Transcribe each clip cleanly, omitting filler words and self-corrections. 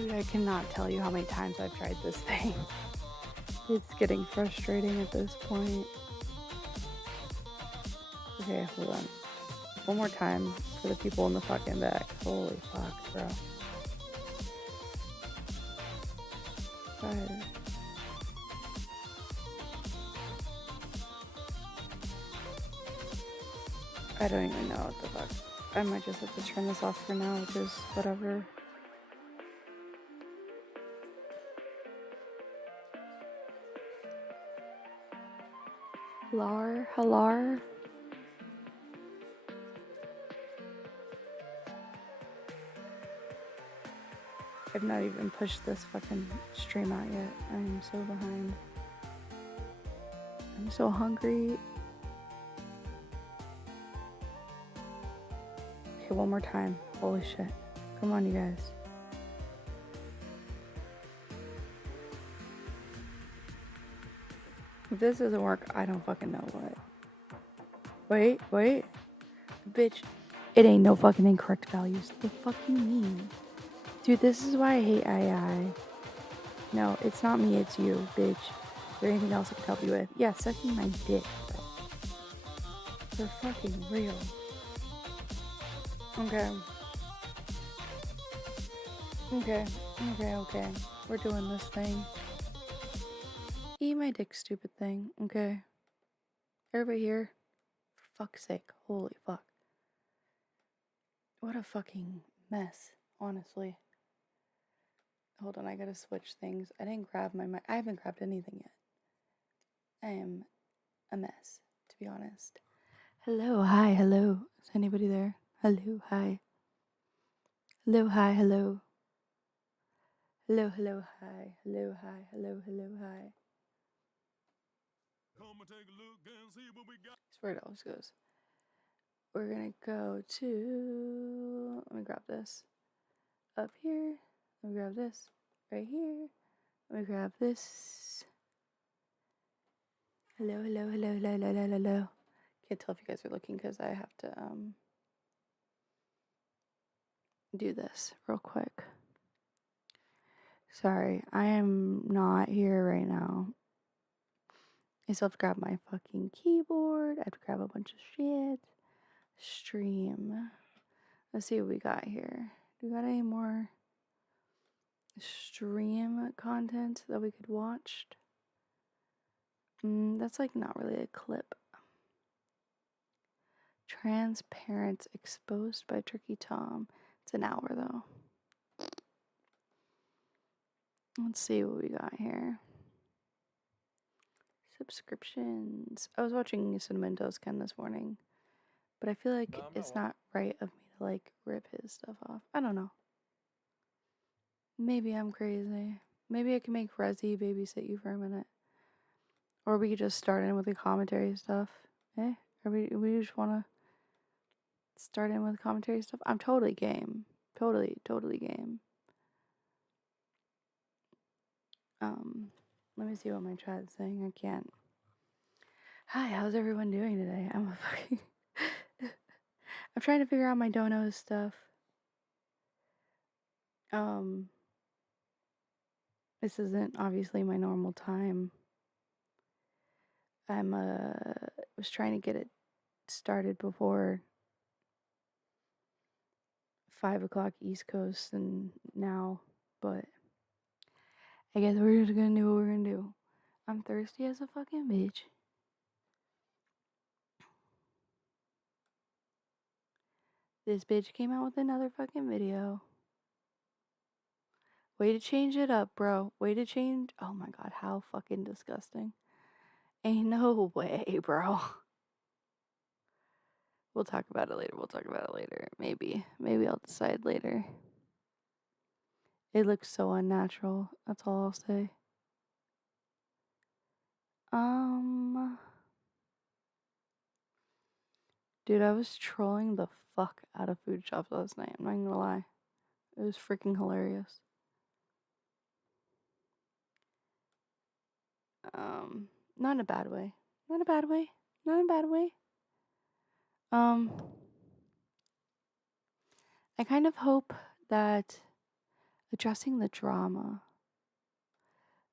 Dude, I cannot tell you how many times I've tried this thing. It's getting frustrating at this point. Okay, hold on. One more time for the people in the fucking back. Holy fuck, bro. God. I don't even know what the fuck. I might just have to turn this off for now, which is whatever. PLUR, Hailann. I've not even pushed this fucking stream out yet. I am so behind. I'm so hungry. Okay, one more time. Holy shit. Come on, you guys. If this doesn't work, I don't fucking know what. Wait. Bitch. It ain't no fucking incorrect values. The fuck you mean? Dude, this is why I hate AI. No, it's not me, it's you, bitch. Is there anything else I can help you with? Yeah, sucking my dick, bro. For fucking real. Okay. We're doing this thing. Eat my dick, stupid thing. Okay. Everybody here? For fuck's sake. Holy fuck. What a fucking mess, honestly. Hold on, I gotta switch things. I didn't grab my mic. I haven't grabbed anything yet. I am a mess, to be honest. Hello, hi, hello. Is anybody there? Hello, hi. Hello, hi, hello. Hello, hi. Hello, hi, hello, hi. Come and take a look and see what we got. That's where it always goes. We're gonna go to, let me grab this. Up here. Let me grab this. Right here. Let me grab this. Hello. Can't tell if you guys are looking because I have to do this real quick. Sorry, I am not here right now. I still have to grab my fucking keyboard. I have to grab a bunch of shit. Stream. Let's see what we got here. Do we got any more stream content that we could watch? That's like not really a clip. Transparent exposed by Turkey Tom. It's an hour though. Let's see what we got here. Subscriptions. I was watching Cinnamon Toast Ken this morning, but I feel like it's not right of me to like rip his stuff off. I don't know. Maybe I'm crazy. Maybe I can make Resi babysit you for a minute. Or we could just start in with the commentary stuff. Eh? Or we just want to start in with commentary stuff? I'm totally game. Totally game. Let me see what my chat's saying. I can't. Hi, how's everyone doing today? I'm trying to figure out my dono stuff. This isn't obviously my normal time. Was trying to get it started before 5 o'clock East Coast and now, but I guess we're just gonna do what we're gonna do. I'm thirsty as a fucking bitch. This bitch came out with another fucking video. Way to change it up, bro. Way to change. Oh my god, how fucking disgusting. Ain't no way, bro. We'll talk about it later. Maybe I'll decide later. It looks so unnatural. That's all I'll say. Dude, I was trolling the fuck out of food shops last night. I'm not gonna lie. It was freaking hilarious. Not in a bad way. I kind of hope that Adjusting the drama.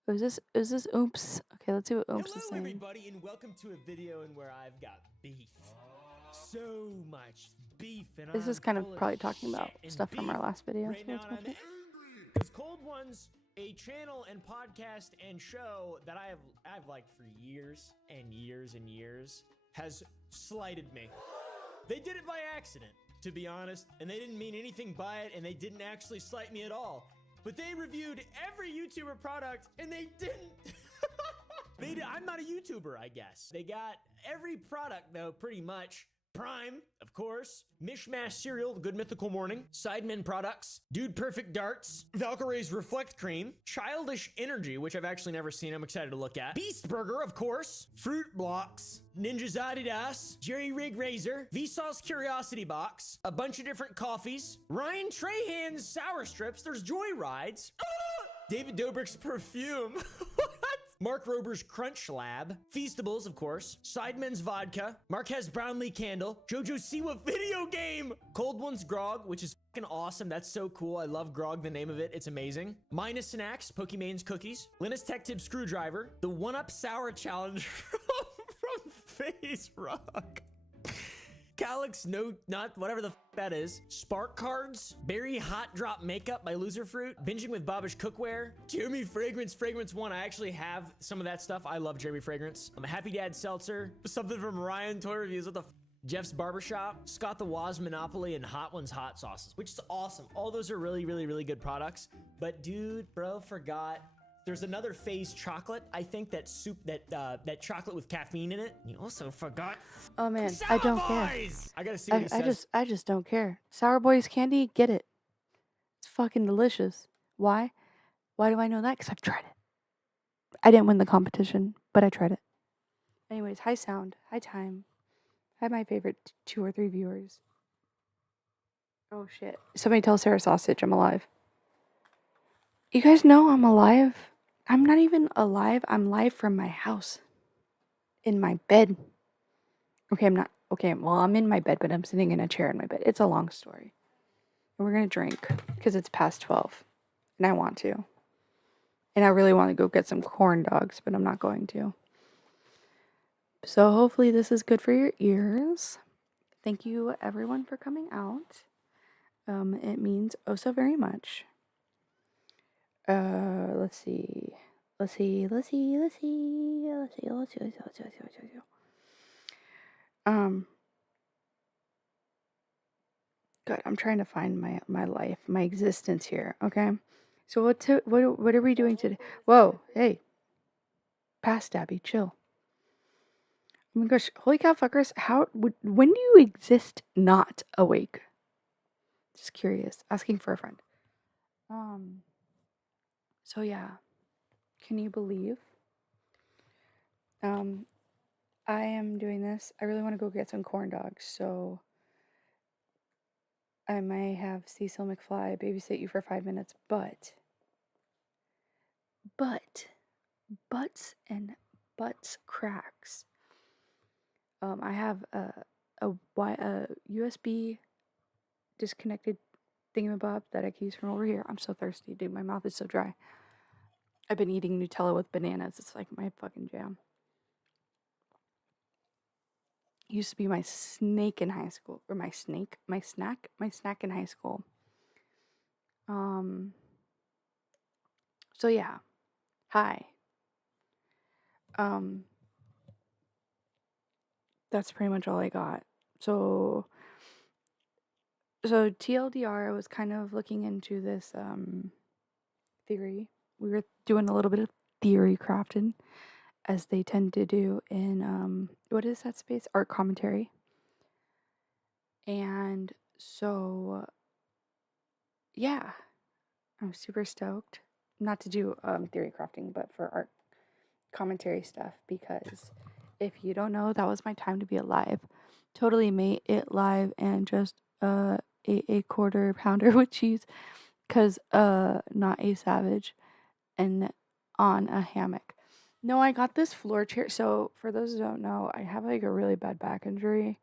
Is this oops? Okay, let's see what oops is saying. Hello everybody and welcome to a video in where I've got beef. So much beef and This is I'm kind of full probably talking about shit and stuff from our beef last video. right So now let's and I'm watch it. angry because Cold One's a channel and podcast and show that I've liked for years and years and years has slighted me. They did it by accident, to be honest, and they didn't mean anything by it and they didn't actually slight me at all. But they reviewed every YouTuber product and they didn't. I'm not a YouTuber, I guess. They got every product, though, pretty much. Prime, of course. Mishmash Cereal, The Good Mythical Morning. Sidemen Products. Dude Perfect Darts. Valkyrie's Reflect Cream. Childish Energy, which I've actually never seen. I'm excited to look at. Beast Burger, of course. Fruit Blocks. Ninja's Adidas. Jerry Rig Razor. Vsauce Curiosity Box. A bunch of different coffees. Ryan Trahan's Sour Strips. There's Joy Rides. David Dobrik's Perfume. What? Mark Rober's Crunch Lab, Feastables, of course, Sidemen's Vodka, Marquez Brownlee Candle, Jojo Siwa Video Game, Cold One's Grog, which is fucking awesome. That's so cool. I love Grog, the name of it. It's amazing. Minus Snacks, Pokemon's Cookies, Linus Tech Tip Screwdriver, the 1-Up Sour Challenge from Phase Rock. Calyx, no, not whatever the that is. Spark Cards, Berry Hot Drop Makeup by Loser Fruit, Binging with Bobbish Cookware, Jeremy Fragrance 1. I actually have some of that stuff. I love Jeremy Fragrance. I'm a Happy Dad Seltzer, something from Ryan Toy Reviews. What the Jeff's Barbershop, Scott the Woz Monopoly, and Hot Ones Hot Sauces, which is awesome. All those are really, really, really good products. But dude, bro, forgot. There's another Phase chocolate. I think that that chocolate with caffeine in it. You also forgot. Oh man, Sour I don't care. Boys! I gotta see what he says. I just don't care. Sour Boys candy, get it. It's fucking delicious. Why? Why do I know that? Because I've tried it. I didn't win the competition, but I tried it. Anyways, hi sound, hi time, hi my favorite 2 or 3 viewers. Oh shit! Somebody tell Sarah Sausage I'm alive. You guys know I'm alive. I'm not even alive. I'm live from my house. In my bed. Okay, I'm not. Okay, well, I'm in my bed, but I'm sitting in a chair in my bed. It's a long story. And we're going to drink because it's past 12. And I want to. And I really want to go get some corn dogs, but I'm not going to. So hopefully this is good for your ears. Thank you, everyone, for coming out. It means oh so very much. Let's see. Good. I'm trying to find my life, my existence here. Okay. So what are we doing today? Whoa, hey, pass Stabby, chill. Oh my gosh, holy cow, fuckers! When do you exist not awake? Just curious, asking for a friend. So yeah, can you believe? I am doing this. I really want to go get some corn dogs, so I may have Cecil McFly babysit you for 5 minutes, but butts and butts cracks. I have a USB disconnected thingamabob that I can use from over here. I'm so thirsty, dude. My mouth is so dry. I've been eating Nutella with bananas. It's like my fucking jam. Used to be my snake in high school, or my snack in high school. So yeah, hi. That's pretty much all I got. So TLDR, I was kind of looking into this theory. We were doing a little bit of theory crafting, as they tend to do in what is that space? Art commentary. And so yeah, I'm super stoked. Not to do theory crafting, but for art commentary stuff, because if you don't know, that was my time to be alive. Totally made it live and just ate a quarter pounder with cheese, cause not a savage, and on a hammock. No, I got this floor chair. So for those who don't know, I have like a really bad back injury,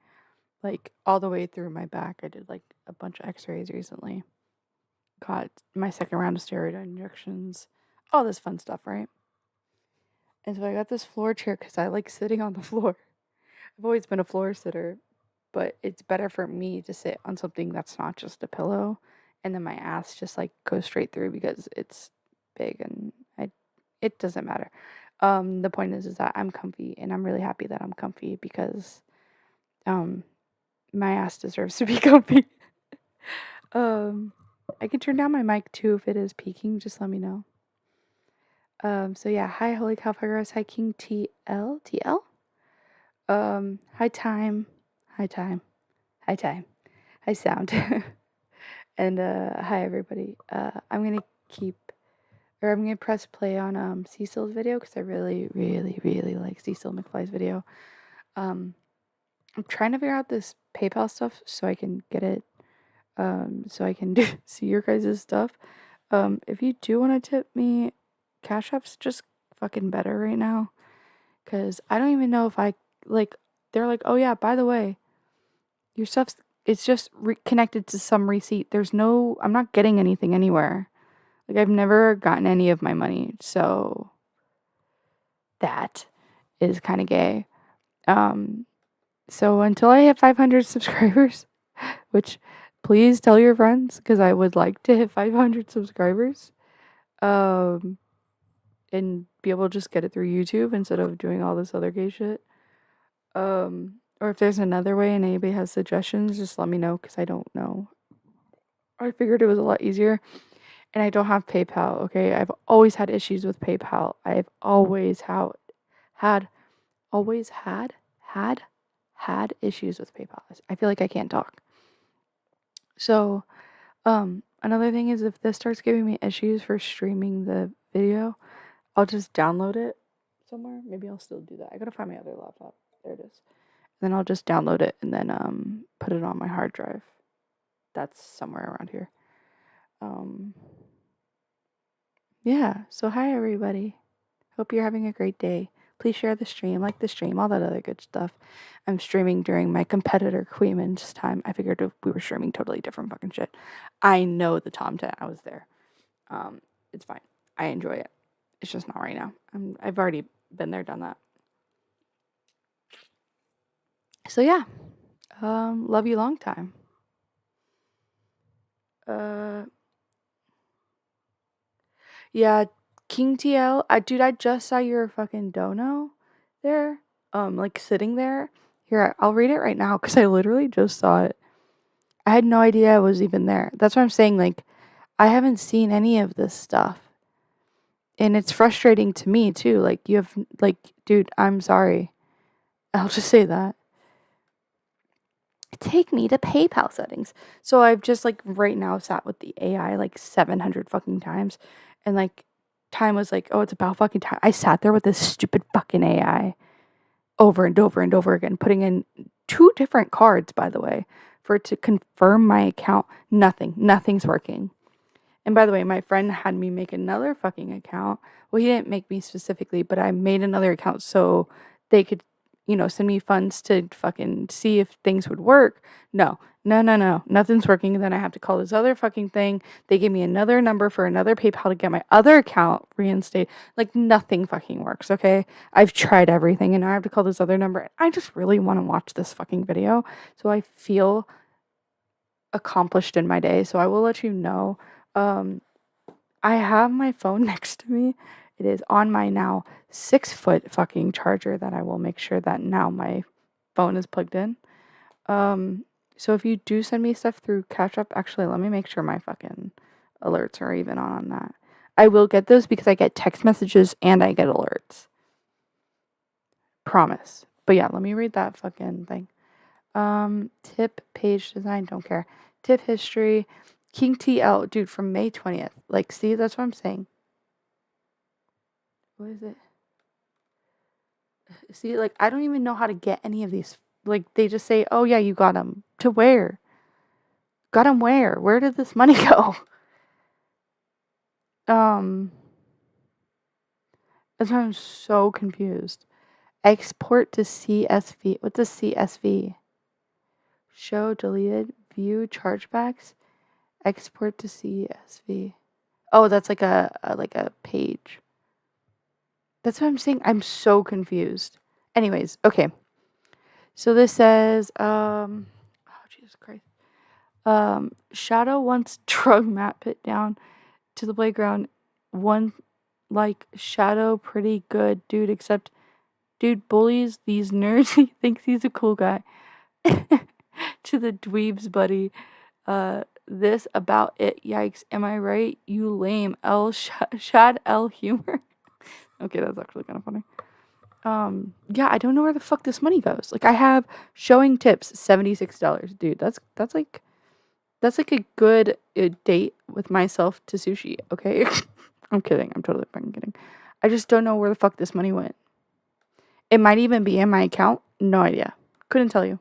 like all the way through my back. I did like a bunch of x-rays recently. got my second round of steroid injections, all this fun stuff, right? And so I got this floor chair because I like sitting on the floor. I've always been a floor sitter, but it's better for me to sit on something that's not just a pillow, and then my ass just like goes straight through because it's big and it doesn't matter. The point is that I'm comfy, and I'm really happy that I'm comfy because my ass deserves to be comfy. I can turn down my mic too if it is peaking. Just let me know. So yeah, hi, holy cow, girls. Hi, King TL. Hi, time. Hi, time. Hi, time. Hi, sound. And hi, everybody. I'm gonna press play on Cecil's video because I really, really, really like Cecil McFly's video. I'm trying to figure out this PayPal stuff so I can get it. So I can see your guys' stuff. If you do want to tip me, Cash App's just fucking better right now. Because I don't even know if they're like, oh yeah, by the way, your stuff's, it's just connected to some receipt. I'm not getting anything anywhere. Like, I've never gotten any of my money. So that is kind of gay. So until I hit 500 subscribers, which please tell your friends because I would like to hit 500 subscribers. And be able to just get it through YouTube instead of doing all this other gay shit. Or if there's another way and anybody has suggestions, just let me know because I don't know. I figured it was a lot easier. And I don't have PayPal, okay? I've always had issues with PayPal. I've always had issues with PayPal. I feel like I can't talk. So, another thing is if this starts giving me issues for streaming the video, I'll just download it somewhere. Maybe I'll still do that. I gotta find my other laptop. There it is. And then I'll just download it and then put it on my hard drive. That's somewhere around here. Yeah. So hi everybody. Hope you're having a great day. Please share the stream, like the stream, all that other good stuff. I'm streaming during my competitor Queeman's time. I figured we were streaming totally different fucking shit. I know the Tom 10. I was there. It's fine. I enjoy it. It's just not right now. I've already been there, done that. So yeah. Love you long time. Yeah, King TL. Dude, I just saw your fucking dono there. Like sitting there. Here, I'll read it right now because I literally just saw it. I had no idea it was even there. That's what I'm saying. Like, I haven't seen any of this stuff. And it's frustrating to me too. Like, dude, I'm sorry. I'll just say that. Take me to PayPal settings. So I've just like right now sat with the AI like 700 fucking times. And like, time was like, oh, it's about fucking time. I sat there with this stupid fucking AI over and over and over again, putting in 2 different cards, by the way, for it to confirm my account. Nothing's working. And by the way, my friend had me make another fucking account. Well, he didn't make me specifically, but I made another account so they could, send me funds to fucking see if things would work. No. Nothing's working. Then I have to call this other fucking thing. They gave me another number for another PayPal to get my other account reinstated. Like, nothing fucking works, okay? I've tried everything, and now I have to call this other number. I just really want to watch this fucking video so I feel accomplished in my day. So I will let you know. I have my phone next to me. It is on my now 6-foot fucking charger that I will make sure that now my phone is plugged in. So if you do send me stuff through Cash App, actually, let me make sure my fucking alerts are even on that. I will get those because I get text messages and I get alerts. Promise. But yeah, let me read that fucking thing. Tip, page design, don't care. Tip history, King TL, dude, from May 20th. Like, see, that's what I'm saying. What is it? See, like, I don't even know how to get any of these. Like, they just say, oh, yeah, you got them. To where? Got them where? Where did this money go? That's why I'm so confused. Export to CSV. What's a CSV? Show deleted. View chargebacks. Export to CSV. Oh, that's like a page. That's what I'm saying. I'm so confused. Anyways, okay. So this says, oh Jesus Christ. Shadow once drug Matt Pitt down to the playground. One like Shadow pretty good dude, except dude bullies these nerds. He thinks he's a cool guy. To the dweebs, buddy. This about it. Yikes. Am I right? You lame. Shad L humor. Okay, that's actually kind of funny. Yeah, I don't know where the fuck this money goes. Like, I have showing tips, $76. Dude, that's like a good date with myself to sushi, okay? I'm kidding. I'm totally fucking kidding. I just don't know where the fuck this money went. It might even be in my account. No idea. Couldn't tell you.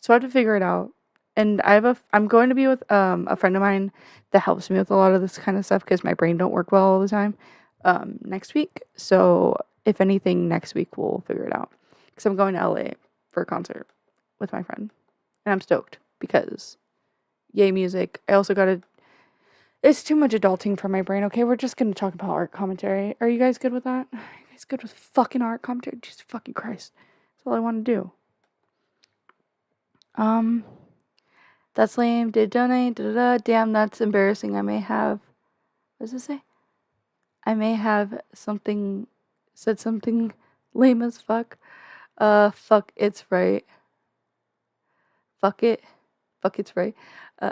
So I have to figure it out. And I'm going to be with a friend of mine that helps me with a lot of this kind of stuff because my brain don't work well all the time next week. So if anything, next week we'll figure it out. Because I'm going to LA for a concert with my friend. And I'm stoked because yay music. I also got to... It's too much adulting for my brain. Okay, we're just going to talk about art commentary. Are you guys good with that? Are you guys good with fucking art commentary? Jesus fucking Christ. That's all I want to do. That's lame. Did donate. Damn, that's embarrassing. I may have... What does it say? I may have said something lame as fuck. Fuck, it's right. Fuck it. Fuck, it's right.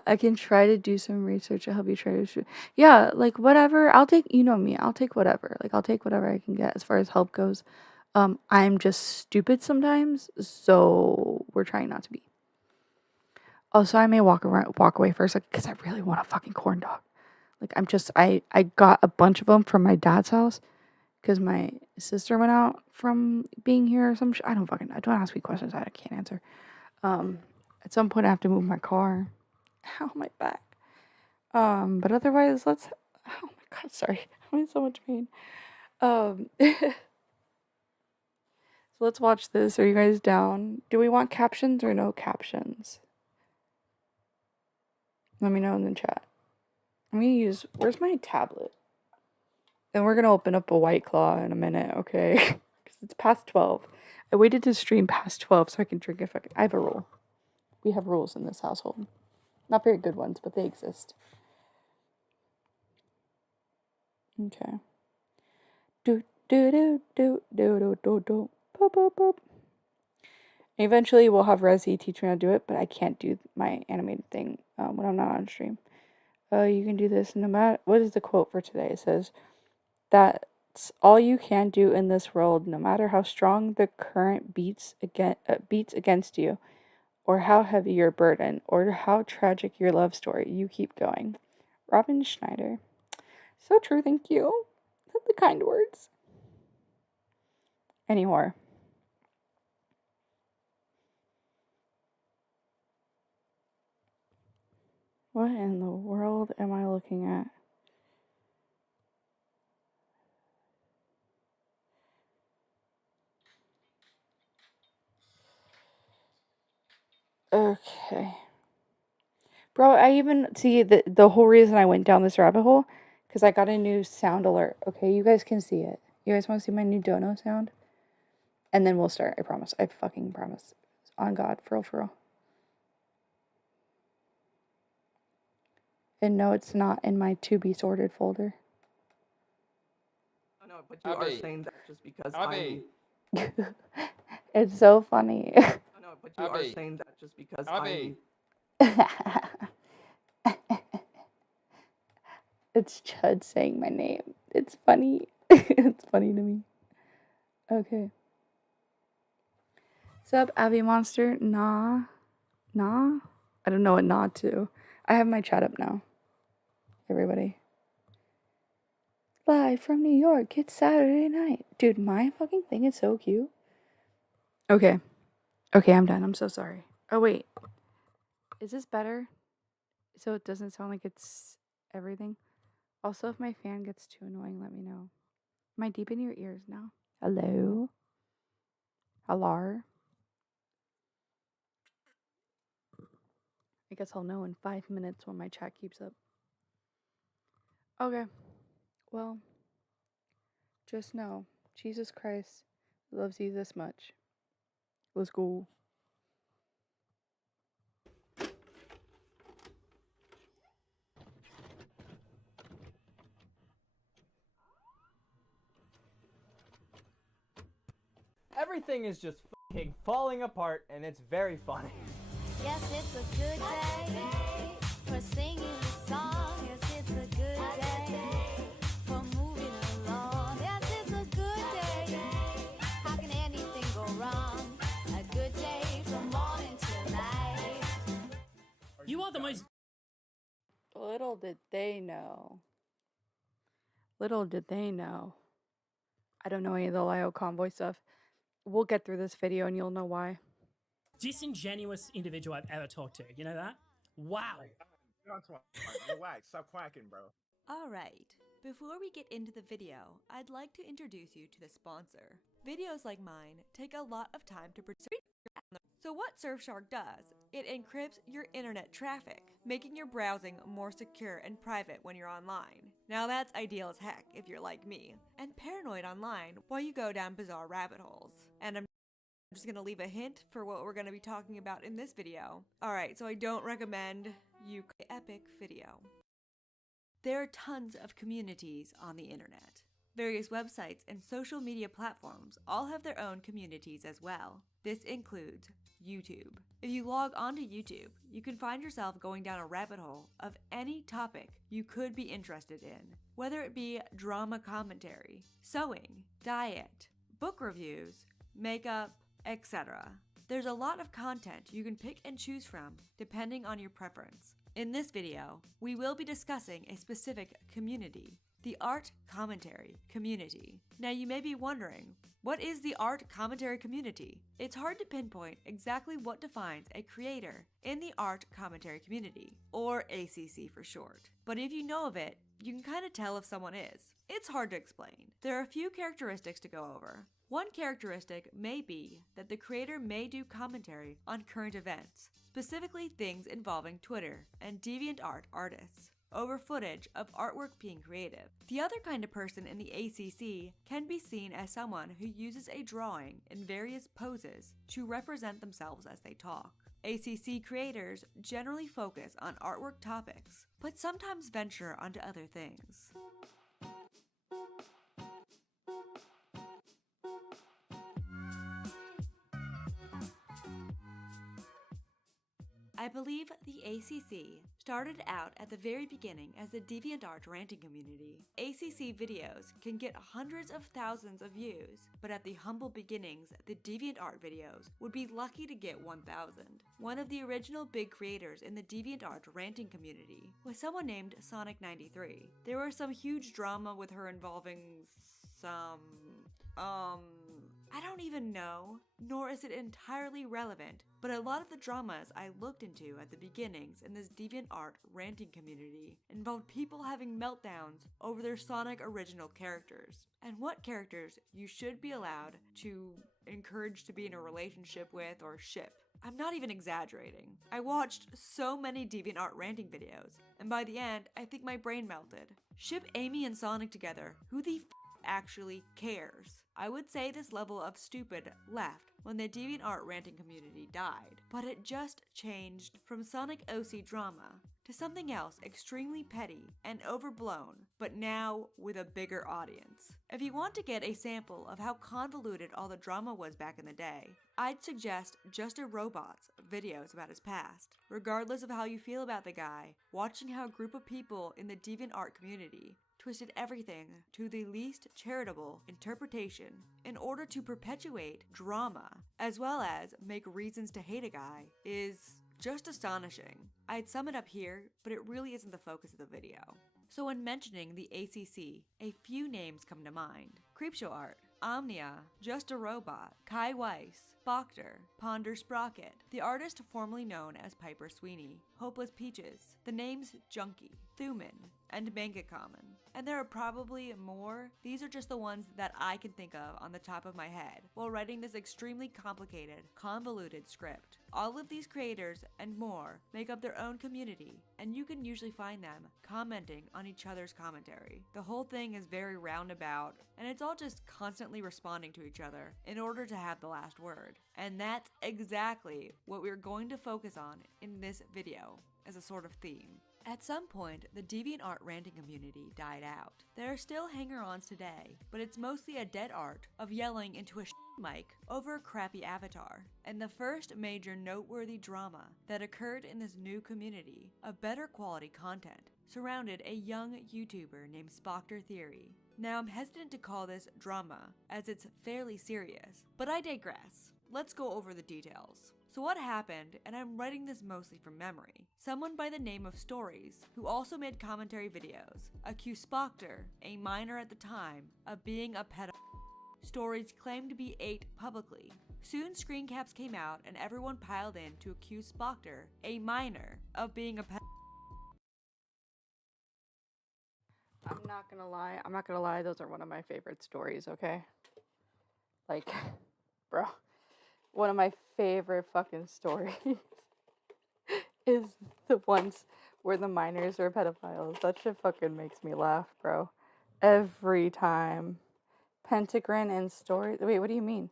I can try to do some research to help you try to... Yeah, like, whatever. I'll take... You know me. I'll take whatever. Like, I'll take whatever I can get as far as help goes. I'm just stupid sometimes, so we're trying not to be. Also, I may walk away for a second because I really want a fucking corn dog. Like, I got a bunch of them from my dad's house because my sister went out from being here or some shit. I don't ask me questions I can't answer. At some point I have to move my car. Ow, my back. But otherwise, oh my God, sorry. I'm in so much pain. So let's watch this. Are you guys down? Do we want captions or no captions? Let me know in the chat. I'm gonna use... Where's my tablet? And we're gonna open up a White Claw in a minute, okay? Because it's past 12. I waited to stream past 12 so I can drink if I have a rule. We have rules in this household. Not very good ones, but they exist. Okay. Do do do do do do do do. Boop boop boop. Eventually, we'll have Resi teach me how to do it, but I can't do my animated thing when I'm not on stream. You can do this no matter... What is the quote for today? It says, that's all you can do in this world, no matter how strong the current beats against you, or how heavy your burden, or how tragic your love story. You keep going. Robin Schneider. So true, thank you. The kind words. Anywhore. What in the world am I looking at? Okay. Bro, I even... See, the whole reason I went down this rabbit hole, because I got a new sound alert. Okay, you guys can see it. You guys want to see my new dono sound? And then we'll start, I promise. I fucking promise. On God, for real, for real. And no, it's not in my to be sorted folder. Oh, no, but you are saying that just because I'm... It's so funny. Oh, no, but you are saying that just because I'm... It's Chud saying my name. It's funny. It's funny to me. Okay. Sup, Abby Monster? Nah. Nah? I don't know what not to. I have my chat up now. Everybody. Live from New York. It's Saturday night. Dude, my fucking thing is so cute. Okay. Okay, I'm done. I'm so sorry. Oh, wait. Is this better? So it doesn't sound like it's everything? Also, if my fan gets too annoying, let me know. Am I deep in your ears now? Hello? Hello? I guess I'll know in 5 minutes when my chat keeps up. Okay. Well, just know, Jesus Christ loves you this much. Let's go. Everything is just fucking falling apart, and it's very funny. Yes, it's a good day for singing the song. Yes, it's a good day for moving along. Yes, it's a good day. How can anything go wrong? A good day from morning till night. You are the most. Little did they know. Little did they know. I don't know any of the Lio Convoy stuff. We'll get through this video and you'll know why. Disingenuous individual I've ever talked to. You know that? Wow. Relax. Stop quacking, bro. All right. Before we get into the video, I'd like to introduce you to the sponsor. Videos like mine take a lot of time to produce. So what Surfshark does, it encrypts your internet traffic, making your browsing more secure and private when you're online. Now that's ideal as heck if you're like me, and paranoid online while you go down bizarre rabbit holes. And I'm just gonna leave a hint for what we're gonna be talking about in this video. Alright, so I don't recommend you epic video. There are tons of communities on the internet. Various websites and social media platforms all have their own communities as well. This includes YouTube. If you log onto YouTube, you can find yourself going down a rabbit hole of any topic you could be interested in, whether it be drama commentary, sewing, diet, book reviews, makeup, etc. There's a lot of content you can pick and choose from depending on your preference. In this video, we will be discussing a specific community, the art commentary community. Now you may be wondering, what is the art commentary community? It's hard to pinpoint exactly what defines a creator in the art commentary community, or ACC for short. But if you know of it, you can kind of tell if someone is. It's hard to explain. There are a few characteristics to go over. One characteristic may be that the creator may do commentary on current events, specifically things involving Twitter and DeviantArt artists, over footage of artwork being creative. The other kind of person in the ACC can be seen as someone who uses a drawing in various poses to represent themselves as they talk. ACC creators generally focus on artwork topics, but sometimes venture onto other things. I believe the ACC started out at the very beginning as the DeviantArt ranting community. ACC videos can get hundreds of thousands of views, but at the humble beginnings, the DeviantArt videos would be lucky to get 1,000. One of the original big creators in the DeviantArt ranting community was someone named Sonic93. There was some huge drama with her involving some, I don't even know, nor is it entirely relevant, but a lot of the dramas I looked into at the beginnings in this DeviantArt ranting community involved people having meltdowns over their Sonic original characters, and what characters you should be allowed to encourage to be in a relationship with or ship. I'm not even exaggerating. I watched so many DeviantArt ranting videos, and by the end, I think my brain melted. Ship Amy and Sonic together, who the actually cares? I would say this level of stupid left when the DeviantArt ranting community died, but it just changed from Sonic OC drama to something else extremely petty and overblown, but now with a bigger audience. If you want to get a sample of how convoluted all the drama was back in the day, I'd suggest Just a Robot's videos about his past. Regardless of how you feel about the guy, watching how a group of people in the DeviantArt community twisted everything to the least charitable interpretation in order to perpetuate drama, as well as make reasons to hate a guy, is just astonishing. I'd sum it up here, but it really isn't the focus of the video. So when mentioning the ACC, a few names come to mind. Creepshow Art, Omnia, Just a Robot, Kai Weiss, Boctor, Ponder Sprocket, the artist formerly known as Piper Sweeney, Hopeless Peaches, the names Junkie, Thuman, and make it common. And there are probably more. These are just the ones that I can think of on the top of my head while writing this extremely complicated, convoluted script. All of these creators and more make up their own community, and you can usually find them commenting on each other's commentary. The whole thing is very roundabout, and it's all just constantly responding to each other in order to have the last word. And that's exactly what we're going to focus on in this video as a sort of theme. At some point, the DeviantArt ranting community died out. There are still hanger-ons today, but it's mostly a dead art of yelling into a mic over a crappy avatar. And the first major noteworthy drama that occurred in this new community of better quality content surrounded a young YouTuber named Spoctor Theory. Now I'm hesitant to call this drama as it's fairly serious, but I digress. Let's go over the details. So what happened, and I'm writing this mostly from memory, someone by the name of Stories, who also made commentary videos, accused Spoctor, a minor at the time, of being a pedophile. Stories claimed to be 8 publicly. Soon screen caps came out and everyone piled in to accuse Spoctor, a minor, of being a pedophile. I'm not gonna lie, those are one of my favorite stories, okay? Like, bro, one of my favorite fucking stories is the ones where the minors are pedophiles. That shit fucking makes me laugh, bro. Every time. Pentagram and stories. Wait, what do you mean?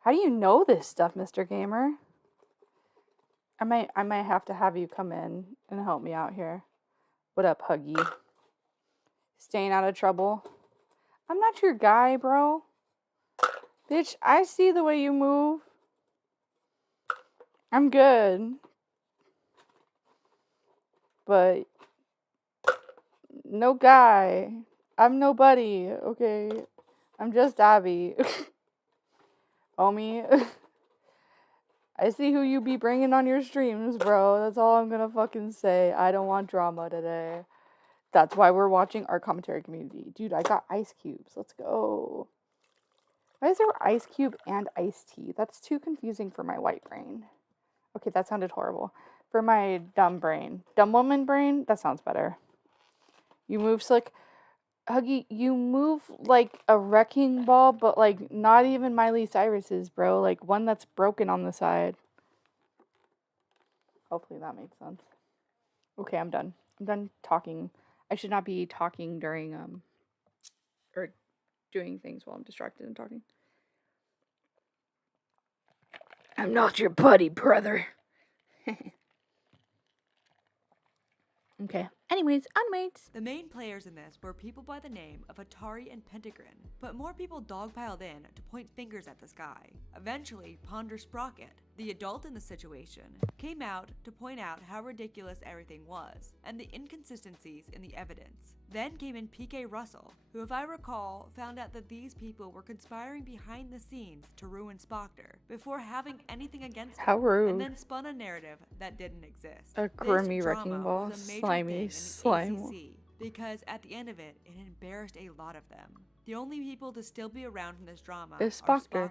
How do you know this stuff, Mr. Gamer? I might have to have you come in and help me out here. What up, Huggy? Staying out of trouble? I'm not your guy, bro. Bitch, I see the way you move. I'm good. But no guy. I'm nobody, okay? I'm just Abby. Homie. I see who you be bringing on your streams, bro. That's all I'm gonna fucking say. I don't want drama today. That's why we're watching our commentary community. Dude, I got ice cubes. Let's go. Why is there ice cube and iced tea? That's too confusing for my white brain. Okay, that sounded horrible. For my dumb brain. Dumb woman brain? That sounds better. You move slick. Huggy, you move like a wrecking ball, but like not even Miley Cyrus's, bro. Like one that's broken on the side. Hopefully that makes sense. Okay, I'm done. I'm done talking. I should not be talking during, or doing things while I'm distracted and talking. I'm not your buddy, brother. Okay. Anyways, onwards. The main players in this were people by the name of Atari and Pentagram, but more people dogpiled in to point fingers at this guy. Eventually, Ponder Sprocket, the adult in the situation, came out to point out how ridiculous everything was, and the inconsistencies in the evidence. Then came in PK Russell, who, if I recall, found out that these people were conspiring behind the scenes to ruin Spoctor before having anything against him. How rude. And then spun a narrative that didn't exist. A grimy wrecking ball, slimy slime. Because at the end of it, it embarrassed a lot of them. The only people to still be around in this drama is are Spoctor,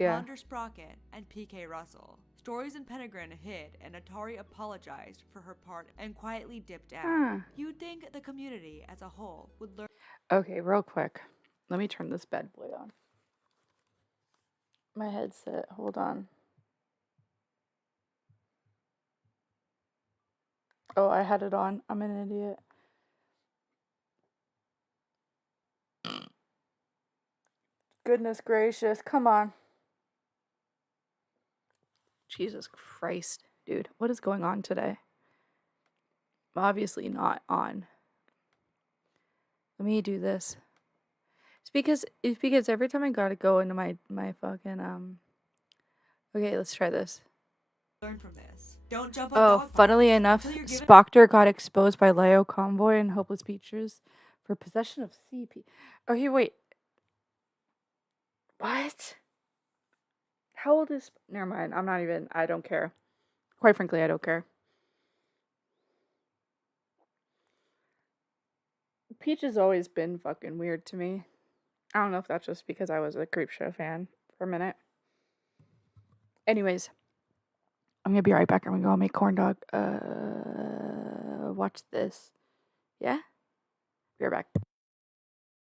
Ponder Sprocket, and PK Russell. Stories and Pentagram hid, and Atari apologized for her part and quietly dipped out. You'd think the community as a whole would learn. Okay, real quick. Let me turn this bed boy on. My headset, hold on. Oh, I had it on. I'm an idiot. Goodness gracious, come on. Jesus Christ, dude. What is going on today? I'm obviously not on. Let me do this. It's because every time I gotta go into my fucking Okay, let's try this. Learn from this. Don't jump on dog funnily fights enough, until you're given- Spoctor got exposed by Leo Convoy and Hopeless Peaches for possession of CP. Okay, wait. What? How old is... Never mind. I don't care. Quite frankly, I don't care. Peach has always been fucking weird to me. I don't know if that's just because I was a Creepshow fan for a minute. Anyways, I'm gonna be right back. I'm gonna go make corn dog. watch this. Yeah? Be right back.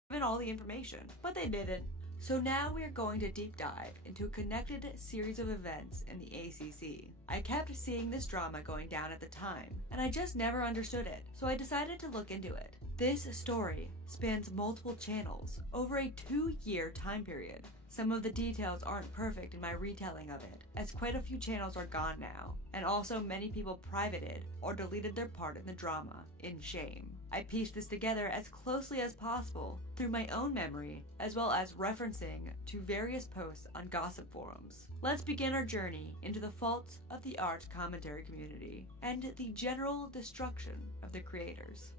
Given all the information, but they didn't. So now we are going to deep dive into a connected series of events in the ACC. I kept seeing this drama going down at the time, and I just never understood it, so I decided to look into it. This story spans multiple channels over a 2-year time period. Some of the details aren't perfect in my retelling of it, as quite a few channels are gone now, and also many people privated or deleted their part in the drama in shame. I pieced this together as closely as possible through my own memory, as well as referencing to various posts on gossip forums. Let's begin our journey into the faults of the art commentary community and the general destruction of the creators.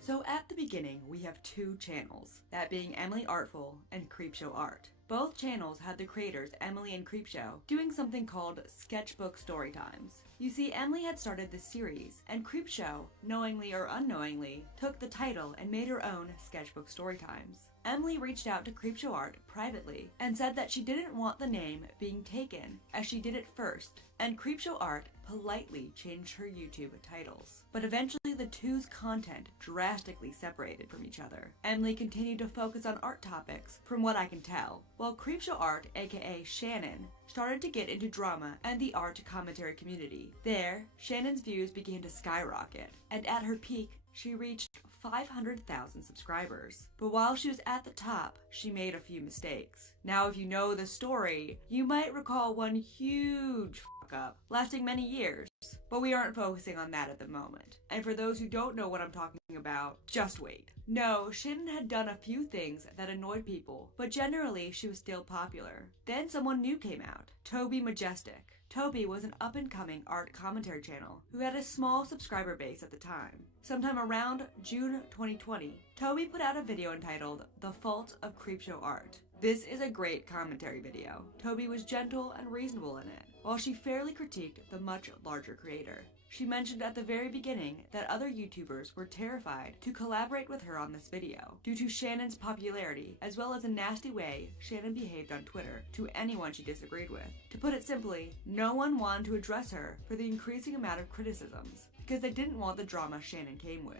So at the beginning, we have 2 channels, that being Emily Artful and Creepshow Art. Both channels had the creators, Emily and Creepshow, doing something called sketchbook story times. You see, Emily had started this series, and Creepshow, knowingly or unknowingly, took the title and made her own sketchbook story times. Emily reached out to Creepshow Art privately and said that she didn't want the name being taken, as she did it first, and Creepshow Art politely changed her YouTube titles. But eventually the two's content drastically separated from each other. Emily continued to focus on art topics, from what I can tell, while Creepshow Art, aka Shannon, started to get into drama and the art commentary community. There, Shannon's views began to skyrocket, and at her peak, she reached 500,000 subscribers. But while she was at the top, she made a few mistakes. Now, if you know the story, you might recall one huge up, lasting many years, but we aren't focusing on that at the moment. And for those who don't know what I'm talking about, just wait. No, Shannon had done a few things that annoyed people, but generally she was still popular. Then someone new came out, Toby Majestic. Toby was an up-and-coming art commentary channel who had a small subscriber base at the time. Sometime around June 2020, Toby put out a video entitled The Fault of Creepshow Art. This is a great commentary video. Toby was gentle and reasonable in it, while she fairly critiqued the much larger creator. She mentioned at the very beginning that other YouTubers were terrified to collaborate with her on this video due to Shannon's popularity, as well as a nasty way Shannon behaved on Twitter to anyone she disagreed with. To put it simply, no one wanted to address her for the increasing amount of criticisms because they didn't want the drama Shannon came with.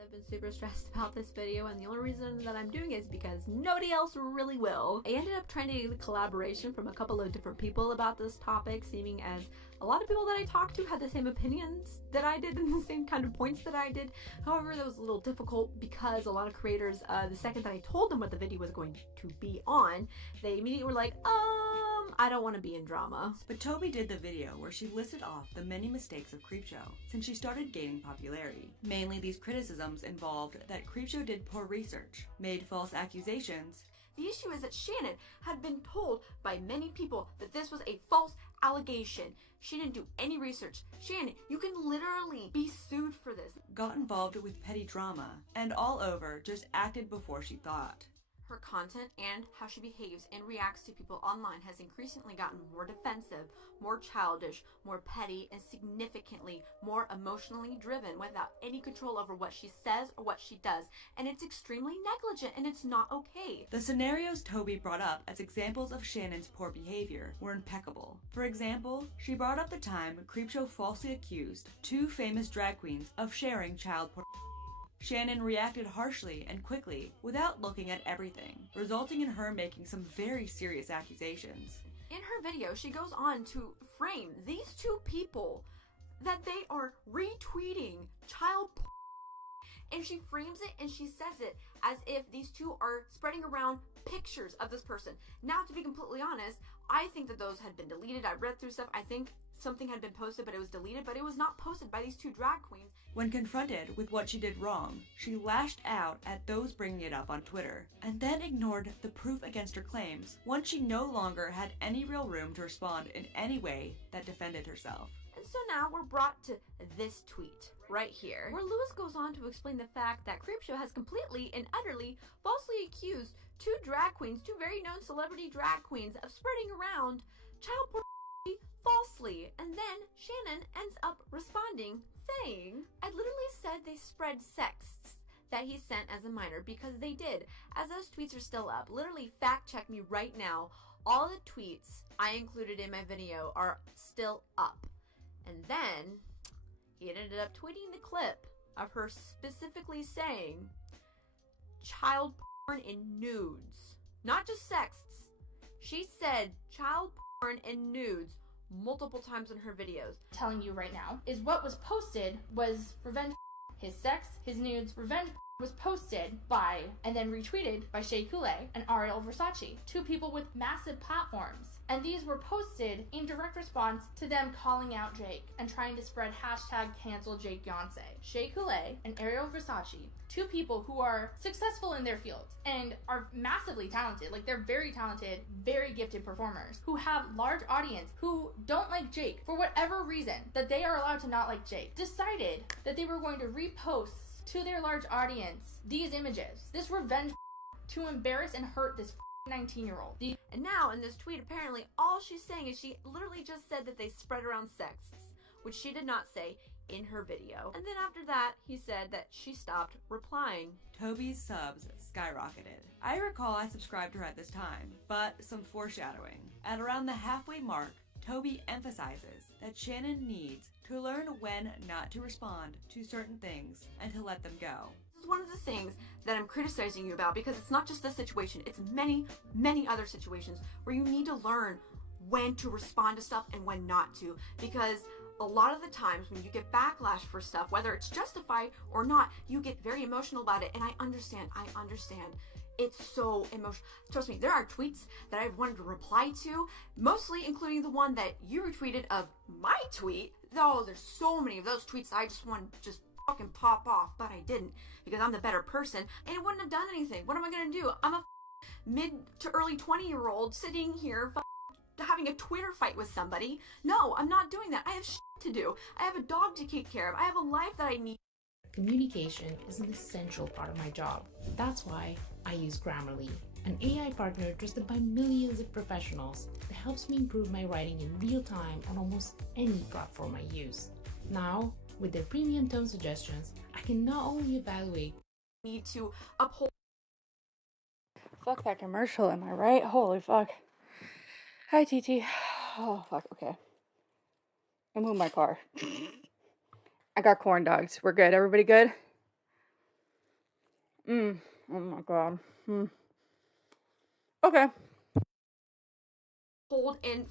I've been super stressed about this video, and the only reason that I'm doing it is because nobody else really will. I ended up trying to get a collaboration from a couple of different people about this topic, seeming as a lot of people that I talked to had the same opinions that I did and the same kind of points that I did. However, that was a little difficult because a lot of creators, the second that I told them what the video was going to be on, they immediately were like, I don't want to be in drama. But Toby did the video where she listed off the many mistakes of Creepshow since she started gaining popularity. Mainly these criticisms involved that Creepshow did poor research, made false accusations. The issue is that Shannon had been told by many people that this was a false allegation. She didn't do any research. Shannon, you can literally be sued for this. Got involved with petty drama, and all over just acted before she thought. Her content and how she behaves and reacts to people online has increasingly gotten more defensive, more childish, more petty, and significantly more emotionally driven without any control over what she says or what she does. And it's extremely negligent and it's not okay. The scenarios Toby brought up as examples of Shannon's poor behavior were impeccable. For example, she brought up the time Creepshow falsely accused 2 famous drag queens of sharing child pornography. Shannon reacted harshly and quickly without looking at everything, resulting in her making some very serious accusations. In her video, she goes on to frame these 2 people that they are retweeting child porn, and she frames it and she says it as if these 2 are spreading around pictures of this person. Now, to be completely honest, I think that those had been deleted. I read through stuff. I think something had been posted, but it was deleted, but it was not posted by these 2 drag queens. When confronted with what she did wrong, she lashed out at those bringing it up on Twitter, and then ignored the proof against her claims once she no longer had any real room to respond in any way that defended herself. And so now we're brought to this tweet right here, where Lewis goes on to explain the fact that Creepshow has completely and utterly falsely accused 2 drag queens, 2 very known celebrity drag queens, of spreading around child pornography falsely. And then Shannon ends up responding saying, I literally said they spread sexts that he sent as a minor, because they did. As those tweets are still up, literally fact check me right now. All the tweets I included in my video are still up. And then he ended up tweeting the clip of her specifically saying child porn and nudes. Not just sexts. She said child porn and nudes multiple times in her videos. Telling you right now is what was posted was revenge. His sex, his nudes, revenge was posted by and then retweeted by Shea Coulee and Ariel Versace, two people with massive platforms. And these were posted in direct response to them calling out Jake and trying to spread hashtag cancel Jake Yonsei. Shea Coulee and Ariel Versace, two people who are successful in their fields and are massively talented, like they're very talented, very gifted performers who have large audience who don't like Jake for whatever reason that they are allowed to not like Jake, decided that they were going to repost to their large audience these images, this revenge to embarrass and hurt this 19-year-old. And now in this tweet, apparently all she's saying is she literally just said that they spread around sexts, which she did not say in her video. And then after that, he said that she stopped replying. Toby's subs skyrocketed. I recall I subscribed to her at this time, but some foreshadowing. At around the halfway mark, Toby emphasizes that Shannon needs to learn when not to respond to certain things and to let them go. This is one of the things that I'm criticizing you about, because it's not just this situation, it's many, many other situations where you need to learn when to respond to stuff and when not to, because a lot of the times when you get backlash for stuff, whether it's justified or not, you get very emotional about it. And I understand. It's so emotional. Trust me, there are tweets that I've wanted to reply to, mostly including the one that you retweeted of my tweet. Though there's so many of those tweets I just want to just fucking pop off, but I didn't, because I'm the better person and it wouldn't have done anything. What am I gonna do? I'm a mid to early 20-year-old sitting here having a Twitter fight with somebody. No, I'm not doing that. I have shit to do. I have a dog to take care of. I have a life that I need. Communication is an essential part of my job. That's why I use Grammarly, an AI partner trusted by millions of professionals that helps me improve my writing in real time on almost any platform I use. Now, with their premium tone suggestions, I can not only evaluate need to uphold. Fuck that commercial, am I right? Holy fuck. Hi, TT. Oh, fuck, okay. I moved my car. I got corn dogs. We're good. Everybody good? Oh my god. Okay. Hold and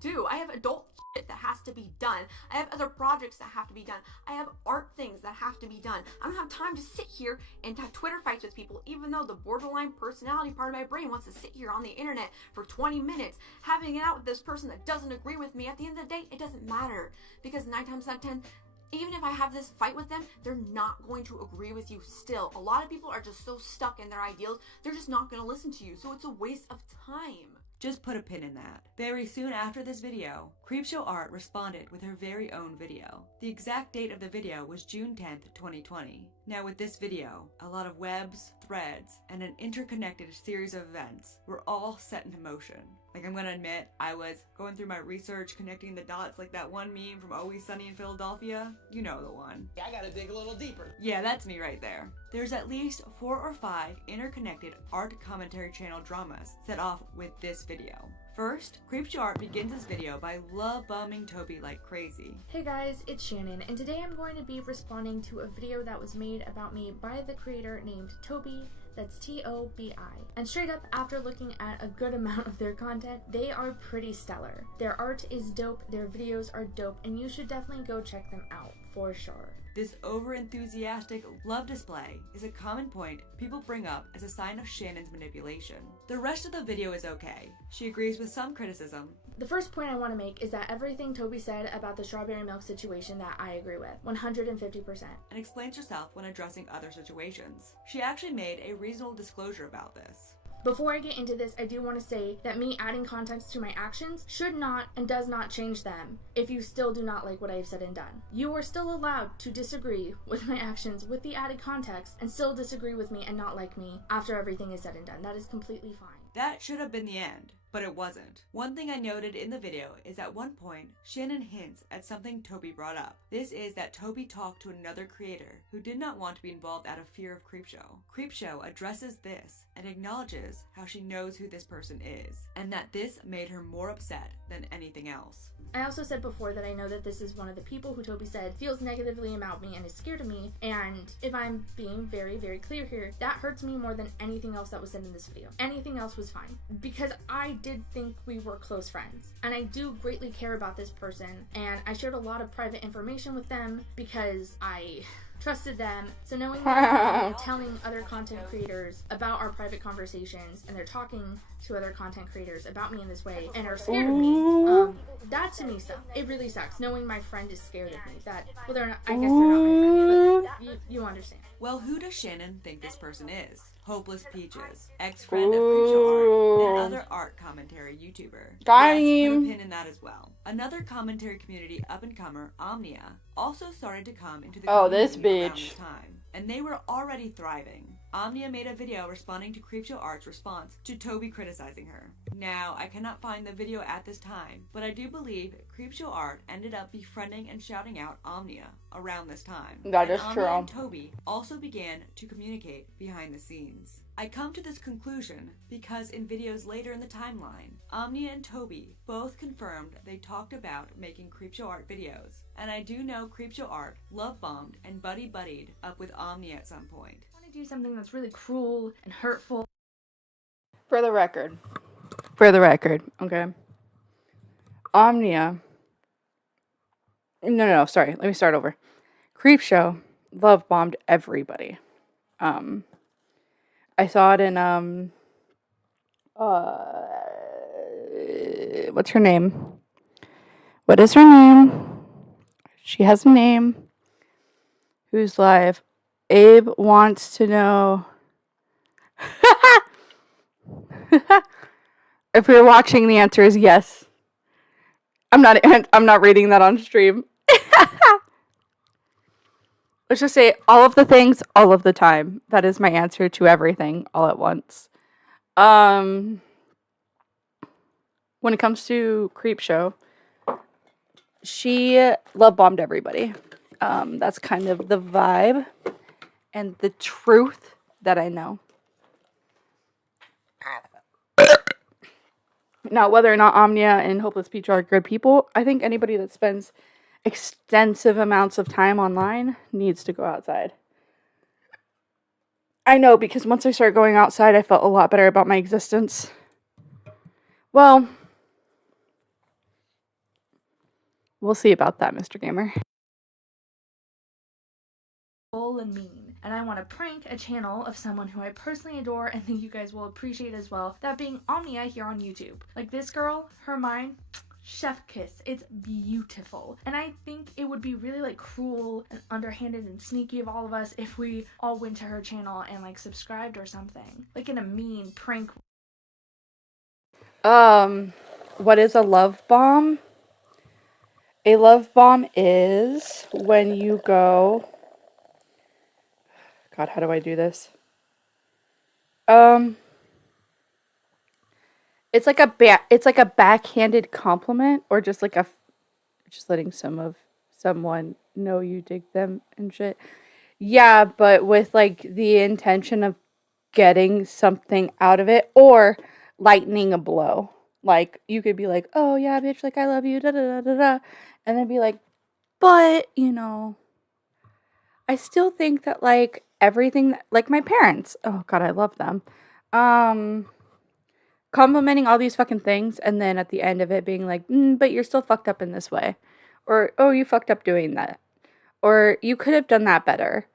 do. I have adult shit that has to be done. I have other projects that have to be done. I have art things that have to be done. I don't have time to sit here and have Twitter fights with people, even though the borderline personality part of my brain wants to sit here on the internet for 20 minutes having it out with this person that doesn't agree with me. At the end of the day, it doesn't matter, because 9 times out of 10, even if I have this fight with them, they're not going to agree with you still. A lot of people are just so stuck in their ideals, they're just not going to listen to you. So it's a waste of time. Just put a pin in that. Very soon after this video, Creepshow Art responded with her very own video. The exact date of the video was June 10th, 2020. Now with this video, a lot of webs, threads, and an interconnected series of events were all set into motion. Like, I'm gonna admit, I was going through my research, connecting the dots like that one meme from Always Sunny in Philadelphia. You know the one. I gotta dig a little deeper. Yeah, that's me right there. There's at least 4 or 5 interconnected art commentary channel dramas set off with this video. First, Creepshow Art begins this video by love-bombing Toby like crazy. Hey guys, it's Shannon, and today I'm going to be responding to a video that was made about me by the creator named Toby, that's T-O-B-I. And straight up, after looking at a good amount of their content, they are pretty stellar. Their art is dope, their videos are dope, and you should definitely go check them out, for sure. This over-enthusiastic love display is a common point people bring up as a sign of Shannon's manipulation. The rest of the video is okay. She agrees with some criticism. The first point I want to make is that everything Toby said about the strawberry milk situation that I agree with, 150%. And explains herself when addressing other situations. She actually made a reasonable disclosure about this. Before I get into this, I do want to say that me adding context to my actions should not and does not change them if you still do not like what I have said and done. You are still allowed to disagree with my actions with the added context and still disagree with me and not like me after everything is said and done. That is completely fine. That should have been the end. but it wasn't. One thing I noted in the video is at one point, Shannon hints at something Toby brought up. This is that Toby talked to another creator who did not want to be involved out of fear of Creepshow. Creepshow addresses this and acknowledges how she knows who this person is, and that this made her more upset than anything else. I also said before that I know that this is one of the people who Toby said feels negatively about me and is scared of me, and if I'm being very, very clear here, that hurts me more than anything else that was said in this video. Anything else was fine, because I did think we were close friends, and I do greatly care about this person, and I shared a lot of private information with them because I trusted them. So knowing that they're telling other content creators about our private conversations, and they're talking to other content creators about me in this way and are scared of me, that to me sucks. It really sucks knowing my friend is scared of me. That, well, they're not, I guess they're not my friend, but you understand. Well, who does Shannon think this person is? Hopeless Peaches, ex-friend of Creepshow Art, and other art commentary YouTuber. Got Yes, put him. a pin in that as well. Another commentary community up-and-comer, Omnia, also started to come into the this community around bitch. this time, and they were already thriving. Omnia made a video responding to Creepshow Art's response to Toby criticizing her. Now, I cannot find the video at this time, but I do believe Creepshow Art ended up befriending and shouting out Omnia around this time. That is Omnia true. and Toby also began to communicate behind the scenes. I come to this conclusion because in videos later in the timeline, Omnia and Toby both confirmed they talked about making Creepshow Art videos, and I do know Creepshow Art love-bombed and buddy-buddied up with Omnia at some point. I want to do something that's really cruel and hurtful. For the record, okay. Omnia. No, sorry. Let me start over. Creepshow love bombed everybody. I saw it in what's her name? What is her name? She has a name. Who's live? Abe wants to know. If you're watching, the answer is yes. I'm not reading that on stream. Let's just say all of the things, all of the time. That is my answer to everything, all at once. When it comes to Creepshow, she love bombed everybody. That's kind of the vibe and the truth that I know. Now, whether or not Omnia and Hopeless Peach are good people, I think anybody that spends extensive amounts of time online needs to go outside. I know, because once I started going outside, I felt a lot better about my existence. Well, we'll see about that, Mr. Gamer. Full and mean. And I want to prank a channel of someone who I personally adore and think you guys will appreciate as well, that being Omnia here on YouTube. Like this girl, her mind, chef kiss. It's beautiful. And I think it would be really like cruel and underhanded and sneaky of all of us if we all went to her channel and like subscribed or something. Like in a mean prank. What is a love bomb? A love bomb is when you go... God, how do I do this? It's like a backhanded compliment, or just like just letting someone know you dig them and shit. Yeah, but with like the intention of getting something out of it, or lightening a blow. Like you could be like, "Oh yeah, bitch, like I love you," da da da da da, and then be like, "But you know, I still think that like everything that, like my parents, oh God, I love them. Complimenting all these fucking things, and then at the end of it being like, but you're still fucked up in this way. Or, oh, you fucked up doing that. Or you could have done that better.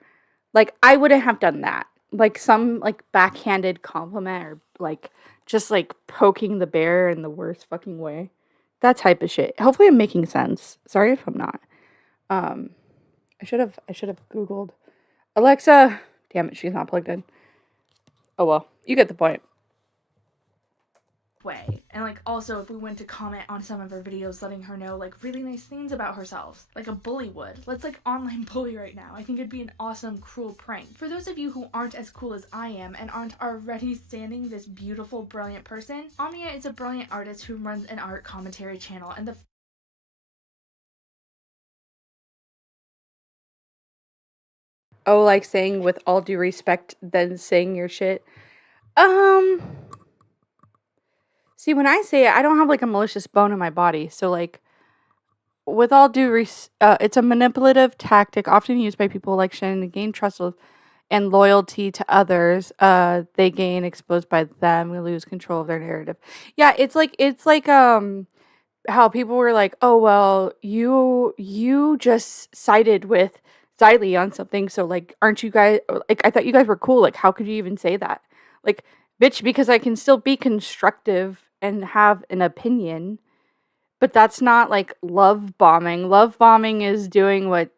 Like, I wouldn't have done that. Like some like backhanded compliment, or like just like poking the bear in the worst fucking way. That type of shit. Hopefully I'm making sense. Sorry if I'm not. I should have Googled Alexa. Damn it, she's not plugged in. Oh well, you get the point. Way. And And like also if we went to comment on some of her videos letting her know like really nice things about herself, like a bully would. Let's like online bully right now. I think it'd be an awesome cruel prank. For those of you who aren't as cool as I am and aren't already standing this beautiful brilliant person, Omnia is a brilliant artist who runs an art commentary channel, and the Oh, like saying with all due respect, then saying your shit. See, when I say it, I don't have like a malicious bone in my body. So like, with all due it's a manipulative tactic often used by people like Shannon to gain trust and loyalty to others. They gain exposed by them. We lose control of their narrative. Yeah, it's like how people were like, oh well, you just sided with Xylee on something, so like, aren't you guys like? I thought you guys were cool. Like, how could you even say that? Like, bitch, because I can still be constructive and have an opinion, but that's not like love bombing. Love bombing is doing what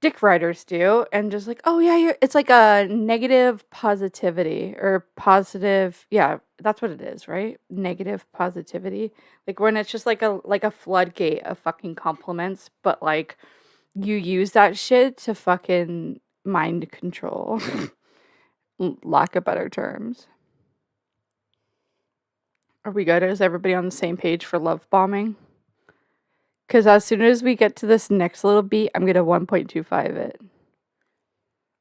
dick riders do and just like, oh yeah, it's like a negative positivity or positive. Yeah, that's what it is, right? Negative positivity. Like when it's just like a floodgate of fucking compliments, but like you use that shit to fucking mind control. Lack of better terms. Are we good? Is everybody on the same page for love bombing? Because as soon as we get to this next little beat, I'm going to 1.25 it.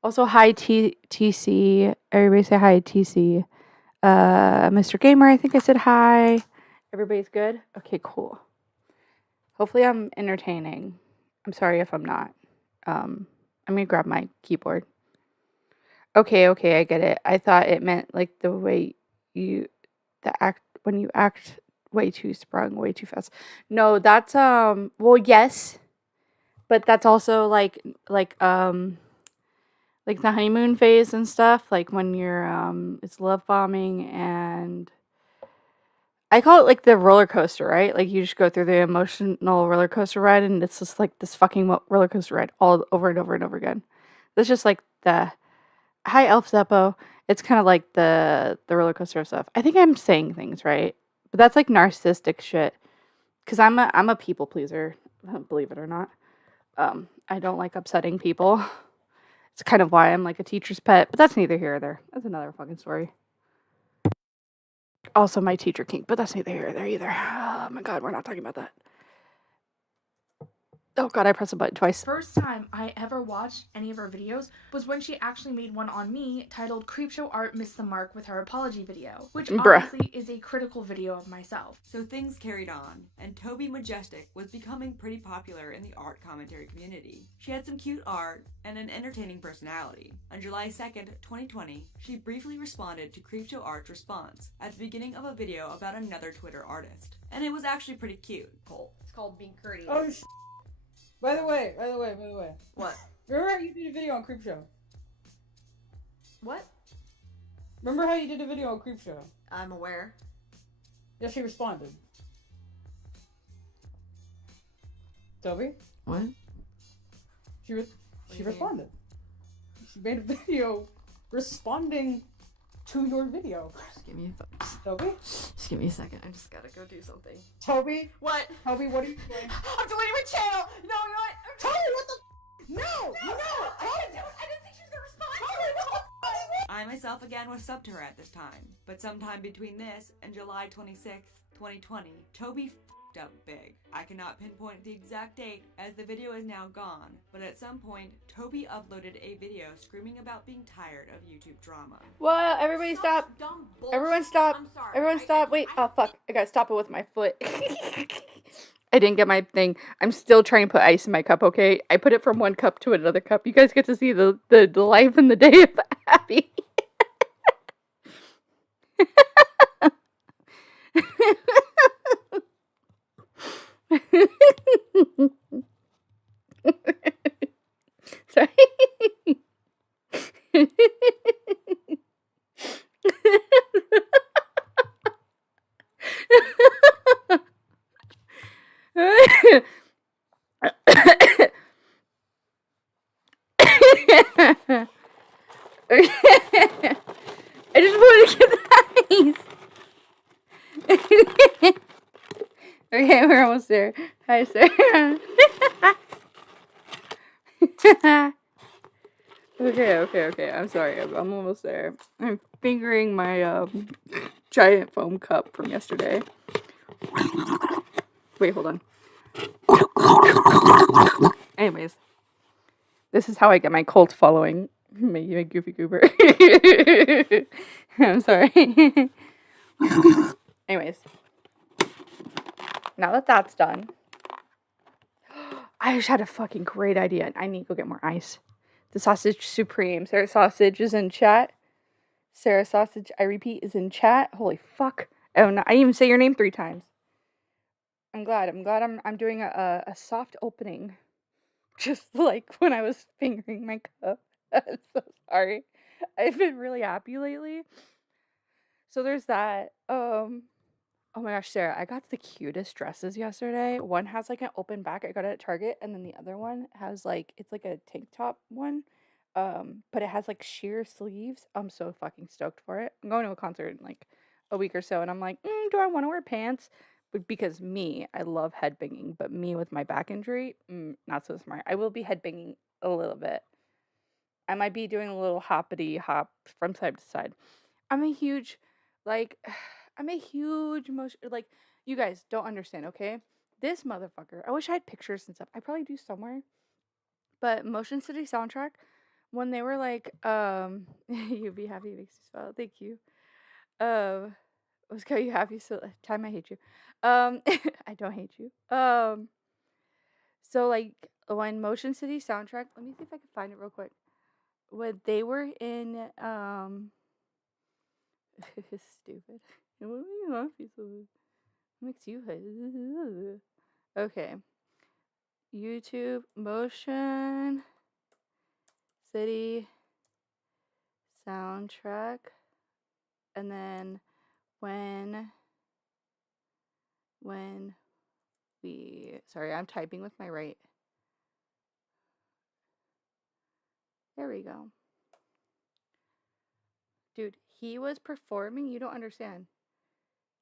Also, hi TC. Everybody say hi TC. Mr. Gamer, I think I said hi. Everybody's good? Okay, cool. Hopefully I'm entertaining. I'm sorry if I'm not. I'm going to grab my keyboard. Okay, I get it. I thought it meant like the way when you act way too sprung, way too fast. No, that's well, yes, but that's also like the honeymoon phase and stuff, like when you're it's love bombing, and I call it like the roller coaster, right? Like you just go through the emotional roller coaster ride, and it's just like this fucking roller coaster ride all over and over and over again. That's just like the hi Elf Zeppo. It's kind of like the roller coaster of stuff. I think I'm saying things right, but that's like narcissistic shit. Because I'm a people pleaser, believe it or not. I don't like upsetting people. It's kind of why I'm like a teacher's pet, but that's neither here or there. That's another fucking story. Also my teacher kink, but that's neither here or there either. Oh my god, we're not talking about that. Oh god, I pressed a button twice. First time I ever watched any of her videos was when she actually made one on me titled Creepshow Art Missed the Mark with her apology video, which obviously is a critical video of myself. So things carried on, and Toby Majestic was becoming pretty popular in the art commentary community. She had some cute art and an entertaining personality. On July 2nd, 2020, she briefly responded to Creepshow Art's response at the beginning of a video about another Twitter artist. And it was actually pretty cute. It's called being courteous. Oh, By the way. What? Remember how you did a video on Creepshow? What? Remember how you did a video on Creepshow? I'm aware. Yeah, she responded. Toby? What? She responded. She made a video responding to your video. Just give me a Toby? Just give me a second. I just gotta go do something. Toby? What? Toby, what are you doing? I'm deleting my channel! No, you know what? Toby, what the? No! I didn't think she was gonna respond. Toby, what the? I myself again was subbed to her at this time, but sometime between this and July 26th, 2020, Toby f***ed up big. I cannot pinpoint the exact date as the video is now gone, but at some point, Toby uploaded a video screaming about being tired of YouTube drama. Well, everybody stop. Everyone stop. I'm sorry. Everyone stop. Wait. Oh, fuck. I gotta stop it with my foot. I didn't get my thing. I'm still trying to put ice in my cup, okay? I put it from one cup to another cup. You guys get to see the life and the day of Abby. Sorry. I just want to get that. almost there. Hi, Sarah. Okay. I'm sorry. I'm almost there. I'm fingering my giant foam cup from yesterday. Wait, hold on. Anyways, this is how I get my cult following. Make you a goofy goober. I'm sorry. Anyways, now that that's done, I just had a fucking great idea. I need to go get more ice. The sausage supreme. Sarah Sausage is in chat. Sarah Sausage, I repeat, is in chat. Holy fuck. Oh, no, I didn't even say your name 3 times. I'm glad I'm doing a soft opening. Just like when I was fingering my cup. I'm so sorry. I've been really happy lately. So there's that. Oh my gosh, Sarah, I got the cutest dresses yesterday. One has like an open back. I got it at Target, and then the other one has like it's like a tank top one. But it has like sheer sleeves. I'm so fucking stoked for it. I'm going to a concert in like a week or so, and I'm like, do I want to wear pants? But because I love headbanging, but me with my back injury, not so smart. I will be headbanging a little bit. I might be doing a little hoppity hop from side to side. I'm a huge motion, like, you guys don't understand, okay? This motherfucker, I wish I had pictures and stuff. I probably do somewhere. But Motion City Soundtrack, when they were like, you'd be happy makes you smile. Thank you. Let's go, you happy so time I hate you. I don't hate you. So like when Motion City Soundtrack, let me see if I can find it real quick. When they were in stupid. What makes you happy? Okay. YouTube Motion City Soundtrack, and then when we, sorry, I'm typing with my right. There we go. Dude, he was performing, you don't understand.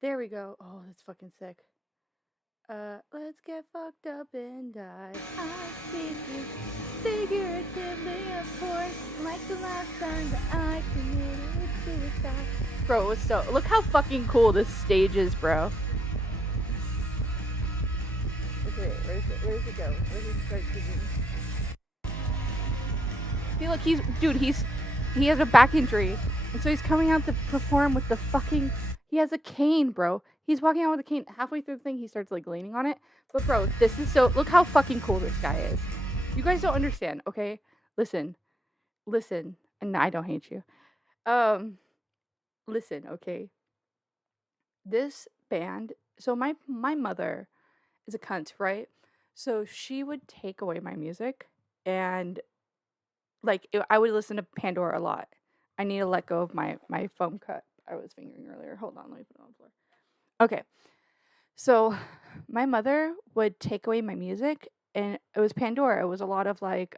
There we go. Oh, that's fucking sick. Let's get fucked up and die. I speak figuratively, of course, like the last time that I committed suicide. Bro, it was so, look how fucking cool this stage is, bro. Okay, where's it go? Where's it start singing? See, look, he has a back injury, and so he's coming out to perform with the fucking, he has a cane, bro. He's walking out with a cane. Halfway through the thing, he starts like leaning on it. But bro, this is so, look how fucking cool this guy is. You guys don't understand, okay? Listen, and I don't hate you. Listen, okay? This band, so my mother is a cunt, right? So she would take away my music, and like I would listen to Pandora a lot. I need to let go of my foam cut I was fingering earlier. Hold on, let me put it on the floor. Okay, so my mother would take away my music, and it was Pandora. It was a lot of like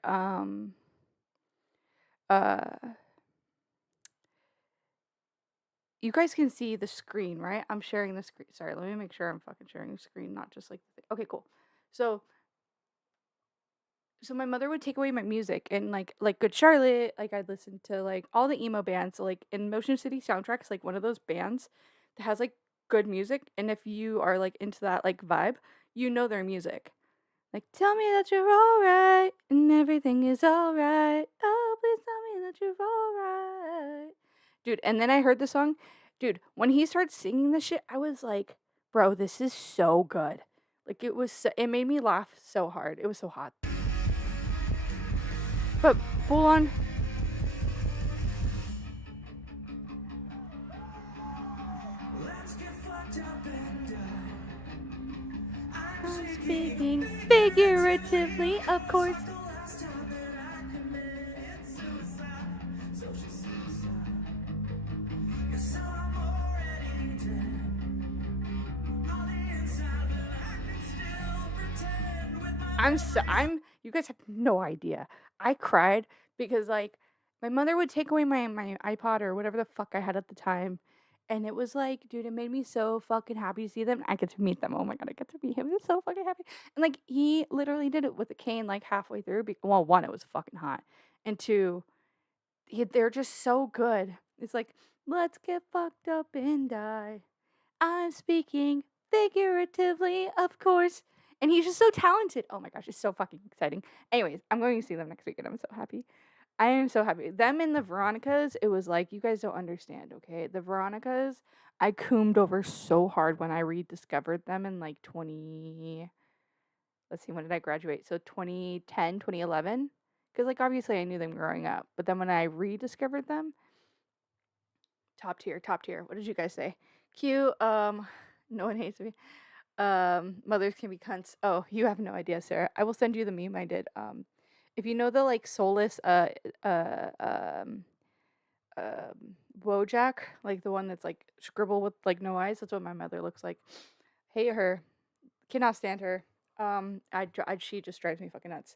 you guys can see the screen, right? I'm sharing the screen. Sorry, let me make sure I'm fucking sharing the screen, not just like okay, cool. So my mother would take away my music, and like Good Charlotte, like I'd listen to like all the emo bands. So like in Motion City Soundtracks, like one of those bands that has like good music, and if you are like into that like vibe, you know their music. Like, tell me that you're alright and everything is alright. Oh, please tell me that you're alright. Dude, and then I heard the song. Dude, when he started singing this shit, I was like, bro, this is so good. Like, it made me laugh so hard. It was so hot. But full on. I'm speaking figuratively, of course. You guys have no idea. I cried because like my mother would take away my iPod or whatever the fuck I had at the time, And it was like, dude, it made me so fucking happy to see them. I get to meet them. Oh my god, I get to meet him. It's so fucking happy. And like he literally did it with a cane like halfway through. Well, one, it was fucking hot, and two, they're just so good. It's like, let's get fucked up and die. I'm speaking figuratively, of course. And he's just so talented. Oh my gosh, it's so fucking exciting. Anyways, I'm going to see them next week, and I'm so happy. I am so happy. Them and the Veronicas, it was like, you guys don't understand, okay? The Veronicas, I coomed over so hard when I rediscovered them in like let's see, when did I graduate? So 2010, 2011. Because like obviously I knew them growing up. But then when I rediscovered them, top tier, top tier. What did you guys say? Q, no one hates me. Mothers can be cunts. Oh, you have no idea, Sarah. I will send you the meme I did. If you know the like soulless Wojak, like the one that's like scribble with like no eyes, that's what my mother looks like. Hate her. Cannot stand her. She just drives me fucking nuts.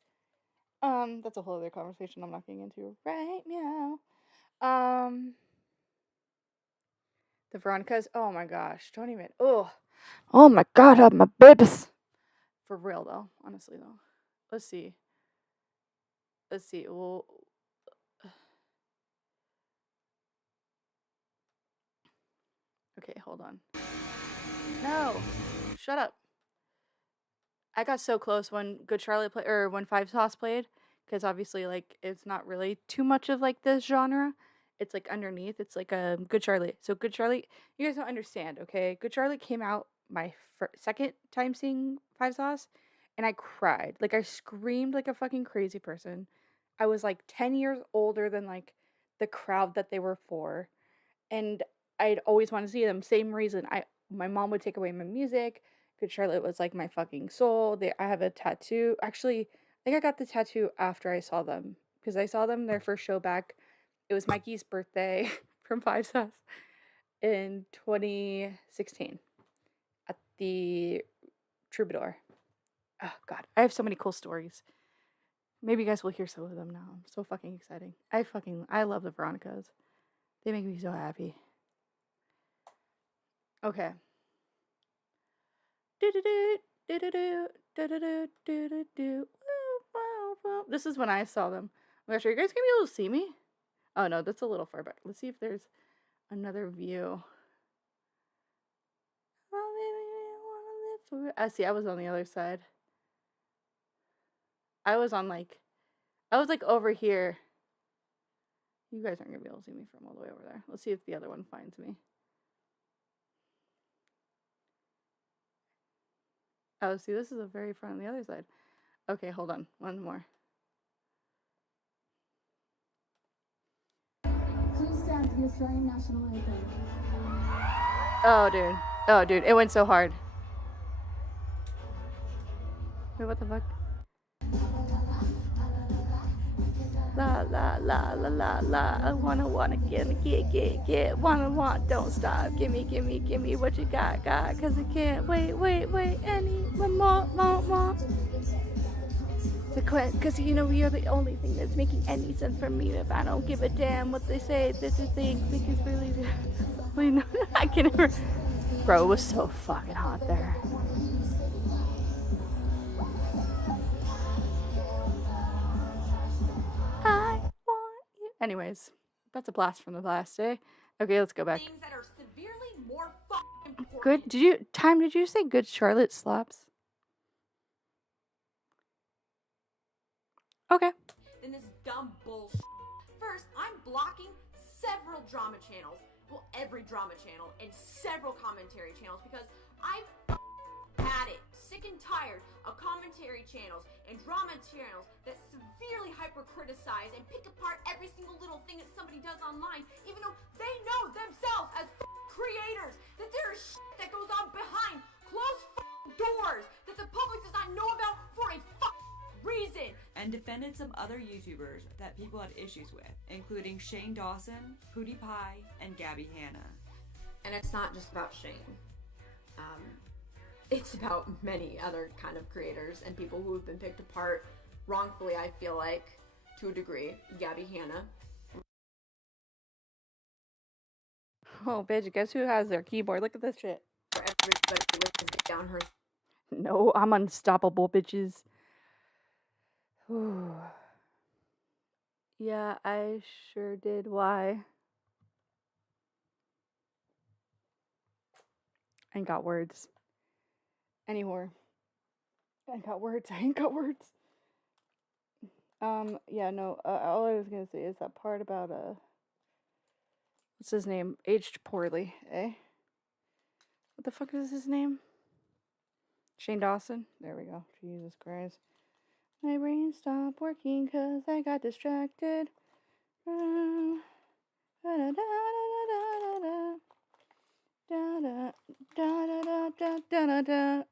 That's a whole other conversation I'm not getting into right now. The Veronicas, oh my gosh, don't even, oh my god, my babies. For real though, honestly though. Let's see. Well, okay, hold on. No, shut up. I got so close when Good Charlotte played, or when Five Sauce played, because obviously, like, it's not really too much of like this genre. It's like underneath. It's like a Good Charlotte. So Good Charlotte, you guys don't understand, okay? Good Charlotte came out my second time seeing Five Sauce, and I cried. Like I screamed like a fucking crazy person. I was like 10 years older than like the crowd that they were for, and I'd always want to see them. Same reason. My mom would take away my music. Good Charlotte was like my fucking soul. I have a tattoo. Actually, I think I got the tattoo after I saw them, because I saw them their first show back. It was Mikey's birthday from Five Sauce in 2016 at the Troubadour. Oh god, I have so many cool stories. Maybe you guys will hear some of them now. I'm so fucking exciting. I love the Veronicas. They make me so happy. Okay. This is when I saw them. I'm not sure. You guys gonna be able to see me? Oh no, that's a little far back. Let's see if there's another view. I see. I was on the other side. I was like over here. You guys aren't gonna be able to see me from all the way over there. Let's see if the other one finds me. Oh, see, this is the very front on the other side. Okay, hold on. One more. Please stand for the Australian national anthem. Oh, dude. It went so hard. Wait, what the fuck? La la la la la la. I wanna get. Wanna, don't stop. Gimme what you got. Cause I can't wait. Any more. To quit, cause you know you're the only thing that's making any sense for me. If I don't give a damn what they say, this is things because really, I can never. Bro, it was so fucking hot there. I want you. Anyways, that's a blast from the last day. Okay, let's go back. Things that are severely more fucking important. Good. Did you say Good Charlotte slaps? Okay. Than this dumb bullshit. First, I'm blocking several drama channels, well, every drama channel, and several commentary channels because I've had it, sick and tired of commentary channels and drama channels that severely hyper-criticize and pick apart every single little thing that somebody does online, even though they know themselves as creators that there is shit that goes on behind closed doors that the public does not know about for a reason. And defended some other YouTubers that people had issues with, including Shane Dawson, Pootie Pie, and Gabby Hanna. And it's not just about Shane. It's about many other kind of creators and people who have been picked apart wrongfully, I feel like, to a degree. Gabby Hanna. Oh, bitch, guess who has their keyboard? Look at this shit. For everybody lays down her. No, I'm unstoppable, bitches. Whew. Yeah, I sure did. Why? I ain't got words anymore. I ain't got words. I ain't got words. Yeah, no, all I was gonna say is that part about, what's his name? Aged poorly, eh? What the fuck is his name? Shane Dawson? There we go. Jesus Christ. My brain stopped working 'cause I got distracted.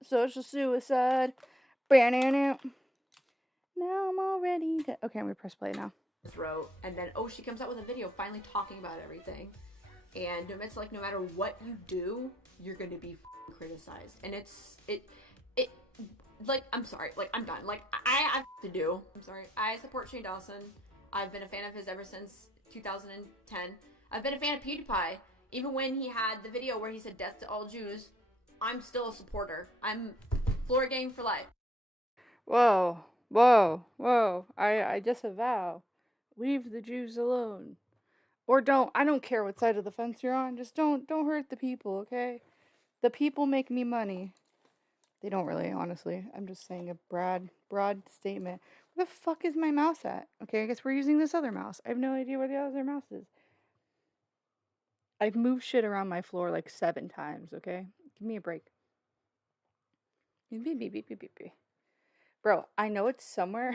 Social suicide. Now I'm already dead. Okay, I'm gonna press play now. Throat, and then she comes out with a video finally talking about everything, and it's like no matter what you do, you're gonna be criticized, and it like I'm sorry, like I'm done, like I have to do. I'm sorry. I support Shane Dawson. I've been a fan of his ever since 2010. I've been a fan of PewDiePie even when he had the video where he said death to all Jews. I'm still a supporter. I'm floor gang for life. Whoa, whoa, whoa! I disavow. Leave the Jews alone, or don't. I don't care what side of the fence you're on. Just don't hurt the people, okay? The people make me money. They don't really, honestly. I'm just saying a broad statement. Where the fuck is my mouse at? Okay, I guess we're using this other mouse. I have no idea where the other mouse is. I've moved shit around my floor like 7 times, okay? Give me a break. Beep, beep, beep, beep, beep, beep. Bro, I know it's somewhere.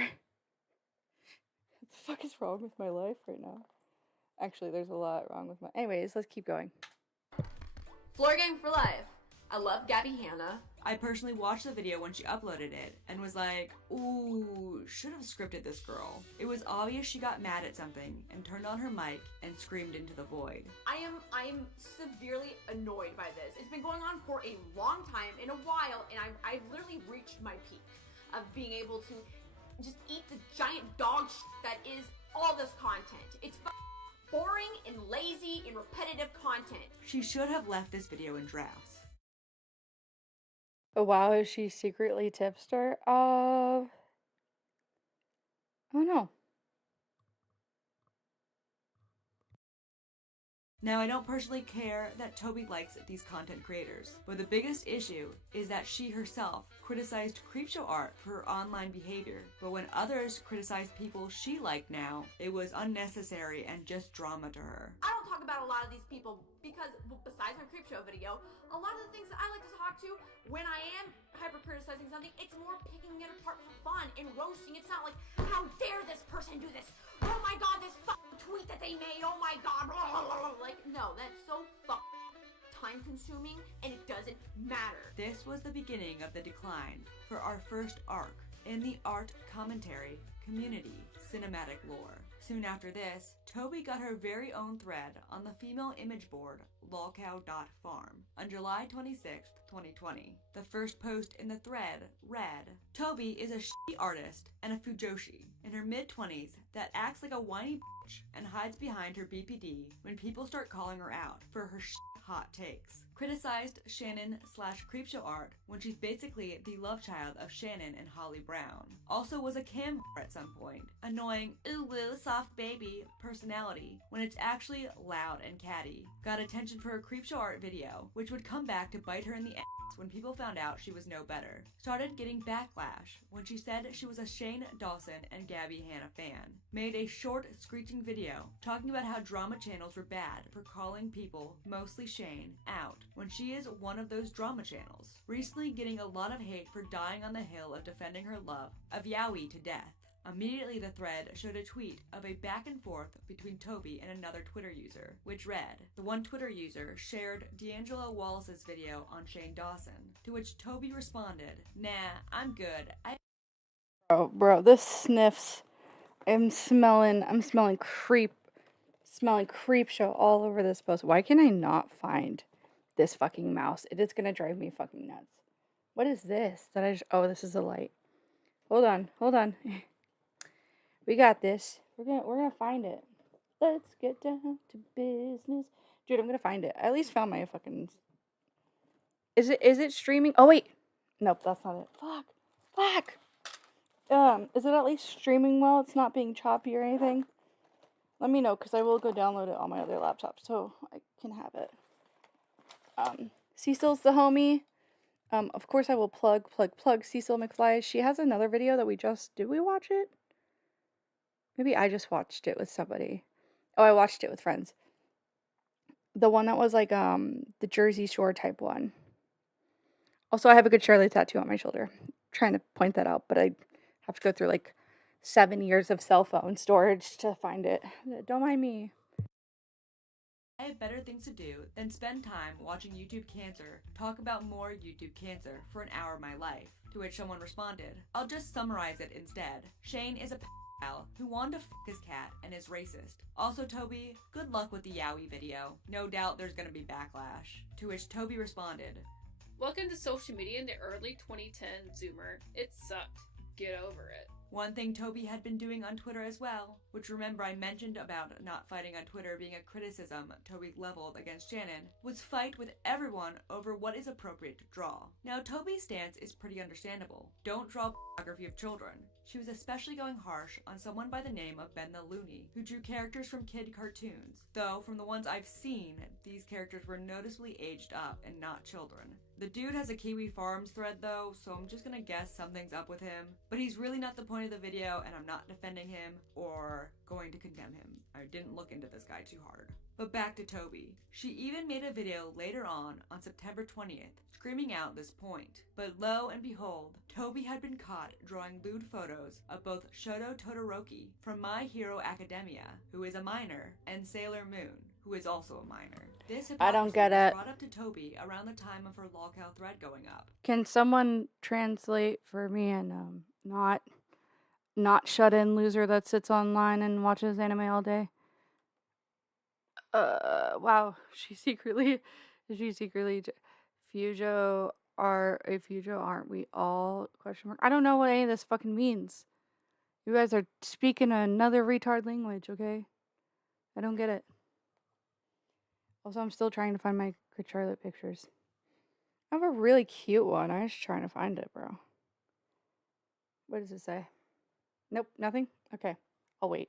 What the fuck is wrong with my life right now? Actually, there's a lot wrong with my... Anyways, let's keep going. Floor gang for life. I love Gabby Hanna. I personally watched the video when she uploaded it and was like, ooh, should have scripted this girl. It was obvious she got mad at something and turned on her mic and screamed into the void. I am severely annoyed by this. It's been going on for a long time, in a while, and I've literally reached my peak of being able to just eat the giant dog that is all this content. It's boring and lazy and repetitive content. She should have left this video in drafts. Oh wow, is she secretly tipster of... Oh no. Now, I don't personally care that Toby likes these content creators, but the biggest issue is that she herself criticized creepshow art for her online behavior, but when others criticized people she liked now, it was unnecessary and just drama to her. I don't talk about a lot of these people because, well, besides my creepshow video, a lot of the things that I like to talk to when I am hyper-criticizing something, it's more picking it apart for fun and roasting. It's not like, how dare this person do this? Oh my god, this tweet that they made, oh my god, blah, blah, blah. Like, no, that's so time consuming and it doesn't matter. This was the beginning of the decline for our first arc in the art commentary community cinematic lore. Soon after this, Toby got her very own thread on the female image board lolcow.farm on July 26th, 2020. The first post in the thread read, Toby is a shitty artist and a fujoshi in her mid-20s that acts like a whiny bitch and hides behind her BPD when people start calling her out for her hot takes. Criticized Shannon/Creepshow art when she's basically the love child of Shannon and Holly Brown. Also was a cam whore at some point. Annoying, ooh woo, soft baby personality when it's actually loud and catty. Got attention for her Creepshow art video, which would come back to bite her in the ass when people found out she was no better. Started getting backlash when she said she was a Shane Dawson and Gabby Hanna fan. Made a short screeching video talking about how drama channels were bad for calling people, mostly Shane, out when she is one of those drama channels. Recently getting a lot of hate for dying on the hill of defending her love of Yowie to death. Immediately the thread showed a tweet of a back and forth between Toby and another Twitter user, which read, the one Twitter user shared D'Angelo Wallace's video on Shane Dawson, to which Toby responded, nah, I'm good. Bro, this sniffs. I'm smelling creep show all over this post. Why can I not find this fucking mouse? It is gonna drive me fucking nuts. What is this? Oh, this is a light. Hold on. We got this. We're gonna find it. Let's get down to business. Dude, I'm gonna find it. I at least found my fucking... Is it streaming? Oh, wait. Nope, that's not it. Fuck. Is it at least streaming well? It's not being choppy or anything? Let me know, because I will go download it on my other laptop so I can have it. Cecil's the homie. Of course I will plug Cecil McFly. She has another video that did we watch it? Maybe I just watched it with somebody. Oh, I watched it with friends. The one that was like, the Jersey Shore type one. Also, I have a good Charlie tattoo on my shoulder. I'm trying to point that out, but I have to go through like 7 years of cell phone storage to find it. Don't mind me. I have better things to do than spend time watching YouTube Cancer talk about more YouTube Cancer for an hour of my life. To which someone responded, I'll just summarize it instead. Shane is a pal who wanted to f his cat and is racist. Also, Toby, good luck with the Yowie video. No doubt there's gonna be backlash. To which Toby responded, welcome to social media in the early 2010 Zoomer. It sucked. Get over it. One thing Toby had been doing on Twitter as well, which remember I mentioned about not fighting on Twitter being a criticism Toby leveled against Shannon, was fight with everyone over what is appropriate to draw. Now Toby's stance is pretty understandable. Don't draw pornography of children. She was especially going harsh on someone by the name of Ben the Looney, who drew characters from kid cartoons, though from the ones I've seen, these characters were noticeably aged up and not children. The dude has a Kiwi Farms thread though, so I'm just gonna guess something's up with him, but he's really not the point of the video and I'm not defending him or going to condemn him. I didn't look into this guy too hard. But back to Toby. She even made a video later on September 20th, screaming out this point. But lo and behold, Toby had been caught drawing lewd photos of both Shoto Todoroki from My Hero Academia, who is a minor, and Sailor Moon, who is also a minor. This I don't get it. Brought up to Toby around the time of her lolcow thread going up. Can someone translate for me and not shut-in loser that sits online and watches anime all day? Wow, she secretly Fujo aren't we all? Question mark. I don't know what any of this fucking means. You guys are speaking another retard language, okay? I don't get it. Also, I'm still trying to find my good Charlotte pictures. I have a really cute one. I'm just trying to find it, bro. What does it say? Nope, nothing? Okay, I'll wait.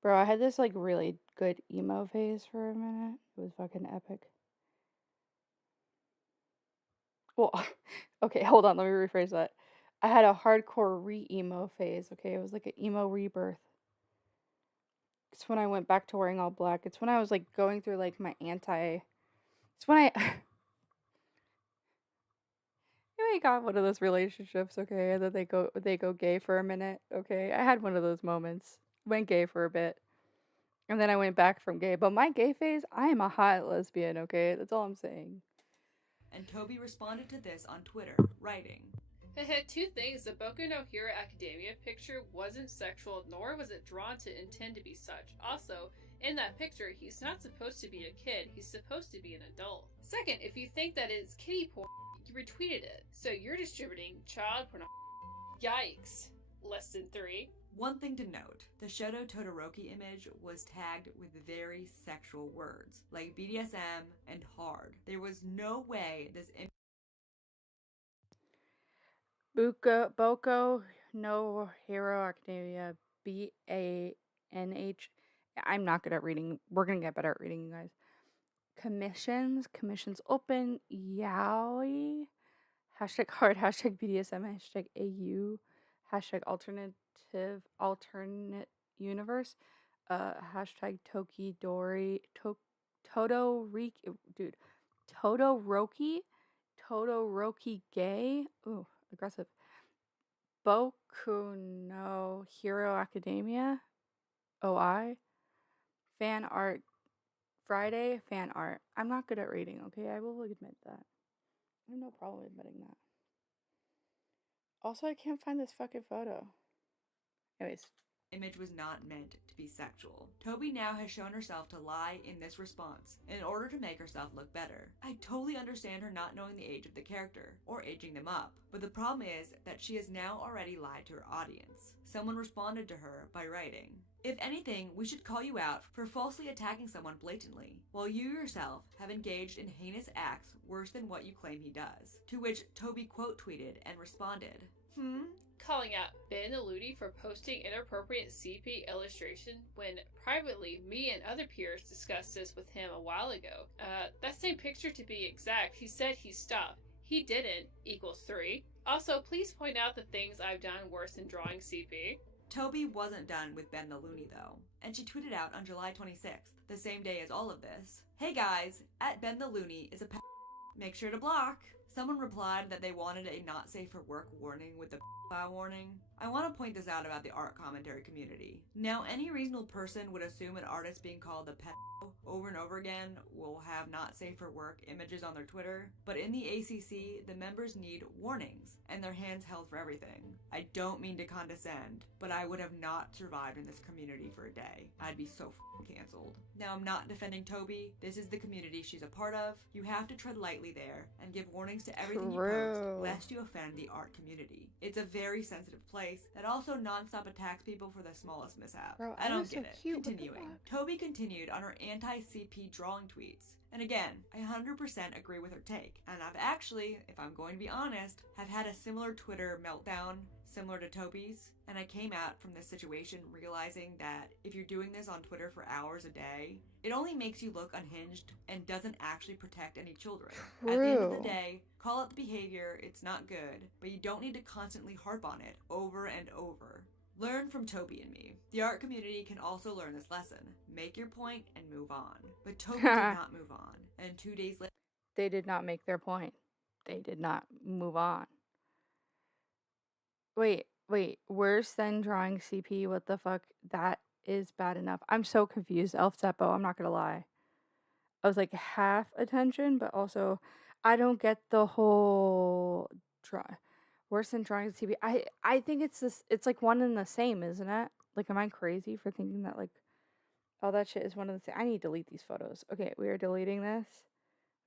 Bro, I had this like really good emo phase for a minute. It was fucking epic. Well, okay, hold on, let me rephrase that. I had a hardcore re-emo phase, okay? It was like an emo rebirth. It's when I went back to wearing all black. It's when I was like going through like my it's when I I got one of those relationships, okay, and then they go gay for a minute, okay? I had one of those moments. Went gay for a bit. And then I went back from gay. But my gay phase, I am a hot lesbian, okay? That's all I'm saying. And Toby responded to this on Twitter, writing, I had two things. The Boku no Hero Academia picture wasn't sexual, nor was it drawn to intend to be such. Also, in that picture, he's not supposed to be a kid. He's supposed to be an adult. Second, if you think that is kiddie porn, you retweeted it. So you're distributing child pornography. Yikes. Less than 3. One thing to note, the Shoto Todoroki image was tagged with very sexual words, like BDSM and hard. There was no way this image Boko no Hero Academia BANH. I'm not good at reading. We're gonna get better at reading, you guys. Commissions open. Yaoi. Hashtag hard. Hashtag BDSM. Hashtag AU. Hashtag alternate universe. Hashtag Tokidori. Todoroki. Dude. Todoroki gay. Ooh, aggressive. Boku no Hero Academia. OI. Fan art. Friday. Fan art. I'm not good at reading, okay? I will admit that. I have no problem admitting that. Also, I can't find this fucking photo. Anyways, image was not meant to be sexual. Toby now has shown herself to lie in this response in order to make herself look better. I totally understand her not knowing the age of the character, or aging them up, but the problem is that she has now already lied to her audience. Someone responded to her by writing, "If anything, we should call you out for falsely attacking someone blatantly, while you yourself have engaged in heinous acts worse than what you claim he does." To which Toby quote tweeted and responded, Calling out Ben Aludi for posting inappropriate CP illustration when privately me and other peers discussed this with him a while ago. That same picture to be exact, he said he stopped. He didn't, equals 3. Also, please point out the things I've done worse than drawing CP. Toby wasn't done with Ben the Looney though, and she tweeted out on July 26th, the same day as all of this, "Hey guys, at Ben the Looney is a make sure to block." Someone replied that they wanted a not safe for work warning with the warning. I want to point this out about the art commentary community. Now, any reasonable person would assume an artist being called a over and over again will have not safe for work images on their Twitter, but in the ACC, the members need warnings and their hands held for everything. I don't mean to condescend, but I would have not survived in this community for a day. I'd be so canceled. Now, I'm not defending Toby. This is the community she's a part of. You have to tread lightly there and give warnings to everything you post, lest you offend the art community. It's a very sensitive place that also nonstop attacks people for the smallest mishap. Bro, I don't so get it. cute. Continuing. Toby continued on her anti-CP drawing tweets. And again, I 100% agree with her take. And I've actually, if I'm going to be honest, have had a similar Twitter meltdown similar to Toby's. And I came out from this situation realizing that if you're doing this on Twitter for hours a day, it only makes you look unhinged and doesn't actually protect any children. At the end of the day, call out the behavior, it's not good, but you don't need to constantly harp on it over and over. Learn from Toby and me. The art community can also learn this lesson. Make your point and move on. But Toby did not move on. And 2 days later... They did not make their point. They did not move on. Wait. Worse than drawing CP? What the fuck? That is bad enough. I'm so confused. Elf Seppo, I'm not gonna lie. I was like half attention, but also I don't get the whole worse than drawing CP. I think it's this. It's like one and the same, isn't it? Like, am I crazy for thinking that like all that shit is one and the same? I need to delete these photos. Okay, we are deleting this.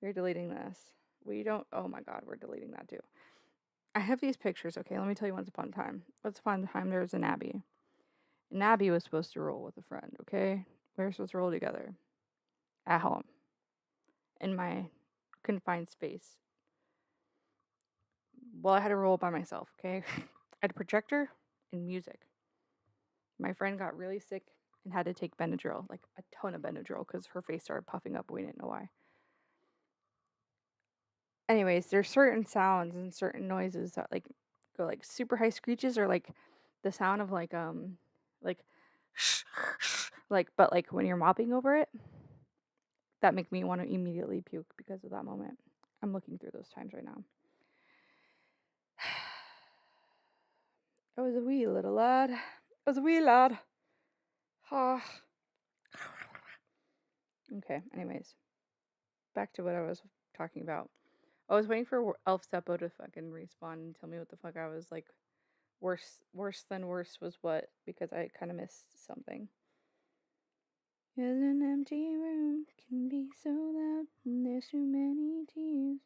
We're deleting this. We don't. Oh my god, we're deleting that too. I have these pictures. Okay, let me tell you. Once upon a time, there was an Abby. And Abby was supposed to roll with a friend. Okay, we were supposed to roll together at home in my confined space. Well, I had to roll by myself, okay? I had a projector and music. My friend got really sick and had to take Benadryl, like a ton of Benadryl, because her face started puffing up. We didn't know why. Anyways, there's certain sounds and certain noises that like go like super high screeches, or like the sound of like but like when you're mopping over it, that make me want to immediately puke because of that moment. I'm looking through those times right now. I was a wee little lad. I was a wee lad. Oh. Okay, anyways. Back to what I was talking about. I was waiting for Elf Seppo to fucking respawn and tell me what the fuck I was like. Worse than worse was what? Because I kind of missed something. As an empty room can be so loud, and there's too many tears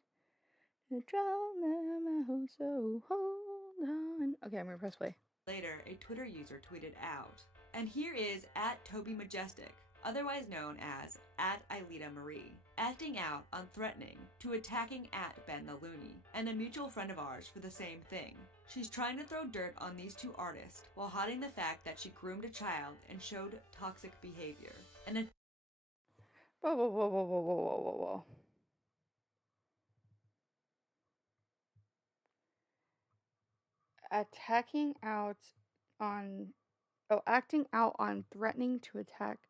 to drown them out, so hold on. Okay, I'm gonna press play. Later, a Twitter user tweeted out, and here is @TobyMajestic, otherwise known as @IlitaMarie, acting out on threatening to attacking @Ben the Looney, and a mutual friend of ours for the same thing. She's trying to throw dirt on these two artists while hiding the fact that she groomed a child and showed toxic behavior. And Whoa. Acting out on threatening to attack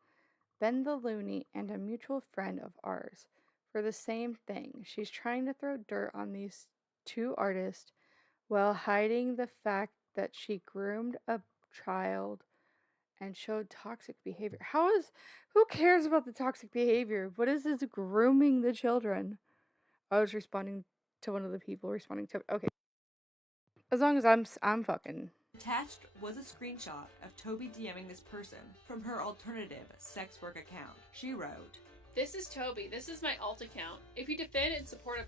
Ben the Looney and a mutual friend of ours for the same thing. She's trying to throw dirt on these two artists while hiding the fact that she groomed a child and showed toxic behavior. Who cares about the toxic behavior? What is this grooming the children? I was responding to one of the people responding to, okay. As long as I'm fucking Attached was a screenshot of Toby DMing this person from her alternative sex work account. She wrote, "This is Toby. This is my alt account. If you defend and support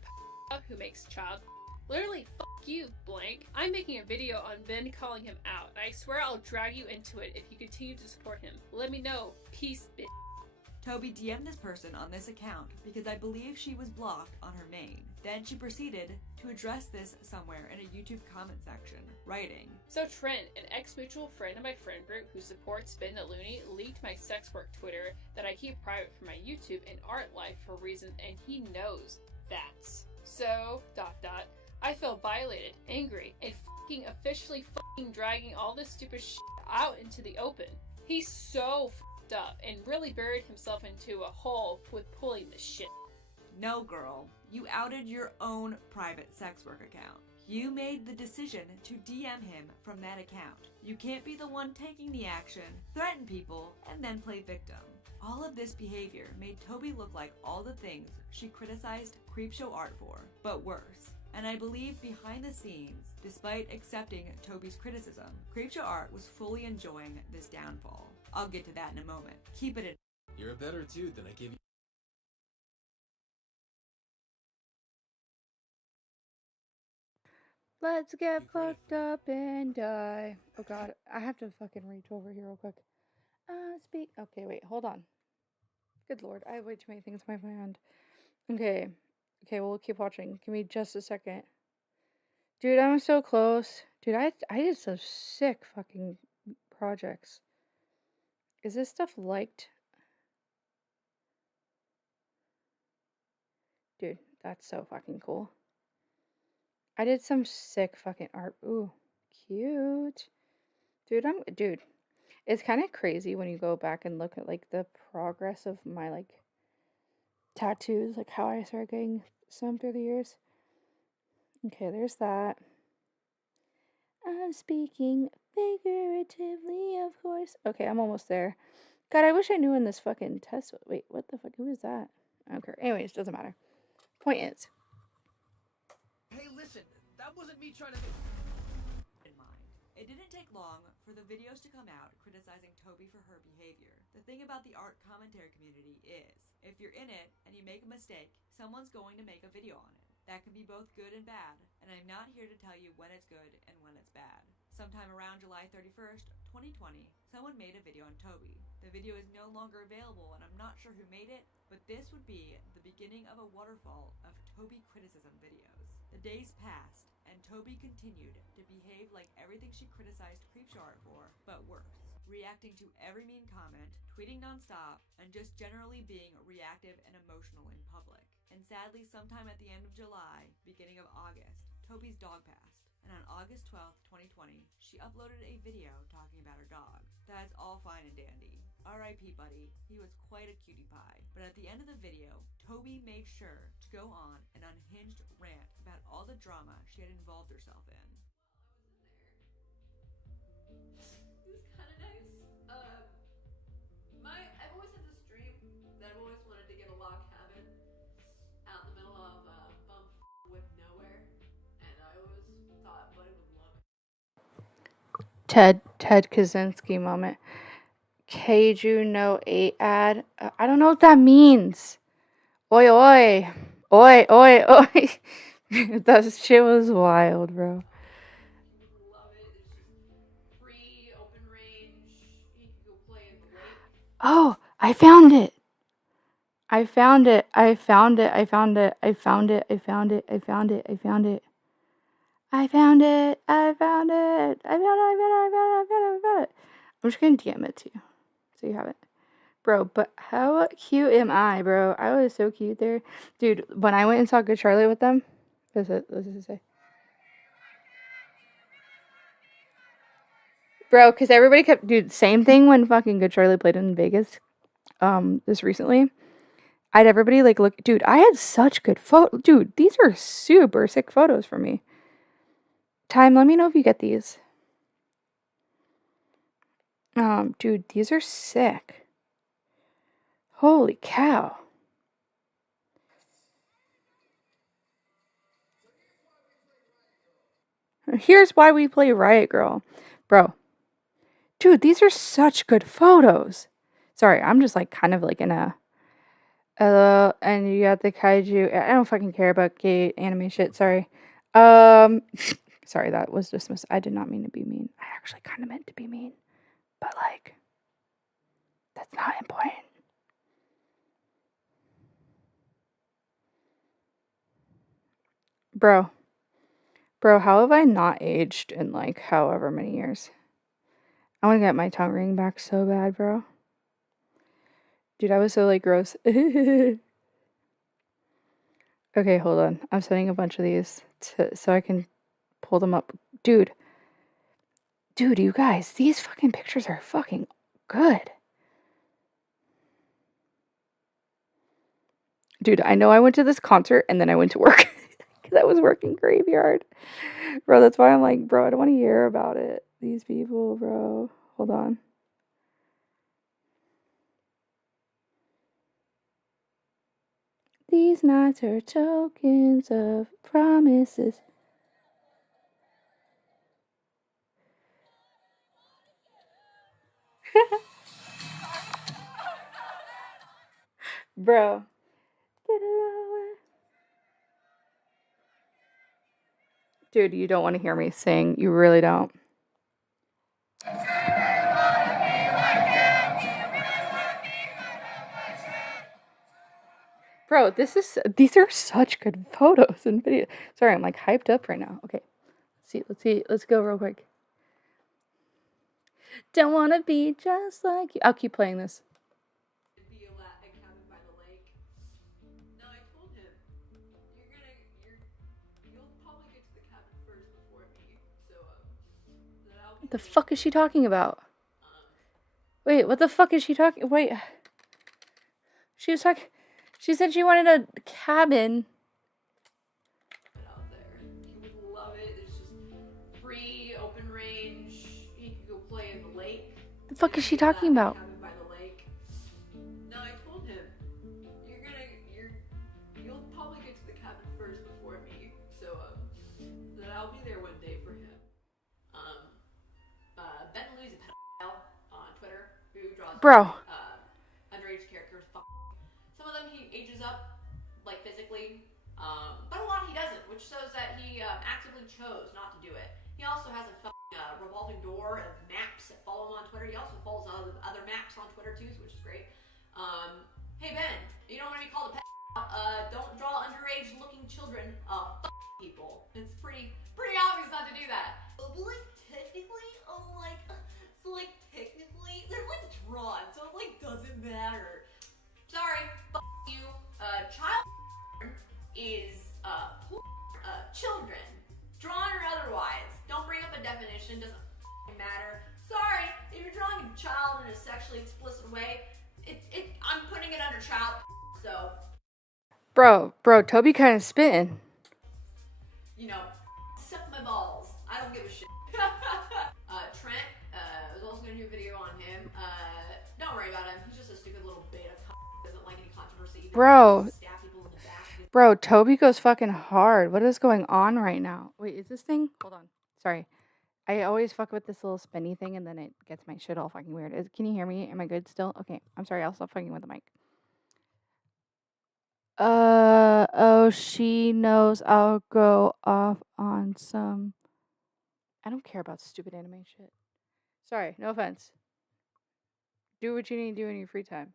a who makes child, literally fuck you, blank. I'm making a video on Ben calling him out, and I swear I'll drag you into it if you continue to support him. Let me know. Peace, bitch." Toby DM'd this person on this account because I believe she was blocked on her main. Then she proceeded to address this somewhere in a YouTube comment section, writing, "So Trent, an ex-mutual friend of my friend group who supports Ben the Looney, leaked my sex work Twitter that I keep private for my YouTube and art life for reasons, and he knows that. So, ... I feel violated, angry, and fucking officially fucking dragging all this stupid shit out into the open. He's so fucked up and really buried himself into a hole with pulling this shit." No, girl. You outed your own private sex work account. You made the decision to DM him from that account. You can't be the one taking the action, threaten people, and then play victim. All of this behavior made Toby look like all the things she criticized Creepshow Art for, but worse. And I believe behind the scenes, despite accepting Toby's criticism, Creepshow Art was fully enjoying this downfall. I'll get to that in a moment. Keep it in. You're a better dude than I give you. Let's get fucked up and die. Oh god, I have to fucking reach over here real quick. Speak. Okay, wait, hold on. Good lord, I have way too many things in my hand. Okay. Okay, we'll keep watching. Give me just a second. Dude, I'm so close. Dude, I did some sick fucking projects. Is this stuff liked? Dude, that's so fucking cool. I did some sick fucking art. Ooh, cute. Dude, it's kind of crazy when you go back and look at like the progress of my like tattoos, like how I started getting some through the years. Okay, there's that. I'm speaking figuratively, of course. Okay, I'm almost there. God, I wish I knew when this fucking test. Wait, what the fuck? Who is that? I don't care. Anyways, doesn't matter. Point is. Hey, listen, that wasn't me trying to. In mind. It didn't take long for the videos to come out criticizing Toby for her behavior. The thing about the art commentary community is, if you're in it and you make a mistake, someone's going to make a video on it. That can be both good and bad, and I'm not here to tell you when it's good and when it's bad. Sometime around July 31st, 2020, someone made a video on Toby. The video is no longer available and I'm not sure who made it, but this would be the beginning of a waterfall of Toby criticism videos. The days passed, and Toby continued to behave like everything she criticized Creepshow Art for, but worse. Reacting to every mean comment, tweeting nonstop, and just generally being reactive and emotional in public. And sadly, sometime at the end of July, beginning of August, Toby's dog passed. And on August 12th, 2020, she uploaded a video talking about her dog. That's all fine and dandy. R.I.P. buddy, he was quite a cutie pie. But at the end of the video, Toby made sure to go on an unhinged rant about all the drama she had involved herself in. It was kind of nice. I've always had this dream that I've always wanted to get a log cabin out in the middle of bumfuck with nowhere, and I always thought Buddy would love it. Ted Kaczynski moment. Keiju no 8 ad. I don't know what that means. Oi oi. Oi oi oi. That shit was wild, bro. Oh, I found it. I found it. I found it. I found it. I found it. I found it. I found it. I found it. I found it. I found it. I found it. I found it. I found it. I found it. I'm just gonna DM it to you, so you have it, bro. But how cute am I, bro? I was so cute there, dude. When I went and saw Good Charlotte with them, what does it say? Bro, because everybody kept, dude, same thing when fucking Good Charlotte played in Vegas, this recently. I had everybody, like, look, dude, I had such good dude, these are super sick photos for me. Time, let me know if you get these. Dude, these are sick. Holy cow. Here's why we play Riot Girl. Bro. Dude, these are such good photos. Sorry, I'm just like kind of like in a and you got the kaiju. I don't fucking care about gay anime shit. Sorry. Sorry, that was dismissed. I did not mean to be mean. I actually kind of meant to be mean, but like, that's not important. Bro, how have I not aged in like however many years? I want to get my tongue ring back so bad, bro. Dude, I was so like gross. Okay, hold on. I'm sending a bunch of these so I can pull them up. Dude, you guys, these fucking pictures are fucking good. Dude, I know I went to this concert and then I went to work because I was working graveyard. Bro, that's why I'm like, bro, I don't want to hear about it. These people, bro. Hold on. These nights are tokens of promises. Bro. Dude, you don't want to hear me sing. You really don't. Bro, these are such good photos and videos. Sorry, I'm like hyped up right now. Okay. Let's see. Let's go real quick. Don't want to be just like you. I'll keep playing this. What the fuck is she talking about? Wait, what the fuck is she talking? Wait. She was talking. She said she wanted a cabin. Out there. He would love it. It's just free, open range. He could go play in the lake. The fuck is she talking about? Cabin by the lake. No, I told him you'll probably get to the cabin first before me. So that I'll be there one day for him. Ben Lou's a pedophile on Twitter who draws Bro. underage characters. Some of them he ages up, like physically, but a lot he doesn't, which shows that he actively chose not to do it. He also has a revolving door of maps that follow him on Twitter. He also follows other maps on Twitter too, which is great. Hey Ben, you don't want to be called a pedophile. Don't draw underage looking children. People. It's pretty obvious not to do that. But like technically, technically, they're like drawn, so it like doesn't matter. Sorry, you. Child is children, drawn or otherwise. Don't bring up a definition. Doesn't matter. Sorry, if you're drawing a child in a sexually explicit way, I'm putting it under child. So. Bro, Toby kind of spitting. Suck my balls. I don't give a shit. Trent, I was also gonna do a video on him. Don't worry about him. He's just a stupid little beta. Doesn't like any controversy. Bro, Toby goes fucking hard. What is going on right now? Wait, is this thing? Hold on. Sorry. I always fuck with this little spinny thing and then it gets my shit all fucking weird. Can you hear me? Am I good still? Okay. I'm sorry. I'll stop fucking with the mic. Oh, she knows I'll go off on some. I don't care about stupid anime shit. Sorry, no offense. Do what you need to do in your free time.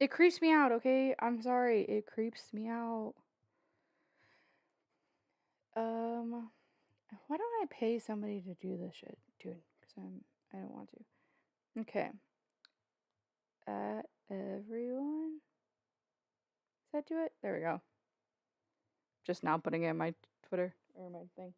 It creeps me out, okay? I'm sorry. It creeps me out. Why don't I pay somebody to do this shit, dude? Because I don't want to. Okay. Everyone. Does that do it? There we go. Just now putting it in my Twitter or my thing.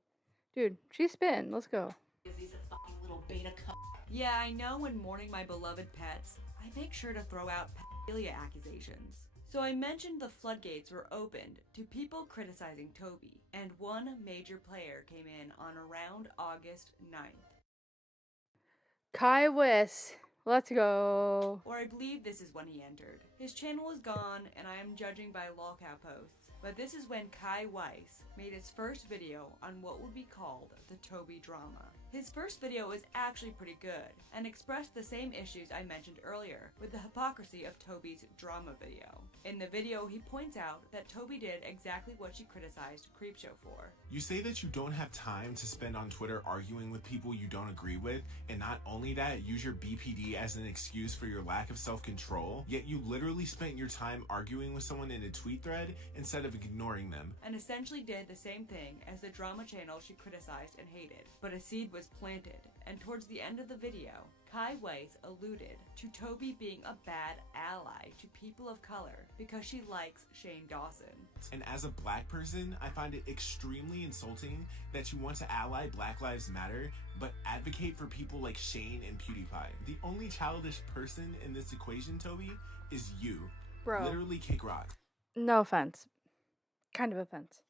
Dude, she's spin. Let's go. He's a fucking little beta cuck. Yeah, I know when mourning my beloved pets, I make sure to throw out pedophilia accusations. So I mentioned the floodgates were opened to people criticizing Toby, and one major player came in on around August 9th. Kai West. Let's go. Or I believe this is when he entered. His channel is gone, and I am judging by lolcow posts. But this is when Kai Weiss made his first video on what would be called the Toby drama. His first video was actually pretty good, and expressed the same issues I mentioned earlier, with the hypocrisy of Toby's drama video. In the video, he points out that Toby did exactly what she criticized Creepshow for. You say that you don't have time to spend on Twitter arguing with people you don't agree with, and not only that, use your BPD as an excuse for your lack of self-control, yet you literally spent your time arguing with someone in a tweet thread instead of ignoring them. And essentially did the same thing as the drama channel she criticized and hated. But a seed was planted, and towards the end of the video, Kai Weiss alluded to Toby being a bad ally to people of color because she likes Shane Dawson. And as a black person, I find it extremely insulting that you want to ally Black Lives Matter, but advocate for people like Shane and PewDiePie. The only childish person in this equation, Toby, is you. Bro. Literally kick rocks. No offense. Kind of offense.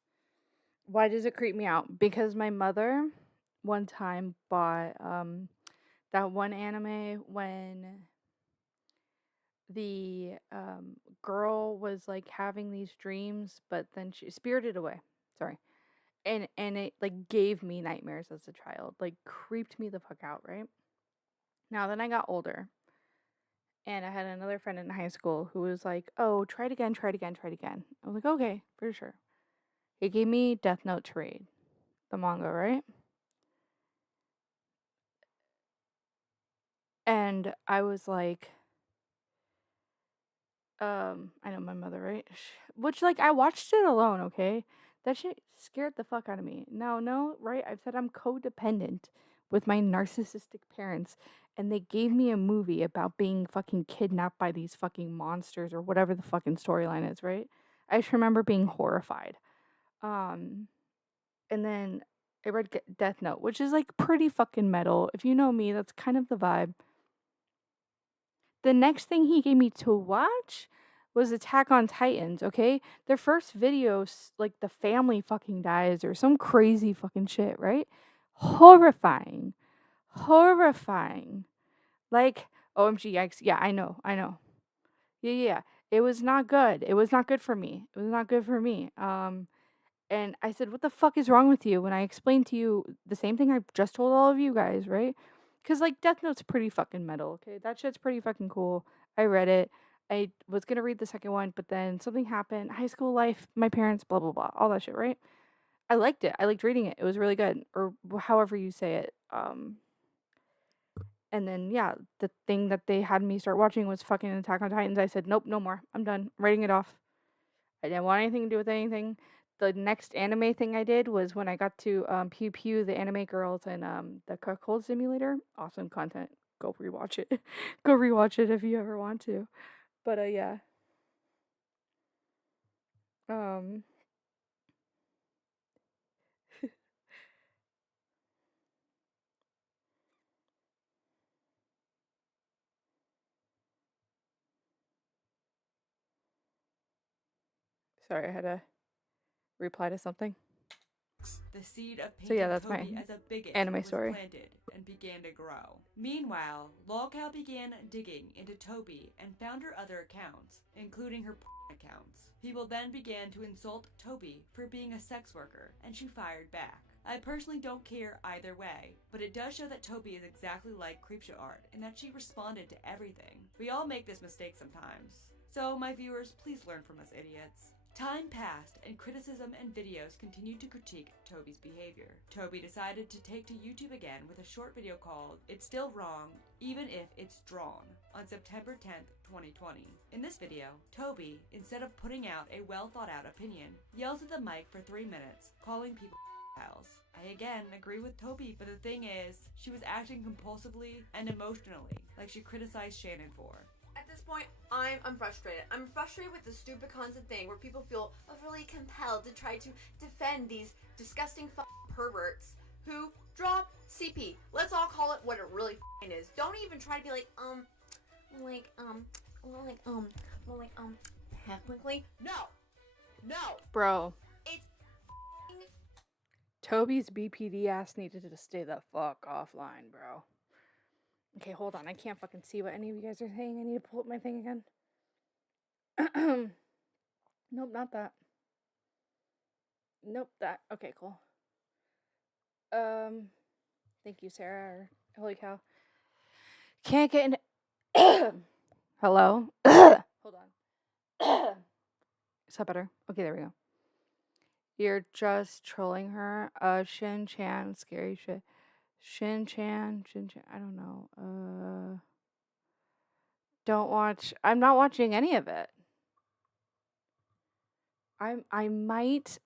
Why does it creep me out? Because my mother one time bought that one anime when the girl was like having these dreams, but then she spirited away. Sorry. And it like gave me nightmares as a child. Like creeped me the fuck out, right? Now then I got older. And I had another friend in high school who was like, "Oh, try it again, try it again, try it again." I was like, "Okay, for sure." He gave me Death Note to read, the manga, right? And I was like, I know my mother, right? Which, like, I watched it alone, okay? That shit scared the fuck out of me. Now, no, right? I've said I'm codependent with my narcissistic parents, and they gave me a movie about being fucking kidnapped by these fucking monsters or whatever the fucking storyline is, right? I just remember being horrified. And then I read Death Note, which is like pretty fucking metal. If you know me, that's kind of the vibe. The next thing he gave me to watch was Attack on Titans, okay? Their first video, like the family fucking dies or some crazy fucking shit, right? Horrifying. Horrifying. Like, OMG, yikes. Yeah, I know. Yeah. It was not good. It was not good for me. And I said, "What the fuck is wrong with you?" When I explained to you the same thing I just told all of you guys, right? Because, like, Death Note's pretty fucking metal, okay? That shit's pretty fucking cool. I read it. I was going to read the second one, but then something happened. High school life, my parents, blah, blah, blah. All that shit, right? I liked it. I liked reading it. It was really good. Or however you say it. And then, yeah, the thing that they had me start watching was fucking Attack on Titans. I said, "Nope, no more. I'm done. I'm writing it off." I didn't want anything to do with anything. The next anime thing I did was when I got to Pew Pew, the anime girls, and the Cuckold Simulator. Awesome content. Go rewatch it. Go rewatch it if you ever want to. But yeah. Sorry, I had to reply to something. The seed of So yeah, painting that's my Toby as a bigot anime was story. planted and began to grow. Meanwhile, Lolcow began digging into Toby and found her other accounts, including her accounts. People then began to insult Toby for being a sex worker, and she fired back. I personally don't care either way, but it does show that Toby is exactly like Creepshow Art in that she responded to everything. We all make this mistake sometimes. So, my viewers, please learn from us idiots. Time passed, and criticism and videos continued to critique Toby's behavior. Toby decided to take to YouTube again with a short video called "It's Still Wrong, Even If It's Drawn" on September 10th, 2020. In this video, Toby, instead of putting out a well-thought-out opinion, yells at the mic for 3 minutes, calling people pals. I again agree with Toby, but the thing is, she was acting compulsively and emotionally, like she criticized Shannon for. At this point, I'm frustrated. I'm frustrated with the stupid constant thing where people feel overly compelled to try to defend these disgusting perverts who drop CP. Let's all call it what it really is. Don't even try to be like, technically. No. Bro. It's Toby's BPD ass needed to stay the fuck offline, bro. Okay, hold on. I can't fucking see what any of you guys are saying. I need to pull up my thing again. Nope, not that. Nope, that. Okay, cool. Thank you, Sarah. Holy cow. Can't get in. Hello? Hold on. Is that better? Okay, there we go. You're just trolling her. Shin-chan, scary shit. Shin-chan, I don't know. Don't watch. I'm not watching any of it. I might.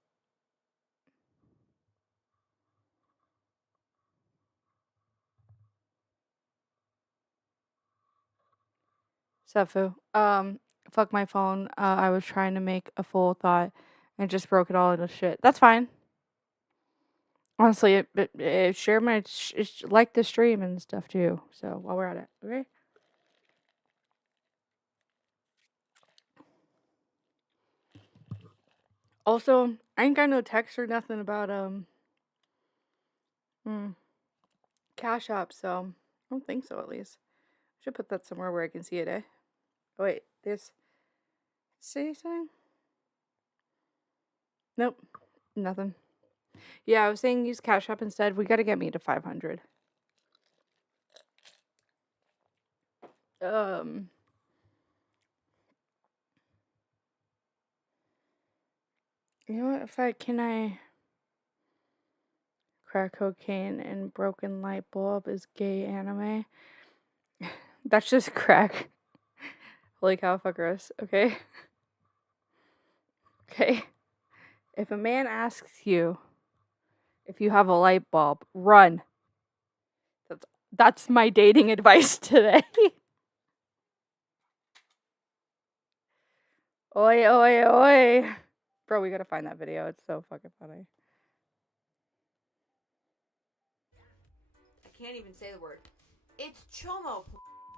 Sefu. Fuck my phone. I was trying to make a full thought and just broke it all into shit. That's fine. Honestly, it share my like the stream and stuff too. So while we're at it, okay. Also, I ain't got no text or nothing about Cash App, so I don't think so. At least I should put that somewhere where I can see it. Oh, wait, there's say something. Nope, nothing. Yeah, I was saying use Cash App instead. We got to get me to 500. You know what? Can I crack cocaine and broken light bulb is gay anime? That's just crack. Holy cow, fuck us. Okay. Okay. If a man asks you if you have a light bulb, run. That's my dating advice today. Oi, oi, oi. Bro, we gotta find that video. It's so fucking funny. I can't even say the word. It's chomo.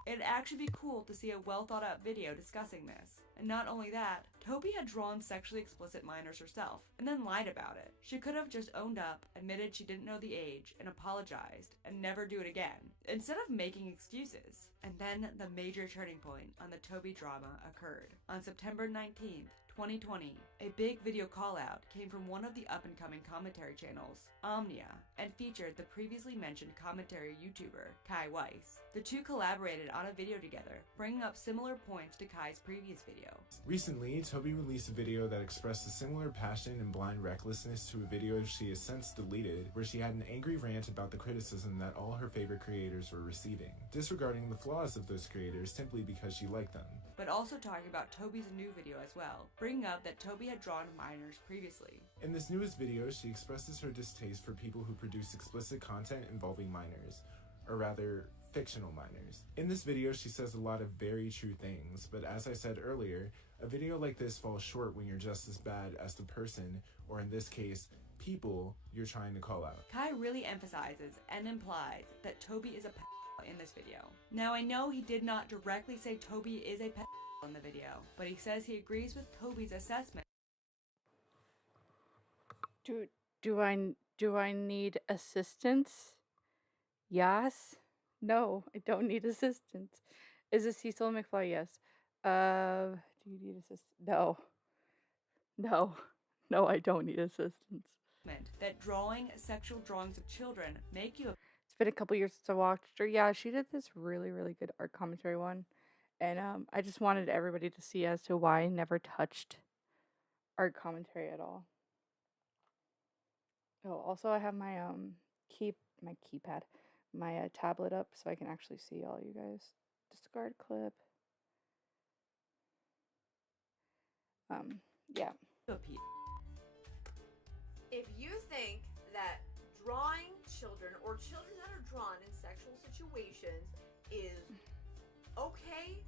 It'd actually be cool to see a well thought out video discussing this. And not only that, Toby had drawn sexually explicit minors herself, and then lied about it. She could have just owned up, admitted she didn't know the age, and apologized, and never do it again, instead of making excuses. And then the major turning point on the Toby drama occurred. On September 19th, 2020, a big video call-out came from one of the up-and-coming commentary channels, Omnia, and featured the previously mentioned commentary YouTuber, Kai Weiss. The two collaborated on a video together, bringing up similar points to Kai's previous video. Recently, Toby released a video that expressed a similar passion and blind recklessness to a video she has since deleted, where she had an angry rant about the criticism that all her favorite creators were receiving, disregarding the flaws of those creators simply because she liked them. But also talking about Toby's new video as well, bringing up that Toby had drawn minors previously. In this newest video, she expresses her distaste for people who produce explicit content involving minors, or rather, fictional minors. In this video, she says a lot of very true things, but as I said earlier, a video like this falls short when you're just as bad as the person, or in this case, people, you're trying to call out. Kai really emphasizes and implies that Toby is a pedophile in this video. Now I know he did not directly say Toby is a pedophile in the video, but he says he agrees with Toby's assessment. Do I need assistance? Yes. No, I don't need assistance. Is this Cecil McFly? Yes. Do you need assistance? No. No, I don't need assistance. That drawing sexual drawings of children make you It's been a couple years since I watched her. Yeah, she did this really, really good art commentary one. And I just wanted everybody to see as to why I never touched art commentary at all. Oh, also I have my keypad, my tablet up so I can actually see all you guys. Discard clip. Yeah. If you think that drawing children or children that are drawn in sexual situations is okay,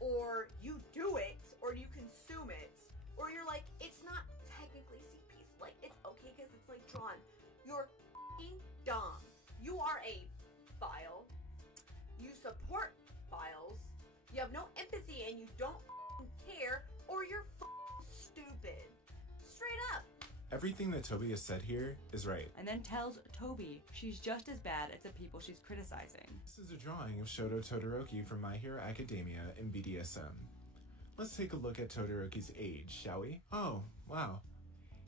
or you do it, or you consume it, or you're like, it's not technically CP, like it's okay because it's like drawn, you're f***ing dumb. You are a file. You support files. You have no empathy and you don't care, or you're stupid. Straight up. Everything that Toby has said here is right. and then tells Toby she's just as bad as the people she's criticizing. This is a drawing of Shoto Todoroki from My Hero Academia in BDSM. Let's take a look at Todoroki's age, shall we? Oh, wow.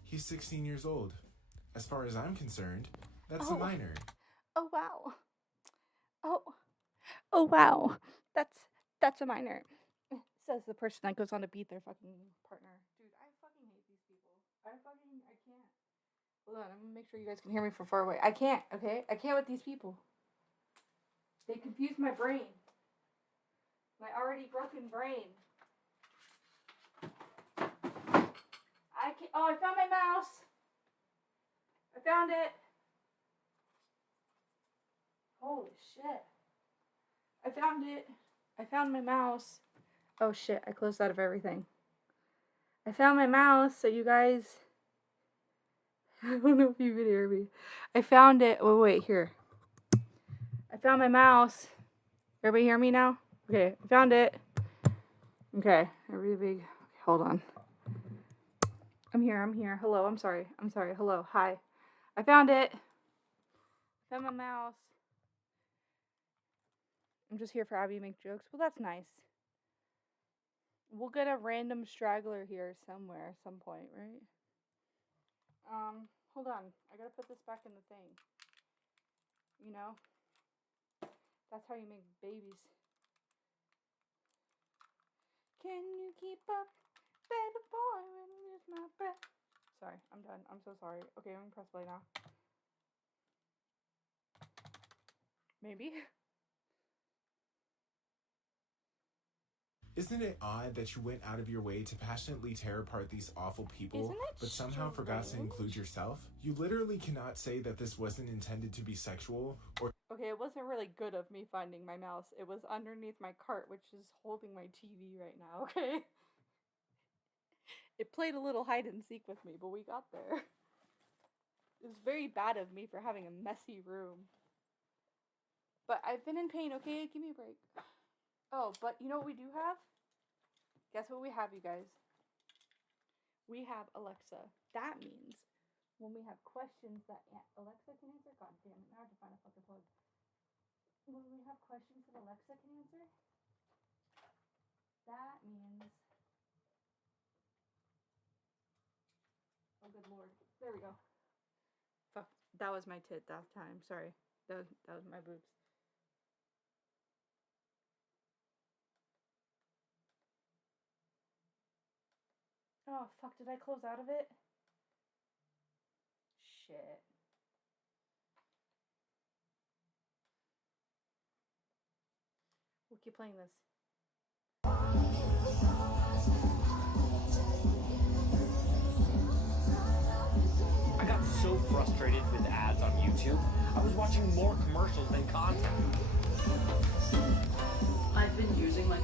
He's 16 years old. As far as I'm concerned, that's a minor. Oh wow. Oh wow. That's a minor. Says the person that goes on to beat their fucking partner. Dude, I fucking hate these people. I can't. Hold on, I'm gonna make sure you guys can hear me from far away. I can't, okay? I can't with these people. They confuse my brain. My already broken brain. I can't. Oh, I found my mouse. I found it. Holy shit. I found it. I found my mouse. Oh shit, I closed out of everything. I found my mouse, so you guys... I don't know if you can hear me. I found it. Oh, wait, here. I found my mouse. Everybody hear me now? Okay, I found it. Okay, everybody... Hold on. I'm here. Hello, I'm sorry. Hello, hi. I found it. Found my mouse. I'm just here for Abby to make jokes. Well, that's nice. We'll get a random straggler here somewhere, some point, right? Hold on. I gotta put this back in the thing. You know? That's how you make babies. Can you keep up, baby boy, when you miss my breath? Sorry, I'm done. I'm so sorry. Okay, I'm gonna press play now. Maybe. Isn't it odd that you went out of your way to passionately tear apart these awful people, but somehow forgot to include yourself? You literally cannot say that this wasn't intended to be sexual or... Okay, it wasn't really good of me finding my mouse. It was underneath my cart, which is holding my TV right now, okay? It played a little hide and seek with me, but we got there. It was very bad of me for having a messy room. But I've been in pain, okay? Give me a break. Oh, but you know what we do have? Guess what we have, you guys? We have Alexa. That means when we have questions that Alexa can answer, god damn it, now I have to find a fucking plug. When we have questions that Alexa can answer, that means... Oh, good lord. There we go. Fuck, that was my tit that time. Sorry. That was my boobs. Oh, fuck, did I close out of it? Shit. We'll keep playing this. I got so frustrated with ads on YouTube. I was watching more commercials than content. I've been using like...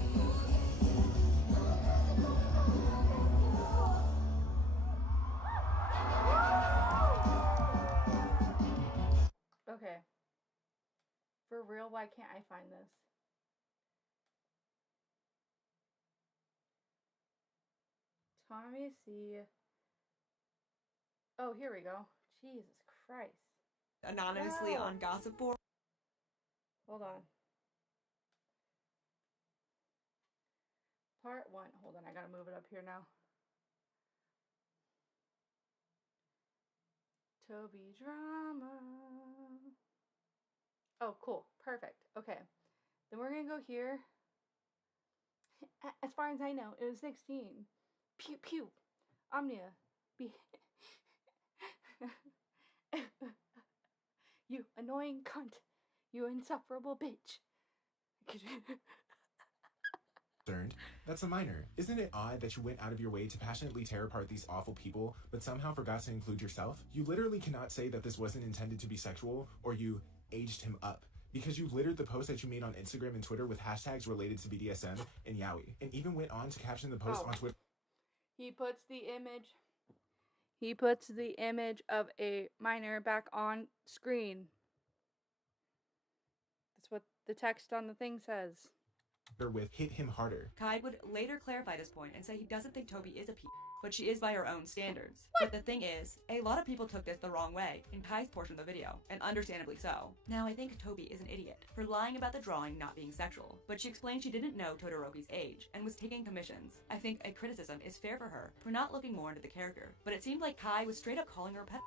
Okay. For real, why can't I find this? Tommy, see. Oh, here we go. Jesus Christ. Anonymously on Gossip Board. Hold on. Part 1. Hold on, I gotta move it up here now. Toby drama. Oh, cool. Perfect. Okay. Then we're gonna go here. As far as I know, it was 16. Pew pew. Omnia. Be you annoying cunt. You insufferable bitch. That's a minor. Isn't it odd that you went out of your way to passionately tear apart these awful people, but somehow forgot to include yourself? You literally cannot say that this wasn't intended to be sexual, or you aged him up. Because you littered the post that you made on Instagram and Twitter with hashtags related to BDSM and yaoi, and even went on to caption the post on Twitter. He puts the image of a minor back on screen. That's what the text on the thing says. With hit him harder. Kai would later clarify this point and say he doesn't think Toby is a p, but she is by her own standards. But the thing is, a lot of people took this the wrong way in Kai's portion of the video, and understandably so. Now I think Toby is an idiot for lying about the drawing not being sexual, but she explained she didn't know Todoroki's age and was taking commissions. I think a criticism is fair for her for not looking more into the character, but it seemed like Kai was straight up calling her a pet.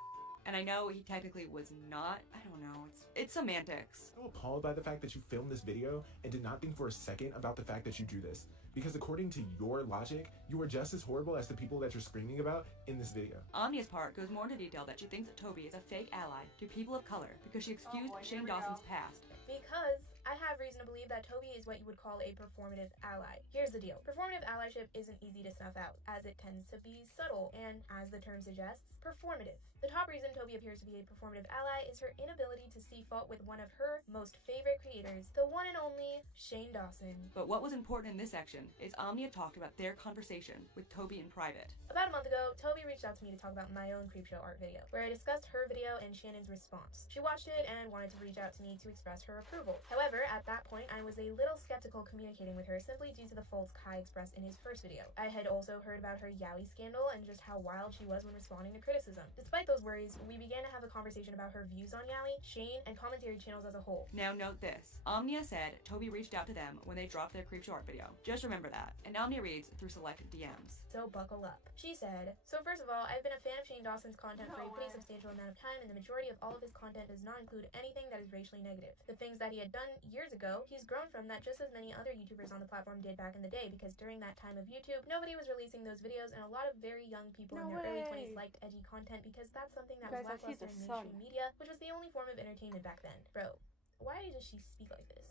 And I know he technically was not. I don't know. It's semantics. I'm appalled by the fact that you filmed this video and did not think for a second about the fact that you do this. Because according to your logic, you are just as horrible as the people that you're screaming about in this video. Omnia's part goes more into detail that she thinks that Toby is a fake ally to people of color because she excused Shane Dawson's past. Because I have reason to believe that Toby is what you would call a performative ally. Here's the deal. Performative allyship isn't easy to snuff out, as it tends to be subtle and, as the term suggests, performative. The top reason Toby appears to be a performative ally is her inability to see fault with one of her most favorite creators, the one and only Shane Dawson. But what was important in this section is Omnia talked about their conversation with Toby in private. About a month ago, Toby reached out to me to talk about my own Creepshow art video, where I discussed her video and Shannon's response. She watched it and wanted to reach out to me to express her approval. However, at that point, I was a little skeptical communicating with her simply due to the faults Kai expressed in his first video. I had also heard about her Yowie scandal and just how wild she was when responding to criticism. Despite those worries, we began to have a conversation about her views on Yowie, Shane, and commentary channels as a whole. Now note this. Omnia said Toby reached out to them when they dropped their Creepshow art video. Just remember that. And Omnia reads through select DMs. So buckle up. She said, so first of all, I've been a fan of Shane Dawson's content for a pretty substantial amount of time, and the majority of all of his content does not include anything that is racially negative. The things that he had done years ago, he's grown from that just as many other YouTubers on the platform did back in the day, because during that time of YouTube, nobody was releasing those videos, and a lot of very young people in their early 20s liked edgy content because that's something that was lackluster in mainstream media, which was the only form of entertainment back then. Bro, why does she speak like this?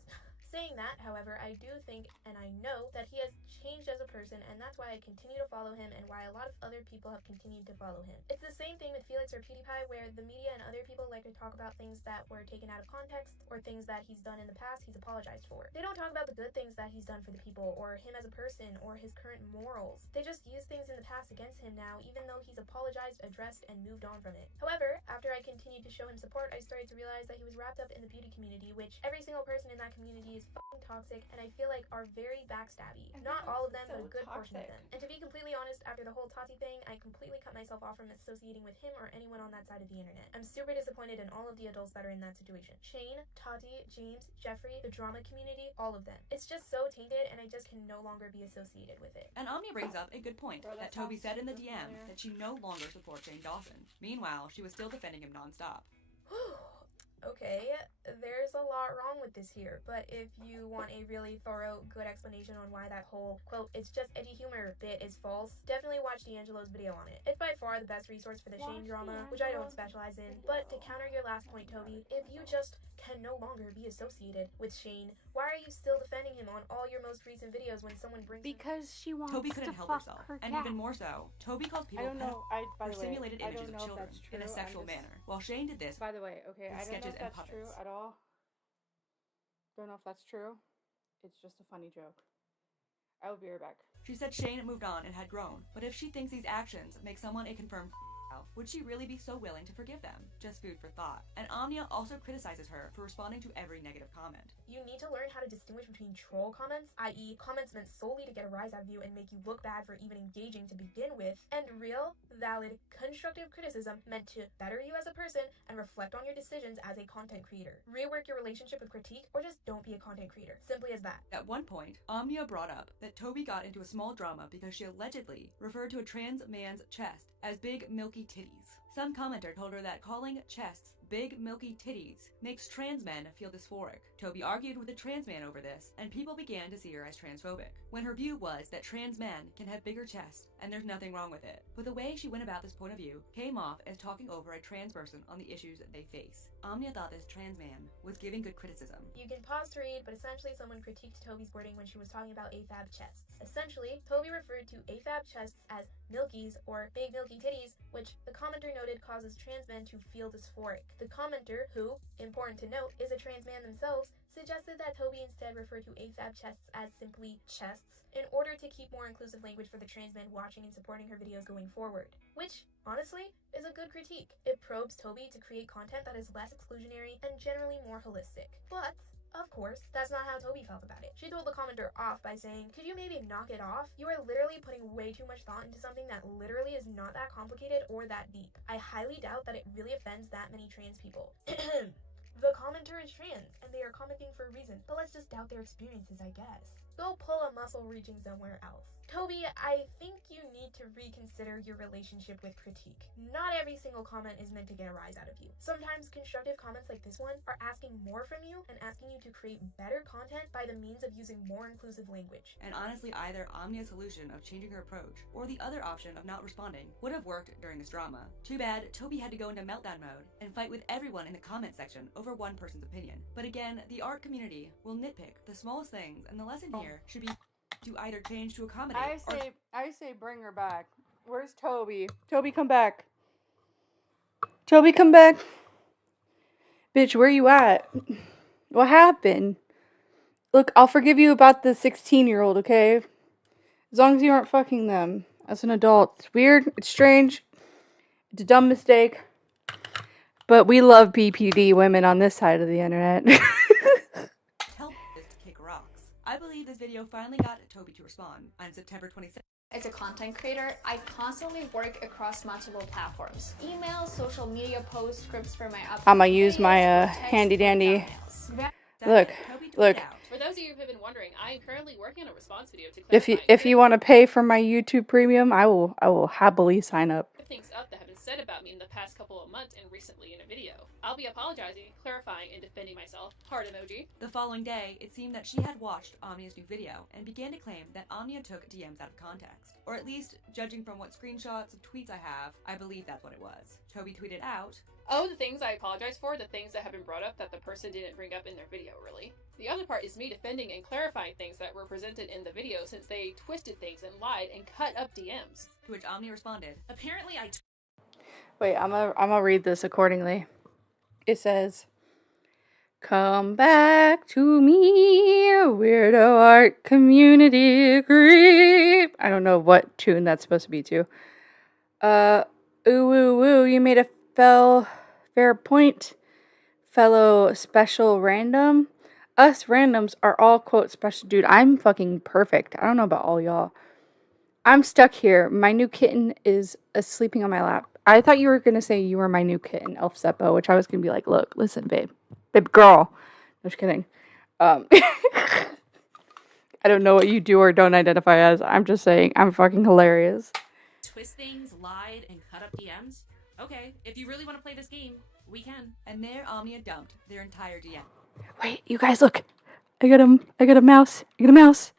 Saying that, however, I do think and I know that he has changed as a person, and that's why I continue to follow him and why a lot of other people have continued to follow him. It's the same thing with Felix or PewDiePie, where the media and other people like to talk about things that were taken out of context or things that he's done in the past he's apologized for. They don't talk about the good things that he's done for the people or him as a person or his current morals. They just use things in the past against him now, even though he's apologized, addressed, and moved on from it. However, after I continued to show him support, I started to realize that he was wrapped up in the beauty community, which every single person in that community is fucking toxic and I feel like are very backstabby. Not all of them, but a good portion of them. And to be completely honest, after the whole Tati thing, I completely cut myself off from associating with him or anyone on that side of the internet. I'm super disappointed in all of the adults that are in that situation. Shane, Tati, James, Jeffrey, the drama community, all of them. It's just so tainted and I just can no longer be associated with it. And Omnia brings up a good point that Toby said in the DM that she no longer supports Shane Dawson. Meanwhile, she was still defending him nonstop. Okay, there's a lot wrong with this here, but if you want a really thorough, good explanation on why that whole, quote, it's just edgy humor bit is false, definitely watch D'Angelo's video on it. It's by far the best resource for the Shane drama, which I don't specialize in, but to counter your last point, Toby, if you just can no longer be associated with Shane, why are you still defending him on all your most recent videos when someone brings Because she wants Toby couldn't help herself, and even more so, Toby calls people for simulated images of children in a sexual manner, while Shane did this by the way, okay, I don't know sketches if and that's puppets. true at all. Don't know if that's true. It's just a funny joke. I will be right back. She said Shane had moved on and had grown, but if she thinks these actions make someone a confirmed would she really be so willing to forgive them? Just food for thought. And Omnia also criticizes her for responding to every negative comment. You need to learn how to distinguish between troll comments, i.e. comments meant solely to get a rise out of you and make you look bad for even engaging to begin with, and real, valid, constructive criticism meant to better you as a person and reflect on your decisions as a content creator. Rework your relationship with critique, or just don't be a content creator. Simply as that. At one point, Omnia brought up that Toby got into a small drama because she allegedly referred to a trans man's chest as big milky titties. Some commenter told her that calling chests big milky titties makes trans men feel dysphoric. Toby argued with a trans man over this, and people began to see her as transphobic, when her view was that trans men can have bigger chests, and there's nothing wrong with it. But the way she went about this point of view came off as talking over a trans person on the issues that they face. Omnia thought this trans man was giving good criticism. You can pause to read, but essentially someone critiqued Toby's wording when she was talking about AFAB chests. Essentially, Toby referred to AFAB chests as milkies or big milky titties, which the commenter noted causes trans men to feel dysphoric. The commenter, who, important to note, is a trans man themselves, suggested that Toby instead refer to AFAB chests as simply chests in order to keep more inclusive language for the trans men watching and supporting her videos going forward. Which, honestly, is a good critique. It probes Toby to create content that is less exclusionary and generally more holistic. But of course, that's not how Toby felt about it. She told the commenter off by saying, could you maybe knock it off? You are literally putting way too much thought into something that literally is not that complicated or that deep. I highly doubt that it really offends that many trans people. The commenter is trans, and they are commenting for a reason, but let's just doubt their experiences, I guess. go pull a muscle reaching somewhere else. Toby, I think you need to reconsider your relationship with critique. Not every single comment is meant to get a rise out of you. Sometimes constructive comments like this one are asking more from you and asking you to create better content by the means of using more inclusive language. And honestly, either Omnia's solution of changing her approach or the other option of not responding would have worked during this drama. Too bad Toby had to go into meltdown mode and fight with everyone in the comment section over one person's opinion. But again, the art community will nitpick the smallest things, and the lesson here should be to either change to accommodate I say bring her back. Where's Toby? Toby, come back. Toby, come back. Bitch, where you at? What happened? Look, I'll forgive you about the 16-year-old, okay? As long as you aren't fucking them as an adult. It's weird. It's strange. It's a dumb mistake. But we love BPD women on this side of the internet. Help is to kick rocks. I believe this video finally got Toby to respond on September 26th. As a content creator, I constantly work across multiple platforms. Email, social media posts, scripts for my upload. I'm gonna use my handy dandy. Look. For those of you who have been wondering, I am currently working on a response video to clarify If you want to pay for my YouTube premium, I will happily sign up. things up that have been said about me in the past couple of months and recently in a video. I'll be apologizing, clarifying, and defending myself. Heart emoji. The following day, it seemed that she had watched Omnia's new video and began to claim that Omnia took DMs out of context. Or at least, judging from what screenshots of tweets I have, I believe that's what it was. Toby tweeted out, "Oh, the things I apologize for, the things that have been brought up that the person didn't bring up in their video, really. The other part is me defending and clarifying things that were presented in the video since they twisted things and lied and cut up DMs." To which Omnia responded, "Apparently I..." Wait, I'm gonna read this accordingly. It says, "Come back to me, weirdo art community creep." I don't know what tune that's supposed to be to. Ooh, woo, woo, you made a fair point, fellow special random. Us randoms are all, quote, special. Dude, I'm fucking perfect. I don't know about all y'all. I'm stuck here. My new kitten is sleeping on my lap. I thought you were going to say you were my new kitten, Elf Seppo, which I was going to be like, look, listen, babe girl. No, just kidding. I don't know what you do or don't identify as. I'm just saying I'm fucking hilarious. Twist things, lied, and cut up DMs? Okay, if you really want to play this game, we can. And there Omnia dumped their entire DM. Wait, you guys, look. I got a mouse. I got a mouse.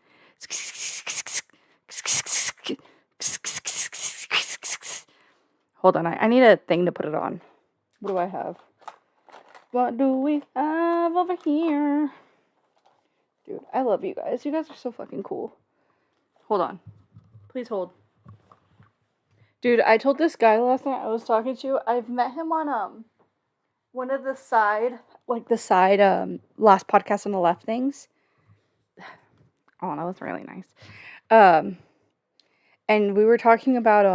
Hold on, I need a thing to put it on. What do I have? What do we have over here? Dude, I love you guys. You guys are so fucking cool. Hold on. Please hold. Dude, I told this guy last night I was talking to, I've met him on one of the side last podcast on the left things. Oh, that was really nice. And we were talking about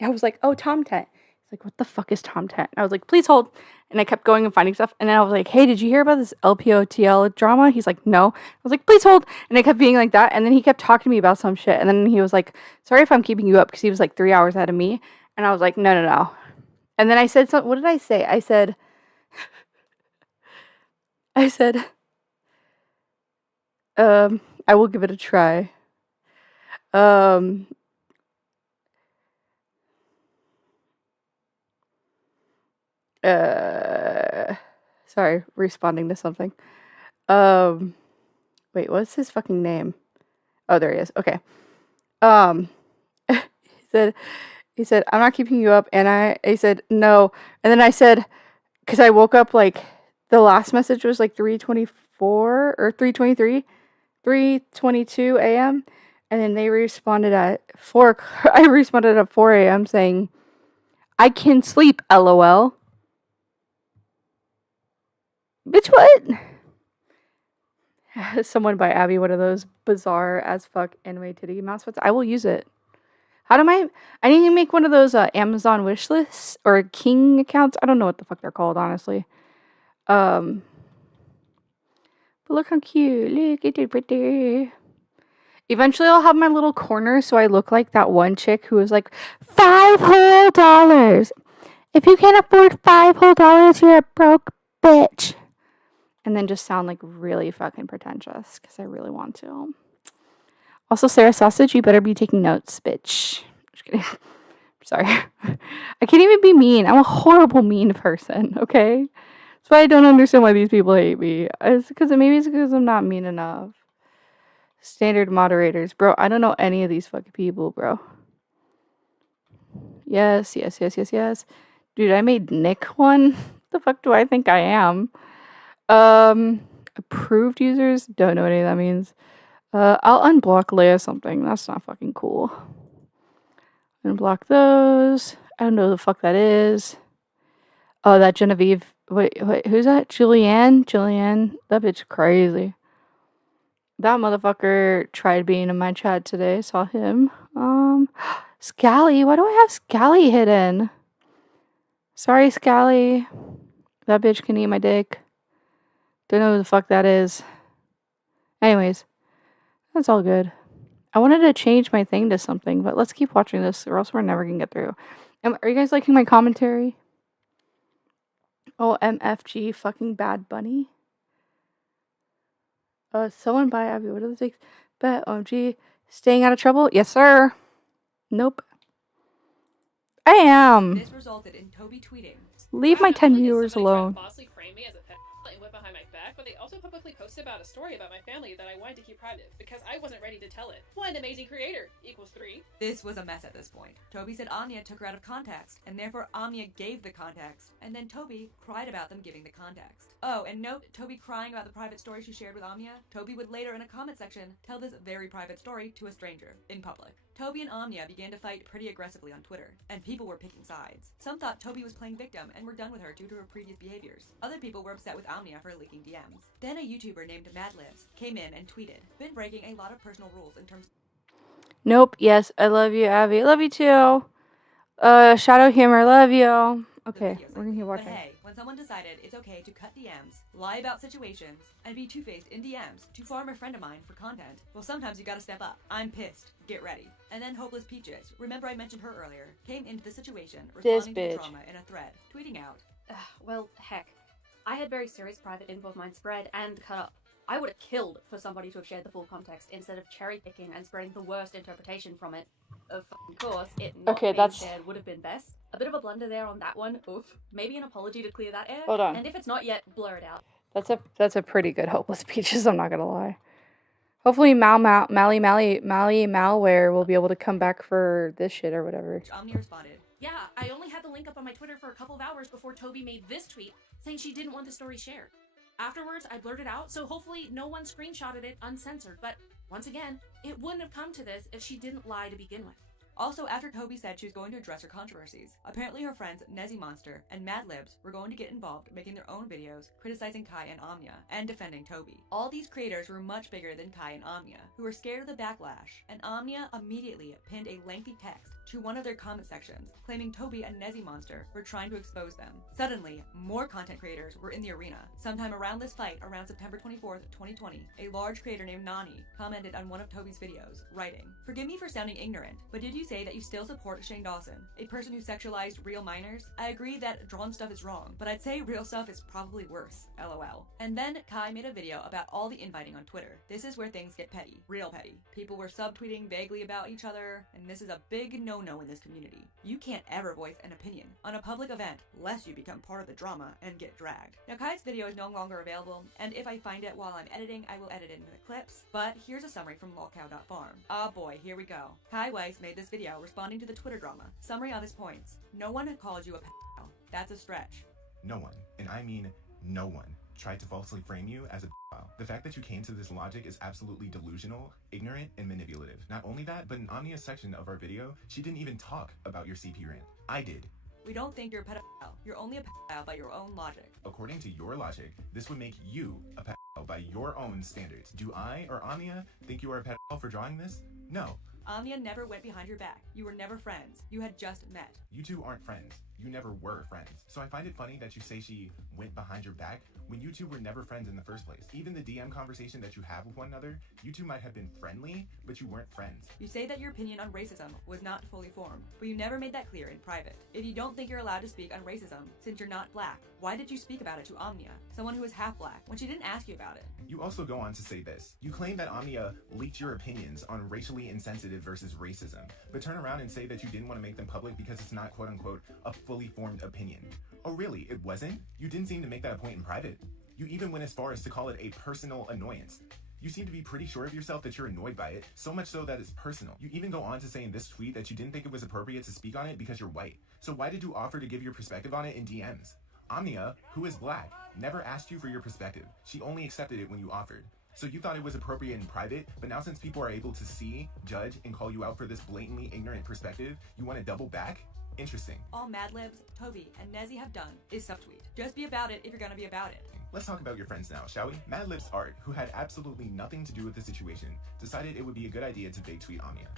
I was like, "Oh, Tom Tent." He's like, "What the fuck is Tom Tent?" And I was like, "Please hold." And I kept going and finding stuff. And then I was like, "Hey, did you hear about this LPOTL drama?" He's like, "No." I was like, "Please hold." And I kept being like that. And then he kept talking to me about some shit. And then he was like, "Sorry if I'm keeping you up," because he was like 3 hours ahead of me. And I was like, no. And then I said something. What did I say? I said, I will give it a try. Sorry, responding to something. Wait, what's his fucking name? Oh, there he is. Okay. He said, "I'm not keeping you up." And I said, "No." And then I said, because I woke up like, the last message was like 3:24 or 3:23, 3:22 a.m. And then they responded at 4. I responded at 4 a.m. saying, "I can sleep, LOL." Bitch, what? Someone buy Abby one of those bizarre as fuck anime titty mouse pads. I will use it. I need to make one of those Amazon wish lists or King accounts. I don't know what the fuck they're called, honestly. But look how cute. Look at it pretty. Eventually I'll have my little corner so I look like that one chick who was like, $5 whole. If you can't afford $5 whole, you're a broke bitch. And then just sound like really fucking pretentious because I really want to. Also, Sarah Sausage, you better be taking notes, bitch. Just kidding. Sorry. I can't even be mean. I'm a horrible mean person, okay? That's why I don't understand why these people hate me. Maybe it's because I'm not mean enough. Standard moderators. Bro, I don't know any of these fucking people, bro. Yes. Dude, I made Nick one. The fuck do I think I am? Approved users? Don't know what any of that means. I'll unblock Leia something. That's not fucking cool. Unblock those. I don't know who the fuck that is. Oh, that Genevieve. Wait, who's that? Julianne? That bitch crazy. That motherfucker tried being in my chat today. Saw him. Scally. Why do I have Scally hidden? Sorry, Scally. That bitch can eat my dick. Don't know who the fuck that is. Anyways, that's all good. I wanted to change my thing to something, but let's keep watching this or else we're never gonna get through. Are you guys liking my commentary? Oh, MFG fucking Bad Bunny. Someone buy Abby. What are the things? Bet OMG. Staying out of trouble? Yes, sir. Nope. I am. This resulted in Toby tweeting. Leave my 10 viewers alone. Falsely framed me as a pedophile and went behind my back, but they also publicly posted about a story about my family that I wanted to keep private because I wasn't ready to tell it. One amazing creator equals 3. This was a mess at this point. Toby said Anya took her out of context, and therefore Anya gave the context, and then Toby cried about them giving the context. Oh, and note, Toby crying about the private story she shared with Anya. Toby would later in a comment section tell this very private story to a stranger, in public. Toby and Anya began to fight pretty aggressively on Twitter, and people were picking sides. Some thought Toby was playing victim and were done with her due to her previous behaviors. Other people were upset with Anya for leaking DMs. Then a YouTuber named Madlibs came in and tweeted, "Been breaking a lot of personal rules in terms." Nope. Yes, I love you, Abby. Love you too. Shadow Humor. Love you. Okay, we're gonna keep watching. But hey, when someone decided it's okay to cut DMs, lie about situations, and be two-faced in DMs to farm a friend of mine for content, well, sometimes you gotta step up. I'm pissed. Get ready. And then Hopeless Peaches, remember I mentioned her earlier, came into the situation, responding to the drama in a thread, tweeting out, Well, heck. I had very serious private info of mine spread and cut up. I would have killed for somebody to have shared the full context instead of cherry-picking and spreading the worst interpretation from it. Of course, it not being shared would have been best. A bit of a blunder there on that one. Oof. Maybe an apology to clear that air. Hold on. And if it's not yet, blur it out. That's a pretty good Hopeless Peaches, I'm not gonna lie. Hopefully Mally Malware will be able to come back for this shit or whatever. Omni responded, Yeah, I only had the link up on my Twitter for a couple of hours before Toby made this tweet saying she didn't want the story shared. Afterwards, I blurted out, so hopefully no one screenshotted it uncensored, but once again, it wouldn't have come to this if she didn't lie to begin with. Also, after Toby said she was going to address her controversies, apparently her friends Nezzy Monster and Madlibs were going to get involved, making their own videos criticizing Kai and Anya and defending Toby. All these creators were much bigger than Kai and Anya, who were scared of the backlash, and Anya immediately pinned a lengthy text to one of their comment sections, claiming Toby and Nezzy Monster were trying to expose them. Suddenly, more content creators were in the arena. Sometime around this fight, around September 24th, 2020, a large creator named Nani commented on one of Toby's videos, writing, "Forgive me for sounding ignorant, but did you say that you still support Shane Dawson, a person who sexualized real minors? I agree that drawn stuff is wrong, but I'd say real stuff is probably worse, lol." And then Kai made a video about all the infighting on Twitter. This is where things get petty, real petty. People were subtweeting vaguely about each other, and this is a big no-no in this community. You can't ever voice an opinion on a public event lest you become part of the drama and get dragged. Now Kai's video is no longer available, and if I find it while I'm editing, I will edit it into the clips, but here's a summary from lolcow.farm. Ah boy, here we go. Kai Weiss made this video responding to the Twitter drama. Summary of his points. No one had called you a pedophile. That's a stretch. No one, and I mean no one, tried to falsely frame you as a pedophile. The fact that you came to this logic is absolutely delusional, ignorant, and manipulative. Not only that, but in Anya's section of our video, she didn't even talk about your CP rant. I did. We don't think you're a pedophile. You're only a pedophile by your own logic. According to your logic, this would make you a pedophile by your own standards. Do I or Anya think you are a pedophile for drawing this? No. Anya never went behind your back. You were never friends. You had just met. You two aren't friends. you never were friends. So I find it funny that you say she went behind your back when you two were never friends in the first place. Even the DM conversation that you have with one another, you two might have been friendly, but you weren't friends. You say that your opinion on racism was not fully formed, but you never made that clear in private. If you don't think you're allowed to speak on racism since you're not black, why did you speak about it to Omnia, someone who is half black, when she didn't ask you about it? You also go on to say this. You claim that Omnia leaked your opinions on racially insensitive versus racism, but turn around and say that you didn't want to make them public because it's not quote-unquote a fully formed opinion. Oh really, it wasn't? You didn't seem to make that a point in private. You even went as far as to call it a personal annoyance. You seem to be pretty sure of yourself that you're annoyed by it, so much so that it's personal. You even go on to say in this tweet that you didn't think it was appropriate to speak on it because you're white. So why did you offer to give your perspective on it in DMs? Omnia, who is black, never asked you for your perspective. She only accepted it when you offered. So you thought it was appropriate in private, but now since people are able to see, judge, and call you out for this blatantly ignorant perspective, you want to double back? Interesting. All Mad Libs, Toby, and Nezzy have done is subtweet. Just be about it if you're gonna be about it. Let's talk about your friends now, shall we? Mad Libs Art, who had absolutely nothing to do with the situation, decided it would be a good idea to bait tweet Omnia.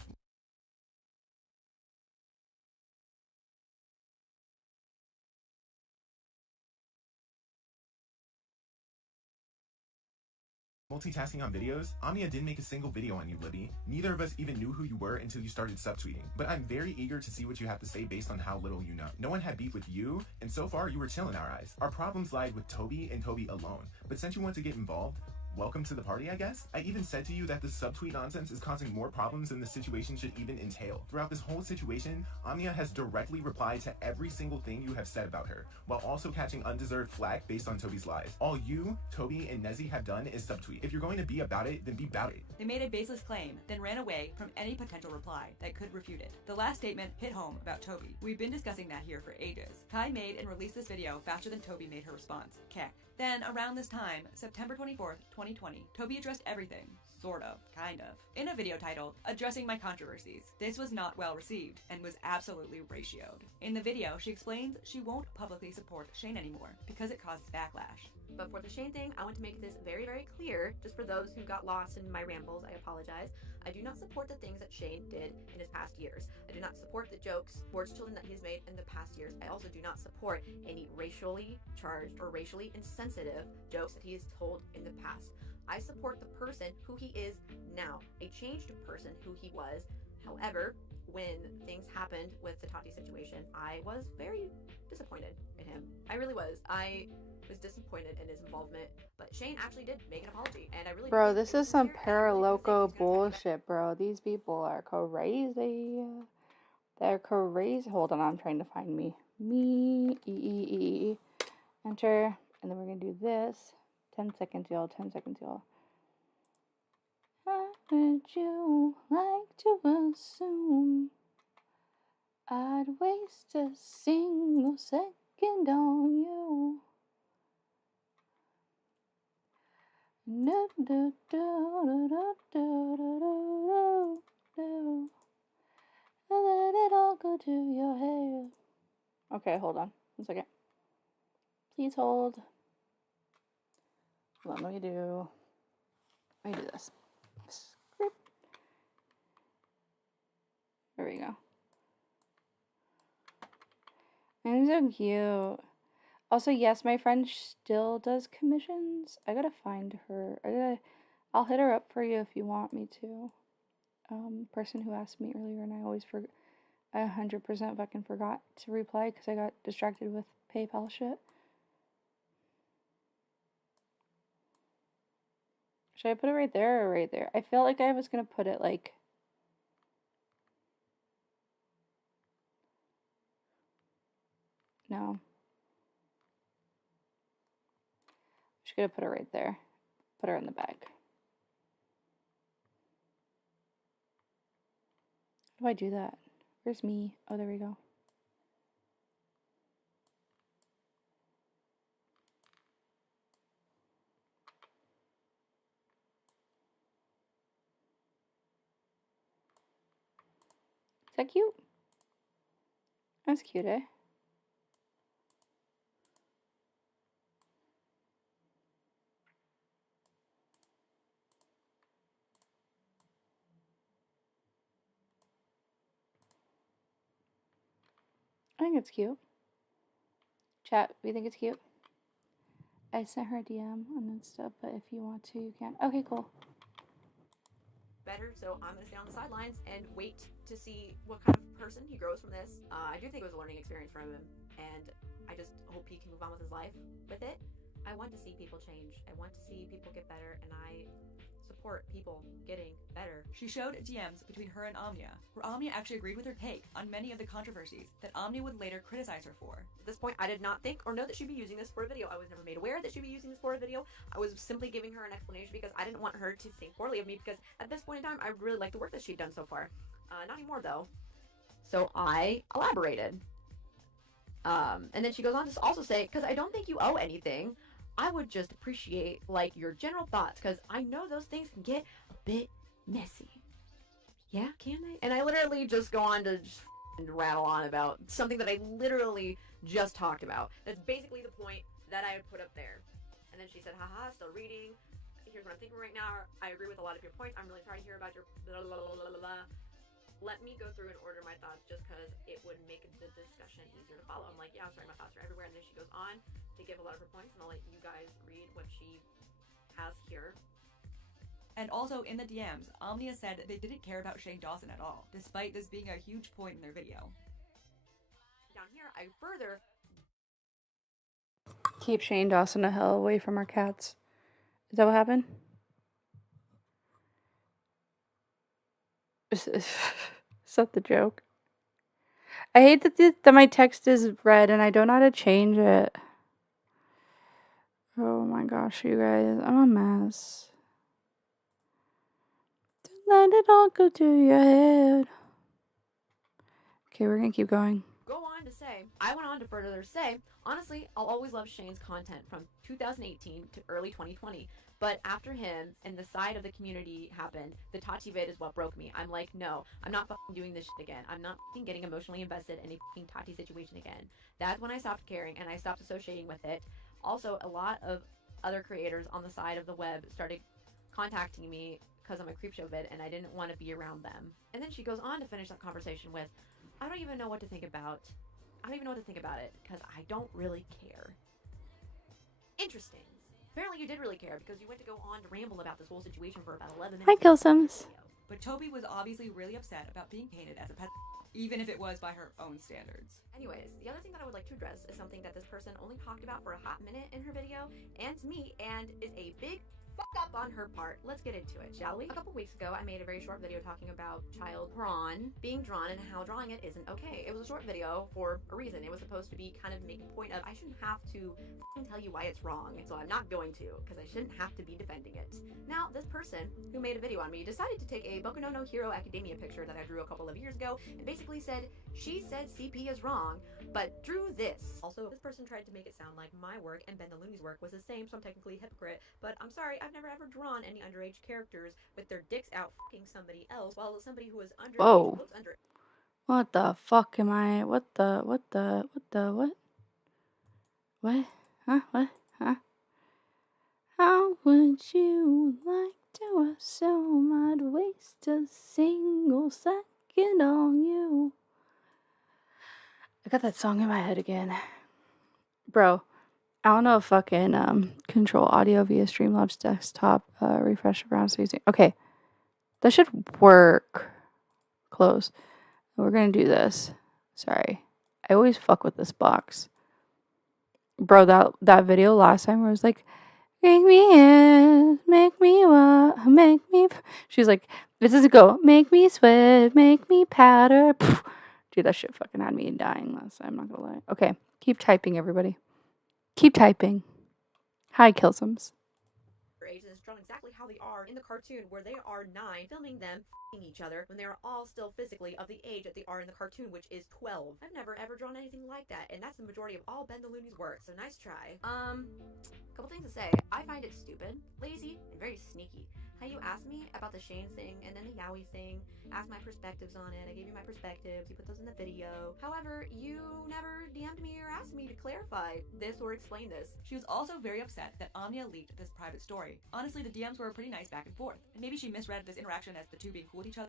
Multitasking on videos? Omnia didn't make a single video on you, Libby. Neither of us even knew who you were until you started subtweeting. But I'm very eager to see what you have to say based on how little you know. No one had beef with you, and so far you were chill in our eyes. Our problems lied with Toby and Toby alone. But since you want to get involved, welcome to the party, I guess? I even said to you that this subtweet nonsense is causing more problems than the situation should even entail. Throughout this whole situation, Omnia has directly replied to every single thing you have said about her, while also catching undeserved flack based on Toby's lies. All you, Toby, and Nezzy have done is subtweet. If you're going to be about it, then be about it. They made a baseless claim, then ran away from any potential reply that could refute it. The last statement hit home about Toby. We've been discussing that here for ages. Kai made and released this video faster than Toby made her response. Keck. Then, around this time, September 24th, 2020, Toby addressed everything. Sort of. Kind of. In a video titled, Addressing My Controversies. This was not well received, and was absolutely ratioed. In the video, she explains she won't publicly support Shane anymore, because it causes backlash. But for the Shane thing, I want to make this very, very clear. Just for those who got lost in my rambles, I apologize. I do not support the things that Shane did in his past years. I do not support the jokes towards children that he's made in the past years. I also do not support any racially charged or racially insensitive jokes that he has told in the past. I support the person who he is now, a changed person who he was. However, when things happened with the Tati situation, I was very disappointed in him. I really was. I was disappointed in his involvement, but Shane actually did make an apology, and I really Bro, this is some paraloco bullshit, bro. These people are crazy. They're crazy. Hold on, I'm trying to find me. Enter, and then we're gonna do this. 10 seconds, y'all. 10 seconds, y'all. How would you like to assume I'd waste a single second on you? No, do, do, do, do, do, do, do. Let it all go to your head. Okay, hold on. 1 second. Please hold. Hold on, let me do this. Script. There we go. I'm so cute. Also, yes, my friend still does commissions. I gotta find her. I'll hit her up for you if you want me to. Person who asked me earlier, and I always 100% fucking forgot to reply because I got distracted with PayPal shit. Should I put it right there or right there? I felt like I was gonna put it like... No. Just gonna put her right there. Put her in the bag. How do I do that? Where's me? Oh, there we go. Is that cute? That's cute, eh? I think it's cute. Chat, we think it's cute. I sent her a DM on Insta, but if you want to, you can. Okay, cool. Better, so I'm gonna stay on the sidelines and wait to see what kind of person he grows from this. I do think it was a learning experience for him, and I just hope he can move on with his life with it. I want to see people change. I want to see people get better, and I support people getting better. She showed DMs between her and Omnia, where Omnia actually agreed with her take on many of the controversies that Omnia would later criticize her for. At this point, I did not think or know that she'd be using this for a video. I was never made aware that she'd be using this for a video. I was simply giving her an explanation because I didn't want her to think poorly of me, because at this point in time, I really liked the work that she'd done so far. Not anymore, though. So I elaborated. And then she goes on to also say, because I don't think you owe anything, I would just appreciate, like, your general thoughts, because I know those things can get a bit messy. Yeah, can they? And I literally just go on to just rattle on about something that I literally just talked about. That's basically the point that I put up there. And then she said, haha, still reading. Here's what I'm thinking right now. I agree with a lot of your points. I'm really sorry to hear about your blah, blah, blah, blah, blah. Let me go through and order my thoughts just because it would make the discussion easier to follow. I'm like, yeah, I'm sorry, my thoughts are everywhere. And then she goes on to give a lot of her points, and I'll let you guys read what she has here. And also in the DMs, Omnia said they didn't care about Shane Dawson at all, despite this being a huge point in their video. Down here, I further Keep Shane Dawson the hell away from our cats. Is that what happened? Is that the joke? I hate that my text is red and I don't know how to change it. Oh my gosh, you guys. I'm a mess. Don't let it all go to your head. Okay, we're gonna keep going. Go on to say, I went on to further say, honestly, I'll always love Shane's content from 2018 to early 2020. But after him and the side of the community happened, the Tati vid is what broke me. I'm like, no, I'm not fucking doing this shit again. I'm not fucking getting emotionally invested in a fucking Tati situation again. That's when I stopped caring and I stopped associating with it. Also, a lot of other creators on the side of the web started contacting me because of my Creepshow vid, and I didn't want to be around them. And then she goes on to finish that conversation with, I don't even know what to think about. I don't even know what to think about it because I don't really care. Interesting. Apparently you did really care because you went to go on to ramble about this whole situation for about 11 minutes. Hi, Killsims. But Toby was obviously really upset about being painted as a pet, even if it was by her own standards. Anyways, the other thing that I would like to address is something that this person only talked about for a hot minute in her video, and to me, and is a big fuck up on her part. Let's get into it, shall we? A couple weeks ago, I made a very short video talking about child porn being drawn and how drawing it isn't okay. It was a short video for a reason. It was supposed to be kind of making a point of, I shouldn't have to tell you why it's wrong, so I'm not going to, because I shouldn't have to be defending it. Now, this person who made a video on me decided to take a Boku no Hero Academia picture that I drew a couple of years ago and basically said, she said CP is wrong, but drew this. Also, this person tried to make it sound like my work and Ben the Looney's work was the same, so I'm technically a hypocrite, but I'm sorry, I've never ever drawn any underage characters with their dicks out fucking somebody else, while somebody who is underage Whoa. looks under. What the fuck am I? What? What? Huh? What? Huh? How would you like to assume I'd waste a single second on you? I got that song in my head again. Bro, I don't know if fucking control audio via Streamlabs desktop refresh around so easy. Okay. That should work. Close. We're gonna do this. Sorry. I always fuck with this box. Bro, that video last time where I was like, make me in, make me what, make me. She's like, this is a go. Make me sweat, make me powder. Dude, that shit fucking had me dying last time, I'm not gonna lie. Okay, keep typing, everybody. Keep typing. Hi, Killsims. Age is drawn exactly how they are in the cartoon, where they are 9, filming them f***ing each other when they are all still physically of the age that they are in the cartoon, which is 12. I've never ever drawn anything like that, and that's the majority of all Ben the Looney's work, so nice try. Couple things to say. I find it stupid, lazy, and very sneaky. How you asked me about the Shane thing and then the Yowie thing, asked my perspectives on it, I gave you my perspectives, you put those in the video. However, you never DM'd me or asked me to clarify this or explain this. She was also very upset that Omnia leaked this private story. Honestly, the DMs were pretty nice back and forth, and maybe she misread this interaction as the two being cool with each other.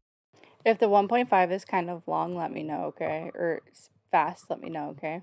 If the 1.5 is kind of long, let me know, okay? Or fast, let me know, okay?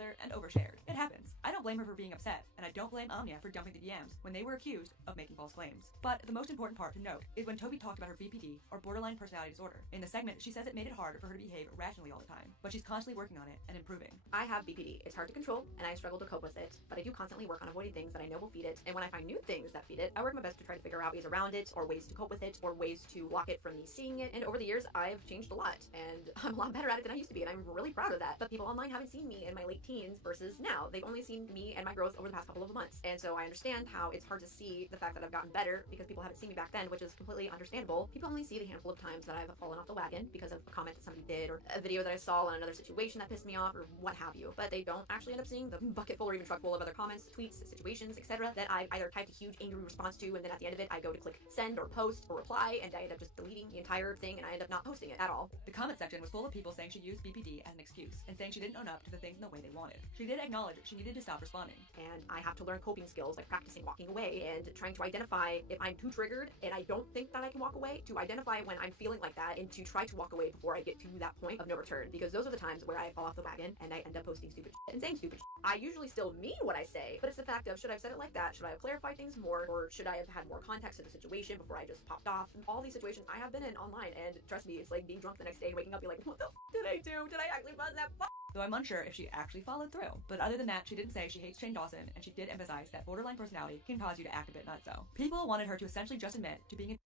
and overshared. It happens. I don't blame her for being upset, and I don't blame Omnia for dumping the DMs when they were accused of making false claims. But the most important part to note is when Toby talked about her BPD, or borderline personality disorder. In the segment, she says it made it hard for her to behave rationally all the time, but she's constantly working on it and improving. I have BPD. It's hard to control, and I struggle to cope with it, but I do constantly work on avoiding things that I know will feed it, and when I find new things that feed it, I work my best to try to figure out ways around it, or ways to cope with it, or ways to block it from me seeing it, and over the years, I've changed a lot, and I'm a lot better at it than I used to be, and I'm really proud of that. But people online haven't seen me in my late teens versus now. They've only seen me and my growth over the past couple of months. And so I understand how it's hard to see the fact that I've gotten better because people haven't seen me back then, which is completely understandable. People only see the handful of times that I've fallen off the wagon because of a comment that somebody did or a video that I saw in another situation that pissed me off or what have you. But they don't actually end up seeing the bucket full or even truck full of other comments, tweets, situations, etc. that I either typed a huge angry response to, and then at the end of it I go to click send or post or reply, and I end up just deleting the entire thing, and I end up not posting it at all. The comment section was full of people saying she used BPD as an excuse and saying she didn't own up to the things in the way they wanted. She did acknowledge she needed to stop responding. And I have to learn coping skills like practicing walking away and trying to identify if I'm too triggered and I don't think that I can walk away, to identify when I'm feeling like that and to try to walk away before I get to that point of no return, because those are the times where I fall off the wagon and I end up posting stupid shit and saying stupid shit. I usually still mean what I say, but it's the fact of, should I have said it like that? Should I have clarified things more? Or should I have had more context to the situation before I just popped off? All these situations I have been in online, and trust me, it's like being drunk the next day and waking up, you're like, what the f did I do? Did I actually buzz that f? Though I'm unsure if she actually followed through. But other than that, she didn't say she hates Shane Dawson, and she did emphasize that borderline personality can cause you to act a bit nutso. People wanted her to essentially just admit to being a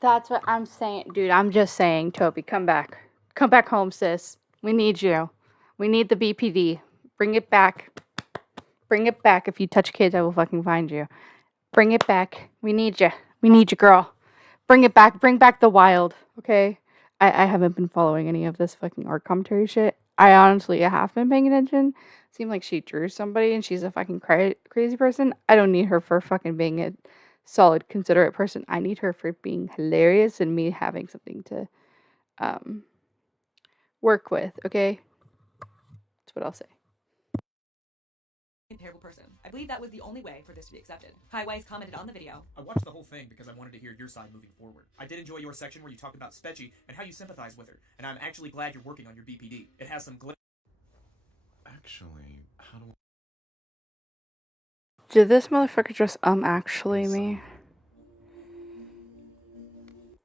That's what I'm saying. Dude, I'm just saying, Toby, come back. Come back home, sis. We need you. We need the BPD. Bring it back. Bring it back. If you touch kids, I will fucking find you. Bring it back. We need you. We need you, girl. Bring it back. Bring back the wild, okay? I haven't been following any of this fucking art commentary shit. I honestly have been paying attention. Seemed like she drew somebody and she's a fucking crazy person. I don't need her for fucking being a solid, considerate person. I need her for being hilarious and me having something to work with, okay? That's what I'll say. terrible person. I believe that was the only way for this to be accepted. Kai Weiss commented on the video. I watched the whole thing because I wanted to hear your side moving forward. I did enjoy your section where you talked about Spetchy and how you sympathize with her, and I'm actually glad you're working on your BPD. It has some Actually, how do Did this motherfucker just actually me?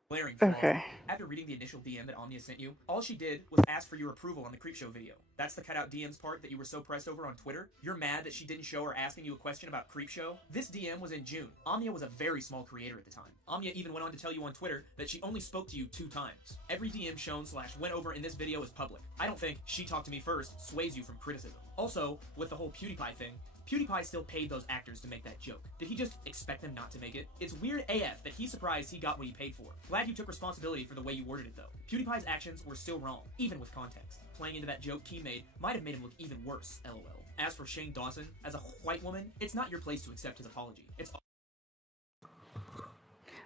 glaring Okay. flaws. After reading the initial DM that Omnia sent you, all she did was ask for your approval on the Creepshow video. That's the cutout DMs part that you were so pressed over on Twitter. You're mad that she didn't show her asking you a question about Creepshow? This DM was in June. Omnia was a very small creator at the time. Omnia even went on to tell you on Twitter that she only spoke to you 2 times. Every DM shown / went over in this video is public. I don't think she talked to me first sways you from criticism. Also, with the whole PewDiePie thing, PewDiePie still paid those actors to make that joke. Did he just expect them not to make it? It's weird AF that he's surprised he got what he paid for. Glad you took responsibility for the way you worded it though. PewDiePie's actions were still wrong, even with context. Playing into that joke Key made might have made him look even worse, lol. As for Shane Dawson, as a white woman, it's not your place to accept his apology. It's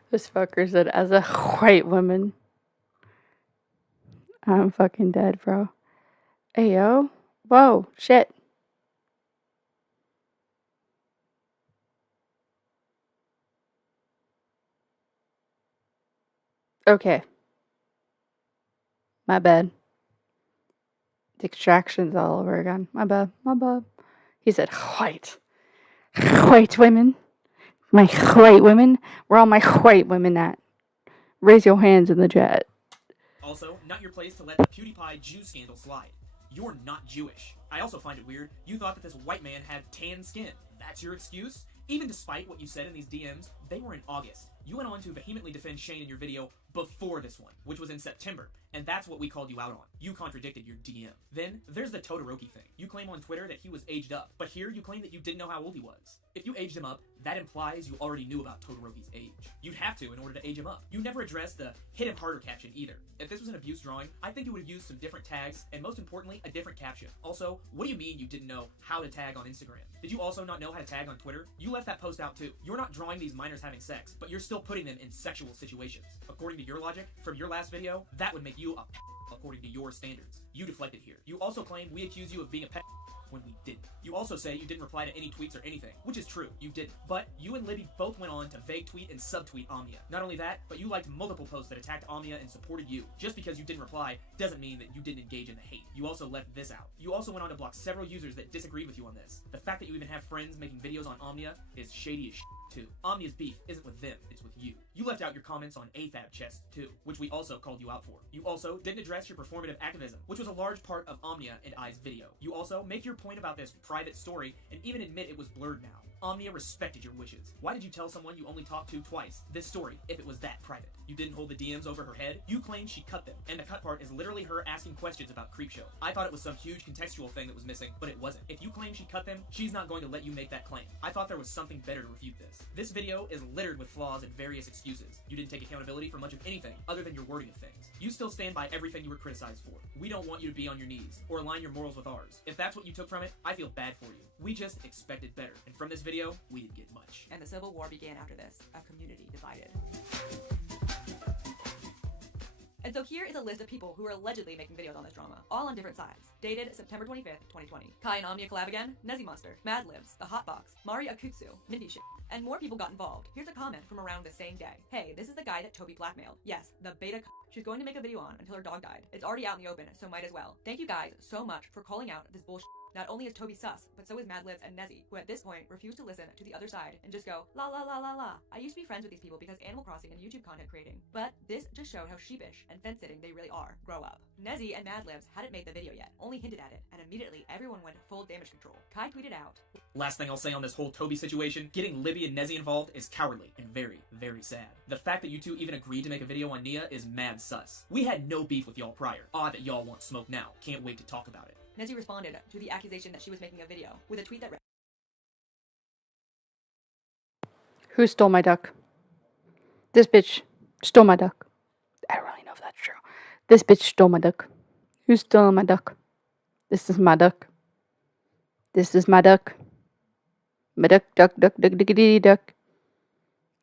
This fucker said, as a white woman. I'm fucking dead, bro. Hey, yo. Whoa, shit. Okay. My bad. Distractions all over again. My bad. My bad. He said, white. White women. My white women. Where all my white women at? Raise your hands in the chat. also not your place to let the PewDiePie Jew scandal slide. You're not Jewish. I also find it weird you thought that this white man had tan skin. That's your excuse? Even despite what you said in these DMs, they were in August. You went on to vehemently defend Shane in your video before this one, which was in September, and that's what we called you out on. You contradicted your DM. Then, there's the Todoroki thing. You claim on Twitter that he was aged up, but here you claim that you didn't know how old he was. If you aged him up, that implies you already knew about Todoroki's age. You'd have to in order to age him up. You never addressed the hit him harder caption either. If this was an abuse drawing, I think you would have used some different tags, and most importantly, a different caption. Also, what do you mean you didn't know how to tag on Instagram? Did you also not know how to tag on Twitter? You left that post out too. You're not drawing these minors having sex, but you're still putting them in sexual situations. According to your logic, from your last video, that would make you a according to your standards. You deflected here. You also claim we accuse you of being a when we didn't. You also say you didn't reply to any tweets or anything, which is true, you didn't. But you and Libby both went on to vague tweet and subtweet Omnia. Not only that, but you liked multiple posts that attacked Omnia and supported you. Just because you didn't reply doesn't mean that you didn't engage in the hate. You also left this out. You also went on to block several users that disagreed with you on this. The fact that you even have friends making videos on Omnia is shady as shit too. Omnia's beef isn't with them, it's with you. You left out your comments on AFAB chests too, which we also called you out for. You also didn't address your performative activism, which was a large part of Omnia and I's video. You also make your point about this private story and even admit it was blurred now. Omnia respected your wishes. Why did you tell someone you only talked to twice this story if it was that private? You didn't hold the DMs over her head. You claimed she cut them, and the cut part is literally her asking questions about Creepshow. I thought it was some huge contextual thing that was missing, but it wasn't. If you claim she cut them, she's not going to let you make that claim. I thought there was something better to refute this. This video is littered with flaws and various excuses. You didn't take accountability for much of anything other than your wording of things. You still stand by everything you were criticized for. We don't want you to be on your knees or align your morals with ours. If that's what you took from it, I feel bad for you. We just expected better, and from this video, we didn't get much. And the Civil War began after this, a community divided. And so here is a list of people who are allegedly making videos on this drama, all on different sides. Dated September 25th, 2020. Kai and Omnia collab again, Nezzy Monster, Mad Libs, The Hotbox, Mari Akutsu, Mindy Shit. And more people got involved. Here's a comment from around the same day. Hey, this is the guy that Toby blackmailed. Yes, the beta she's going to make a video on until her dog died. It's already out in the open, so might as well. Thank you guys so much for calling out this bullshit. Not only is Toby sus, but so is Mad Libs and Nezzy, who at this point refuse to listen to the other side and just go, la la la la la. I used to be friends with these people because Animal Crossing and YouTube content creating. But this just showed how sheepish and fence-sitting they really are. Grow up. Nezzy and Mad Libs hadn't made the video yet, only hinted at it, and immediately everyone went full damage control. Kai tweeted out, last thing I'll say on this whole Toby situation, getting Libby and Nezzy involved is cowardly and very, very sad. The fact that you two even agreed to make a video on Nia is mad sus. We had no beef with y'all prior. Odd that y'all want smoke now. Can't wait to talk about it. Nezzy responded to the accusation that she was making a video with a tweet that read, Who stole my duck? This bitch stole my duck. I don't really know if that's true. This bitch stole my duck. Who's stealing my duck? This is my duck. This is my duck. My duck, duck, duck, duck, duckity duck.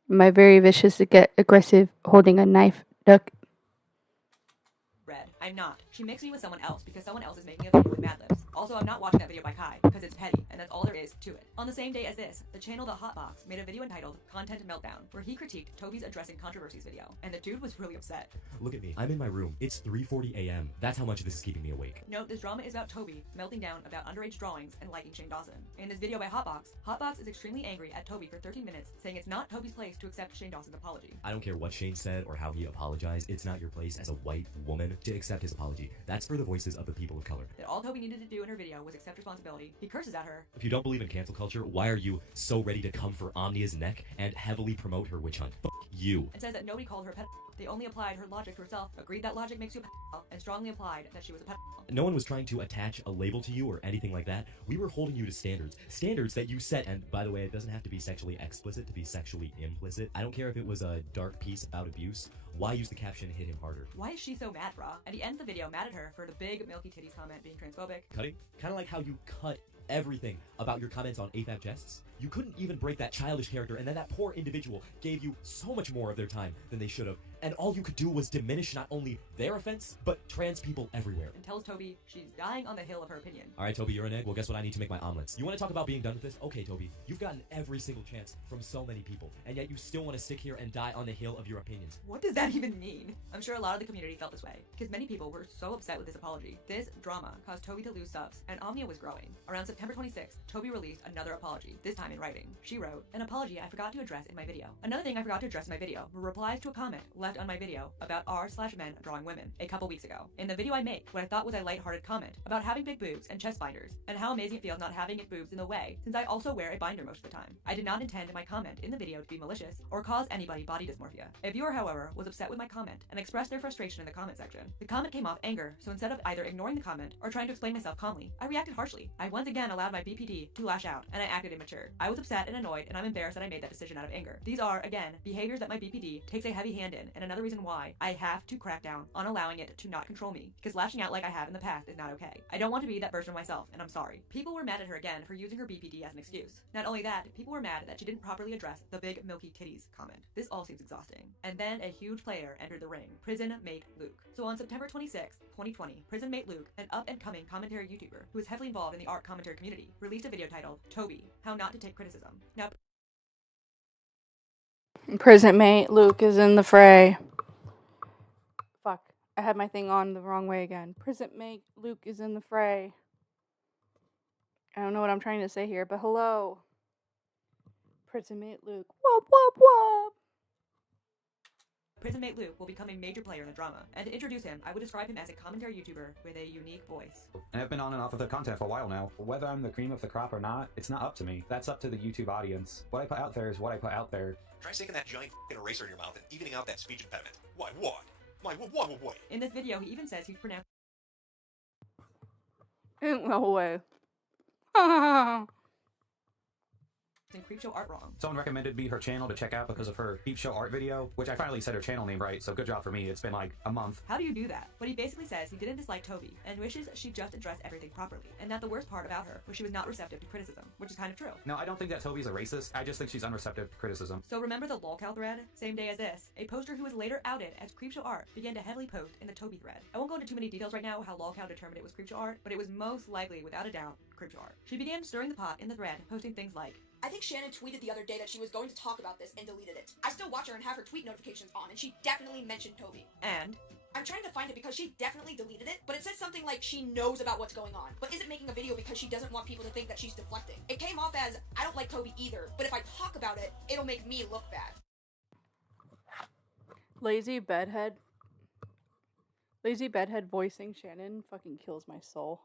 My very vicious, aggressive, holding a knife duck. I'm not. She mixed me with someone else because someone else is making a video with Mad Libs. Also, I'm not watching that video by Kai because it's petty, and that's all there is to it. On the same day as this, the channel The Hotbox made a video entitled Content Meltdown, where he critiqued Toby's Addressing Controversies video, and the dude was really upset. Look at me. I'm in my room. It's 3:40 a.m. That's how much this is keeping me awake. Note, this drama is about Toby melting down about underage drawings and liking Shane Dawson. In this video by Hotbox, Hotbox is extremely angry at Toby for 13 minutes, saying it's not Toby's place to accept Shane Dawson's apology. I don't care what Shane said or how he apologized. It's not your place as a white woman to accept his apology. That's for the voices of the people of color. That all Toby needed to do in her video was accept responsibility. He curses at her. If you don't believe in cancel culture, why are you so ready to come for Omnia's neck and heavily promote her witch hunt? F you. And says that nobody called her a pedophile. They only applied her logic to herself, agreed that logic makes you a pedophile, and strongly implied that she was a pedophile. No one was trying to attach a label to you or anything like that. We were holding you to standards. Standards that you set, and by the way, it doesn't have to be sexually explicit to be sexually implicit. I don't care if it was a dark piece about abuse. Why use the caption hit him harder? Why is she so mad, brah? And he ends the video mad at her for the big milky titties comment being transphobic. Cutting? Kind of like how you cut everything about your comments on AFAB chests. You couldn't even break that childish character, and then that poor individual gave you so much more of their time than they should have, and all you could do was diminish not only their offense, but trans people everywhere. And tells Toby she's dying on the hill of her opinion. Alright, Toby, you're an egg. Well, guess what? I need to make my omelets. You want to talk about being done with this? Okay, Toby. You've gotten every single chance from so many people, and yet you still want to stick here and die on the hill of your opinions. What does that even mean? I'm sure a lot of the community felt this way, because many people were so upset with this apology. This drama caused Toby to lose subs, and Omnia was growing. Around September 26th, Toby released another apology, this time in writing. She wrote, an apology I forgot to address in my video. Another thing I forgot to address in my video were replies to a comment left on my video about r/men drawing women a couple weeks ago. In the video I made, what I thought was a lighthearted comment about having big boobs and chest binders, and how amazing it feels not having boobs in the way, since I also wear a binder most of the time. I did not intend my comment in the video to be malicious or cause anybody body dysmorphia. A viewer, however, was upset with my comment and expressed their frustration in the comment section. The comment came off anger, so instead of either ignoring the comment or trying to explain myself calmly, I reacted harshly. I once again allowed my BPD to lash out, and I acted immature. I was upset and annoyed, and I'm embarrassed that I made that decision out of anger. These are, again, behaviors that my BPD takes a heavy hand in, and another reason why I have to crack down on allowing it to not control me, because lashing out like I have in the past is not okay. I don't want to be that version of myself, and I'm sorry. People were mad at her again for using her BPD as an excuse. Not only that, people were mad that she didn't properly address the big milky titties comment. This all seems exhausting. And then a huge player entered the ring, Prison Mate Luke. So on September 26, 2020, Prison Mate Luke, an up-and-coming commentary YouTuber who is heavily involved in the art commentary community, released a video titled, Toby, How Not to Take Criticism. Now, Prison mate Luke is in the fray. Fuck. I had my thing on the wrong way again. Prison mate Luke is in the fray. I don't know what I'm trying to say here, but hello. Prison mate Luke. Whoop, whoop, whoop. Prison Mate Luke will become a major player in the drama, and to introduce him, I would describe him as a commentary YouTuber with a unique voice. And I've been on and off of the content for a while now. Whether I'm the cream of the crop or not, it's not up to me. That's up to the YouTube audience. What I put out there is what I put out there. Try sticking that giant f***ing eraser in your mouth and evening out that speech impediment. Why, what? Why, what? In this video, he even says he's pronounced No way. and Creepshow art wrong. Someone recommended me her channel to check out because of her Creepshow art video, which I finally said her channel name right, so good job for me. It's been like a month. How do you do that? But he basically says he didn't dislike Toby and wishes she just addressed everything properly, and that the worst part about her was she was not receptive to criticism, which is kind of true. No, I don't think that Toby's a racist. I just think she's unreceptive to criticism. So remember the lolcow thread? Same day as this, a poster who was later outed as Creepshow art began to heavily post in the Toby thread. I won't go into too many details right now how lolcow determined it was Creepshow art, but it was most likely, without a doubt, Creepshow art. She began stirring the pot in the thread, posting things like, I think Shannon tweeted the other day that she was going to talk about this and deleted it. I still watch her and have her tweet notifications on, and she definitely mentioned Toby. And I'm trying to find it because she definitely deleted it, but it says something like she knows about what's going on, but isn't making a video because she doesn't want people to think that she's deflecting. It came off as, I don't like Toby either, but if I talk about it, it'll make me look bad. Lazy bedhead voicing Shannon fucking kills my soul.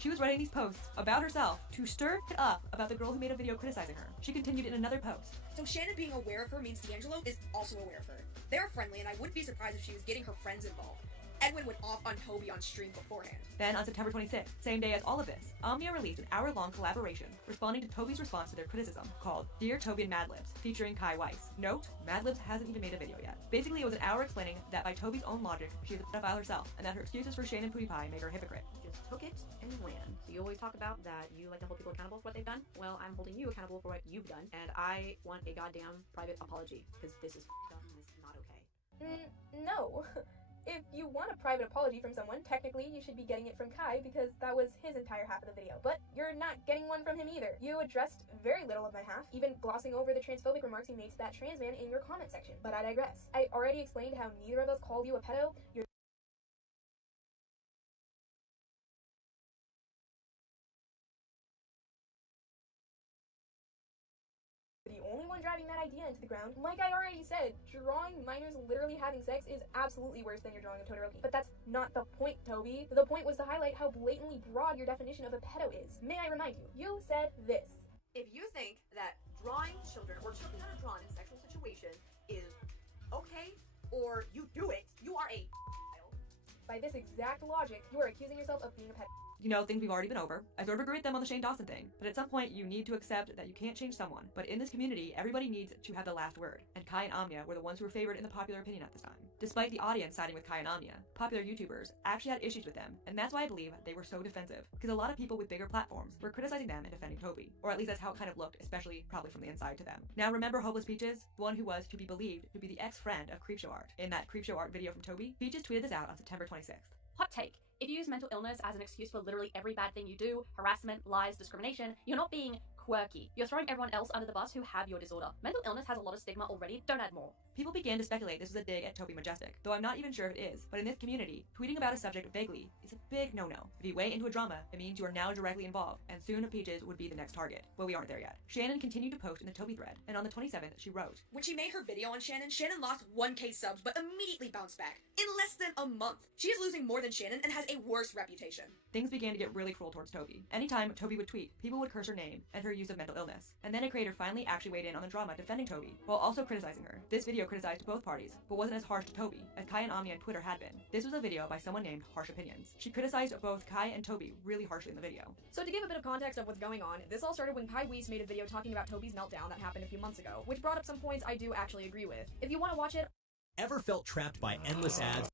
She was writing these posts about herself to stir it up about the girl who made a video criticizing her. She continued in another post. So Shannon being aware of her means D'Angelo is also aware of her. They're friendly, and I wouldn't be surprised if she was getting her friends involved. Edwin went off on Toby on stream beforehand. Then on September 26th, same day as all of this, Omnia released an hour-long collaboration responding to Toby's response to their criticism called Dear Toby and Madlibs, featuring Kai Weiss. Note, Madlibs hasn't even made a video yet. Basically, it was an hour explaining that by Toby's own logic, she is a pedophile herself, and that her excuses for Shannon PewDiePie make her a hypocrite. Just took it and ran. So you always talk about that you like to hold people accountable for what they've done? Well, I'm holding you accountable for what you've done, and I want a goddamn private apology, because this is f***ed up and this is not okay. No. If you want a private apology from someone, technically you should be getting it from Kai because that was his entire half of the video. But you're not getting one from him either. You addressed very little of my half, even glossing over the transphobic remarks you made to that trans man in your comment section. But I digress. I already explained how neither of us called you a pedo. You're the only one driving that idea into the ground. Like I already said, drawing minors literally having sex is absolutely worse than your drawing of Todoroki. But that's not the point, Toby. The point was to highlight how blatantly broad your definition of a pedo is. May I remind you, you said this. If you think that drawing children or children that are drawn in sexual situations is okay, or you do it, you are a pedophile. By this exact logic, you are accusing yourself of being a pedo. You know, things we've already been over. I sort of agree with them on the Shane Dawson thing, but at some point you need to accept that you can't change someone. But in this community, everybody needs to have the last word, and Kai and Omnia were the ones who were favored in the popular opinion at this time. Despite the audience siding with Kai and Omnia, popular YouTubers actually had issues with them, and that's why I believe they were so defensive, because a lot of people with bigger platforms were criticizing them and defending Toby, or at least that's how it kind of looked, especially probably from the inside to them. Now remember Hopeless Peaches, the one who was to be believed to be the ex-friend of Creepshow Art in that Creepshow Art video from Toby? Peaches tweeted this out on September 26th. Hot take. If you use mental illness as an excuse for literally every bad thing you do, harassment, lies, discrimination, you're not being quirky. You're throwing everyone else under the bus who have your disorder. Mental illness has a lot of stigma already, don't add more. People began to speculate this was a dig at Toby Majestic, though I'm not even sure if it is, but in this community, tweeting about a subject vaguely is a big no-no. If you weigh into a drama, it means you are now directly involved, and soon Peaches would be the next target. Well, we aren't there yet. Shannon continued to post in the Toby thread, and on the 27th, she wrote, When she made her video on Shannon, Shannon lost 1K subs, but immediately bounced back. In less than a month. She is losing more than Shannon and has a worse reputation. Things began to get really cruel towards Toby. Anytime Toby would tweet, people would curse her name and her use of mental illness. And then a creator finally actually weighed in on the drama defending Toby, while also criticizing her. This video criticized both parties, but wasn't as harsh to Toby as Kai and Omnia on Twitter had been. This was a video by someone named Harsh Opinions. She criticized both Kai and Toby really harshly in the video. So to give a bit of context of what's going on, this all started when Kai Weiss made a video talking about Toby's meltdown that happened a few months ago, which brought up some points I do actually agree with. If you want to watch it... Ever felt trapped by endless ads?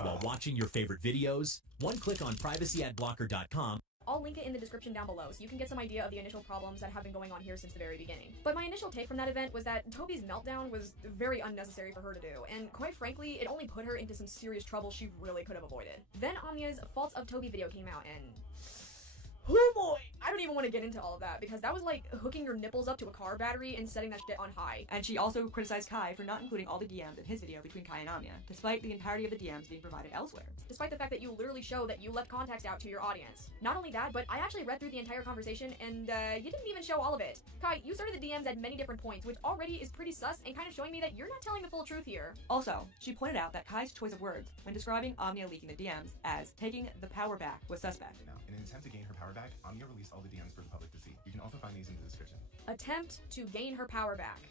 While watching your favorite videos? One click on privacyadblocker.com. I'll link it in the description down below so you can get some idea of the initial problems that have been going on here since the very beginning. But my initial take from that event was that Toby's meltdown was very unnecessary for her to do, and quite frankly, it only put her into some serious trouble she really could have avoided. Then Omnia's Faults of Toby video came out, and... oh boy! I don't even want to get into all of that, because that was like hooking your nipples up to a car battery and setting that shit on high. And she also criticized Kai for not including all the DMs in his video between Kai and Omnia, despite the entirety of the DMs being provided elsewhere. Despite the fact that you literally show that you left context out to your audience. Not only that, but I actually read through the entire conversation, and you didn't even show all of it. Kai, you started the DMs at many different points, which already is pretty sus and kind of showing me that you're not telling the full truth here. Also, she pointed out that Kai's choice of words when describing Omnia leaking the DMs as taking the power back was suspect. Now, in an attempt to gain her power back, Omnia released all the DMs for the public to see. You can also find these in the description. Attempt to gain her power back.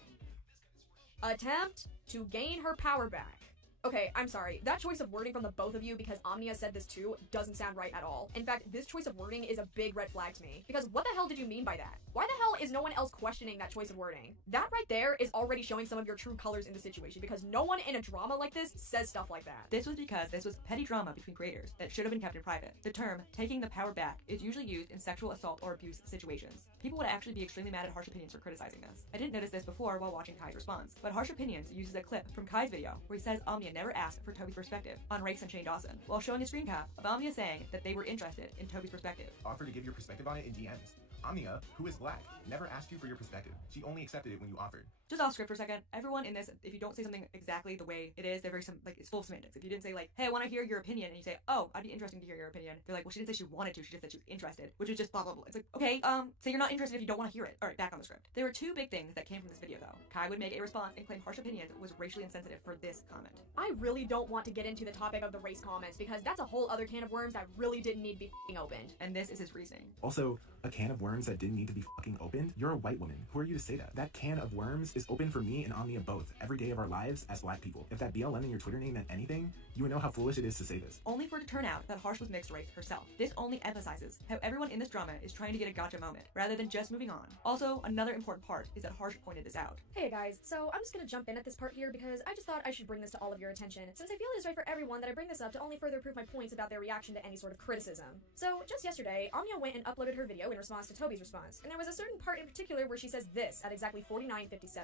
Attempt to gain her power back. Okay, I'm sorry. That choice of wording from the both of you, because Omnia said this too, doesn't sound right at all. In fact, this choice of wording is a big red flag to me. Because what the hell did you mean by that? Why the hell is no one else questioning that choice of wording? That right there is already showing some of your true colors in the situation, because no one in a drama like this says stuff like that. This was because this was petty drama between creators that should have been kept in private. The term, taking the power back, is usually used in sexual assault or abuse situations. People would actually be extremely mad at Harsh Opinions for criticizing this. I didn't notice this before while watching Kai's response, but Harsh Opinions uses a clip from Kai's video where he says Omnia never asked for Toby's perspective on Race and Shane Dawson, while showing a screen cap of Omnia saying that they were interested in Toby's perspective. Offer to give your perspective on it in DMs. Omnia, who is black, never asked you for your perspective. She only accepted it when you offered. Just off script for a second, everyone in this, if you don't say something exactly the way it is, they're very, it's full of semantics. If you didn't say like, hey, I want to hear your opinion, and you say, oh, I'd be interested to hear your opinion, they're like, well, she didn't say she wanted to, she just said she was interested, which is just blah, blah, blah. It's like, okay, say you're not interested if you don't want to hear it. Alright, back on the script. There were two big things that came from this video though. Kai would make a response and claim Harsh Opinions was racially insensitive for this comment. I really don't want to get into the topic of the race comments, because that's a whole other can of worms that really didn't need to be f***ing opened. And this is his reasoning. Also, a can of worms that didn't need to be fucking opened? You're a white woman. Who are you to say that? That can of worms is open for me and Omnia both, every day of our lives as black people. If that BLM in your Twitter name meant anything, you would know how foolish it is to say this. Only for it to turn out that Harsh was mixed race herself. This only emphasizes how everyone in this drama is trying to get a gotcha moment, rather than just moving on. Also, another important part is that Harsh pointed this out. Hey guys, so I'm just gonna jump in at this part here because I just thought I should bring this to all of your attention, since I feel it is right for everyone that I bring this up to only further prove my points about their reaction to any sort of criticism. So, just yesterday, Omnia went and uploaded her video in response to Toby's response, and there was a certain part in particular where she says this at exactly 49:57.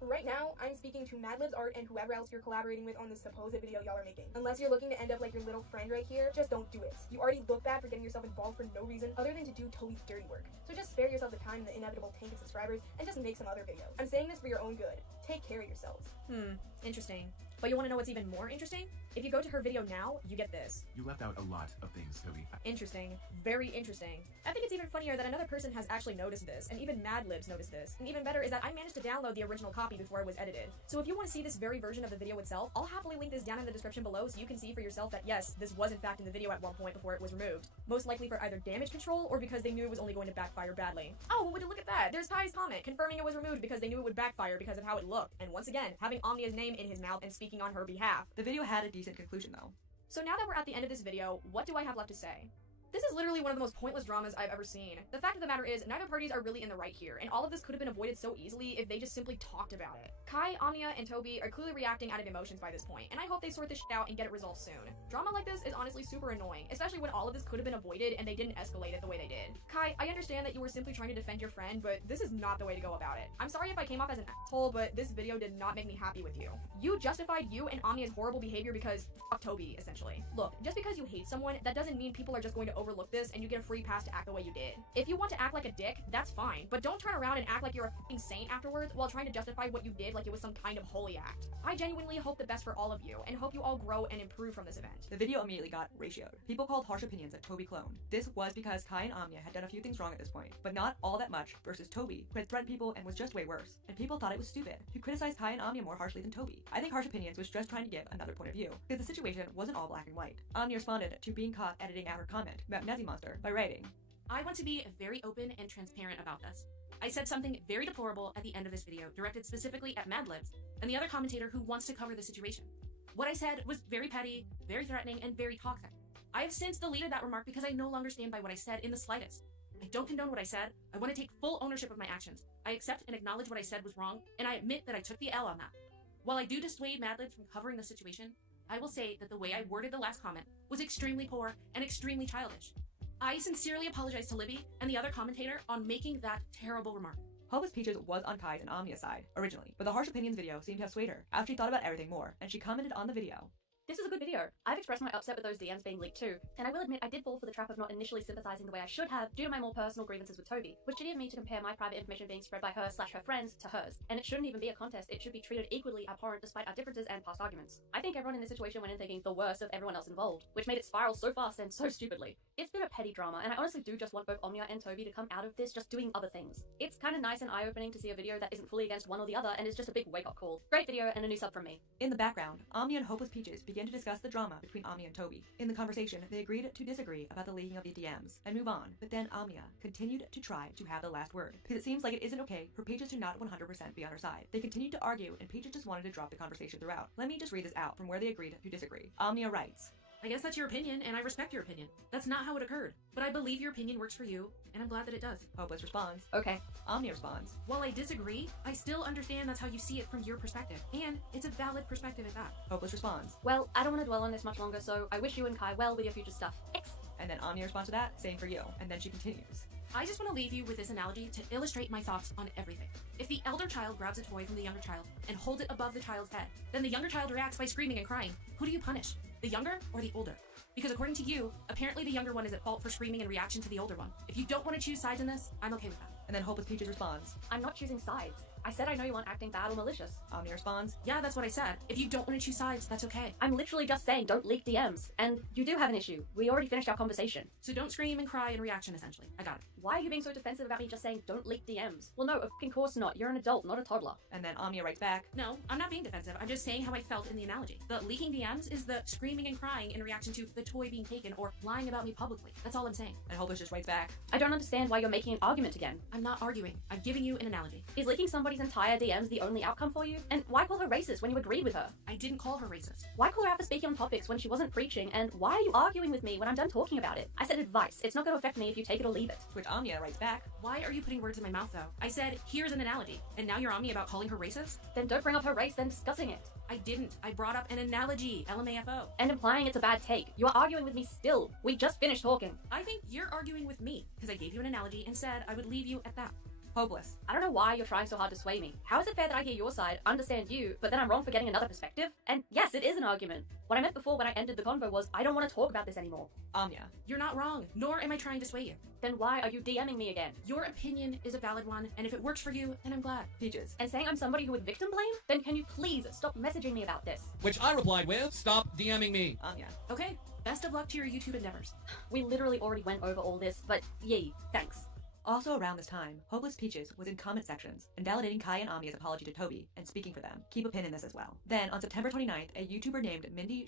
Right now, I'm speaking to Madlib's Art and whoever else you're collaborating with on this supposed video y'all are making. Unless you're looking to end up like your little friend right here, just don't do it. You already look bad for getting yourself involved for no reason other than to do Toby's dirty work. So just spare yourself the time and the inevitable tank of subscribers and just make some other videos. I'm saying this for your own good. Take care of yourselves. Interesting. But you want to know what's even more interesting? If you go to her video now, you get this. You left out a lot of things, Toby. Interesting. Very interesting. I think it's even funnier that another person has actually noticed this, and even Madlibs noticed this. And even better is that I managed to download the original copy before it was edited. So if you want to see this very version of the video itself, I'll happily link this down in the description below so you can see for yourself that yes, this was in fact in the video at one point before it was removed. Most likely for either damage control or because they knew it was only going to backfire badly. Oh, well, would you look at that? There's Kai's comment confirming it was removed because they knew it would backfire because of how it looked. And once again, having Omnia's name in his mouth and speaking on her behalf. The video had a decent conclusion though. So now that we're at the end of this video, what do I have left to say? This is literally one of the most pointless dramas I've ever seen. The fact of the matter is, neither parties are really in the right here, and all of this could have been avoided so easily if they just simply talked about it. Kai, Omnia, and Toby are clearly reacting out of emotions by this point, and I hope they sort this shit out and get it resolved soon. Drama like this is honestly super annoying, especially when all of this could have been avoided and they didn't escalate it the way they did. Kai, I understand that you were simply trying to defend your friend, but this is not the way to go about it. I'm sorry if I came off as an asshole, but this video did not make me happy with you. You justified you and Omnia's horrible behavior because fuck Toby, essentially. Look, just because you hate someone, that doesn't mean people are just going to overlook this and you get a free pass to act the way you did. If you want to act like a dick, that's fine, but don't turn around and act like you're a fucking saint afterwards while trying to justify what you did like it was some kind of holy act. I genuinely hope the best for all of you, and hope you all grow and improve from this event. The video immediately got ratioed. People called Harsh Opinions a Toby clone. This was because Kai and Omnia had done a few things wrong at this point, but not all that much versus Toby, who had threatened people and was just way worse. And people thought it was stupid to criticize Kai and Omnia more harshly than Toby. I think Harsh Opinions was just trying to give another point of view, because the situation wasn't all black and white. Omnia responded to being caught editing out her comment about Nezzy Monster by writing, I want to be very open and transparent about this. I said something very deplorable at the end of this video, directed specifically at Madlibs and the other commentator who wants to cover the situation. What I said was very petty, very threatening, and very toxic. I have since deleted that remark because I no longer stand by what I said in the slightest. I don't condone what I said. I want to take full ownership of my actions. I accept and acknowledge what I said was wrong, and I admit that I took the L on that. While I do dissuade Madlibs from covering the situation, I will say that the way I worded the last comment was extremely poor and extremely childish. I sincerely apologize to Libby and the other commentator on making that terrible remark. Hopeless Peaches was on Kai's and Amnia's side, originally, but the Harsh Opinions video seemed to have swayed her after she thought about everything more, and she commented on the video. This is a good video. I've expressed my upset with those DMs being leaked too, and I will admit I did fall for the trap of not initially sympathizing the way I should have due to my more personal grievances with Toby, which shitty of me to compare my private information being spread by her/her friends to hers. And it shouldn't even be a contest, it should be treated equally abhorrent despite our differences and past arguments. I think everyone in this situation went in thinking the worst of everyone else involved, which made it spiral so fast and so stupidly. It's been a petty drama, and I honestly do just want both Omnia and Toby to come out of this just doing other things. It's kind of nice and eye-opening to see a video that isn't fully against one or the other and is just a big wake-up call. Great video and a new sub from me. In the background, Omnia and Hopeless Peaches began to discuss the drama between Omnia and Toby. In the conversation, they agreed to disagree about the leaking of the DMs and move on, but then Omnia continued to try to have the last word, because it seems like it isn't okay for Peaches to not 100% be on her side. They continued to argue, and Peaches just wanted to drop the conversation throughout. Let me just read this out from where they agreed to disagree. Omnia writes, I guess that's your opinion, and I respect your opinion. That's not how it occurred, but I believe your opinion works for you, and I'm glad that it does. Hopeless responds, okay. Omnia responds, while I disagree, I still understand that's how you see it from your perspective, and it's a valid perspective at that. Hopeless responds, well, I don't want to dwell on this much longer, so I wish you and Kai well with your future stuff. X. And then Omnia responds to that, same for you, and then she continues. I just want to leave you with this analogy to illustrate my thoughts on everything. If the elder child grabs a toy from the younger child and holds it above the child's head, then the younger child reacts by screaming and crying. Who do you punish? The younger or the older? Because according to you, apparently the younger one is at fault for screaming in reaction to the older one. If you don't want to choose sides in this, I'm okay with that. And then Hopeless Peaches responds, I'm not choosing sides. I said I know you aren't acting bad or malicious. Omnia responds, yeah, that's what I said. If you don't want to choose sides, that's okay. I'm literally just saying don't leak DMs. And you do have an issue. We already finished our conversation. So don't scream and cry in reaction, essentially. I got it. Why are you being so defensive about me just saying don't leak DMs? Well, no, of course not. You're an adult, not a toddler. And then Omnia writes back, no, I'm not being defensive. I'm just saying how I felt in the analogy. The leaking DMs is the screaming and crying in reaction to the toy being taken or lying about me publicly. That's all I'm saying. And Hopeless just writes back, I don't understand why you're making an argument again. I'm not arguing. I'm giving you an analogy. Is leaking somebody's entire DMs the only outcome for you? And why call her racist when you agreed with her? I didn't call her racist. Why call her out for speaking on topics when she wasn't preaching? And why are you arguing with me when I'm done talking about it? I said advice. It's not going to affect me if you take it or leave it. Which Omnia writes back, why are you putting words in my mouth though? I said, here's an analogy. And now you're on me about calling her racist? Then don't bring up her race, then discussing it. I didn't. I brought up an analogy. LMAFO. And implying it's a bad take. You are arguing with me still. We just finished talking. I think you're arguing with me because I gave you an analogy and said I would leave you at that. Hopeless. I don't know why you're trying so hard to sway me. How is it fair that I hear your side, understand you, but then I'm wrong for getting another perspective? And yes, it is an argument. What I meant before when I ended the convo was I don't want to talk about this anymore. Omnia. You're not wrong, nor am I trying to sway you. Then why are you DMing me again? Your opinion is a valid one, and if it works for you, then I'm glad. Peaches. And saying I'm somebody who would victim blame? Then can you please stop messaging me about this? Which I replied with, stop DMing me. Omnia. Okay, best of luck to your YouTube endeavors. We literally already went over all this, but yay, thanks. Also around this time, Hopeless Peaches was in comment sections, invalidating Kai and Omnia's apology to Toby, and speaking for them. Keep a pin in this as well. Then, on September 29th, a YouTuber named Mindy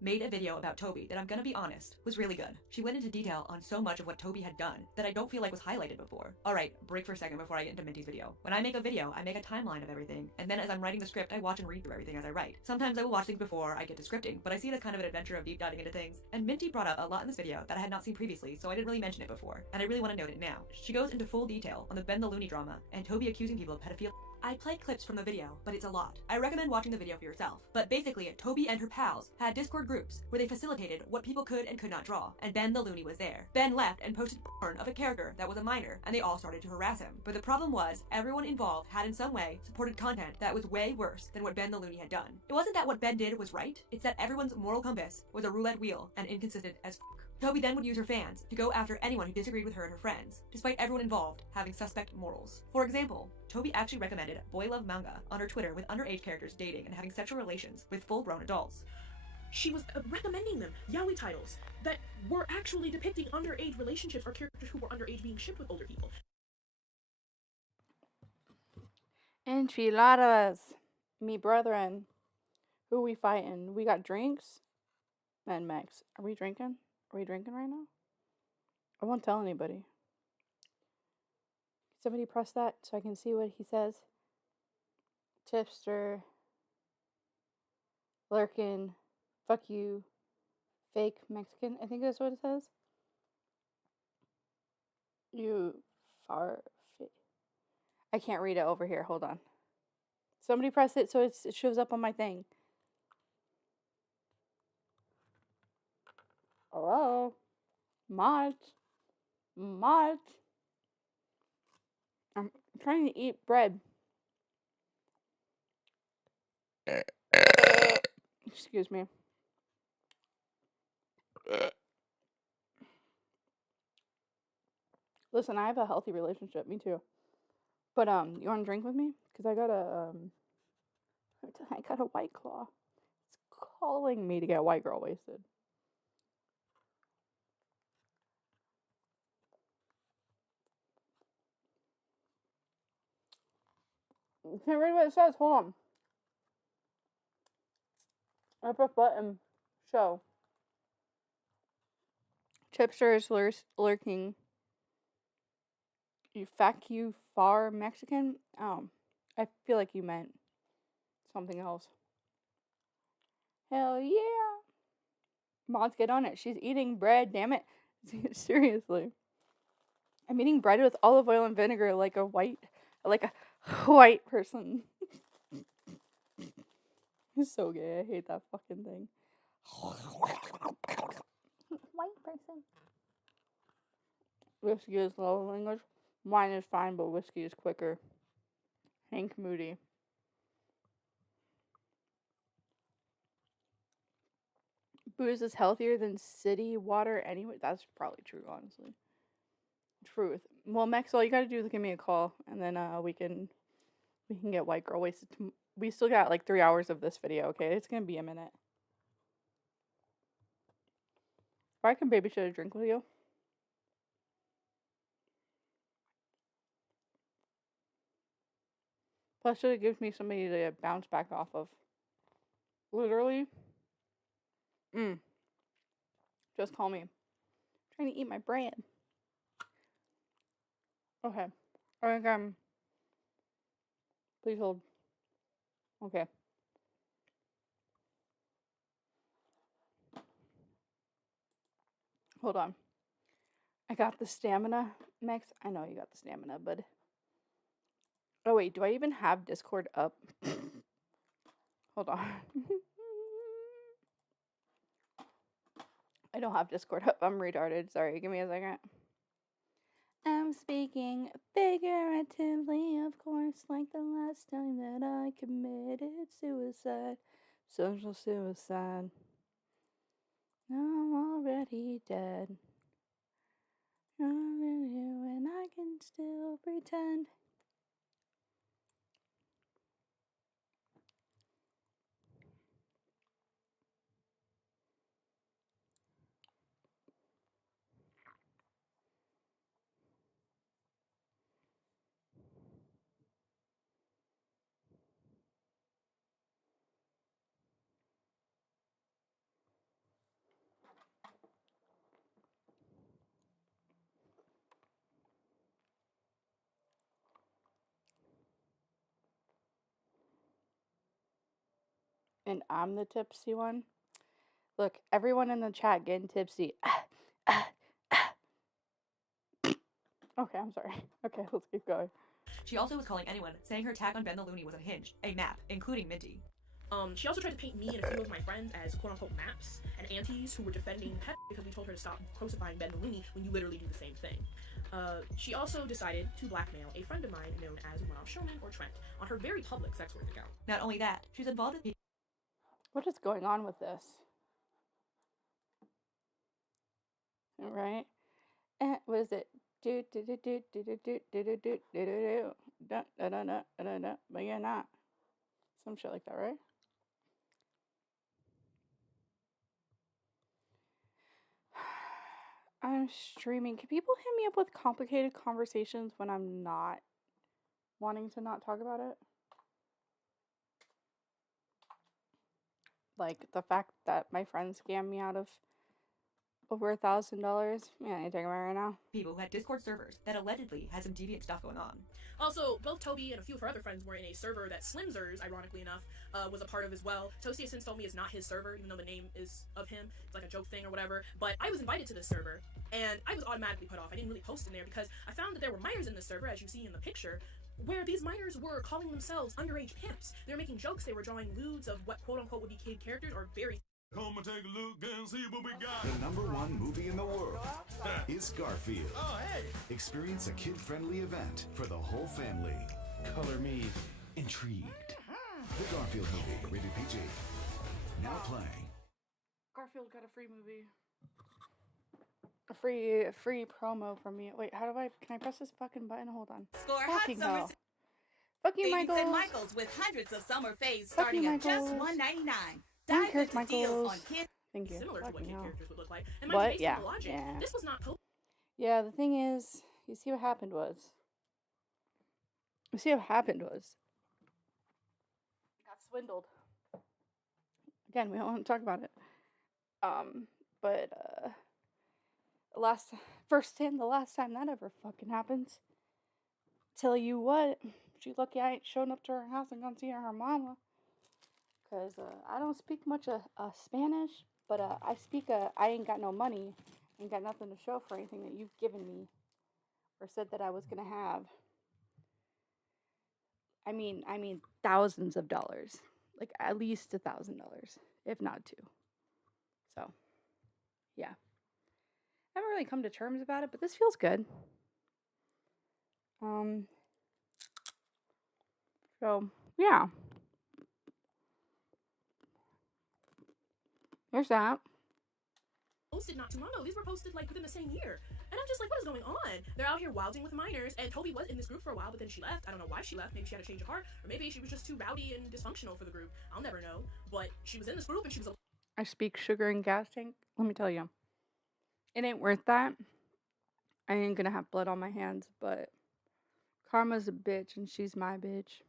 made a video about Toby that I'm gonna be honest, was really good. She went into detail on so much of what Toby had done that I don't feel like was highlighted before. Alright, break for a second before I get into Mindy's video. When I make a video, I make a timeline of everything, and then as I'm writing the script, I watch and read through everything as I write. Sometimes I will watch things before I get to scripting, but I see it as kind of an adventure of deep diving into things, and Mindy brought up a lot in this video that I had not seen previously, so I didn't really mention it before, and I really want to note it now. She goes into full detail on the Ben the Looney drama, and Toby accusing people of pedophilia. I played clips from the video, but it's a lot. I recommend watching the video for yourself. But basically, Toby and her pals had Discord groups where they facilitated what people could and could not draw, and Ben the Looney was there. Ben left and posted porn of a character that was a minor, and they all started to harass him. But the problem was, everyone involved had in some way supported content that was way worse than what Ben the Looney had done. It wasn't that what Ben did was right, it's that everyone's moral compass was a roulette wheel and inconsistent as fuck. Toby then would use her fans to go after anyone who disagreed with her and her friends, despite everyone involved having suspect morals. For example, Toby actually recommended Boy Love Manga on her Twitter with underage characters dating and having sexual relations with full-grown adults. She was recommending them yaoi titles that were actually depicting underage relationships or characters who were underage being shipped with older people. Enchiladas, me brethren. Who we fighting? We got drinks? Man, Max, are we drinking? Are we drinking right now? I won't tell anybody. Somebody press that so I can see what he says. Tipster. Lurkin. Fuck you. Fake Mexican. I think that's what it says. You far. I can't read it over here. Hold on. Somebody press it so it shows up on my thing. Hello? Mod. I'm trying to eat bread. Excuse me. Listen, I have a healthy relationship. Me too. But you want to drink with me? Cause I got a White Claw. It's calling me to get white girl wasted. Can't read what it says. Hold on. I press button. Show. Chipster is lurking. You far Mexican? I feel like you meant something else. Hell yeah. Mods, get on it. She's eating bread, damn it. Seriously. I'm eating bread with olive oil and vinegar like a white person. It's so gay. I hate that fucking thing. White person. Whiskey is love language. Wine is fine, but whiskey is quicker. Hank Moody. Booze is healthier than city water anyway. That's probably true, honestly. Truth. Well, Max, all you gotta do is give me a call, and then we can get white girl wasted. We still got like 3 hours of this video. Okay, it's gonna be a minute. Or I can babysit a drink with you. Plus, it gives me somebody to bounce back off of. Literally. Just call me. I'm trying to eat my bread. Okay. I think please hold. Okay. Hold on. I got the stamina, Max. I know you got the stamina, but... Oh, wait. Do I even have Discord up? Hold on. I don't have Discord up. I'm retarded. Sorry. Give me a second. I'm speaking figuratively, of course, like the last time that I committed suicide. Social suicide. I'm already dead. I'm in you and I can still pretend. And I'm the tipsy one. Look, everyone in the chat getting tipsy. Okay, I'm sorry. Okay, let's keep going. She also was calling anyone, saying her tag on Ben the Looney was unhinged, a map, including Minty. She also tried to paint me and a few of my friends as quote-unquote maps and aunties who were defending Pet because we told her to stop crucifying Ben the Looney when you literally do the same thing. She also decided to blackmail a friend of mine known as One-Off Showman or Trent on her very public sex work account. Not only that, she's involved with... What is going on with this? Right? What is it? But you're not. Some shit like that, right? I'm streaming. Can people hit me up with complicated conversations when I'm not wanting to not talk about it? Like the fact that my friend scammed me out of Over $1,000. Yeah, I take it right now. People who had Discord servers that allegedly had some deviant stuff going on. Also, both Toby and a few of her other friends were in a server that Slimzers, ironically enough, was a part of as well. Toasty has since told me it's not his server, even though the name is of him. It's like a joke thing or whatever. But I was invited to this server, and I was automatically put off. I didn't really post in there because I found that there were minors in this server, as you see in the picture, where these minors were calling themselves underage pimps. They were making jokes, they were drawing nudes of what quote-unquote would be kid characters, or very... Come and take a look and see what we got. The #1 movie in the world is Garfield. Oh, hey! Experience a kid-friendly event for the whole family. Color me Intrigued. The Garfield movie, rated PG. Now playing. Garfield got a free movie. A free promo from me. Wait, how do I... Can I press this fucking button? Hold on. Score Fucking hot summer hell. Fuck you, savings Michaels. at Michaels with hundreds of summer faves Fuck you, starting at just Michaels. $1.99. Thank Dive you, into deals on Michaels. kids. Thank you. similar to what Fucking kid hell. characters would look like. And But, based yeah, on the logic, yeah. this was not Yeah, the thing is, you see what happened was... Got swindled. Again, we don't want to talk about it. But, the last time that ever fucking happens. Tell you what, she lucky I ain't showing up to her house and gonna see her mama. Cause, I don't speak much of Spanish, but, I ain't got no money. Ain't got nothing to show for anything that you've given me. Or said that I was gonna have. I mean thousands of dollars. Like at least $1,000, if not two. So, yeah. I haven't really come to terms about it, but this feels good. So, yeah. There's that. posted not too long ago. These were posted like within the same year. And I'm just like, what is going on? They're out here wilding with minors, and Toby was in this group for a while, but then she left. I don't know why she left. Maybe she had a change of heart, or maybe she was just too rowdy and dysfunctional for the group. I'll never know. But she was in this group, and she was I speak sugar and gas tank. Let me tell you, it ain't worth that. I ain't gonna have blood on my hands, but Karma's a bitch, and she's my bitch.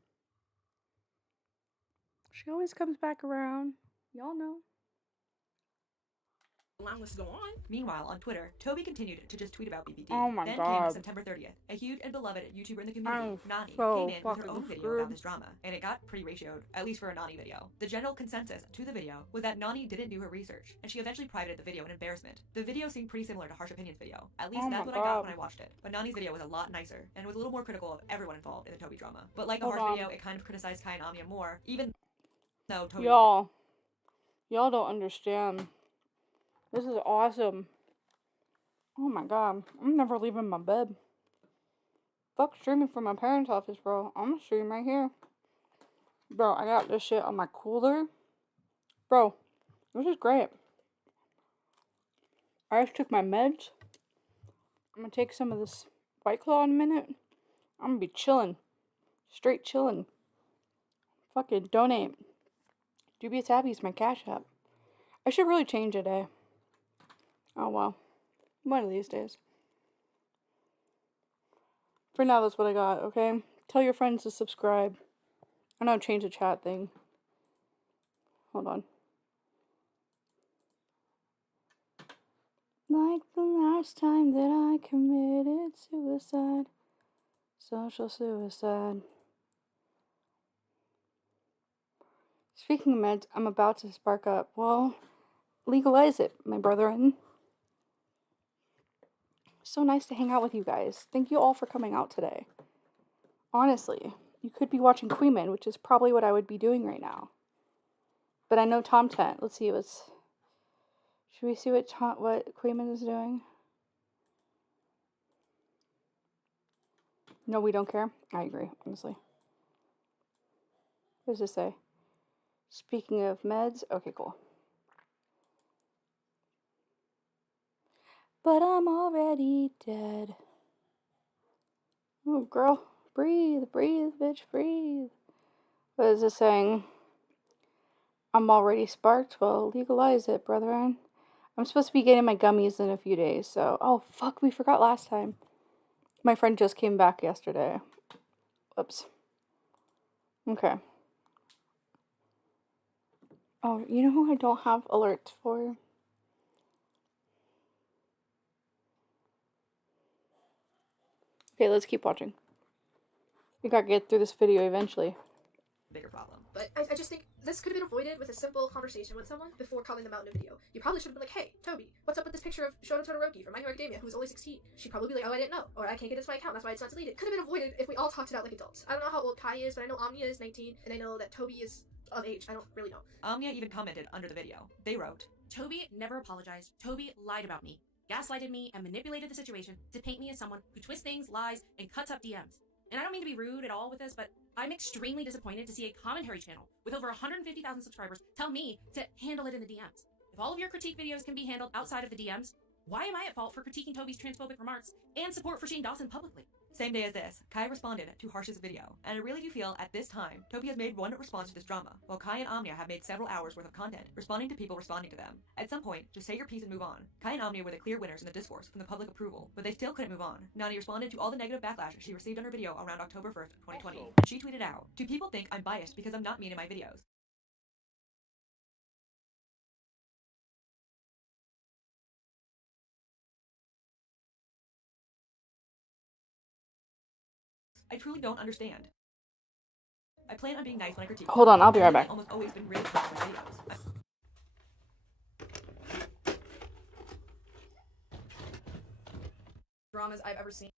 She always comes back around. Y'all know. allowing this to go on. Meanwhile, on Twitter, Toby continued to just tweet about BBD. Oh my then God. came September 30th. A huge and beloved YouTuber in the community, Nani, so came in with her fucking own video screwed. about this drama, and it got pretty ratioed, at least for a Nani video. The general consensus to the video was that Nani didn't do her research, and she eventually privated the video in embarrassment. The video seemed pretty similar to Harsh Opinion's video. At least Oh that's my what I got God. when I watched it. But Nani's video was a lot nicer, and was a little more critical of everyone involved in the Toby drama. But like the Hold Harsh on. video, it kind of criticized Kai and Amia more, even though Toby... Y'all don't understand. This is awesome. Oh my God. I'm never leaving my bed. Fuck streaming from my parents' office, bro. I'm gonna stream right here. Bro, I got this shit on my cooler. Bro, this is great. I just took my meds. I'm gonna take some of this White Claw in a minute. I'm gonna be chilling. Straight chilling. Fucking donate. Dubious Happy is my cash app. I should really change it, eh? Oh well. One of these days. For now, that's what I got, okay? Tell your friends to subscribe. I know, change the chat thing. Hold on. Like the last time that I committed suicide. Social suicide. Speaking of meds, I'm about to spark up. Well, legalize it, my brethren. So nice to hang out with you guys. Thank you all for coming out today. Honestly, you could be watching Queeman, which is probably what I would be doing right now. But I know Tom Tent. Let's see what's... Should we see what Queeman is doing? No, we don't care. I agree, honestly. What does this say? Speaking of meds, okay, cool. But I'm already dead. Oh, girl, breathe, breathe, bitch, breathe. What is this saying? I'm already sparked. Well, legalize it, brethren. I'm supposed to be getting my gummies in a few days, so... Oh, fuck, we forgot last time. My friend just came back yesterday. Whoops. Okay. Oh, you know who I don't have alerts for? Okay, let's keep watching. We gotta get through this video eventually. Bigger problem. But I just think this could have been avoided with a simple conversation with someone before calling them out in a video. You probably should have been like, hey, Toby, what's up with this picture of Shoto Todoroki from My Hero Academia, who's only 16? She'd probably be like, oh, I didn't know, or I can't get into my account, that's why it's not deleted. Could have been avoided if we all talked it out like adults. I don't know how old Kai is, but I know Amnia is 19, and I know that Toby is of age. I don't really know. Amnia even commented under the video. They wrote, Toby never apologized. Toby lied about me, gaslighted me, and manipulated the situation to paint me as someone who twists things, lies, and cuts up DMs. And I don't mean to be rude at all with this, but I'm extremely disappointed to see a commentary channel with over 150,000 subscribers tell me to handle it in the DMs. If all of your critique videos can be handled outside of the DMs, why am I at fault for critiquing Toby's transphobic remarks and support for Shane Dawson publicly? Same day as this, Kai responded to Harsh's video, and I really do feel at this time, Toby has made one response to this drama, while Kai and Amnia have made several hours worth of content, responding to people responding to them. At some point, just say your piece and move on. Kai and Amnia were the clear winners in the discourse from the public approval, but they still couldn't move on. Nani responded to all the negative backlash she received on her video around October 1st, 2020, and she tweeted out, "Do people think I'm biased because I'm not mean in my videos? I truly don't understand. I plan on being nice when I critique. Hold on, I'll be right back. I've almost always been really proud of my videos. Dramas I've ever seen.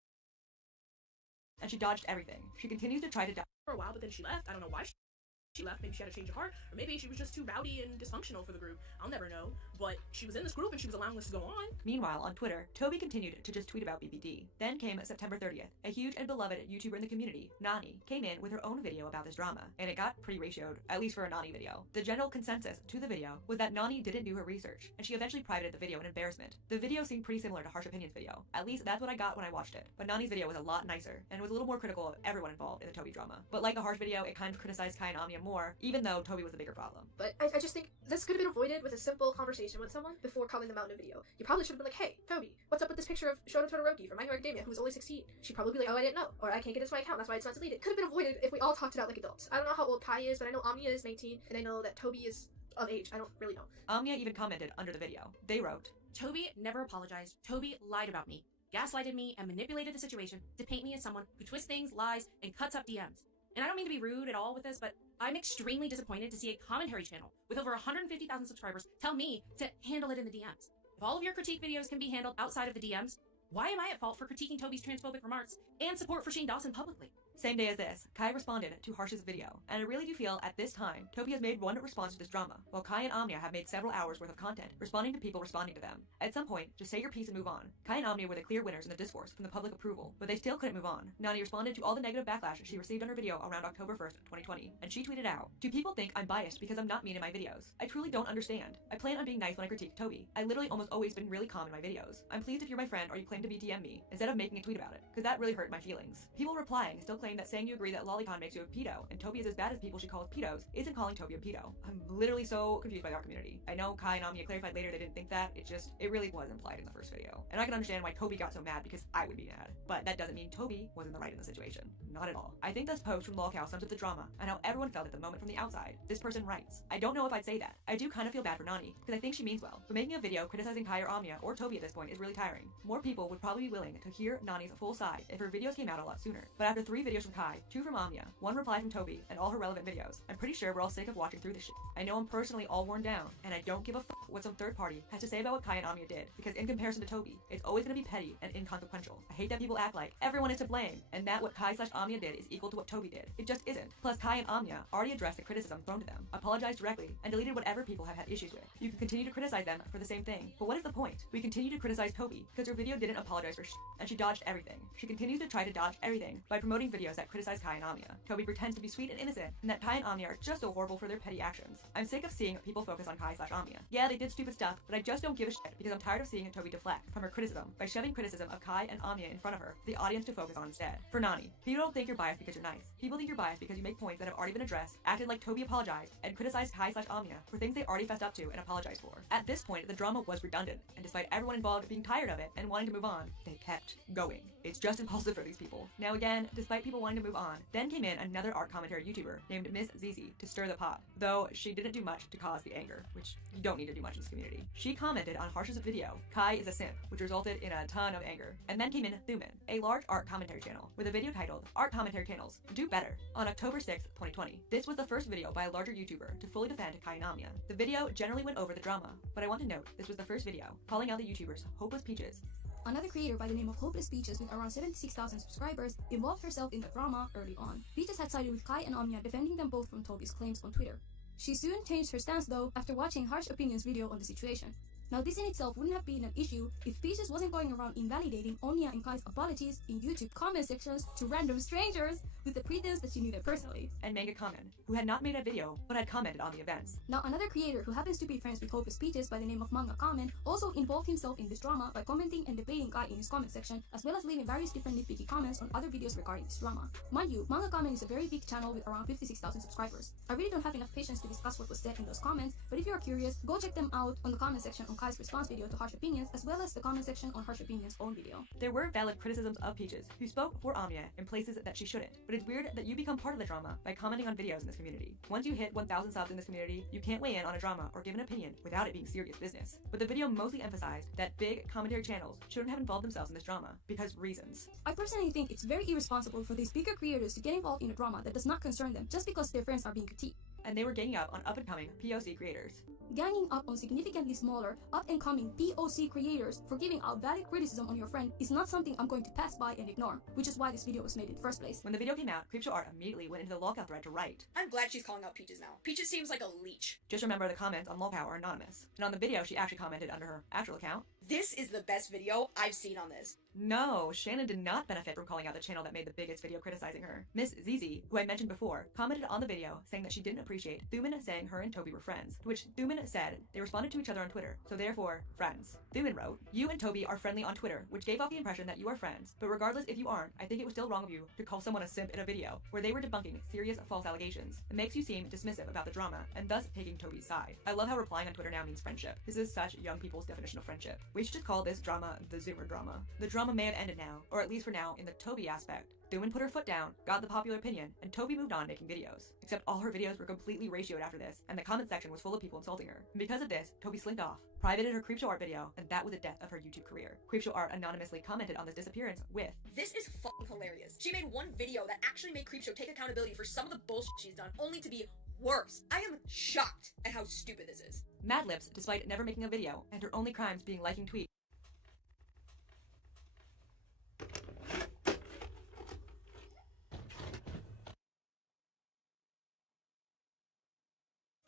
And she dodged everything. She continues to try to dodge for a while, but then she left. I don't know why she left. Maybe she had a change of heart, or maybe she was just too rowdy and dysfunctional for the group. I'll never know. But she was in this group and she was allowing this to go on. Meanwhile, on Twitter, Toby continued to just tweet about BBD. Then came September 30th. A huge and beloved YouTuber in the community, Nani, came in with her own video about this drama, and it got pretty ratioed, at least for a Nani video. The general consensus to the video was that Nani didn't do her research, and she eventually privated the video in embarrassment. The video seemed pretty similar to Harsh Opinion's video. At least that's what I got when I watched it. But Nani's video was a lot nicer, and was a little more critical of everyone involved in the Toby drama. But like the Harsh video, it kind of criticized Kai and Amnia more, even though Toby was the bigger problem. But I just think this could have been avoided with a simple conversation with someone before calling them out in a video. You probably should have been like, hey, Toby, what's up with this picture of Shoto Todoroki from My Hero Academia, who's only 16? She'd probably be like, oh, I didn't know, or I can't get into my account, that's why it's not deleted. Could have been avoided if we all talked it out like adults. I don't know how old Kai is, but I know Amnia is 19, and I know that Toby is of age. I don't really know. Amnia even commented under the video. They wrote, Toby never apologized. Toby lied about me, gaslighted me, and manipulated the situation to paint me as someone who twists things, lies, and cuts up DMs. And I don't mean to be rude at all with this, but I'm extremely disappointed to see a commentary channel with over 150,000 subscribers tell me to handle it in the DMs. If all of your critique videos can be handled outside of the DMs, why am I at fault for critiquing Toby's transphobic remarks and support for Shane Dawson publicly? Same day as this, Kai responded to Harsh's video, and I really do feel at this time, Toby has made one response to this drama, while Kai and Amnia have made several hours worth of content, responding to people responding to them. At some point, just say your piece and move on. Kai and Amnia were the clear winners in the discourse from the public approval, but they still couldn't move on. Nani responded to all the negative backlash she received on her video around October 1st, 2020, and she tweeted out, "Do people think I'm biased because I'm not mean in my videos? I truly don't understand. I plan on being nice when I critique Toby. I literally almost always been really calm in my videos. I'm pleased if you're my friend or you claim to be DM me, instead of making a tweet about it, because that really hurt my feelings." People replying still claim that saying you agree that Lolicon makes you a pedo, and Toby is as bad as people she calls pedos, isn't calling Toby a pedo. I'm literally so confused by our community. I know Kai and Amnia clarified later they didn't think that, it really was implied in the first video. And I can understand why Toby got so mad because I would be mad. But that doesn't mean Toby was in the right in the situation. Not at all. I think this post from Lolcow sums up the drama and how everyone felt at the moment from the outside. This person writes, "I don't know if I'd say that. I do kind of feel bad for Nani, because I think she means well. But making a video criticizing Kai or Amnia or Toby at this point is really tiring. More people would probably be willing to hear Nani's full side if her videos came out a lot sooner. But after 3 videos from Kai, 2 from Amnia, 1 reply from Toby, and all her relevant videos, I'm pretty sure we're all sick of watching through this shit. I know I'm personally all worn down, and I don't give a fuck what some third party has to say about what Kai and Amnia did, because in comparison to Toby, it's always gonna be petty and inconsequential. I hate that people act like everyone is to blame, and that what Kai/Amnia did is equal to what Toby did. It just isn't. Plus, Kai and Amnia already addressed the criticism thrown to them, apologized directly, and deleted whatever people have had issues with. You can continue to criticize them for the same thing, but what is the point? We continue to criticize Toby because her video didn't apologize for shit, and she dodged everything. She continues to try to dodge everything by promoting videos that criticize Kai and Amnia. Toby pretends to be sweet and innocent, and that Kai and Amnia are just so horrible for their petty actions. I'm sick of seeing people focus on Kai/Amnia. Yeah, they did stupid stuff, but I just don't give a shit because I'm tired of seeing Toby deflect from her criticism by shoving criticism of Kai and Amnia in front of her for the audience to focus on instead. For Nani, people don't think you're biased because you're nice. People think you're biased because you make points that have already been addressed, acted like Toby apologized, and criticized Kai/Amnia for things they already fessed up to and apologized for. At this point, the drama was redundant, and despite everyone involved being tired of it and wanting to move on, they kept going. It's just impulsive for these people. Now again, despite people people wanting to move on, then came in another art commentary YouTuber named Miss Zizi to stir the pot, though she didn't do much to cause the anger, which you don't need to do much in this community. She commented on Harsh's video, Kai is a simp, which resulted in a ton of anger. And then came in Thuman, a large art commentary channel, with a video titled Art Commentary Channels Do Better, on October 6th, 2020. This was the first video by a larger YouTuber to fully defend Kai and Amia. The video generally went over the drama, but I want to note this was the first video calling out the YouTubers Hopeless Peaches. Another creator by the name of Hopeless Peaches with around 76,000 subscribers involved herself in the drama early on. Peaches had sided with Kai and Amia, defending them both from Toby's claims on Twitter. She soon changed her stance though after watching Harsh Opinion's video on the situation. Now this in itself wouldn't have been an issue if Peaches wasn't going around invalidating Amia and Kai's apologies in YouTube comment sections to random strangers with the pretense that she knew them personally. And Manga Kamen, who had not made a video but had commented on the events. Now another creator who happens to be friends with Hopeless Peaches by the name of Manga Kamen also involved himself in this drama by commenting and debating Kai in his comment section, as well as leaving various different nitpicky comments on other videos regarding this drama. Mind you, Manga Kamen is a very big channel with around 56,000 subscribers. I really don't have enough patience to discuss what was said in those comments, but if you are curious, go check them out on the comment section on Kai's response video to Harsh Opinions, as well as the comment section on Harsh Opinions' own video. There were valid criticisms of Peaches, who spoke for Amia in places that she shouldn't, but it's weird that you become part of the drama by commenting on videos in this community. Once you hit 1,000 subs in this community, you can't weigh in on a drama or give an opinion without it being serious business. But the video mostly emphasized that big commentary channels shouldn't have involved themselves in this drama, because reasons. I personally think it's very irresponsible for these bigger creators to get involved in a drama that does not concern them just because their friends are being critiqued. And they were ganging up on up-and-coming POC creators. Ganging up on significantly smaller, up-and-coming POC creators for giving out valid criticism on your friend is not something I'm going to pass by and ignore, which is why this video was made in the first place. When the video came out, Creepshow Art immediately went into the lolcow thread to write. I'm glad she's calling out Peaches now. Peaches seems like a leech. Just remember the comments on lolcow are anonymous. And on the video, she actually commented under her actual account. This is the best video I've seen on this. No, Shannon did not benefit from calling out the channel that made the biggest video criticizing her. Miss Zizi, who I mentioned before, commented on the video saying that she didn't appreciate Thuman saying her and Toby were friends, to which Thuman said they responded to each other on Twitter, so therefore, friends. Thuman wrote, "You and Toby are friendly on Twitter, which gave off the impression that you are friends, but regardless if you aren't, I think it was still wrong of you to call someone a simp in a video where they were debunking serious false allegations. It makes you seem dismissive about the drama, and thus taking Toby's side. I love how replying on Twitter now means friendship. This is such young people's definition of friendship. We should just call this drama the Zoomer drama. The drama may have ended now, or at least for now in the Toby aspect. Thuman put her foot down, got the popular opinion, and Toby moved on making videos. Except all her videos were completely ratioed after this, and the comment section was full of people insulting her. And because of this, Toby slinked off, privated her Creepshow Art video, and that was the death of her YouTube career. Creepshow Art anonymously commented on this disappearance with, "This is fucking hilarious. She made one video that actually made Creepshow take accountability for some of the bullshit she's done, only to be worse. I am shocked at how stupid this is." Mad Lips, despite never making a video, and her only crimes being liking tweets.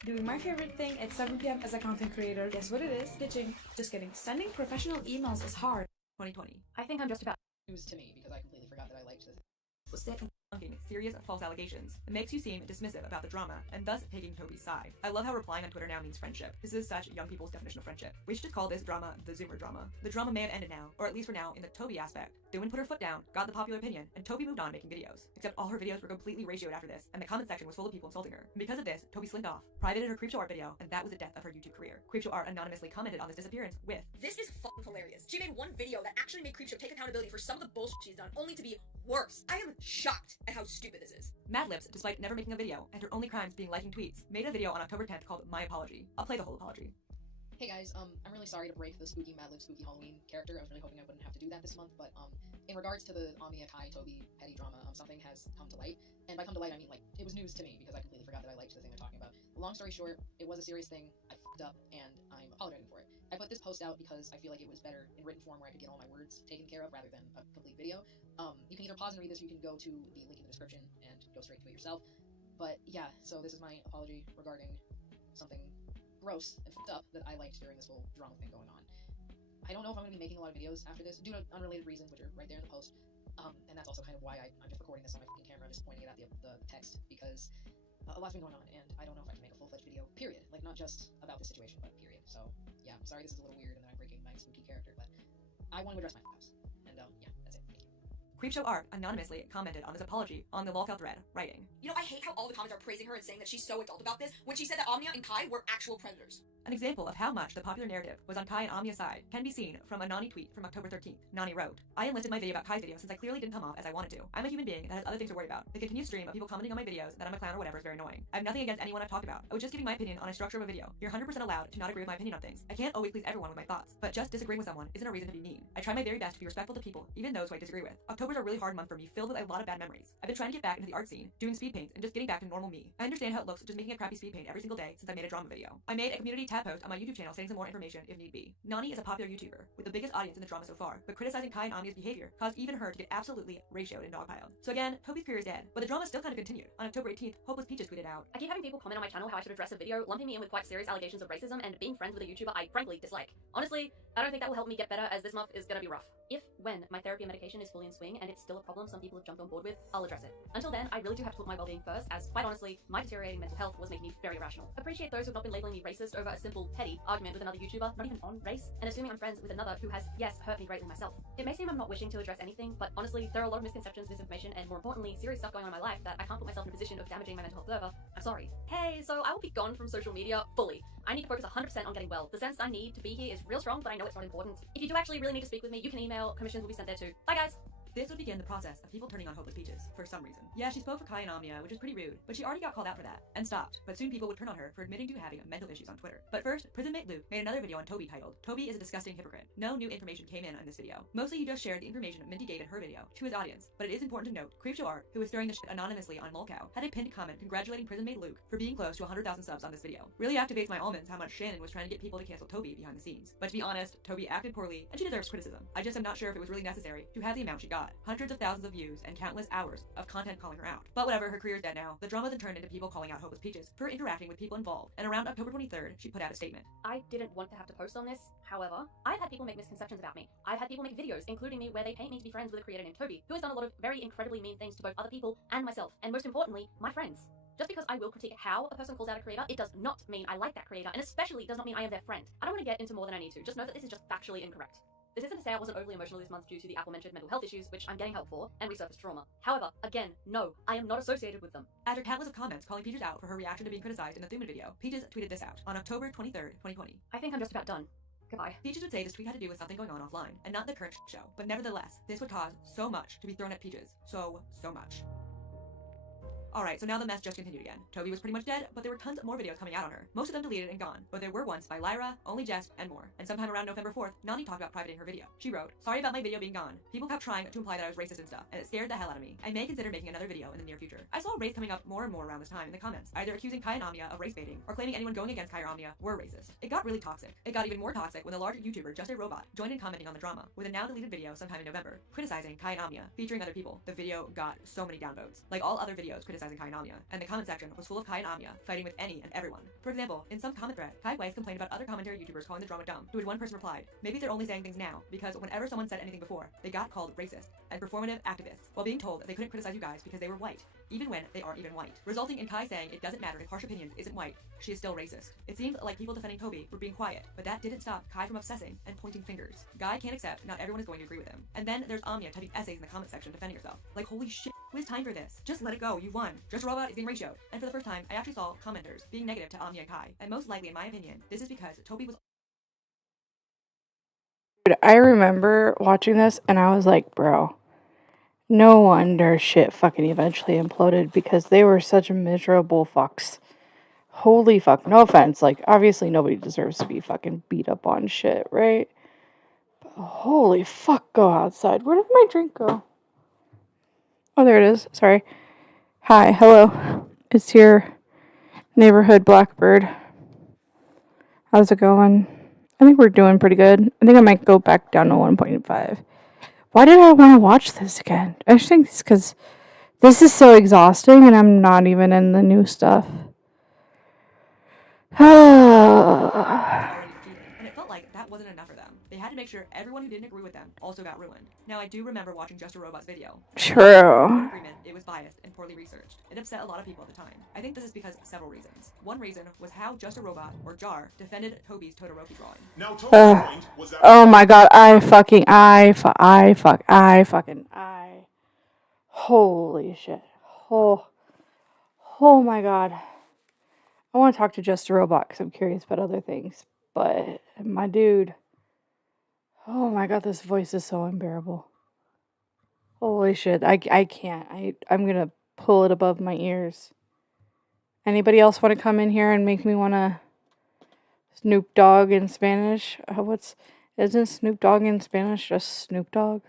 Doing my favorite thing at 7 PM as a content creator. Guess what it is? Pitching. Just kidding. Sending professional emails is hard. 2020. I think I'm just about news to me because I completely forgot that I liked this. Was that serious false allegations. It makes you seem dismissive about the drama, and thus taking Toby's side. I love how replying on Twitter now means friendship. This is such young people's definition of friendship. We should just call this drama the Zoomer drama. The drama may have ended now, or at least for now in the Toby aspect. Thuman put her foot down, got the popular opinion, and Toby moved on making videos. Except all her videos were completely ratioed after this, and the comment section was full of people insulting her. And because of this, Toby slinked off, privated her Creepshow Art video, and that was the death of her YouTube career. Creepshow Art anonymously commented on this disappearance with, "This is fucking hilarious. She made one video that actually made Creepshow take accountability for some of the bullshit she's done, only to be worse. I am shocked at how stupid this is." Mad Lips, despite never making a video, and her only crimes being liking tweets, made a video on October 10th called My Apology. I'll play the whole apology. Hey guys, I'm really sorry to break the spooky Mad Lib spooky Halloween character. I was really hoping I wouldn't have to do that this month, but in regards to the Amia Kai Toby petty drama, something has come to light. And by come to light, I mean like it was news to me because I completely forgot that I liked the thing they're talking about. Long story short, it was a serious thing. I f***ed up and I'm apologizing for it. I put this post out because I feel like it was better in written form where I could get all my words taken care of rather than a complete video. You can either pause and read this, or you can go to the link in the description and go straight to it yourself. But yeah, so this is my apology regarding something gross and f***ed up that I liked during this whole drama thing going on. I don't know if I'm going to be making a lot of videos after this due to unrelated reasons, which are right there in the post. And that's also kind of why I'm just recording this on my f***ing camera, just pointing it at the text, because a lot's been going on, and I don't know if I can make a full-fledged video, period. Like, not just about this situation, but period. So, yeah, I'm sorry this is a little weird and that I'm breaking my spooky character, but I want to address my f***ups. And, yeah, that's it. Thank you. Creepshow Art anonymously commented on this apology on the lolcow thread, writing, You know, I hate how all the comments are praising her and saying that she's so adult about this when she said that Omnia and Kai were actual predators. An example of how much the popular narrative was on Kai and Omnia's side can be seen from a Nani tweet from October 13th. Nani wrote, I enlisted my video about Kai's video since I clearly didn't come off as I wanted to. I'm a human being that has other things to worry about. The continued stream of people commenting on my videos that I'm a clown or whatever is very annoying. I have nothing against anyone I've talked about. I was just giving my opinion on a structure of a video. You're 100% allowed to not agree with my opinion on things. I can't always please everyone with my thoughts, but just disagreeing with someone isn't a reason to be mean. I try my very best to be respectful to people, even those who I disagree with. October's a really hard month for me, filled with a lot of bad memories. I've been trying to get back into the art scene, doing speed paints, and just getting back to normal me. I understand how it looks just making a crappy speed paint every single day since I made a drama video. I made a community tab post on my YouTube channel saying some more information if need be. Nani is a popular YouTuber with the biggest audience in the drama so far, but criticizing Kai and Omnia's behavior caused even her to get absolutely ratioed and dogpiled. So again, Toby's career is dead, but the drama still kind of continued. On October 18th, Hopeless Peaches tweeted out, I keep having people comment on my channel how I should address a video, lumping me in with quite serious allegations of racism and being friends with a YouTuber I frankly dislike. Honestly, I don't think that will help me get better, as this month is gonna be rough. If, when, my therapy and medication is fully in swing and it's still a problem some people have jumped on board with, I'll address it. Until then, I really do have to put my well-being first, as quite honestly, my deteriorating mental health was making me very irrational. Appreciate those who have not been labeling me racist over a simple, petty argument with another YouTuber, not even on race, and assuming I'm friends with another who has, yes, hurt me greatly myself. It may seem I'm not wishing to address anything, but honestly, there are a lot of misconceptions, misinformation, and more importantly, serious stuff going on in my life that I can't put myself in a position of damaging my mental health further. I'm sorry. Hey, so I will be gone from social media fully. I need to focus 100% on getting well. The sense I need to be here is real strong, but I know it's not important. If you do actually really need to speak with me, you can email. Commissions will be sent there too. Bye, guys! This would begin the process of people turning on Hopeless Peaches, for some reason. Yeah, she spoke for Kai and Omnia, which was pretty rude, but she already got called out for that, and stopped. But soon people would turn on her for admitting to having mental issues on Twitter. But first, prison mate Luke made another video on Toby titled, Toby is a disgusting hypocrite. No new information came in on this video. Mostly he just shared the information Minty gave in her video to his audience, but it is important to note, Creepshow Art, who was stirring the shit anonymously on lolcow, had a pinned comment congratulating prison mate Luke for being close to 100,000 subs on this video. Really activates my almonds how much Shannon was trying to get people to cancel Toby behind the scenes. But to be honest, Toby acted poorly, and she deserves criticism. I just am not sure if it was really necessary to have the amount she got. Hundreds of thousands of views and countless hours of content calling her out. But whatever, her career's dead now. The drama then turned into people calling out Hopeless Peaches for interacting with people involved, and around October 23rd, she put out a statement. I didn't want to have to post on this. However, I've had people make misconceptions about me. I've had people make videos, including me, where they paint me to be friends with a creator named Toby, who has done a lot of very incredibly mean things to both other people and myself, and most importantly, my friends. Just because I will critique how a person calls out a creator, it does not mean I like that creator, and especially does not mean I am their friend. I don't want to get into more than I need to. Just know that this is just factually incorrect. This isn't to say I wasn't overly emotional this month due to the aforementioned mental health issues, which I'm getting help for, and resurfaced trauma. However, again, no, I am not associated with them. After countless of comments calling Peaches out for her reaction to being criticized in the Thuman video, Peaches tweeted this out on October 23rd, 2020. I think I'm just about done. Goodbye. Peaches would say this tweet had to do with something going on offline, and not the current show. But nevertheless, this would cause so much to be thrown at Peaches. So much. Alright, so now the mess just continued again. Toby was pretty much dead, but there were tons more videos coming out on her. Most of them deleted and gone, but there were ones by Lyra, Only Jess, and more. And sometime around November 4th, Nani talked about privating her video. She wrote, sorry about my video being gone. People kept trying to imply that I was racist and stuff, and it scared the hell out of me. I may consider making another video in the near future. I saw race coming up more and more around this time in the comments, either accusing Kai and Omnia of race baiting, or claiming anyone going against Kai or Omnia were racist. It got really toxic. It got even more toxic when the larger YouTuber, Just a Robot, joined in commenting on the drama, with a now deleted video sometime in November, criticizing Kai and Omnia, featuring other people. The video got so many downvotes, like all other videos criticizing Kai and Omnia, and the comment section was full of Kai and Omnia fighting with any and everyone. For example, in some comment thread, Kai Weiss complained about other commentary YouTubers calling the drama dumb, to which one person replied, maybe they're only saying things now, because whenever someone said anything before, they got called racist and performative activists, while being told that they couldn't criticize you guys because they were white, even when they aren't even white, resulting in Kai saying it doesn't matter if harsh opinions isn't white, she is still racist. It seemed like people defending Toby were being quiet, but that didn't stop Kai from obsessing and pointing fingers. Guy can't accept not everyone is going to agree with him. And then there's Omnia typing essays in the comment section defending herself. Like, holy shit, who has time for this? Just let it go, you won. Just a Robot is being ratioed. And for the first time, I actually saw commenters being negative to Omnia and Kai. And most likely, in my opinion, this is because Toby was... Dude, I remember watching this and I was like, bro, no wonder shit fucking eventually imploded, because they were such miserable fucks. Holy fuck, no offense, like, obviously nobody deserves to be fucking beat up on shit, right? But holy fuck, go outside. Where did my drink go? Oh, there it is, sorry. Hi, hello. It's your neighborhood Blackbird. How's it going? I think we're doing pretty good. I think I might go back down to 1.5. Why did I want to watch this again? I think it's because this is so exhausting and I'm not even in the new stuff. And it felt like that wasn't enough for them. They had to make sure everyone who didn't agree with them also got ruined. Now, I do remember watching Just a Robot's video. True. It was biased and poorly researched. It upset a lot of people at the time. I think this is because of several reasons. One reason was how Just a Robot, or Jar, defended Toby's Todoroki drawing. Now, Toby's point was that... Oh my god, I Holy shit. Oh my god. I want to talk to Just a Robot because I'm curious about other things. But my dude. Oh my god, this voice is so unbearable. Holy shit. I can't. I'm going to pull it above my ears. Anybody else want to come in here and make me want to Snoop Dogg in Spanish? Isn't Snoop Dogg in Spanish just Snoop Dogg?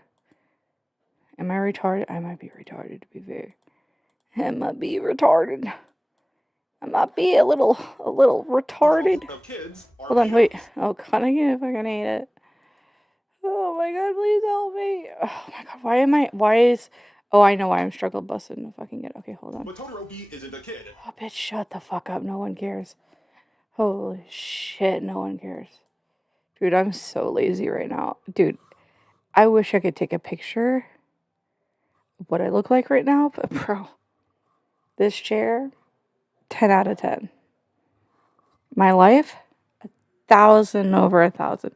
Am I retarded? I might be retarded, to be fair. I might be retarded. I might be a little retarded. Hold on, wait. Oh god, I can't fucking hate it. Oh my god, please help me. Oh my god, oh, I know why I'm struggle busting to fucking get. Okay, hold on. But Todoroki isn't a kid. Oh, bitch, shut the fuck up. No one cares. Holy shit, no one cares. Dude, I'm so lazy right now. Dude, I wish I could take a picture of what I look like right now, but bro, this chair, 10 out of 10. My life, 1,000 over 1,000.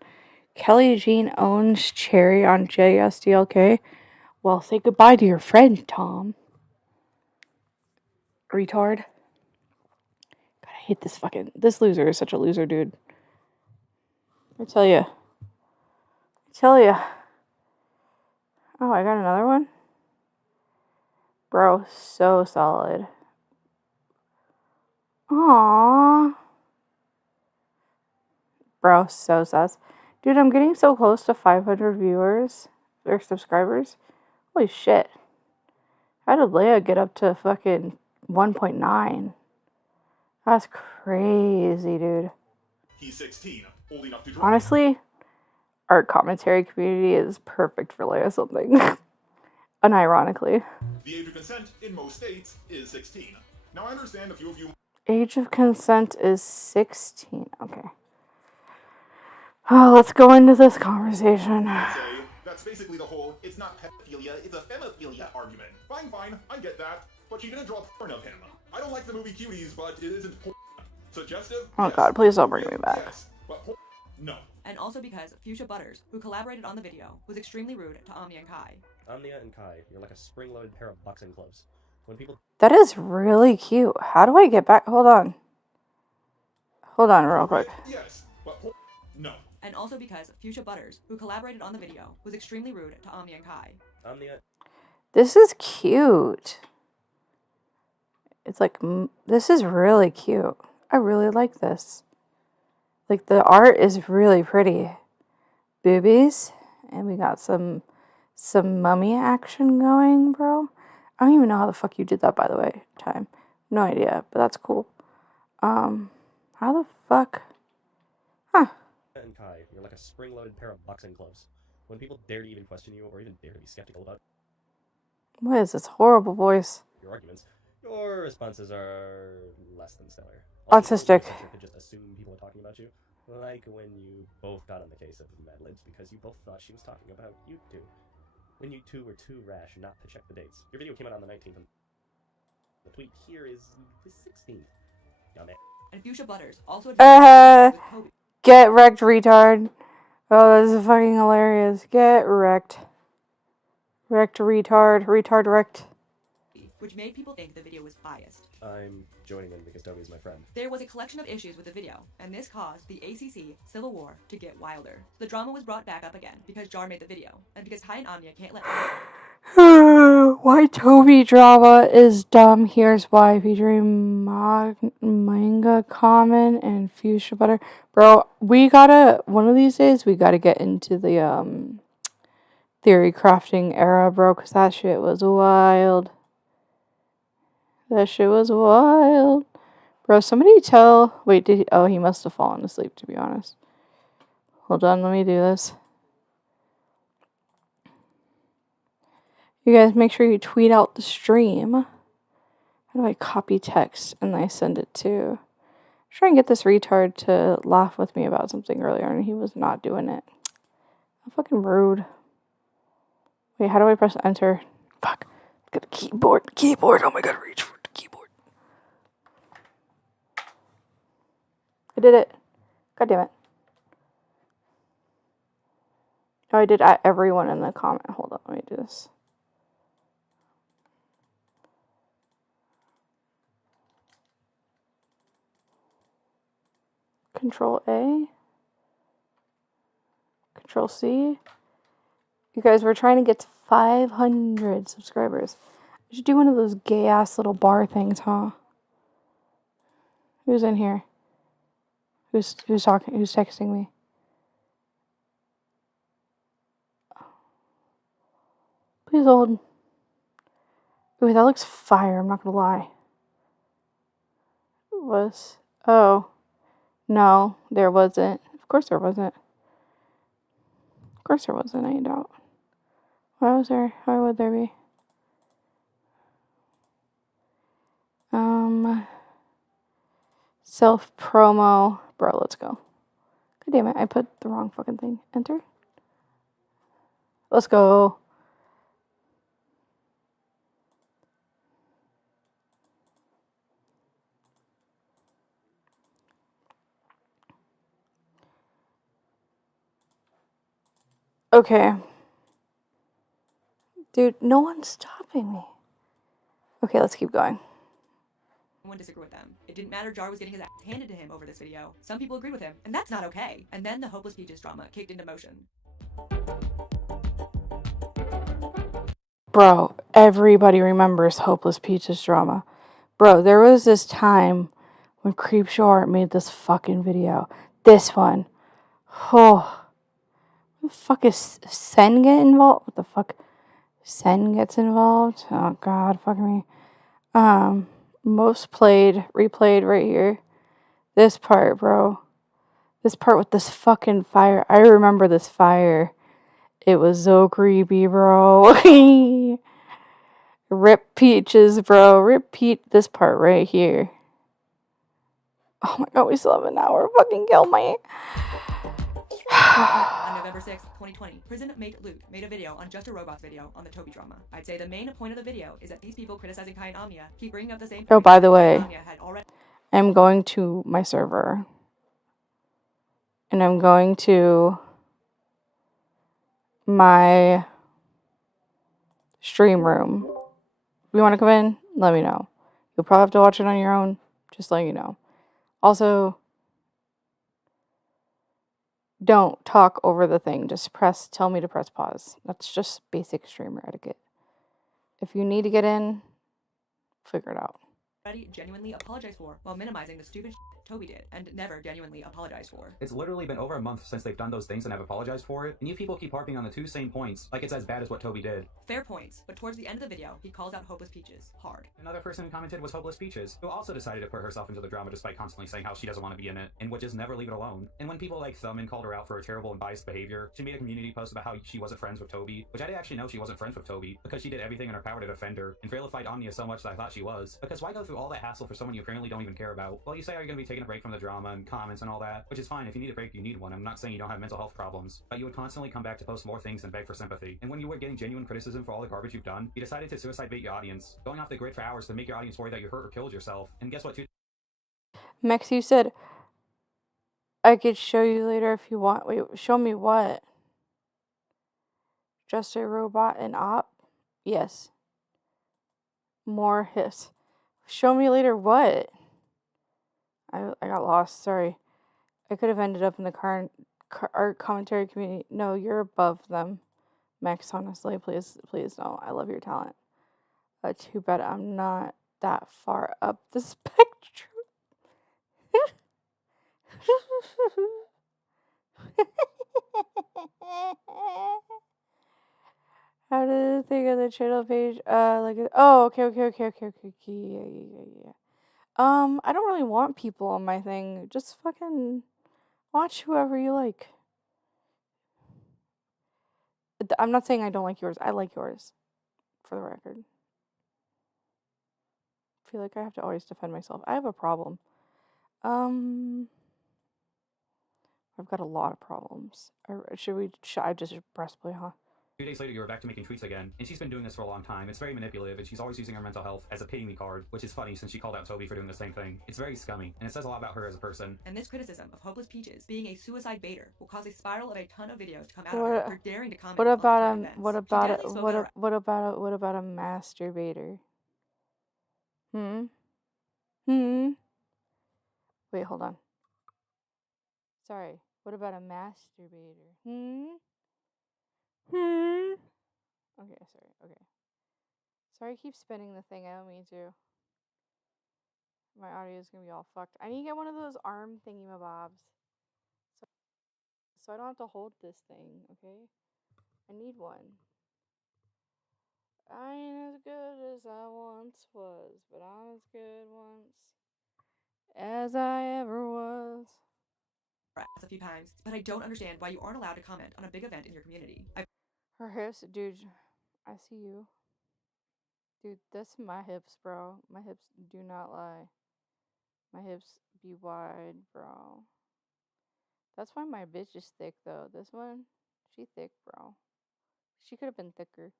Kelly Jean owns Cherry on JSDLK. Well, say goodbye to your friend, Tom. Retard. God, I hate this loser is such a loser, dude. I tell you. Oh, I got another one? Bro, so solid. Aww. Bro, so sus. Dude, I'm getting so close to 500 viewers or subscribers. Holy shit. How did Leia get up to fucking 1.9? That's crazy, dude. He's 16, old enough to drive. Honestly, our commentary community is perfect for Leia something. Unironically. The age of consent in most states is 16. Now I understand a few of you. Age of consent is 16. Okay. Oh, let's go into this conversation. Say that's basically the whole it's not pedophilia, it's a femophilia argument. Fine, I get that. But she didn't draw porn of him. I don't like the movie Cuties, but it isn't porn. Suggestive? Oh yes. god, please don't bring me back. Yes, but porn? No. And also because Fuchsia Butters, who collaborated on the video, was extremely rude to Omnia and Kai. Omnia and Kai, you're like a spring-loaded pair of boxing gloves. When people... That is really cute. How do I get back? Hold on real quick. Yes, but porn? No. And also because Fuchsia Butters, who collaborated on the video, was extremely rude to Omnia and Kai. Omnia... This is cute. It's like, this is really cute. I really like this. Like, the art is really pretty. Boobies. And we got some mummy action going, bro. I don't even know how the fuck you did that, by the way. Time. No idea, but that's cool. How the fuck? Huh. And Kai, you're like a spring-loaded pair of boxing gloves. When people dare to even question you or even dare to be skeptical about What is this horrible voice? your arguments, your responses are less than stellar. Autistic. You could just assume people are talking about you. Like when you both got on the case of Mad Libs because you both thought she was talking about you two. When you two were too rash not to check the dates. Your video came out on the 19th and the tweet here is the 16th. Dumb it. And Fuchsia Butters also Get wrecked, retard. Oh, this is fucking hilarious. Get wrecked. Wrecked, retard. Retard wrecked. Which made people think the video was biased. I'm joining in because Toby is my friend. There was a collection of issues with the video, and this caused the ACC Civil War to get wilder. The drama was brought back up again because Jar made the video, and because Kai and Omnia can't let... Why Toby drama is dumb. Here's why. Featuring manga common and fuchsia butter. Bro, we gotta, one of these days, we gotta get into the theory crafting era, bro, because that shit was wild. That shit was wild. Bro, somebody tell... Wait, did he... Oh, he must have fallen asleep, to be honest. Hold on, let me do this. You guys make sure you tweet out the stream. How do I copy text and I send it to... Try and get this retard to laugh with me about something earlier, and he was not doing it. How fucking rude. Wait, how do I press enter? Fuck. Got a keyboard. Oh my god, reach for the keyboard. I did it. God damn it. Oh, I did at everyone in the comment. Hold on, let me do this. Control A. Control C. You guys, we're trying to get to 500 subscribers. We should do one of those gay ass little bar things, huh? Who's in here? Who's talking? Who's texting me? Please hold. Ooh, that looks fire. I'm not gonna lie. Oh, no, there wasn't. Of course there wasn't. Of course there wasn't. I doubt. Why was there? Why would there be? Self promo. Bro, let's go. God damn it, I put the wrong fucking thing. Enter. Let's go. Okay. Dude, no one's stopping me. Okay, let's keep going. Someone disagree with them. It didn't matter Jar was getting his ass handed to him over this video. Some people agreed with him, and that's not okay. And then the Hopeless Peaches drama kicked into motion. Bro, everybody remembers Hopeless Peaches drama. Bro, there was this time when Creepshow Art made this fucking video. This one. Oh. What the fuck is Sen get involved? What the fuck? Sen gets involved? Oh god, fuck me. Most played, replayed right here. This part, bro. This part with this fucking fire. I remember this fire. It was so creepy, bro. Rip Peaches, bro. Rip Pete. This part right here. Oh my god, we still have an hour. Fucking kill me. On November 6th, 2020, prison mate Luke made a video on Just a Robots video on the Toby drama. I'd say the main point of the video is that these people criticizing Kai and Amia keep bringing up the same. Oh, by the way, already... I'm going to my server. And I'm going to my stream room. If you want to come in, let me know. You'll probably have to watch it on your own. Just letting you know. Also, don't talk over the thing. Just tell me to press pause. That's just basic streamer etiquette. If you need to get in, figure it out. Genuinely apologize for while minimizing the stupid Toby did and never genuinely apologized for. It's literally been over a month since they've done those things and have apologized for it, and you people keep harping on the two same points like it's as bad as what Toby did. Fair points, but towards the end of the video, he calls out Hopeless Peaches hard. Another person who commented was Hopeless Peaches, who also decided to put herself into the drama despite constantly saying how she doesn't want to be in it and would just never leave it alone. And when people like Thummin called her out for her terrible and biased behavior, she made a community post about how she wasn't friends with Toby, which I didn't actually know she wasn't friends with Toby because she did everything in her power to defend her and vilified Omnia so much that I thought she was. Because why go through all that hassle for someone you apparently don't even care about? Well, you say you're going to be taking a break from the drama and comments and all that, which is fine. If you need a break, you need one. I'm not saying you don't have mental health problems, but you would constantly come back to post more things and beg for sympathy. And when you were getting genuine criticism for all the garbage you've done, you decided to suicide bait your audience, going off the grid for hours to make your audience worry that you hurt or killed yourself. And guess what, Mex, you said I could show you later if you want. Wait, show me what? Just a robot and op? Yes. More hits. Show me later what? I got lost. Sorry. I could have ended up in the art commentary community. No, you're above them, Max. Honestly, please don't. I love your talent. Too bad I'm not that far up the spectrum. How did it think of the channel page? Okay. Yeah. I don't really want people on my thing. Just fucking watch whoever you like. I'm not saying I don't like yours. I like yours, for the record. I feel like I have to always defend myself. I have a problem. I've got a lot of problems. Should I just press play, huh? 2 days later, you were back to making tweets again, and she's been doing this for a long time. It's very manipulative, and she's always using her mental health as a pity me card, which is funny since she called out Toby for doing the same thing. It's very scummy, and it says a lot about her as a person. And this criticism of Hopeless Peaches being a suicide baiter will cause a spiral of a ton of videos to come out of her for daring to comment. What about a masturbator? Wait, hold on. Sorry. What about a masturbator? Okay, sorry. Okay. Sorry, I keep spinning the thing. I don't mean to. My audio is gonna be all fucked. I need to get one of those arm thingy-mabobs. So I don't have to hold this thing, okay? I need one. I ain't as good as I once was, but I'm as good once as I ever was. A few times, but I don't understand why you aren't allowed to comment on a big event in your community. Her hips, dude. I see you. Dude, that's my hips, bro. My hips do not lie. My hips be wide, bro. That's why my bitch is thick, though. This one, she thick, bro. She could have been thicker.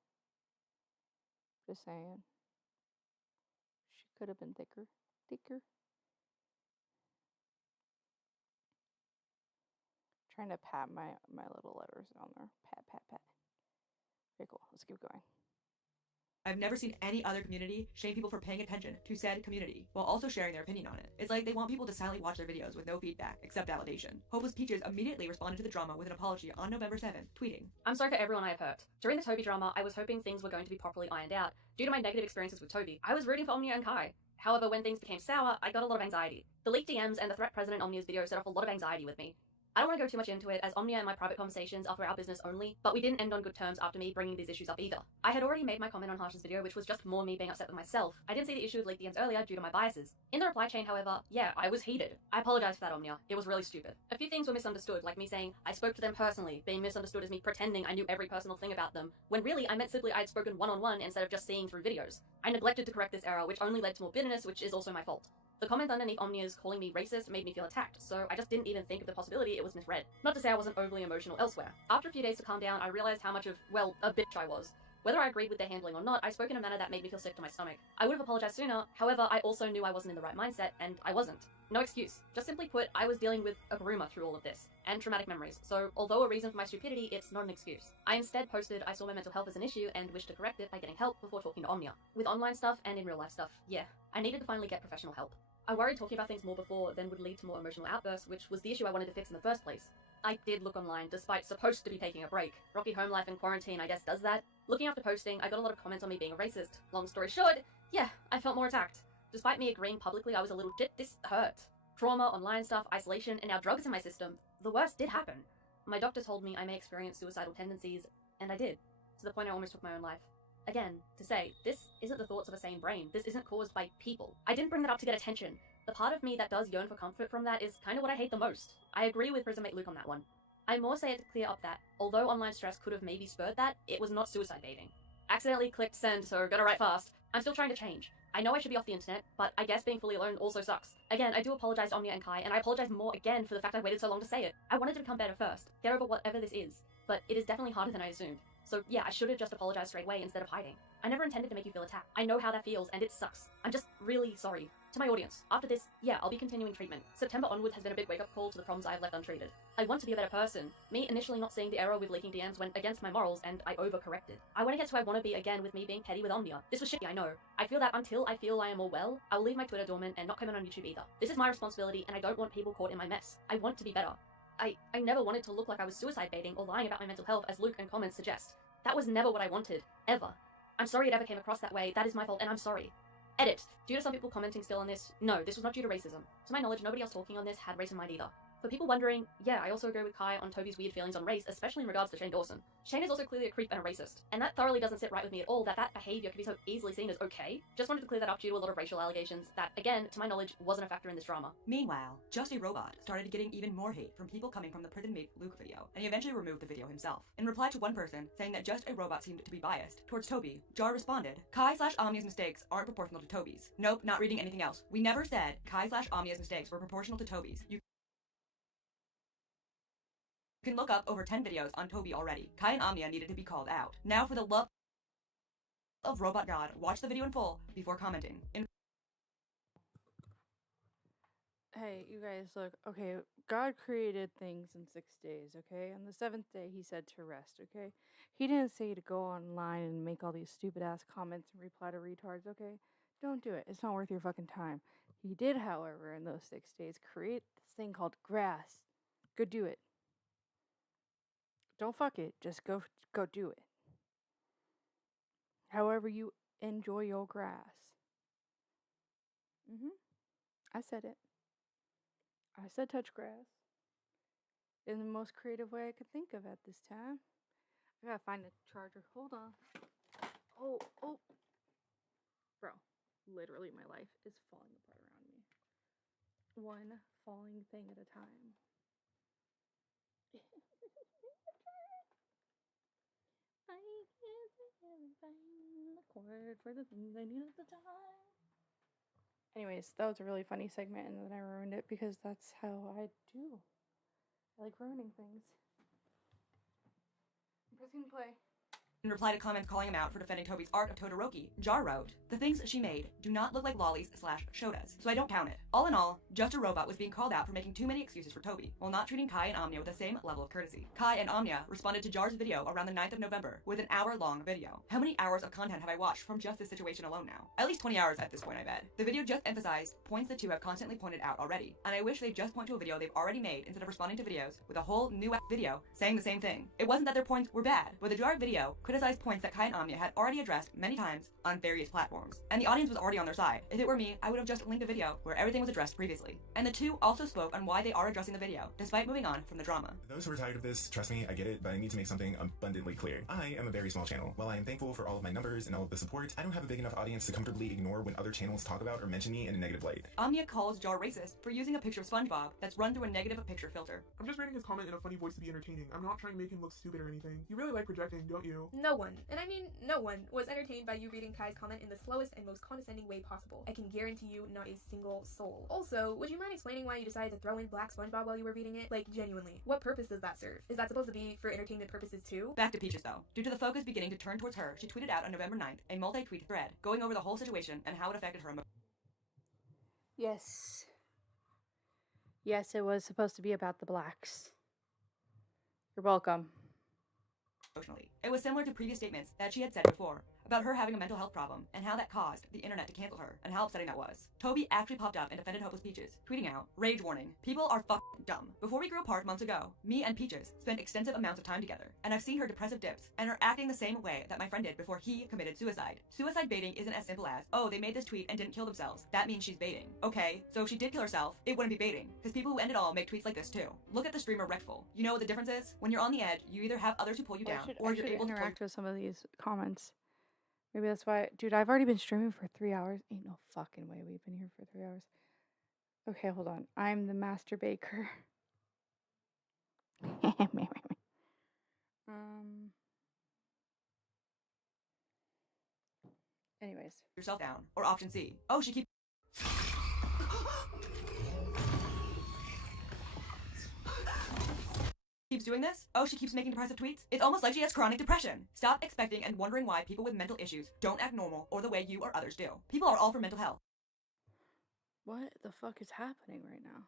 Just saying. She could have been thicker. Thicker. Trying to pat my little letters on there. Pat, pat, pat. Okay, cool. Let's keep going. I've never seen any other community shame people for paying attention to said community while also sharing their opinion on it. It's like they want people to silently watch their videos with no feedback except validation. Hopeless Peaches immediately responded to the drama with an apology on November 7th, tweeting, I'm sorry for everyone I have hurt. During the Toby drama, I was hoping things were going to be properly ironed out. Due to my negative experiences with Toby, I was rooting for Omnia and Kai. However, when things became sour, I got a lot of anxiety. The leaked DMs and the threat present in Omnia's video set off a lot of anxiety with me. I don't want to go too much into it, as Omnia and my private conversations are for our business only, but we didn't end on good terms after me bringing these issues up either. I had already made my comment on Harsh's video, which was just more me being upset with myself. I didn't see the issue with leaked DMs earlier due to my biases. In the reply chain, however, yeah, I was heated. I apologize for that, Omnia. It was really stupid. A few things were misunderstood, like me saying I spoke to them personally, being misunderstood as me pretending I knew every personal thing about them, when really I meant simply I had spoken one-on-one instead of just seeing through videos. I neglected to correct this error, which only led to more bitterness, which is also my fault. The comment underneath Omnia's calling me racist made me feel attacked, so I just didn't even think of the possibility it was misread. Not to say I wasn't overly emotional elsewhere. After a few days to calm down, I realized how much of, well, a bitch I was. Whether I agreed with their handling or not, I spoke in a manner that made me feel sick to my stomach. I would have apologized sooner, however, I also knew I wasn't in the right mindset, and I wasn't. No excuse. Just simply put, I was dealing with a groomer through all of this, and traumatic memories, so although a reason for my stupidity, it's not an excuse. I instead posted I saw my mental health as an issue and wished to correct it by getting help before talking to Omnia. With online stuff and in real life stuff, yeah, I needed to finally get professional help. I worried talking about things more before then would lead to more emotional outbursts, which was the issue I wanted to fix in the first place. I did look online, despite supposed to be taking a break. Rocky home life and quarantine, I guess, does that. Looking after posting, I got a lot of comments on me being a racist. Long story short, yeah, I felt more attacked. Despite me agreeing publicly I was a little shit, this hurt. Trauma, online stuff, isolation, and now drugs in my system. The worst did happen. My doctor told me I may experience suicidal tendencies, and I did. To the point I almost took my own life. Again, to say, this isn't the thoughts of a sane brain. This isn't caused by people. I didn't bring that up to get attention. The part of me that does yearn for comfort from that is kind of what I hate the most. I agree with Prismmate Luke on that one. I more say it to clear up that, although online stress could have maybe spurred that, it was not suicide baiting. Accidentally clicked send, so gotta write fast. I'm still trying to change. I know I should be off the internet, but I guess being fully alone also sucks. Again, I do apologize to Omnia and Kai, and I apologize more again for the fact I waited so long to say it. I wanted to become better first, get over whatever this is, but it is definitely harder than I assumed. So yeah, I should have just apologized straight away instead of hiding. I never intended to make you feel attacked. I know how that feels, and it sucks. I'm just really sorry. To my audience, after this, yeah, I'll be continuing treatment. September onward has been a big wake-up call to the problems I've left untreated. I want to be a better person. Me initially not seeing the error with leaking DMs went against my morals, and I overcorrected. I want to get to who I want to be again with me being petty with Omnia. This was shitty, I know. I feel that until I feel I am all well, I will leave my Twitter dormant and not comment on YouTube either. This is my responsibility, and I don't want people caught in my mess. I want to be better. I never wanted to look like I was suicide baiting or lying about my mental health as Luke and comments suggest. That was never what I wanted. Ever. I'm sorry it ever came across that way. That is my fault, and I'm sorry. Edit. Due to some people commenting still on this, no, this was not due to racism. To my knowledge, nobody else talking on this had race in mind either. For people wondering, yeah, I also agree with Kai on Toby's weird feelings on race, especially in regards to Shane Dawson. Shane is also clearly a creep and a racist, and that thoroughly doesn't sit right with me at all that behavior can be so easily seen as okay. Just wanted to clear that up due to a lot of racial allegations that, again, to my knowledge, wasn't a factor in this drama. Meanwhile, Just a Robot started getting even more hate from people coming from the Prismmate Luke video, and he eventually removed the video himself. In reply to one person saying that Just a Robot seemed to be biased towards Toby, Jar responded, Kai/Omnia's mistakes aren't proportional to Toby's. Nope, not reading anything else. We never said Kai/Omnia's mistakes were proportional to Toby's. You can look up over 10 videos on Toby already. Kai and Omnia needed to be called out. Now for the love of Robot God, watch the video in full before commenting. Hey, you guys, look, okay, God created things in 6 days, okay? On the 7th day, he said to rest, okay? He didn't say to go online and make all these stupid-ass comments and reply to retards, okay? Don't do it. It's not worth your fucking time. He did, however, in those 6 days, create this thing called grass. Go do it. Don't fuck it. Just go do it. However you enjoy your grass. I said it. I said touch grass. In the most creative way I could think of at this time. I gotta find a charger. Hold on. Oh. Bro, literally my life is falling apart around me. One falling thing at a time. I can't find the chord for the things I need at the time. Anyways, that was a really funny segment, and then I ruined it because that's how I do. I like ruining things. I'm pressing play. In reply to comments calling him out for defending Toby's art of Todoroki, Jar wrote, "The things she made do not look like lollies / shodas, so I don't count it. All in all, just a robot was being called out for making too many excuses for Toby, while not treating Kai and Omnia with the same level of courtesy. Kai and Omnia responded to Jar's video around the 9th of November with an hour-long video. How many hours of content have I watched from just this situation alone now? At least 20 hours at this point, I bet. The video just emphasized points the two have constantly pointed out already, and I wish they'd just point to a video they've already made instead of responding to videos with a whole new video saying the same thing. It wasn't that their points were bad, but the Jar video criticized points that Kai and Omnia had already addressed many times on various platforms, and the audience was already on their side. If it were me, I would have just linked a video where everything was addressed previously. And the two also spoke on why they are addressing the video, despite moving on from the drama. For those who are tired of this, trust me, I get it, but I need to make something abundantly clear. I am a very small channel. While I am thankful for all of my numbers and all of the support, I don't have a big enough audience to comfortably ignore when other channels talk about or mention me in a negative light. Omnia calls Jar racist for using a picture of SpongeBob that's run through a negative picture filter. I'm just reading his comment in a funny voice to be entertaining. I'm not trying to make him look stupid or anything. You really like projecting, don't you? No one, and I mean no one, was entertained by you reading Kai's comment in the slowest and most condescending way possible. I can guarantee you not a single soul. Also, would you mind explaining why you decided to throw in Black SpongeBob while you were reading it? Like, genuinely, what purpose does that serve? Is that supposed to be for entertainment purposes too? Back to Peaches though. Due to the focus beginning to turn towards her, she tweeted out on November 9th a multi-tweet thread going over the whole situation and how it affected her Yes. Yes, it was supposed to be about the blacks. You're welcome. Emotionally. It was similar to previous statements that she had said before about her having a mental health problem and how that caused the internet to cancel her and how upsetting that was. Toby actually popped up and defended Hopeless Peaches, tweeting out, "Rage warning, people are fucking dumb. Before we grew apart months ago, me and Peaches spent extensive amounts of time together, and I've seen her depressive dips and her acting the same way that my friend did before he committed suicide. Suicide baiting isn't as simple as, oh, they made this tweet and didn't kill themselves. That means she's baiting. Okay, so if she did kill herself, it wouldn't be baiting, because people who end it all make tweets like this too. Look at the streamer Rectful. You know what the difference is? When you're on the edge, you either have others who pull you down, or you're able to interact with some of these comments. Maybe that's why, dude, I've already been streaming for 3 hours. Ain't no fucking way we've been here for 3 hours. Okay, hold on. I'm the master baker. Anyways. Yourself down. Or option C. Oh, she keeps doing this? Oh, she keeps making depressive tweets? It's almost like she has chronic depression. Stop expecting and wondering why people with mental issues don't act normal or the way you or others do. People are all for mental health. What the fuck is happening right now?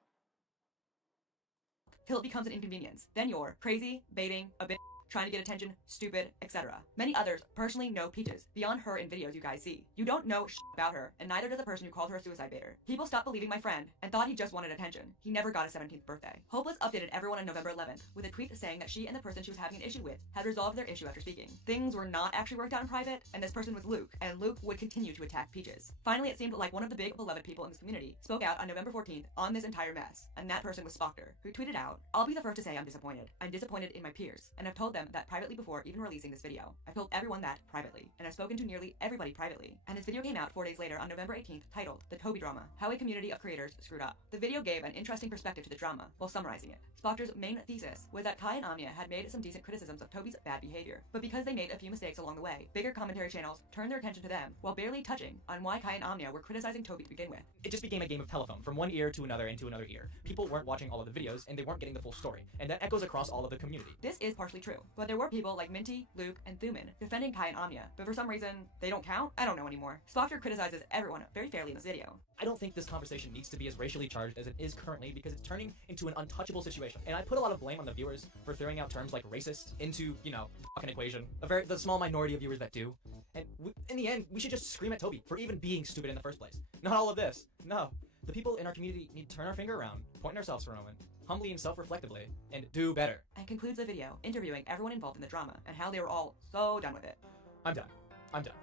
Till it becomes an inconvenience. Then you're crazy, baiting, a bit, trying to get attention, stupid, etc. Many others personally know Peaches, beyond her in videos you guys see. You don't know about her, and neither does the person who called her a suicide baiter. People stopped believing my friend, and thought he just wanted attention. He never got a 17th birthday. Hopeless updated everyone on November 11th, with a tweet saying that she and the person she was having an issue with had resolved their issue after speaking. Things were not actually worked out in private, and this person was Luke, and Luke would continue to attack Peaches. Finally, it seemed like one of the big beloved people in this community spoke out on November 14th on this entire mess, and that person was Spoctor, who tweeted out, "I'll be the first to say I'm disappointed. I'm disappointed in my peers, and I've told them that privately before even releasing this video. I've told everyone that privately, and I've spoken to nearly everybody privately." And this video came out 4 days later on November 18th, titled The Toby Drama, How a Community of Creators Screwed Up. The video gave an interesting perspective to the drama, while summarizing it. Spoctor's main thesis was that Kai and Omnia had made some decent criticisms of Toby's bad behavior, but because they made a few mistakes along the way, bigger commentary channels turned their attention to them, while barely touching on why Kai and Omnia were criticizing Toby to begin with. It just became a game of telephone, from one ear to another and to another ear. People weren't watching all of the videos, and they weren't getting the full story, and that echoes across all of the community. This is partially true, but there were people like Minty, Luke, and Thuman defending Kai and Omnia, but for some reason, they don't count? I don't know anymore. Spoctor criticizes everyone very fairly in this video. I don't think this conversation needs to be as racially charged as it is currently, because it's turning into an untouchable situation. And I put a lot of blame on the viewers for throwing out terms like racist into, you know, fucking equation. The small minority of viewers that do. And in the end, we should just scream at Toby for even being stupid in the first place. Not all of this. No. The people in our community need to turn our finger around, point ourselves for a moment, humbly and self-reflectively, and do better. And concludes the video interviewing everyone involved in the drama and how they were all so done with it. I'm done. I'm done.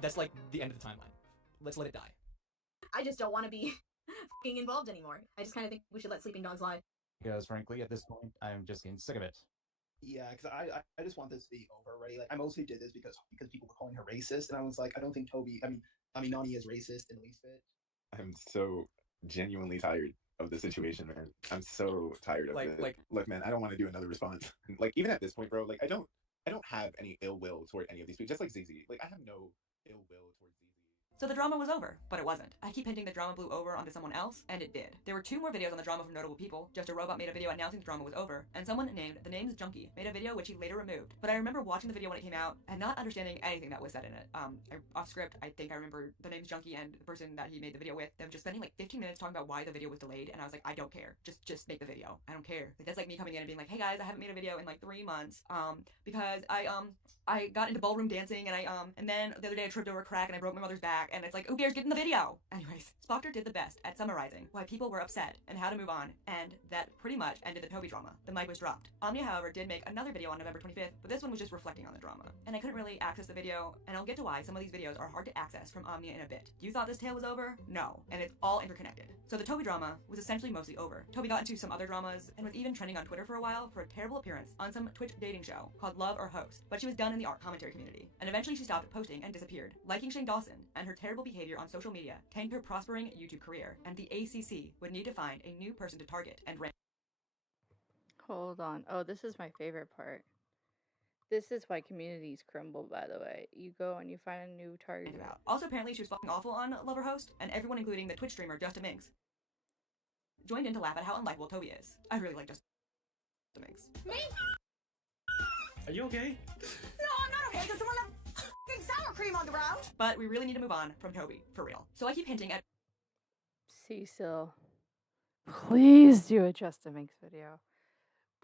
That's like the end of the timeline. Let's let it die. I just don't want to be f***ing involved anymore. I just kind of think we should let sleeping dogs lie. Because frankly, at this point, I'm just getting sick of it. Yeah, because I just want this to be over already. Like, I mostly did this because people were calling her racist, and I was like, I don't think Nani is racist in the least bit. I'm so genuinely tired of the situation, man. I'm so tired of it. Look, man, I don't want to do another response. Like, even at this point, bro, like I don't have any ill will toward any of these people. Just like ZZ, like I have no ill will towards ZZ. So the drama was over, but it wasn't. I keep hinting the drama blew over onto someone else, and it did. There were 2 more videos on the drama from notable people. Just a Robot made a video announcing the drama was over, and someone named The Name's Junkie made a video which he later removed. But I remember watching the video when it came out and not understanding anything that was said in it. Off script, I think I remember The Name's Junkie and the person that he made the video with, them just spending like 15 minutes talking about why the video was delayed, and I was like, I don't care. Just make the video. I don't care. Like, that's like me coming in and being like, hey guys, I haven't made a video in like 3 months, because I got into ballroom dancing, and then the other day I tripped over a crack and I broke my mother's back, and it's like, who cares, get in the video! Anyways, Spockter did the best at summarizing why people were upset and how to move on, and that pretty much ended the Toby drama. The mic was dropped. Omnia, however, did make another video on November 25th, but this one was just reflecting on the drama. And I couldn't really access the video, and I'll get to why some of these videos are hard to access from Omnia in a bit. You thought this tale was over? No. And it's all interconnected. So the Toby drama was essentially mostly over. Toby got into some other dramas, and was even trending on Twitter for a while for a terrible appearance on some Twitch dating show called Love or Host, but she was done in the art commentary community. And eventually she stopped posting and disappeared. Liking Shane Dawson and her terrible behavior on social media tanked her prospering YouTube career, and the ACC would need to find a new person to target and rank. Hold on. Oh, this is my favorite part. This is why communities crumble, by the way. You go and you find a new target. Also, apparently she was fucking awful on Love or Host, and everyone, including the Twitch streamer Justin Minks, joined in to laugh at how unlikable Toby is. I really like Justin Minks. Me? Are you okay? No, I'm not okay. There's someone left f***ing sour cream on the ground. But we really need to move on from Toby, for real. So I keep hinting at Cecil, please do a Justin Minks video.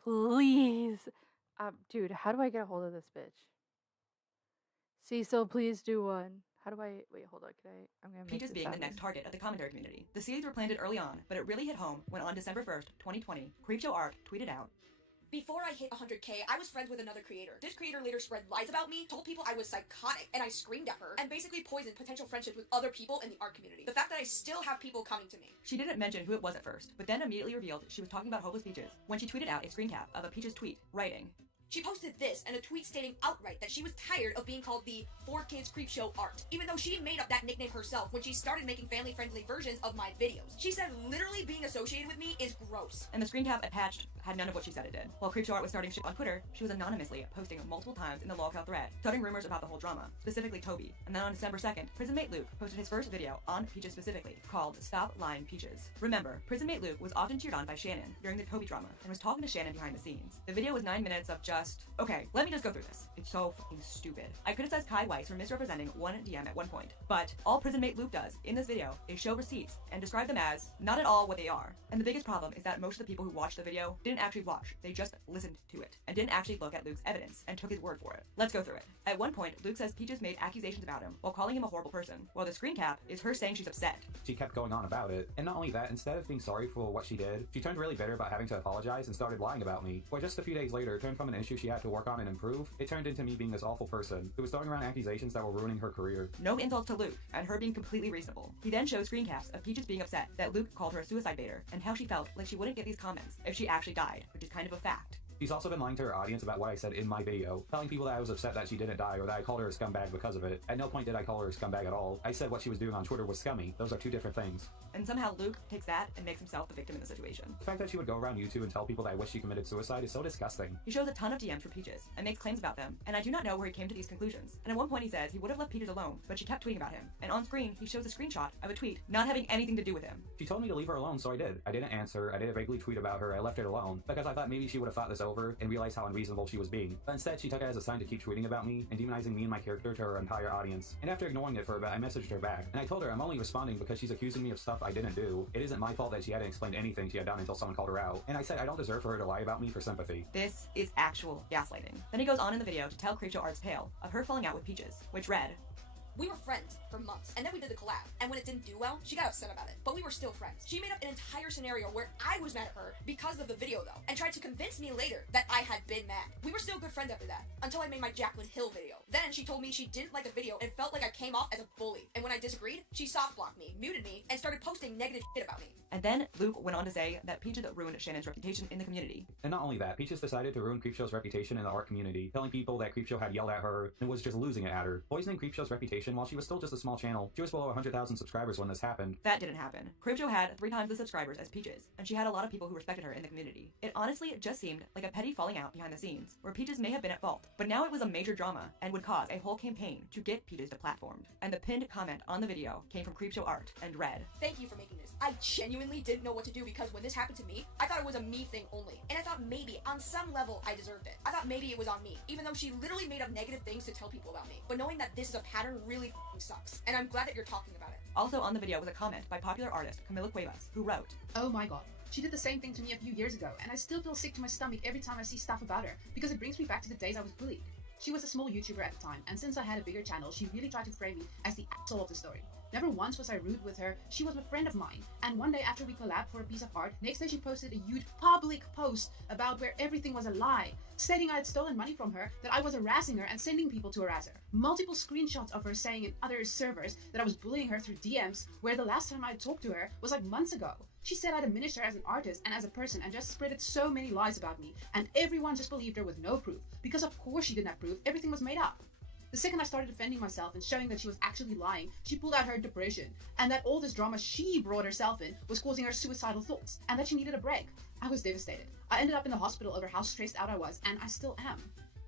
Please. Dude, how do I get a hold of this bitch? Cecil, please do one. How do I... Wait, hold on. I'm gonna make Peaches this being happen. the next target of the commentary community. The seeds were planted early on, but it really hit home when on December 1st, 2020, Creepshow Art tweeted out, Before I hit 100K, I was friends with another creator. This creator later spread lies about me, told people I was psychotic, and I screamed at her, and basically poisoned potential friendships with other people in the art community. The fact that I still have people coming to me. She didn't mention who it was at first, but then immediately revealed she was talking about Hopeless Peaches when she tweeted out a screen cap of a Peaches tweet, writing, She posted this and a tweet stating outright that she was tired of being called the 4Kids Creepshow Art, even though she made up that nickname herself when she started making family-friendly versions of my videos. She said literally being associated with me is gross. And the screen cap attached had none of what she said it did. While Creepshow Art was starting shit on Twitter, she was anonymously posting multiple times in the lolcow thread, starting rumors about the whole drama, specifically Toby. And then on December 2nd, Prison Mate Luke posted his first video on Peaches specifically, called Stop Lying Peaches. Remember, Prison Mate Luke was often cheered on by Shannon during the Toby drama, and was talking to Shannon behind the scenes. The video was 9 minutes of just, okay, let me just go through this. It's so fucking stupid. I criticized Kai Weiss for misrepresenting one DM at one point, but all Prison Mate Luke does in this video is show receipts and describe them as not at all what they are. And the biggest problem is that most of the people who watched the video didn't actually watch. They just listened to it and didn't actually look at Luke's evidence and took his word for it. Let's go through it. At one point, Luke says Peaches made accusations about him while calling him a horrible person, while the screen cap is her saying she's upset. She kept going on about it, and not only that, instead of being sorry for what she did, she turned really bitter about having to apologize and started lying about me. Where just a few days later, it turned from an issue she had to work on and improve, it turned into me being this awful person who was throwing around accusations that were ruining her career. No insults to Luke, and her being completely reasonable. He then shows screen caps of Peaches being upset that Luke called her a suicide baiter, and how she felt like she wouldn't get these comments if she actually died, which is kind of a fact. She's also been lying to her audience about what I said in my video, telling people that I was upset that she didn't die or that I called her a scumbag because of it. At no point did I call her a scumbag at all. I said what she was doing on Twitter was scummy. Those are two different things. And somehow Luke takes that and makes himself the victim in the situation. The fact that she would go around YouTube and tell people that I wish she committed suicide is so disgusting. He shows a ton of DMs from Peaches and makes claims about them, and I do not know where he came to these conclusions. And at one point he says he would have left Peaches alone, but she kept tweeting about him. And on screen, he shows a screenshot of a tweet not having anything to do with him. She told me to leave her alone, so I did. I didn't answer, I didn't vaguely tweet about her, I left it alone, because I thought maybe she would have thought this over and realized how unreasonable she was being. But instead, she took it as a sign to keep tweeting about me and demonizing me and my character to her entire audience. And after ignoring it for a bit, I messaged her back, and I told her I'm only responding because she's accusing me of stuff I didn't do. It isn't my fault that she hadn't explained anything she had done until someone called her out. And I said I don't deserve for her to lie about me for sympathy. This is actual gaslighting. Then he goes on in the video to tell Creepshow Art's tale of her falling out with Peaches, which read, We were friends for months, and then we did the collab, and when it didn't do well, she got upset about it, but we were still friends. She made up an entire scenario where I was mad at her because of the video though, and tried to convince me later that I had been mad. We were still good friends after that, until I made my Jaclyn Hill video. Then she told me she didn't like the video and felt like I came off as a bully, and when I disagreed, she soft blocked me, muted me, and started posting negative shit about me. And then Luke went on to say that Peaches ruined Shannon's reputation in the community. And not only that, Peaches decided to ruin Creepshow's reputation in the art community, telling people that Creepshow had yelled at her and was just losing it at her, poisoning Creepshow's reputation while she was still just a small channel. She was below 100,000 subscribers when this happened. That didn't happen. Creepshow had 3 times the subscribers as Peaches, and she had a lot of people who respected her in the community. It honestly just seemed like a petty falling out behind the scenes, where Peaches may have been at fault, but now it was a major drama and would cause a whole campaign to get Peaches deplatformed. And the pinned comment on the video came from Creepshow Art and read, "Thank you for making this. I genuinely didn't know what to do because when this happened to me, I thought it was a me thing only. And I thought maybe, on some level, I deserved it. I thought maybe it was on me, even though she literally made up negative things to tell people about me. But knowing that this is a pattern really f***ing sucks. And I'm glad that you're talking about it." Also on the video was a comment by popular artist Camila Cuevas, who wrote, "Oh my god. She did the same thing to me a few years ago, and I still feel sick to my stomach every time I see stuff about her, because it brings me back to the days I was bullied. She was a small YouTuber at the time, and since I had a bigger channel, she really tried to frame me as the asshole of the story. Never once was I rude with her. She was a friend of mine. And one day after we collabed for a piece of art, next day she posted a huge public post about where everything was a lie, stating I had stolen money from her, that I was harassing her and sending people to harass her. Multiple screenshots of her saying in other servers that I was bullying her through DMs, where the last time I talked to her was like months ago. She said I diminished her as an artist and as a person and just spreaded so many lies about me, and everyone just believed her with no proof, because of course she didn't have proof, everything was made up. The second I started defending myself and showing that she was actually lying, she pulled out her depression, and that all this drama she brought herself in was causing her suicidal thoughts, and that she needed a break. I was devastated. I ended up in the hospital over how stressed out I was, and I still am.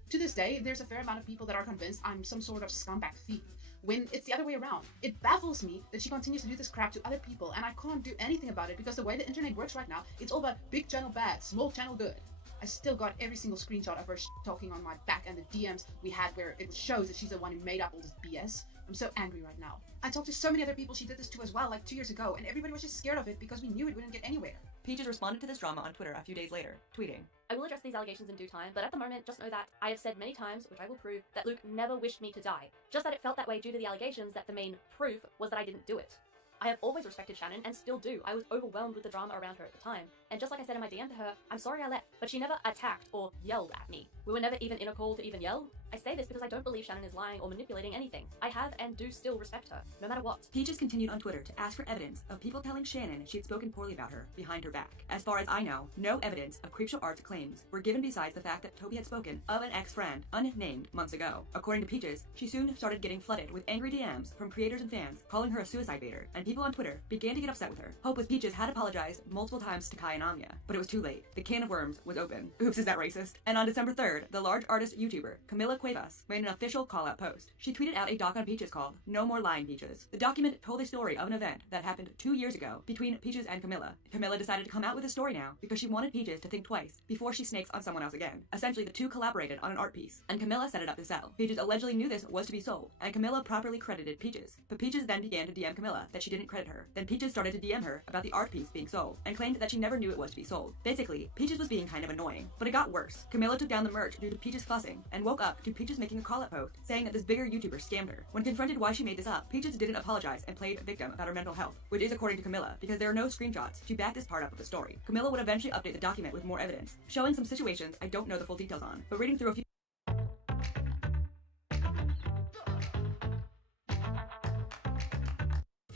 To this day, there's a fair amount of people that are convinced I'm some sort of scumbag thief, when it's the other way around. It baffles me that she continues to do this crap to other people, and I can't do anything about it because the way the internet works right now, it's all about big channel bad, small channel good. I still got every single screenshot of her talking on my back and the DMs we had where it shows that she's the one who made up all this BS. I'm so angry right now. I talked to so many other people she did this to as well, like 2 years ago, and everybody was just scared of it because we knew it wouldn't get anywhere." Peaches responded to this drama on Twitter a few days later, tweeting, "I will address these allegations in due time, but at the moment, just know that I have said many times, which I will prove, that Luke never wished me to die. Just that it felt that way due to the allegations that the main proof was that I didn't do it. I have always respected Shannon and still do. I was overwhelmed with the drama around her at the time. And just like I said in my DM to her, I'm sorry I left, but she never attacked or yelled at me. We were never even in a call to even yell. I say this because I don't believe Shannon is lying or manipulating anything. I have and do still respect her, no matter what." Peaches continued on Twitter to ask for evidence of people telling Shannon she had spoken poorly about her behind her back. As far as I know, no evidence of Creepshow Art's claims were given besides the fact that Toby had spoken of an ex-friend, unnamed, months ago. According to Peaches, she soon started getting flooded with angry DMs from creators and fans calling her a suicide baiter, and people on Twitter began to get upset with her. Hope with Peaches had apologized multiple times to Kai and Anya, but it was too late. The can of worms was open. Oops, is that racist? And on December 3rd, the large artist YouTuber Camila Cuevas made an official call-out post. She tweeted out a doc on Peaches called "No More Lying Peaches." The document told a story of an event that happened 2 years ago between Peaches and Camila. Camila decided to come out with a story now because she wanted Peaches to think twice before she snakes on someone else again. Essentially, the two collaborated on an art piece, and Camila set it up to sell. Peaches allegedly knew this was to be sold, and Camila properly credited Peaches. But Peaches then began to DM Camila that she didn't credit her. Then Peaches started to DM her about the art piece being sold, and claimed that she never knew it was to be sold. Basically, Peaches was being kind of annoying. But it got worse. Camila took down the merch due to Peaches fussing, and woke up to Peaches making a call-out post saying that this bigger YouTuber scammed her. When confronted why she made this up, Peaches didn't apologize and played victim about her mental health, which is according to Camila, because there are no screenshots to back this part up of the story. Camila would eventually update the document with more evidence, showing some situations I don't know the full details on, but reading through a few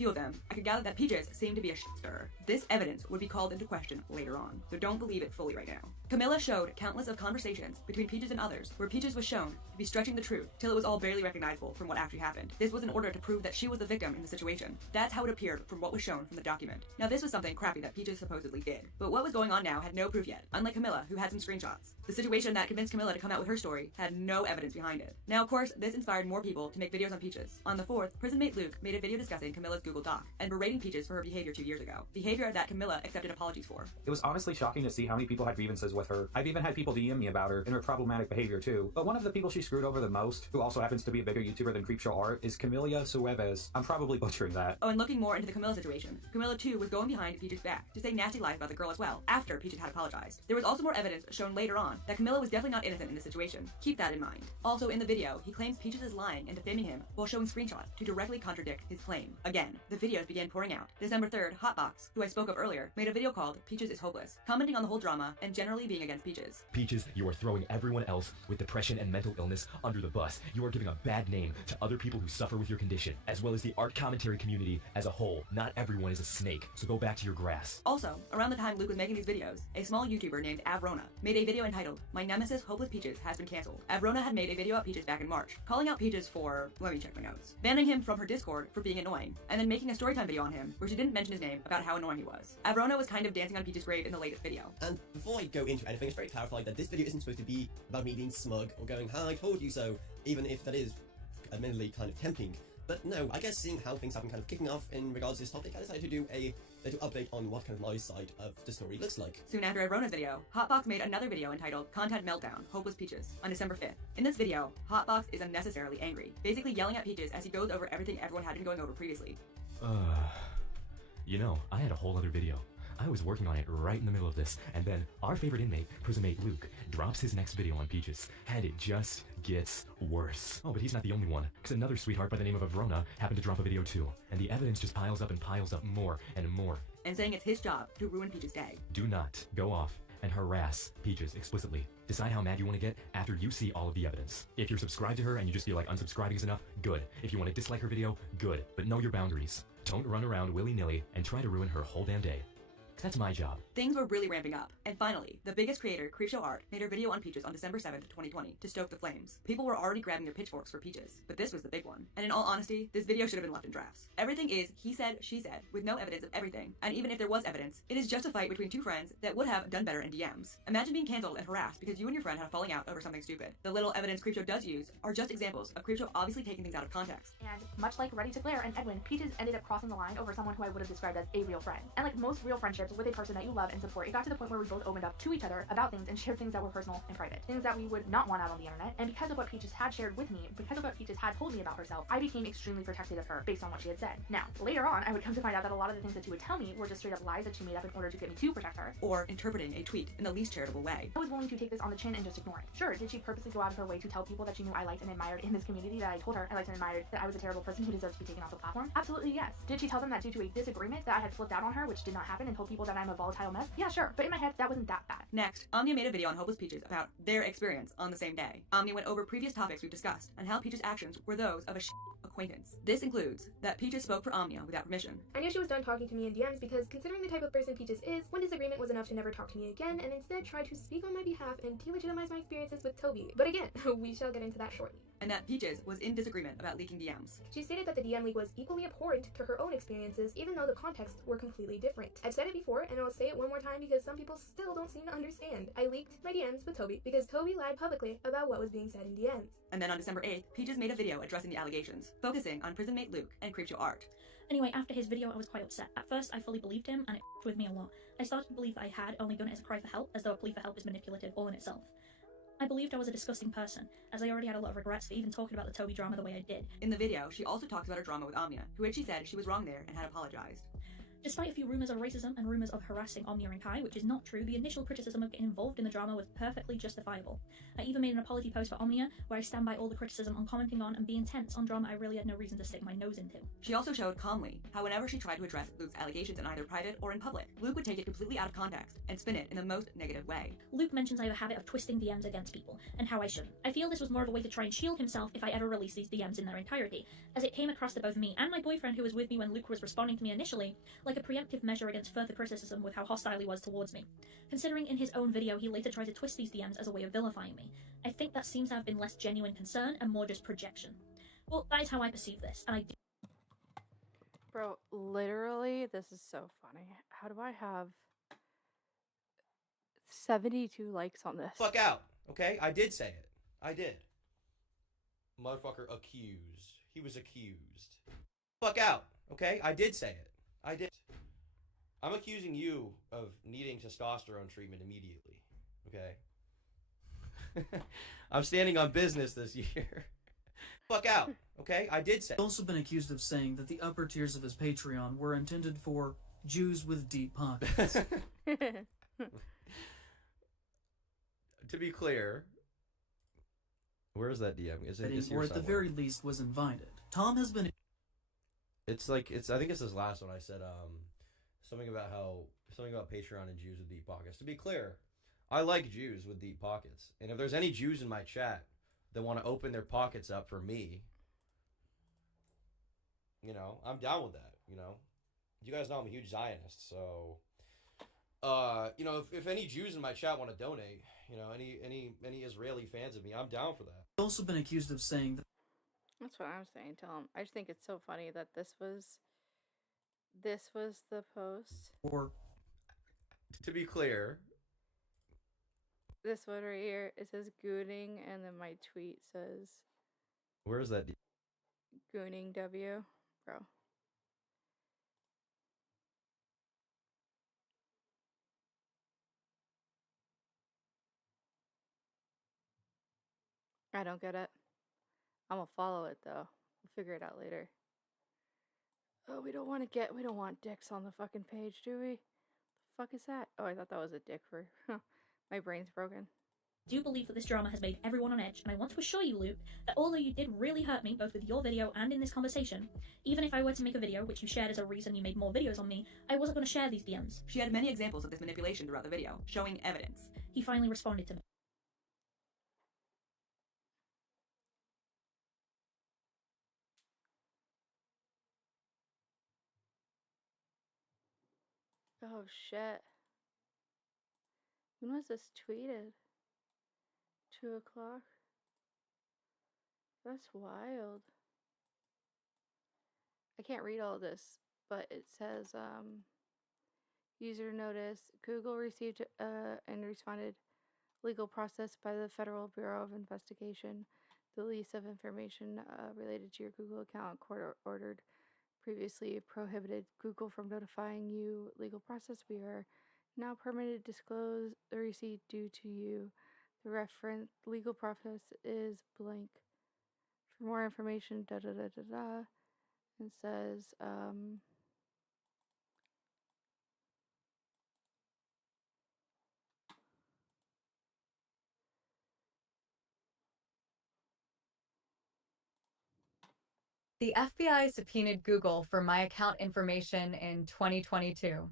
of them, I could gather that Peaches seemed to be a shit-stirrer. This evidence would be called into question later on, so don't believe it fully right now. Camila showed countless of conversations between Peaches and others, where Peaches was shown to be stretching the truth till it was all barely recognizable from what actually happened. This was in order to prove that she was the victim in the situation. That's how it appeared from what was shown from the document. Now this was something crappy that Peaches supposedly did, but what was going on now had no proof yet, unlike Camila, who had some screenshots. The situation that convinced Camila to come out with her story had no evidence behind it. Now of course, this inspired more people to make videos on Peaches. On the 4th, prison mate Luke made a video discussing Camila's Google Doc and berating Peaches for her behavior 2 years ago. Behavior that Camilla accepted apologies for. It was honestly shocking to see how many people had grievances with her. I've even had people DM me about her and her problematic behavior too. But one of the people she screwed over the most, who also happens to be a bigger YouTuber than Creepshow Art, is Camilla Sueves. I'm probably butchering that. Oh, and looking more into the Camilla situation, Camilla too was going behind Peaches' back to say nasty lies about the girl as well, after Peaches had apologized. There was also more evidence shown later on that Camilla was definitely not innocent in this situation. Keep that in mind. Also in the video, he claims Peaches is lying and defaming him while showing screenshots to directly contradict his claim. Again, the videos began pouring out. December 3rd, Hotbox, who I spoke of earlier, made a video called Peaches is Hopeless, commenting on the whole drama and generally being against Peaches. Peaches, you are throwing everyone else with depression and mental illness under the bus. You are giving a bad name to other people who suffer with your condition, as well as the art commentary community as a whole. Not everyone is a snake, so go back to your grass. Also, around the time Luke was making these videos, a small YouTuber named Avrona made a video entitled My Nemesis Hopeless Peaches has been cancelled. Avrona had made a video about Peaches back in March, calling out Peaches for, let me check my notes, banning him from her Discord for being annoying, and then making a storytime video on him where she didn't mention his name about how annoying he was. Avrona was kind of dancing on Peaches' grave in the latest video. And before I go into anything, it's very clarified that this video isn't supposed to be about me being smug or going, "Ha, I told you so," even if that is admittedly kind of tempting. But no, I guess seeing how things have been kind of kicking off in regards to this topic, I decided to do a little update on what kind of my side of the story looks like. Soon after Avrona's video, Hotbox made another video entitled Content Meltdown, Hopeless Peaches, on December 5th. In this video, Hotbox is unnecessarily angry, basically yelling at Peaches as he goes over everything everyone had been going over previously. You know, I had a whole other video. I was working on it right in the middle of this, and then our favorite inmate, Prisonmate Luke, drops his next video on Peaches, and it just gets worse. Oh, but he's not the only one, because another sweetheart by the name of Avrona happened to drop a video too, and the evidence just piles up and piles up more and more. And saying it's his job to ruin Peaches' day. Do not go off and harass Peaches explicitly. Decide how mad you want to get after you see all of the evidence. If you're subscribed to her and you just feel like unsubscribing is enough, good. If you want to dislike her video, good. But know your boundaries. Don't run around willy-nilly and try to ruin her whole damn day. That's my job. Things were really ramping up. And finally, the biggest creator, Creepshow Art, made her video on Peaches on December 7th, 2020, to stoke the flames. People were already grabbing their pitchforks for Peaches, but this was the big one. And in all honesty, this video should have been left in drafts. Everything is he said, she said, with no evidence of everything. And even if there was evidence, it is just a fight between two friends that would have done better in DMs. Imagine being cancelled and harassed because you and your friend had a falling out over something stupid. The little evidence Creepshow does use are just examples of Creepshow obviously taking things out of context. And much like Ready to Glare and Edwin, Peaches ended up crossing the line over someone who I would have described as a real friend. And like most real friendships with a person that you love and support, it got to the point where we both opened up to each other about things and shared things that were personal and private. Things that we would not want out on the internet. And because of what Peaches had shared with me, because of what Peaches had told me about herself, I became extremely protective of her based on what she had said. Now, later on, I would come to find out that a lot of the things that she would tell me were just straight up lies that she made up in order to get me to protect her. Or interpreting a tweet in the least charitable way. I was willing to take this on the chin and just ignore it. Sure, did she purposely go out of her way to tell people that she knew I liked and admired in this community, that I told her I liked and admired, that I was a terrible person who deserved to be taken off the platform? Absolutely yes. Did she tell them that due to a disagreement that I had flipped out on her, which did not happen, and told people that I'm a volatile mess? Yeah, sure, but in my head, that wasn't that bad. Next, Omnia made a video on Hopeless Peaches about their experience on the same day. Omnia went over previous topics we've discussed and how Peaches' actions were those of a acquaintance. This includes that Peaches spoke for Omnia without permission. I knew she was done talking to me in DMs because, considering the type of person Peaches is, one disagreement was enough to never talk to me again and instead try to speak on my behalf and delegitimize my experiences with Toby. But again, we shall get into that shortly. And that Peaches was in disagreement about leaking DMs. She stated that the DM leak was equally abhorrent to her own experiences, even though the contexts were completely different. I've said it before, and I'll say it one more time because some people still don't seem to understand. I leaked my DMs with Toby because Toby lied publicly about what was being said in DMs. And then on December 8th, Peaches made a video addressing the allegations, focusing on Prisonmate Luke and Creepshow Art. Anyway, after his video, I was quite upset. At first, I fully believed him, and it f***ed with me a lot. I started to believe that I had only done it as a cry for help, as though a plea for help is manipulative all in itself. I believed I was a disgusting person, as I already had a lot of regrets for even talking about the Toby drama the way I did. In the video, she also talks about her drama with Omnia, who had she said she was wrong there and had apologized. Despite a few rumours of racism and rumours of harassing Omnia and Kai, which is not true, the initial criticism of getting involved in the drama was perfectly justifiable. I even made an apology post for Omnia, where I stand by all the criticism on commenting on and being tense on drama I really had no reason to stick my nose into. She also showed calmly how whenever she tried to address Luke's allegations in either private or in public, Luke would take it completely out of context and spin it in the most negative way. Luke mentions I have a habit of twisting DMs against people, and how I shouldn't. I feel this was more of a way to try and shield himself if I ever released these DMs in their entirety, as it came across to both me and my boyfriend who was with me when Luke was responding to me initially, like a preemptive measure against further criticism with how hostile he was towards me. Considering in his own video he later tried to twist these DMs as a way of vilifying me, I think that seems to have been less genuine concern and more just projection. Well, that is how I perceive this, and I do. Bro, literally, this is so funny. How do I have 72 likes on this? Fuck out, okay? I did say it. I did. Motherfucker accused. He was accused. Fuck out. Okay, I did say it. I did. I'm accusing you of needing testosterone treatment immediately. Okay? I'm standing on business this year. Fuck out. Okay? I did say it. He's also been accused of saying that the upper tiers of his Patreon were intended for Jews with deep pockets. To be clear, where is that DM? Is it here or at the somewhere? very least was invited. Tom has been... It's like, I think it's this last one I said, something about Patreon and Jews with deep pockets. To be clear, I like Jews with deep pockets. And if there's any Jews in my chat that want to open their pockets up for me, you know, I'm down with that, you know. You guys know I'm a huge Zionist, so, you know, if any Jews in my chat want to donate, you know, any Israeli fans of me, I'm down for that. He's also been accused of saying that... That's what I'm saying. Tell him. I just think it's so funny that this was the post. Or, to be clear, this one right here, it says gooning, and then my tweet says, where is that? gooning W, bro. I don't get it. I'm gonna follow it though. We'll figure it out later. Oh, we don't want dicks on the fucking page, do we? The fuck is that? Oh, I thought that was a dick for... My brain's broken. I do believe that this drama has made everyone on edge, and I want to assure you, Luke, that although you did really hurt me, both with your video and in this conversation, even if I were to make a video, which you shared as a reason you made more videos on me, I wasn't going to share these DMs. She had many examples of this manipulation throughout the video, showing evidence. He finally responded to me. Oh shit. When was this tweeted? 2 o'clock? That's wild. I can't read all this, but it says, user notice, Google received and responded legal process by the Federal Bureau of Investigation. The release of information related to your Google account, court ordered previously prohibited Google from notifying you. Legal process, we are now permitted to disclose the receipt due to you. The reference legal process is blank. For more information, da da da da da. It says, The FBI subpoenaed Google for my account information in 2022.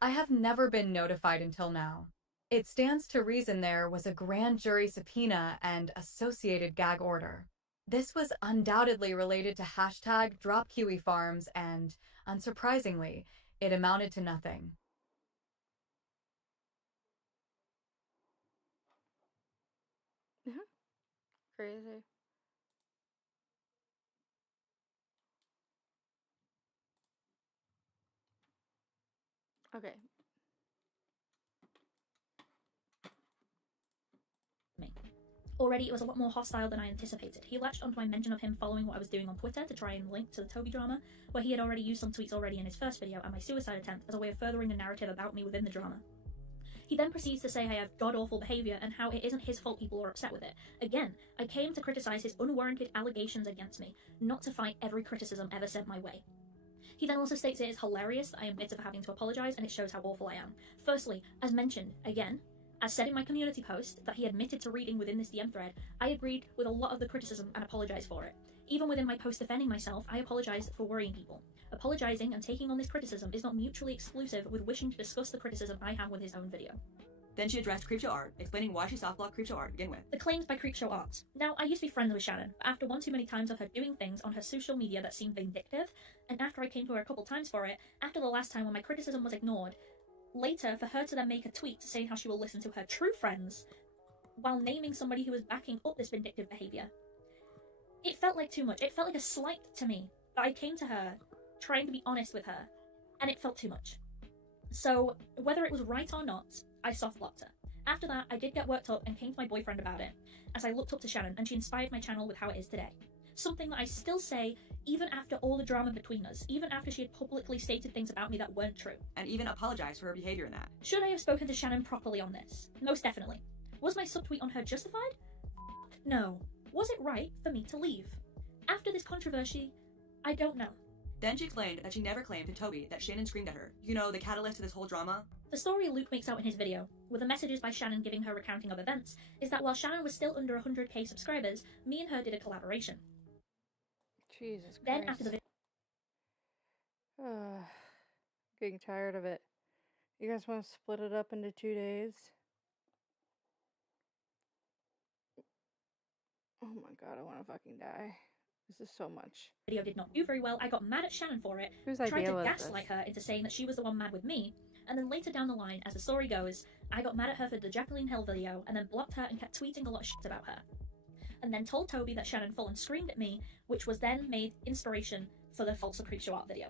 I have never been notified until now. It stands to reason there was a grand jury subpoena and associated gag order. This was undoubtedly related to hashtag #DropKiwiFarms and, unsurprisingly, it amounted to nothing. crazy. Okay. Already, it was a lot more hostile than I anticipated. He latched onto my mention of him following what I was doing on Twitter to try and link to the Toby drama, where he had already used some tweets already in his first video and my suicide attempt as a way of furthering the narrative about me within the drama. He then proceeds to say I have god-awful behaviour and how it isn't his fault people are upset with it. Again, I came to criticise his unwarranted allegations against me, not to fight every criticism ever sent my way. He then also states it is hilarious that I admit of having to apologise and it shows how awful I am. Firstly, as mentioned, again, as said in my community post that he admitted to reading within this DM thread, I agreed with a lot of the criticism and apologised for it. Even within my post defending myself, I apologised for worrying people. Apologising and taking on this criticism is not mutually exclusive with wishing to discuss the criticism I have with his own video. Then she addressed Creepshow Art, explaining why she softblocked Creepshow Art to begin with. The claims by Creepshow Art. Now, I used to be friends with Shannon, but after one too many times of her doing things on her social media that seemed vindictive, and after I came to her a couple times for it, after the last time when my criticism was ignored, later for her to then make a tweet saying how she will listen to her true friends, while naming somebody who was backing up this vindictive behaviour. It felt like too much. It felt like a slight to me that I came to her, trying to be honest with her, and it felt too much. So, whether it was right or not, I soft-blocked her. After that, I did get worked up and came to my boyfriend about it, as I looked up to Shannon and she inspired my channel with how it is today. Something that I still say, Even after all the drama between us, even after she had publicly stated things about me that weren't true. And even apologized for her behavior in that. Should I have spoken to Shannon properly on this? Most definitely. Was my subtweet on her justified? No. Was it right for me to leave? After this controversy, I don't know. Then she explained that she never claimed to Toby that Shannon screamed at her. You know, the catalyst to this whole drama? The story Luke makes out in his video, with the messages by Shannon giving her recounting of events, is that while Shannon was still under 100k subscribers, me and her did a collaboration. Jesus Christ. Then after the video... Getting tired of it. You guys want to split it up into 2 days? Oh my god, I want to fucking die. This is so much. Video did not do very well. I got mad at Shannon for it, Whose tried idea to was gaslight her into saying that she was the one mad with me, and then later down the line, as the story goes, I got mad at her for the Jacqueline Hill video, and then blocked her and kept tweeting a lot of shit about her. And then told Toby that Shannon full and screamed at me, which was then made inspiration for the False Creepshow art video.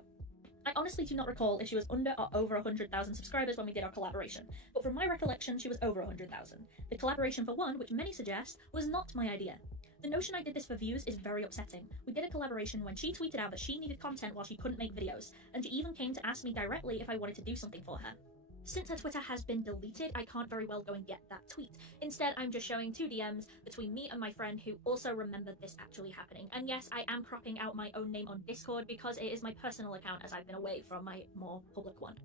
I honestly do not recall if she was under or over 100,000 subscribers when we did our collaboration, but from my recollection she was over 100,000. The collaboration for one, which many suggest, was not my idea. The notion I did this for views is very upsetting. We did a collaboration when she tweeted out that she needed content while she couldn't make videos, and she even came to ask me directly if I wanted to do something for her. Since her Twitter has been deleted, I can't very well go and get that tweet. Instead, I'm just showing 2 DMs between me and my friend who also remembered this actually happening. And yes, I am cropping out my own name on Discord because it is my personal account as I've been away from my more public one.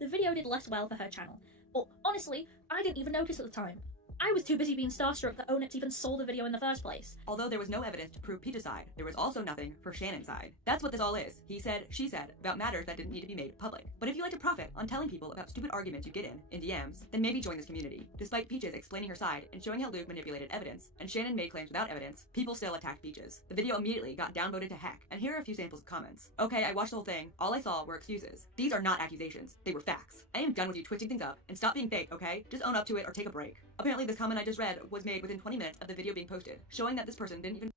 The video did less well for her channel, but honestly, I didn't even notice at the time. I was too busy being starstruck that Onex even saw the video in the first place. Although there was no evidence to prove Peach's side, there was also nothing for Shannon's side. That's what this all is. He said, she said, about matters that didn't need to be made public. But if you like to profit on telling people about stupid arguments you get in DMs, then maybe join this community. Despite Peaches explaining her side and showing how Luke manipulated evidence, and Shannon made claims without evidence, people still attacked Peaches. The video immediately got downvoted to heck, and here are a few samples of comments. Okay, I watched the whole thing. All I saw were excuses. These are not accusations. They were facts. I am done with you twisting things up, and stop being fake, okay? Just own up to it or take a break. Apparently this comment I just read was made within 20 minutes of the video being posted, showing that this person didn't even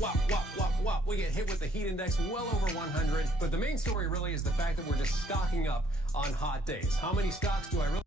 Wop. We get hit with the heat index well over 100, but the main story really is the fact that we're just stocking up on hot days. How many stocks do I really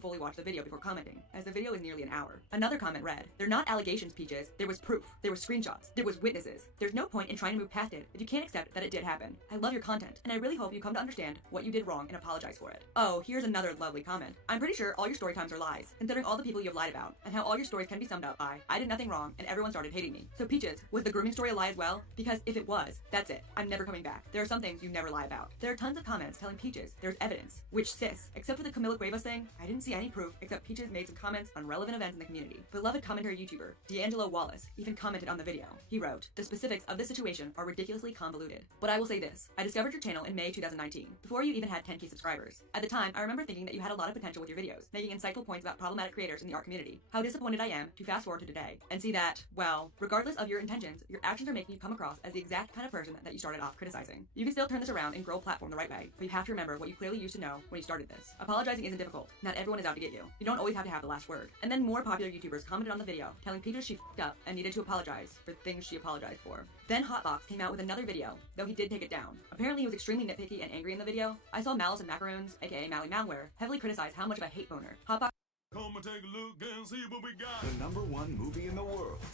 fully watch the video before commenting, as the video is nearly an hour. Another comment read, "They're not allegations, Peaches. There was proof. There were screenshots. There was witnesses. There's no point in trying to move past it if you can't accept that it did happen. I love your content, and I really hope you come to understand what you did wrong and apologize for it." Oh, here's another lovely comment. "I'm pretty sure all your story times are lies, considering all the people you've lied about, and how all your stories can be summed up by, I did nothing wrong, and everyone started hating me. So Peaches, was the grooming story a lie as well? Because if it was, that's it. I'm never coming back. There are some things you never lie about." There are tons of comments telling Peaches there's evidence, which sis, except for the Camila Cuevas thing, I didn't see any proof except Peaches made some comments on relevant events in the community. Beloved commenter YouTuber D'Angelo Wallace even commented on the video. He wrote, "The specifics of this situation are ridiculously convoluted. But I will say this, I discovered your channel in May 2019, before you even had 10k subscribers. At the time, I remember thinking that you had a lot of potential with your videos, making insightful points about problematic creators in the art community. How disappointed I am to fast forward to today and see that, well, regardless of your intentions, your actions are making you come across as the exact kind of person that you started off criticizing. You can still turn this around and grow a platform the right way, but you have to remember what you clearly used to know when you started this. Apologizing isn't difficult. Not everyone is out to get you. You don't always have to have the last word." And then more popular YouTubers commented on the video, telling Peaches she f***ed up and needed to apologize for things she apologized for. Then Hotbox came out with another video, though he did take it down. Apparently he was extremely nitpicky and angry in the video. I saw Malice and Macaroons, aka Mally Malware, heavily criticize how much of a hate boner Hotbox Come and take a look and see what we got. The #1 movie in the world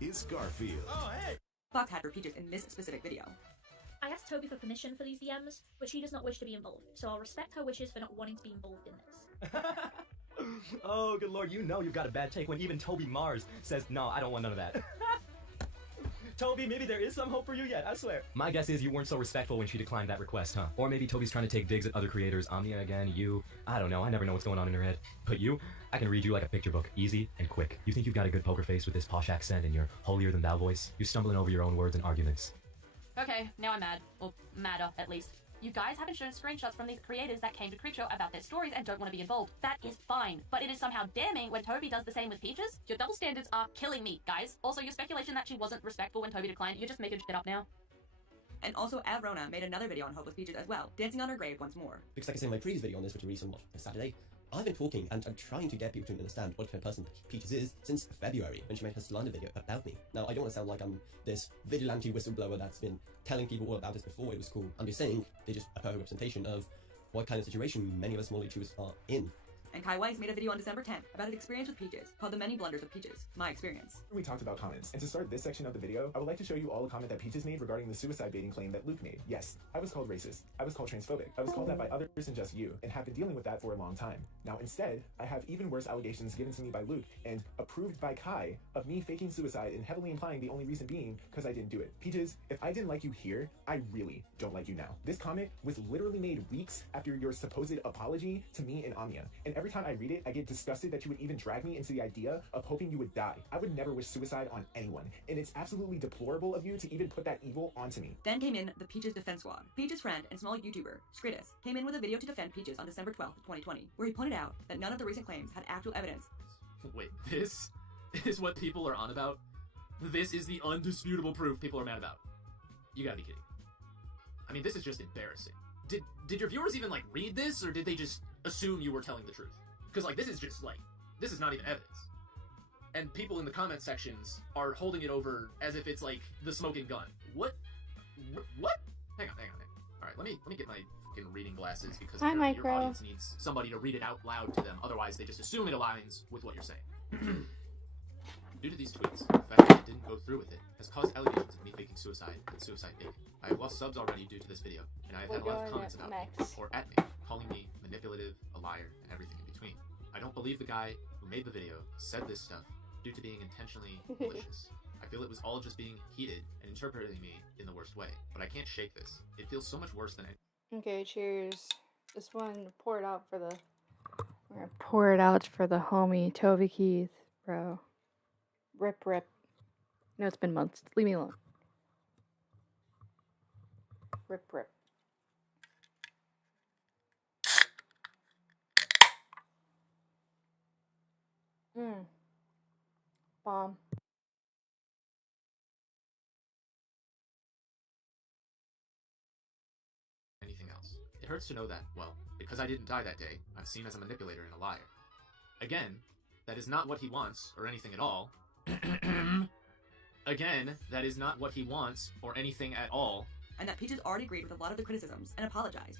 is Garfield. Oh, hey! Fox had for Peaches in this specific video. I asked Toby for permission for these DMs, but she does not wish to be involved, so I'll respect her wishes for not wanting to be involved in this. Oh, good lord, you know you've got a bad take when even Toby Mars says, "No, I don't want none of that." Toby, maybe there is some hope for you yet, I swear. My guess is you weren't so respectful when she declined that request, huh? Or maybe Toby's trying to take digs at other creators, Omnia again, you. I don't know, I never know what's going on in her head. But you, I can read you like a picture book, easy and quick. You think you've got a good poker face with this posh accent and your holier-than-thou voice? You're stumbling over your own words and arguments. Okay, now I'm mad. Or madder, at least. You guys haven't shown screenshots from these creators that came to Creepshow about their stories and don't want to be involved. That is fine, but it is somehow damning when Toby does the same with Peaches. Your double standards are killing me, guys. Also, your speculation that she wasn't respectful when Toby declined, you're just making shit up now. And also Avrona made another video on Hopeless Peaches as well, dancing on her grave once more. Because like I said in my previous video on this, which I released on Saturday, I've been talking and I'm trying to get people to understand what kind of person Peaches is since February when she made her slander video about me. Now, I don't want to sound like I'm this vigilante whistleblower that's been telling people all about this before it was cool. I'm just saying they're just a perfect representation of what kind of situation many of us small YouTubers are in. And Kai Weiss made a video on December 10th about his experience with Peaches, called The Many Blunders of Peaches, My Experience. We talked about comments, and to start this section of the video, I would like to show you all a comment that Peaches made regarding the suicide baiting claim that Luke made. Yes, I was called racist. I was called transphobic. I was called that by others than just you, and have been dealing with that for a long time. Now instead, I have even worse allegations given to me by Luke, and approved by Kai, of me faking suicide and heavily implying the only reason being because I didn't do it. Peaches, if I didn't like you here, I really don't like you now. This comment was literally made weeks after your supposed apology to me and Amia, and every time I read it, I get disgusted that you would even drag me into the idea of hoping you would die. I would never wish suicide on anyone, and it's absolutely deplorable of you to even put that evil onto me. Then came in the Peaches Defense Squad. Peaches' friend and small YouTuber, Skritus, came in with a video to defend Peaches on December 12th, 2020, where he pointed out that none of the recent claims had actual evidence. Wait, this is what people are on about? This is the undisputable proof people are mad about? You gotta be kidding. I mean, this is just embarrassing. Did your viewers even, like, read this, or did they just assume you were telling the truth? Because, like, this is just, like, this is not even evidence. And people in the comment sections are holding it over as if it's, like, the smoking gun. What? Hang on. Alright, let me get my fucking reading glasses, because your audience needs somebody to read it out loud to them. Otherwise, they just assume it aligns with what you're saying. Due to these tweets, the fact that I didn't go through with it has caused allegations of me faking suicide and suicide baiting. I have lost subs already due to this video, and I have had a lot of comments about me, or at me, calling me manipulative, a liar, and everything in between. I don't believe the guy who made the video said this stuff due to being intentionally malicious. I feel it was all just being heated and interpreting me in the worst way, but I can't shake this. It feels so much worse than it. Okay, cheers. This one, pour it out for the... We're gonna pour it out for the homie, Toby Keith, bro. Rip. No, it's been months. Leave me alone. Rip. Bomb. Anything else. It hurts to know that, well, because I didn't die that day, I'm seen as a manipulator and a liar. Again, that is not what he wants, or anything at all. Again, that is not what he wants, or anything at all. And that Peaches already agreed with a lot of the criticisms and apologized.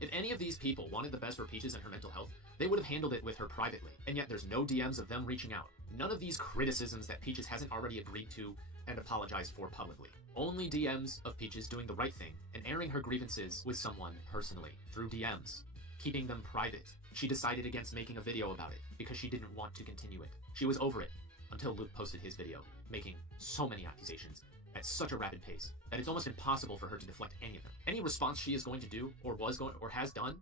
If any of these people wanted the best for Peaches and her mental health, they would have handled it with her privately, and yet there's no DMs of them reaching out. None of these criticisms that Peaches hasn't already agreed to and apologized for publicly. Only DMs of Peaches doing the right thing and airing her grievances with someone personally, through DMs, keeping them private. She decided against making a video about it because she didn't want to continue it. She was over it until Luke posted his video, making so many accusations at such a rapid pace that it's almost impossible for her to deflect any of them. Any response she is going to do, or has done,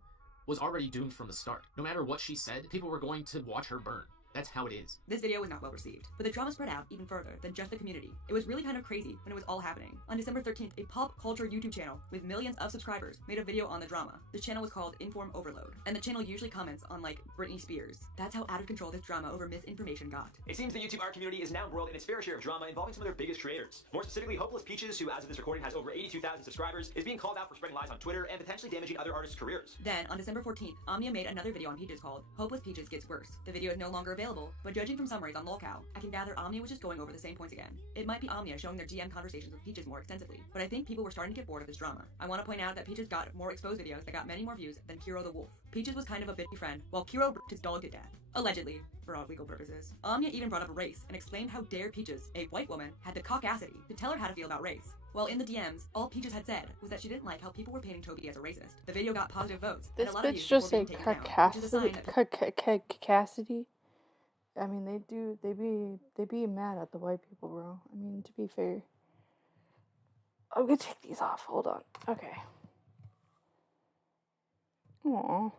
was already doomed from the start. No matter what she said, people were going to watch her burn. That's how it is. This video was not well received, but the drama spread out even further than just the community. It was really kind of crazy when it was all happening. On December 13th, a pop culture YouTube channel with millions of subscribers made a video on the drama. This channel was called Inform Overload, and the channel usually comments on, like, Britney Spears. That's how out of control this drama over misinformation got. It seems the YouTube art community is now embroiled in its fair share of drama involving some of their biggest creators. More specifically, Hopeless Peaches, who as of this recording has over 82,000 subscribers, is being called out for spreading lies on Twitter and potentially damaging other artists' careers. Then, on December 14th, Amia made another video on Peaches called Hopeless Peaches Gets Worse. The video is no longer available, but judging from summaries on Lolcow, I can gather Amia was just going over the same points again. It might be Amia showing their GM conversations with Peaches more extensively, but I think people were starting to get bored of this drama. I want to point out that Peaches got more exposed videos that got many more views than Kiro the Wolf. Peaches was kind of a bitchy friend, while Kiro bricked his dog to death. Allegedly, for all legal purposes. Amia even brought up a race and explained how dare Peaches, a white woman, had the caucasity to tell her how to feel about race. While in the DMs, all Peaches had said was that she didn't like how people were painting Toby as a racist. The video got positive votes, and a lot of views were being taken down, which is a sign that caucasity. I mean, they be mad at the white people, bro. I mean, to be fair. I'm gonna take these off. Hold on. Okay. Aww.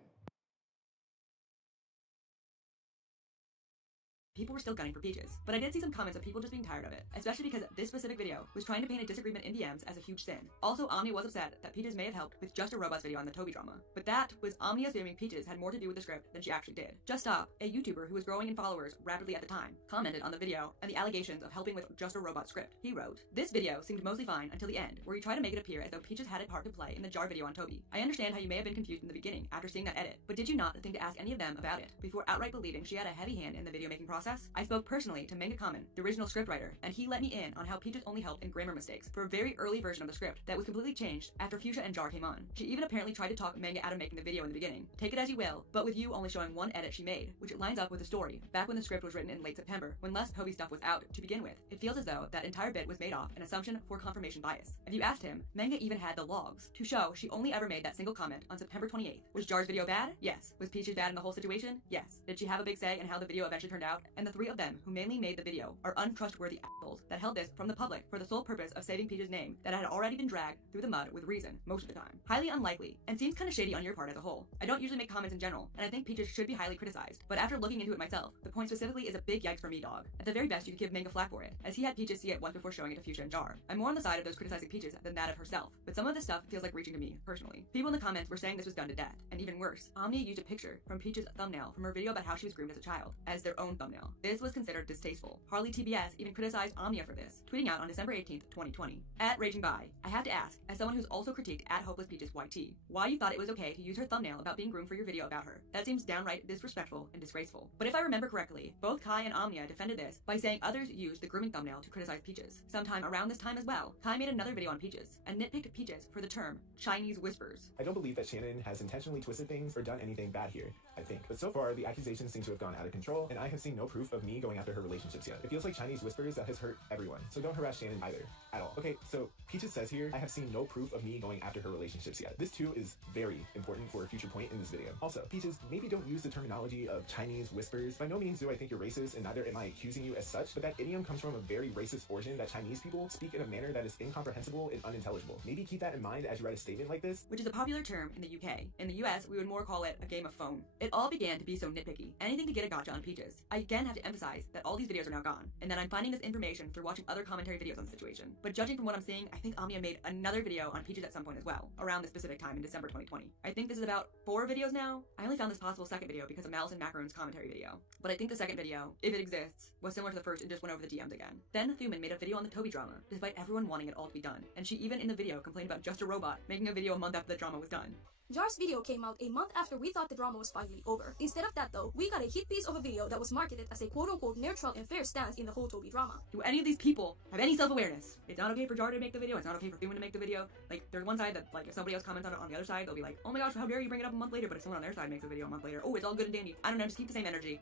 people were still gunning for Peaches. But I did see some comments of people just being tired of it, especially because this specific video was trying to paint a disagreement in DMs as a huge sin. Also, Omnia was upset that Peaches may have helped with Just a Robot's video on the Toby drama. But that was Omnia assuming Peaches had more to do with the script than she actually did. Just Stop, a YouTuber who was growing in followers rapidly at the time, commented on the video and the allegations of helping with Just a Robot script. He wrote, "This video seemed mostly fine until the end, where you try to make it appear as though Peaches had a part to play in the jar video on Toby. I understand how you may have been confused in the beginning after seeing that edit, but did you not think to ask any of them about it before outright believing she had a heavy hand in the video making process? I spoke personally to Manga Common, the original scriptwriter, and he let me in on how Peaches only helped in grammar mistakes for a very early version of the script that was completely changed after Fuchsia and Jar came on. She even apparently tried to talk Manga out of making the video in the beginning. Take it as you will, but with you only showing one edit she made, which lines up with the story back when the script was written in late September, when less Toby stuff was out to begin with. It feels as though that entire bit was made off an assumption for confirmation bias. If you asked him, Manga even had the logs to show she only ever made that single comment on September 28th. Was Jar's video bad? Yes. Was Peaches bad in the whole situation? Yes. Did she have a big say in how the video eventually turned out? And the three of them who mainly made the video are untrustworthy assholes that held this from the public for the sole purpose of saving Peaches' name that had already been dragged through the mud with reason most of the time. Highly unlikely, and seems kinda shady on your part as a whole. I don't usually make comments in general, and I think Peaches should be highly criticized, but after looking into it myself, the point specifically is a big yikes for me, dog. At the very best, you could give Manga flack for it, as he had Peaches see it once before showing it to Fuchsia and Jar. I'm more on the side of those criticizing Peaches than that of herself, but some of this stuff feels like reaching to me, personally. People in the comments were saying this was done to death, and even worse, Omnia used a picture from Peaches' thumbnail from her video about how she was groomed as a child, as their own thumbnail. This was considered distasteful. Harley TBS even criticized Omnia for this, tweeting out on December 18th, 2020. At Raging By, I have to ask, as someone who's also critiqued at Hopeless Peaches YT, why you thought it was okay to use her thumbnail about being groomed for your video about her. That seems downright disrespectful and disgraceful. But if I remember correctly, both Kai and Omnia defended this by saying others used the grooming thumbnail to criticize Peaches. Sometime around this time as well, Kai made another video on Peaches, and nitpicked Peaches for the term Chinese whispers. I don't believe that Shannon has intentionally twisted things or done anything bad here, I think. But so far, the accusations seem to have gone out of control, and I have seen no proof of me going after her relationships yet. It feels like Chinese whispers that has hurt everyone, so don't harass Shannon either, at all. Okay, so Peaches says here, I have seen no proof of me going after her relationships yet. This too is very important for a future point in this video. Also, Peaches, maybe don't use the terminology of Chinese whispers. By no means do I think you're racist, and neither am I accusing you as such, but that idiom comes from a very racist origin that Chinese people speak in a manner that is incomprehensible and unintelligible. Maybe keep that in mind as you write a statement like this. Which is a popular term in the UK. In the US, we would more call it a game of phone. It all began to be so nitpicky. Anything to get a gotcha on Peaches. I again have to emphasize that all these videos are now gone, and that I'm finding this information through watching other commentary videos on the situation. But judging from what I'm seeing, I think Omnia made another video on Peaches at some point as well, around this specific time in December 2020. I think this is about 4 videos now. I only found this possible second video because of Malice and Macaroon's commentary video. But I think the second video, if it exists, was similar to the first and just went over the DMs again. Then Thuman made a video on the Toby drama, despite everyone wanting it all to be done. And she even in the video complained about Just a Robot making a video a month after the drama was done. Jar's video came out a month after we thought the drama was finally over. Instead of that though, we got a hit piece of a video that was marketed as a quote-unquote neutral and fair stance in the whole Toby drama. Do any of these people have any self-awareness? It's not okay for Jar to make the video, it's not okay for Thuman to make the video. Like, there's one side that, like, if somebody else comments on it on the other side, they'll be like, oh my gosh, how dare you bring it up a month later, but if someone on their side makes a video a month later, oh, it's all good and dandy. I don't know, just keep the same energy.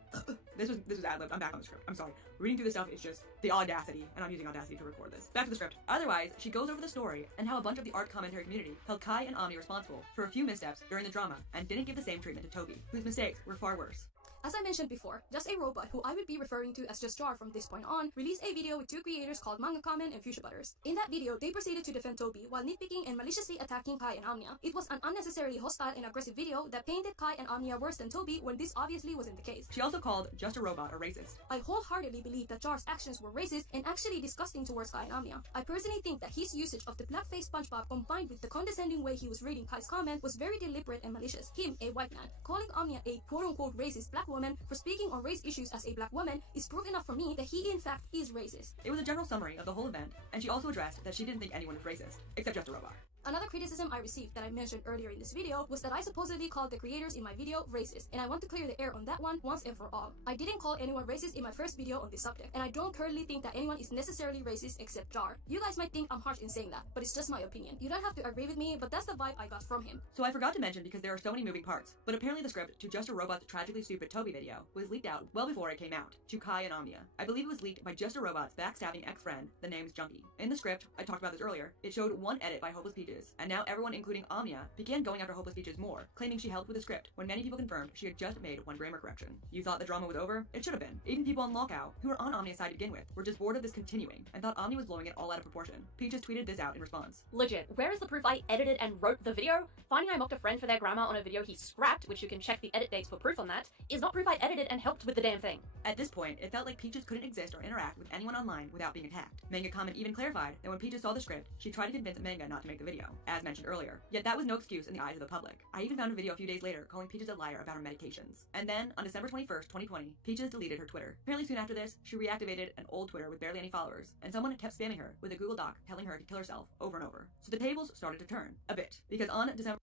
This was ad-libbed, I'm back on the script, I'm sorry. Reading through this stuff is just the audacity, and I'm using Audacity to record this. Back to the script. Otherwise, she goes over the story and how a bunch of the art commentary community held Kai and Omni responsible for a few missteps during the drama, and didn't give the same treatment to Toby, whose mistakes were far worse. As I mentioned before, Just a Robot, who I would be referring to as Just Jar from this point on, released a video with 2 creators called Manga Common and Fuchsia Butters. In that video, they proceeded to defend Toby while nitpicking and maliciously attacking Kai and Omnia. It was an unnecessarily hostile and aggressive video that painted Kai and Omnia worse than Toby when this obviously wasn't the case. She also called Just a Robot a racist. I wholeheartedly believe that Jar's actions were racist and actually disgusting towards Kai and Omnia. I personally think that his usage of the blackface SpongeBob combined with the condescending way he was reading Kai's comment was very deliberate and malicious. Him, a white man, calling Omnia a quote-unquote racist black woman for speaking on race issues as a black woman is proof enough for me that he in fact is racist. It was a general summary of the whole event, and she also addressed that she didn't think anyone was racist, except Just a Robot. Another criticism I received that I mentioned earlier in this video was that I supposedly called the creators in my video racist, and I want to clear the air on that one once and for all. I didn't call anyone racist in my first video on this subject, and I don't currently think that anyone is necessarily racist except Jar. You guys might think I'm harsh in saying that, but it's just my opinion. You don't have to agree with me, but that's the vibe I got from him. So I forgot to mention because there are so many moving parts, but apparently the script to Just a Robot's tragically stupid Toby video was leaked out well before it came out, to Kai and Omnia. I believe it was leaked by Just a Robot's backstabbing ex-friend, the name's Junkie. In the script, I talked about this earlier, it showed one edit by Hopeless Peaches Peaches, and now everyone, including Amia, began going after Hopeless Peaches more, claiming she helped with the script when many people confirmed she had just made one grammar correction. You thought the drama was over? It should have been. Even people on Lockout, who were on Amnia's side to begin with, were just bored of this continuing and thought Amnia was blowing it all out of proportion. Peaches tweeted this out in response. Legit, where is the proof I edited and wrote the video? Finding I mocked a friend for their grammar on a video he scrapped, which you can check the edit dates for proof on that, is not proof I edited and helped with the damn thing. At this point, it felt like Peaches couldn't exist or interact with anyone online without being attacked. Manga Comment even clarified that when Peaches saw the script, she tried to convince Manga not to make the video, as mentioned earlier. Yet that was no excuse in the eyes of the public. I even found a video a few days later calling Peaches a liar about her medications. And then, on December 21st, 2020, Peaches deleted her Twitter. Apparently soon after this, she reactivated an old Twitter with barely any followers, and someone kept spamming her with a Google Doc telling her to kill herself over and over. So the tables started to turn. A bit. Because on December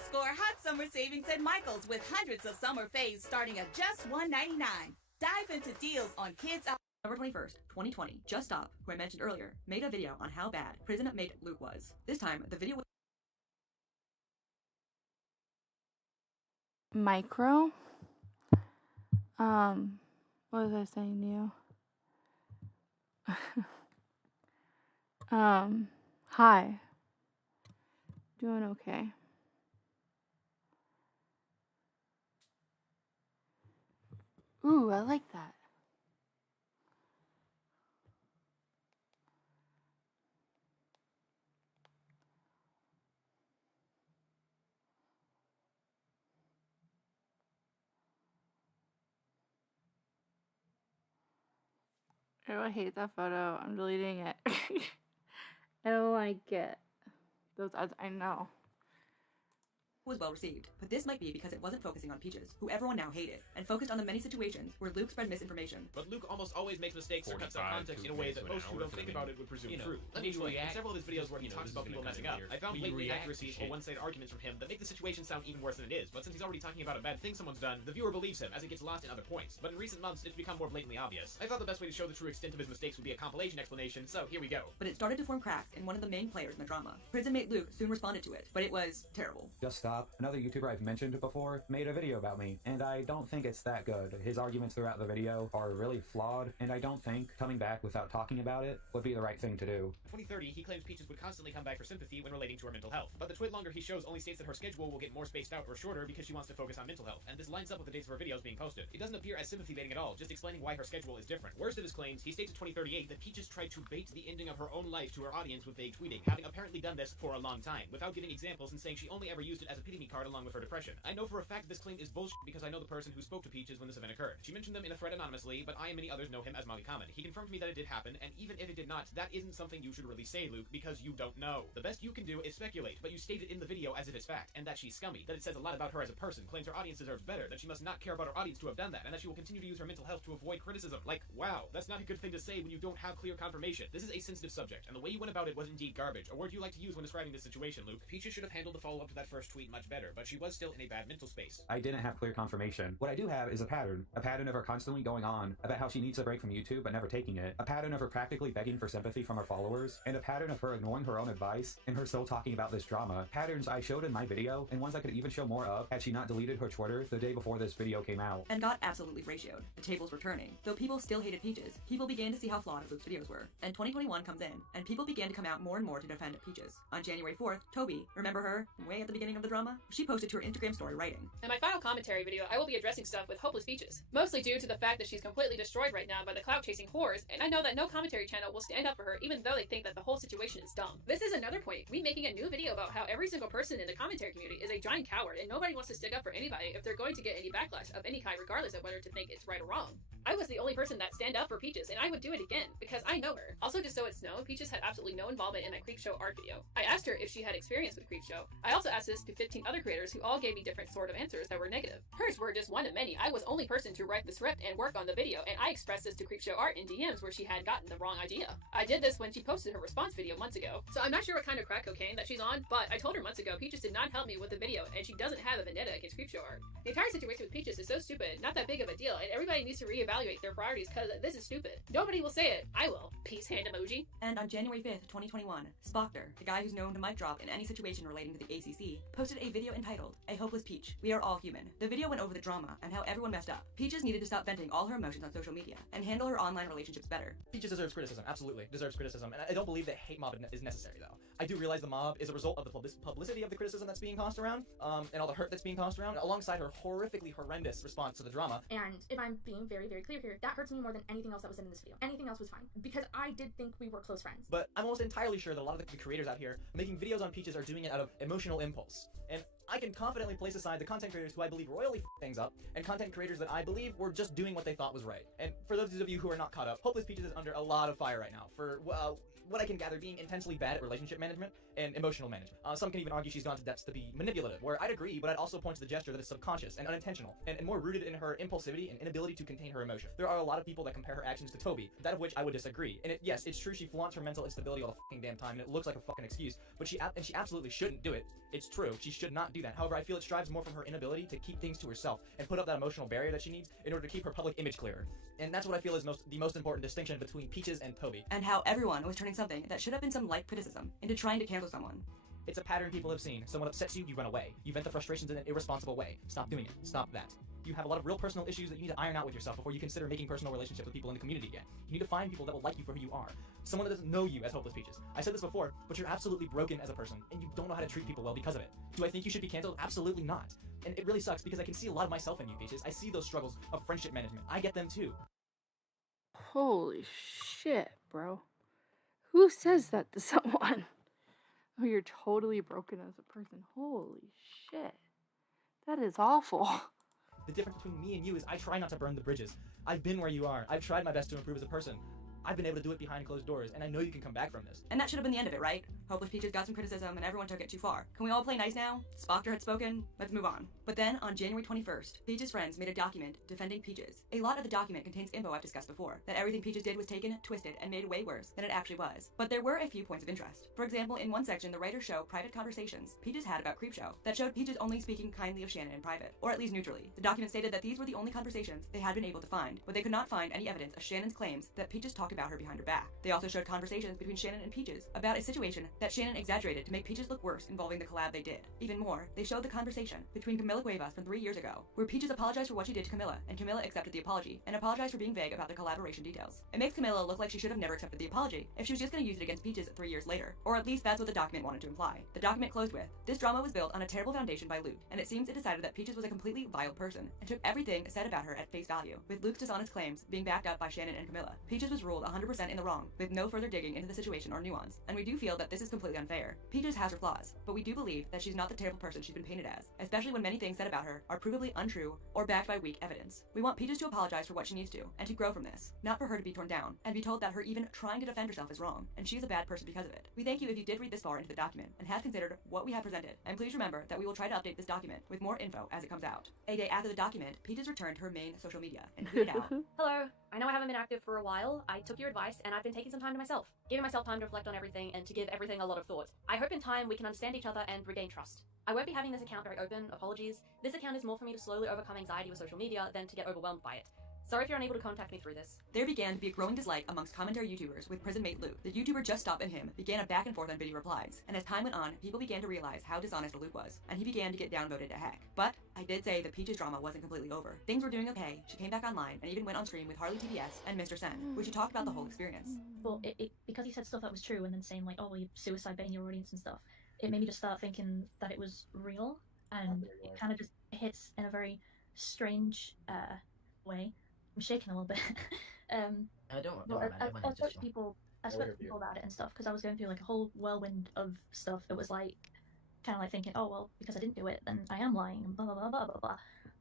Score hot summer savings at Michael's with hundreds of summer faves starting at just $1.99. Dive into deals on kids out. November 21st, 2020, Just Stop, who I mentioned earlier, made a video on how bad prison mate Luke was. This time, the video was Micro. What was I saying to you? Hi. Doing okay. Ooh, I like that. I hate that photo. I'm deleting it. I don't like it. Those ads, I know. was well received, but this might be because it wasn't focusing on Peaches, who everyone now hated, and focused on the many situations where Luke spread misinformation. But Luke almost always makes mistakes or cuts out context in a way that most who don't think about it would presume true. Let me explain. In several of his videos where he talks about people messing up, I found blatant inaccuracies or one-sided arguments from him that make the situation sound even worse than it is, but since he's already talking about a bad thing someone's done, the viewer believes him as it gets lost in other points. But in recent months, it's become more blatantly obvious. I thought the best way to show the true extent of his mistakes would be a compilation explanation, so here we go. But it started to form cracks in one of the main players in the drama. Prison mate Luke soon responded to it, but it was terrible. Just Stop, another YouTuber I've mentioned before, made a video about me, and I don't think it's that good. His arguments throughout the video are really flawed, and I don't think coming back without talking about it would be the right thing to do. 2030, he claims Peaches would constantly come back for sympathy when relating to her mental health, but the twit longer he shows only states that her schedule will get more spaced out or shorter because she wants to focus on mental health, and this lines up with the dates of her videos being posted. It doesn't appear as sympathy baiting at all, just explaining why her schedule is different. Worst of his claims, he states in 2038 that Peaches tried to bait the ending of her own life to her audience with vague tweeting, having apparently done this for a long time, without giving examples and saying she only ever used it as a pity-me card along with her depression. I know for a fact this claim is bullshit because I know the person who spoke to Peaches when this event occurred. She mentioned them in a thread anonymously, but I and many others know him as Manga Comment. He confirmed to me that it did happen, and even if it did not, that isn't something you should really say, Luke, because you don't know. The best you can do is speculate, but you state it in the video as if it's fact, and that she's scummy, that it says a lot about her as a person, claims her audience deserves better, that she must not care about her audience to have done that, and that she will continue to use her mental health to avoid criticism. Like, wow, that's not a good thing to say when you don't have clear confirmation. This is a sensitive subject, and the way you went about it was indeed garbage. A word you like to use when describing this situation, Luke. Peaches should have handled the follow-up to that first tweet much better, but she was still in a bad mental space. I didn't have clear confirmation. What I do have is a pattern of her constantly going on about how she needs a break from YouTube but never taking it, a pattern of her practically begging for sympathy from her followers, and a pattern of her ignoring her own advice and her still talking about this drama. Patterns I showed in my video, and ones I could even show more of had she not deleted her Twitter the day before this video came out. And got absolutely ratioed. The tables were turning. Though people still hated Peaches, people began to see how flawed Luke's videos were. And 2021 comes in, and people began to come out more and more to defend Peaches. On January 4th, Toby, remember her, way at the beginning of the drama? She posted to her Instagram story writing, In my final commentary video, I will be addressing stuff with Hopeless Peaches, mostly due to the fact that she's completely destroyed right now by the clout-chasing whores, and I know that no commentary channel will stand up for her even though they think that the whole situation is dumb. This is another point, me making a new video about how every single person in the commentary community is a giant coward and nobody wants to stick up for anybody if they're going to get any backlash of any kind regardless of whether to think it's right or wrong. I was the only person that stand up for Peaches, and I would do it again, because I know her. Also, just so it's known, Peaches had absolutely no involvement in my Creepshow art video. I asked her if she had experience with Creepshow. I also asked this to 15 other creators who all gave me different sort of answers that were negative. Hers were just one of many. I was only person to write the script and work on the video, and I expressed this to Creepshow art in DMs where she had gotten the wrong idea. I did this when she posted her response video months ago, so I'm not sure what kind of crack cocaine that she's on, but I told her months ago Peaches did not help me with the video, and she doesn't have a vendetta against Creepshow art. The entire situation with Peaches is so stupid, not that big of a deal, and everybody needs to reevaluate reevaluate their priorities because this is stupid. Nobody will say it. I will. Peace hand emoji. And on January 5th, 2021, Spockter, the guy who's known to mic drop in any situation relating to the ACC, posted a video entitled, A Hopeless Peach, We Are All Human. The video went over the drama and how everyone messed up. Peaches needed to stop venting all her emotions on social media and handle her online relationships better. Peaches deserves criticism, absolutely deserves criticism, and I don't believe that hate mob is necessary, though. I do realize the mob is a result of the publicity of the criticism that's being tossed around, and all the hurt that's being tossed around, alongside her horrifically horrendous response to the drama. And if I'm being very, very clear here, that hurts me more than anything else that was in this video. Anything else was fine, because I did think we were close friends. But I'm almost entirely sure that a lot of the creators out here making videos on Peaches are doing it out of emotional impulse. And I can confidently place aside the content creators who I believe royally f things up, and content creators that I believe were just doing what they thought was right. And for those of you who are not caught up, Hopeless Peaches is under a lot of fire right now for, what I can gather, being intensely bad at relationship management and emotional management. Some can even argue she's gone to depths to be manipulative, where I'd agree, but I'd also point to the gesture that is subconscious and unintentional, and more rooted in her impulsivity and inability to contain her emotion. There are a lot of people that compare her actions to Toby, that of which I would disagree. And yes, it's true she flaunts her mental instability all the fucking damn time, and it looks like a fucking excuse, but she absolutely shouldn't do it. It's true, she should not do that. However, I feel it strives more from her inability to keep things to herself and put up that emotional barrier that she needs in order to keep her public image clearer. And that's what I feel is the most important distinction between Peaches and Toby. And how everyone was turning something that should have been some light criticism into trying to cancel someone. It's a pattern people have seen. Someone upsets you, you run away. You vent the frustrations in an irresponsible way. Stop doing it. Stop that. You have a lot of real personal issues that you need to iron out with yourself before you consider making personal relationships with people in the community again. You need to find people that will like you for who you are. Someone that doesn't know you as Hopeless Peaches. I said this before, but you're absolutely broken as a person, and you don't know how to treat people well because of it. Do I think you should be canceled? Absolutely not. And it really sucks because I can see a lot of myself in you, Peaches. I see those struggles of friendship management. I get them too. Holy shit, bro. Who says that to someone? Oh, you're totally broken as a person. Holy shit. That is awful. The difference between me and you is I try not to burn the bridges. I've been where you are. I've tried my best to improve as a person. I've been able to do it behind closed doors, and I know you can come back from this. And that should have been the end of it, right? Hopeless Peaches got some criticism, and everyone took it too far. Can we all play nice now? Spockter had spoken. Let's move on. But then, on January 21st, Peaches' friends made a document defending Peaches. A lot of the document contains info I've discussed before, that everything Peaches did was taken, twisted, and made way worse than it actually was. But there were a few points of interest. For example, in one section, the writers show private conversations Peaches had about Creepshow that showed Peaches only speaking kindly of Shannon in private, or at least neutrally. The document stated that these were the only conversations they had been able to find, but they could not find any evidence of Shannon's claims that Peaches talked about her behind her back. They also showed conversations between Shannon and Peaches about a situation that Shannon exaggerated to make Peaches look worse involving the collab they did. Even more, they showed the conversation between Camila Cuevas from 3 years ago, where Peaches apologized for what she did to Camila, and Camila accepted the apology, and apologized for being vague about the collaboration details. It makes Camila look like she should have never accepted the apology if she was just going to use it against Peaches 3 years later, or at least that's what the document wanted to imply. The document closed with, this drama was built on a terrible foundation by Luke, and it seems it decided that Peaches was a completely vile person, and took everything said about her at face value, with Luke's dishonest claims being backed up by Shannon and Camila. Peaches was ruled 100% in the wrong, with no further digging into the situation or nuance, and we do feel that this is completely unfair. Peaches has her flaws, but we do believe that she's not the terrible person she's been painted as, especially when many things said about her are provably untrue or backed by weak evidence. We want Peaches to apologize for what she needs to, and to grow from this, not for her to be torn down, and be told that her even trying to defend herself is wrong, and she's a bad person because of it. We thank you if you did read this far into the document, and have considered what we have presented, and please remember that we will try to update this document with more info as it comes out. A day after the document, Peaches returned to her main social media, and tweeted out, Hello, I know I haven't been active for a while. I took your advice and I've been taking some time to myself, giving myself time to reflect on everything and to give everything a lot of thought. I hope in time we can understand each other and regain trust. I won't be having this account very open, apologies. This account is more for me to slowly overcome anxiety with social media than to get overwhelmed by it. Sorry if you're unable to contact me through this. There began to be a growing dislike amongst commentary YouTubers with prison mate Luke. The YouTuber Just Stop and him began a back and forth on video replies, and as time went on, people began to realize how dishonest Luke was, and he began to get downvoted to heck. But I did say the Peaches drama wasn't completely over. Things were doing okay, she came back online, and even went on stream with Harley TBS and Mr. Sen, where she talked about the whole experience. Well, because he said stuff that was true and then saying like, oh, well, you suicide baiting your audience and stuff, it made me just start thinking that it was real, and it kind of just hits in a very strange way. I'm shaking a little bit. I spoke to people about it and stuff because I was going through like a whole whirlwind of stuff. It was like kind of like thinking, oh well, because I didn't do it, then I am lying, and blah blah blah blah blah blah.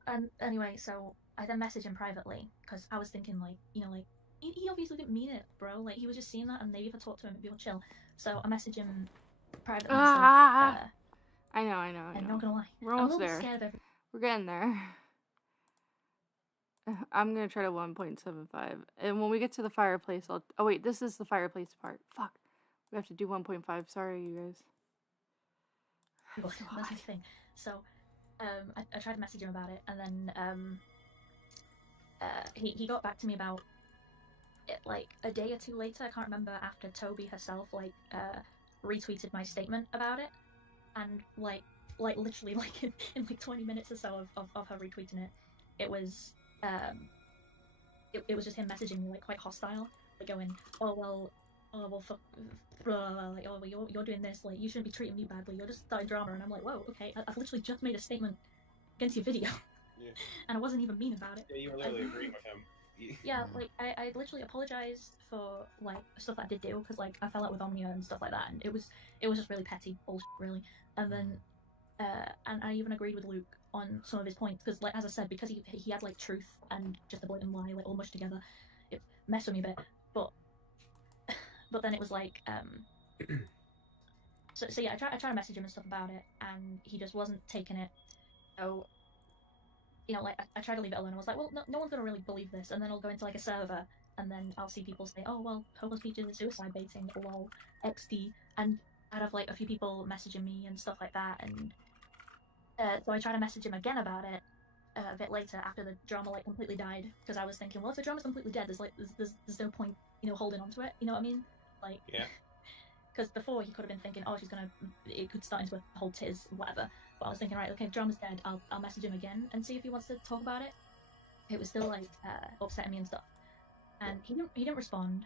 And anyway, so I then messaged him privately because I was thinking like, you know, like he obviously didn't mean it, bro. Like he was just seeing that, and maybe if I talked to him, it'd be all chill. So I messaged him privately. I know. I'm not gonna lie. We're almost there. We're getting there. I'm gonna try to 1.75, and when we get to the fireplace, I'll. Oh wait, this is the fireplace part. Fuck, we have to do 1.5. Sorry, you guys. That's the thing. So, I tried to message him about it, and then he got back to me about it like a day or two later. I can't remember, after Toby herself retweeted my statement about it, and like literally like in like 20 minutes or so of her retweeting it, it was just him messaging me like quite hostile, like going, fuck, like, oh, well, you're doing this, like, you shouldn't be treating me badly, you're just starting drama. And I'm like, whoa, okay, I've literally just made a statement against your video. Yeah. And I wasn't even mean about it. Yeah, you were literally agreeing with him. Yeah, like, I literally apologized for, like, stuff that I did do, because, like, I fell out with Omnia and stuff like that, and it was just really petty bullshit, really. And then, and I even agreed with Luke on some of his points, because, like, as I said, because he had, like, truth and just a blatant lie, like, all mushed together, it messed with me a bit. But then it was like, so yeah, I tried to message him and stuff about it, and he just wasn't taking it. So, you know, like, I tried to leave it alone. I was like, well, no one's gonna really believe this. And then I'll go into like a server, and then I'll see people say, oh, well, Hopeless Peaches is suicide baiting, lol, XD, and I'd have like a few people messaging me and stuff like that. And so I tried to message him again about it a bit later, after the drama like completely died, because I was thinking, well, if the drama's completely dead, there's no point, you know, holding on to it. You know what I mean? Like, yeah. Because before he could have been thinking, oh, it could start into a whole tiz, whatever. But I was thinking, right, okay, if drama's dead, I'll message him again and see if he wants to talk about it. It was still like upsetting me and stuff, and he didn't respond.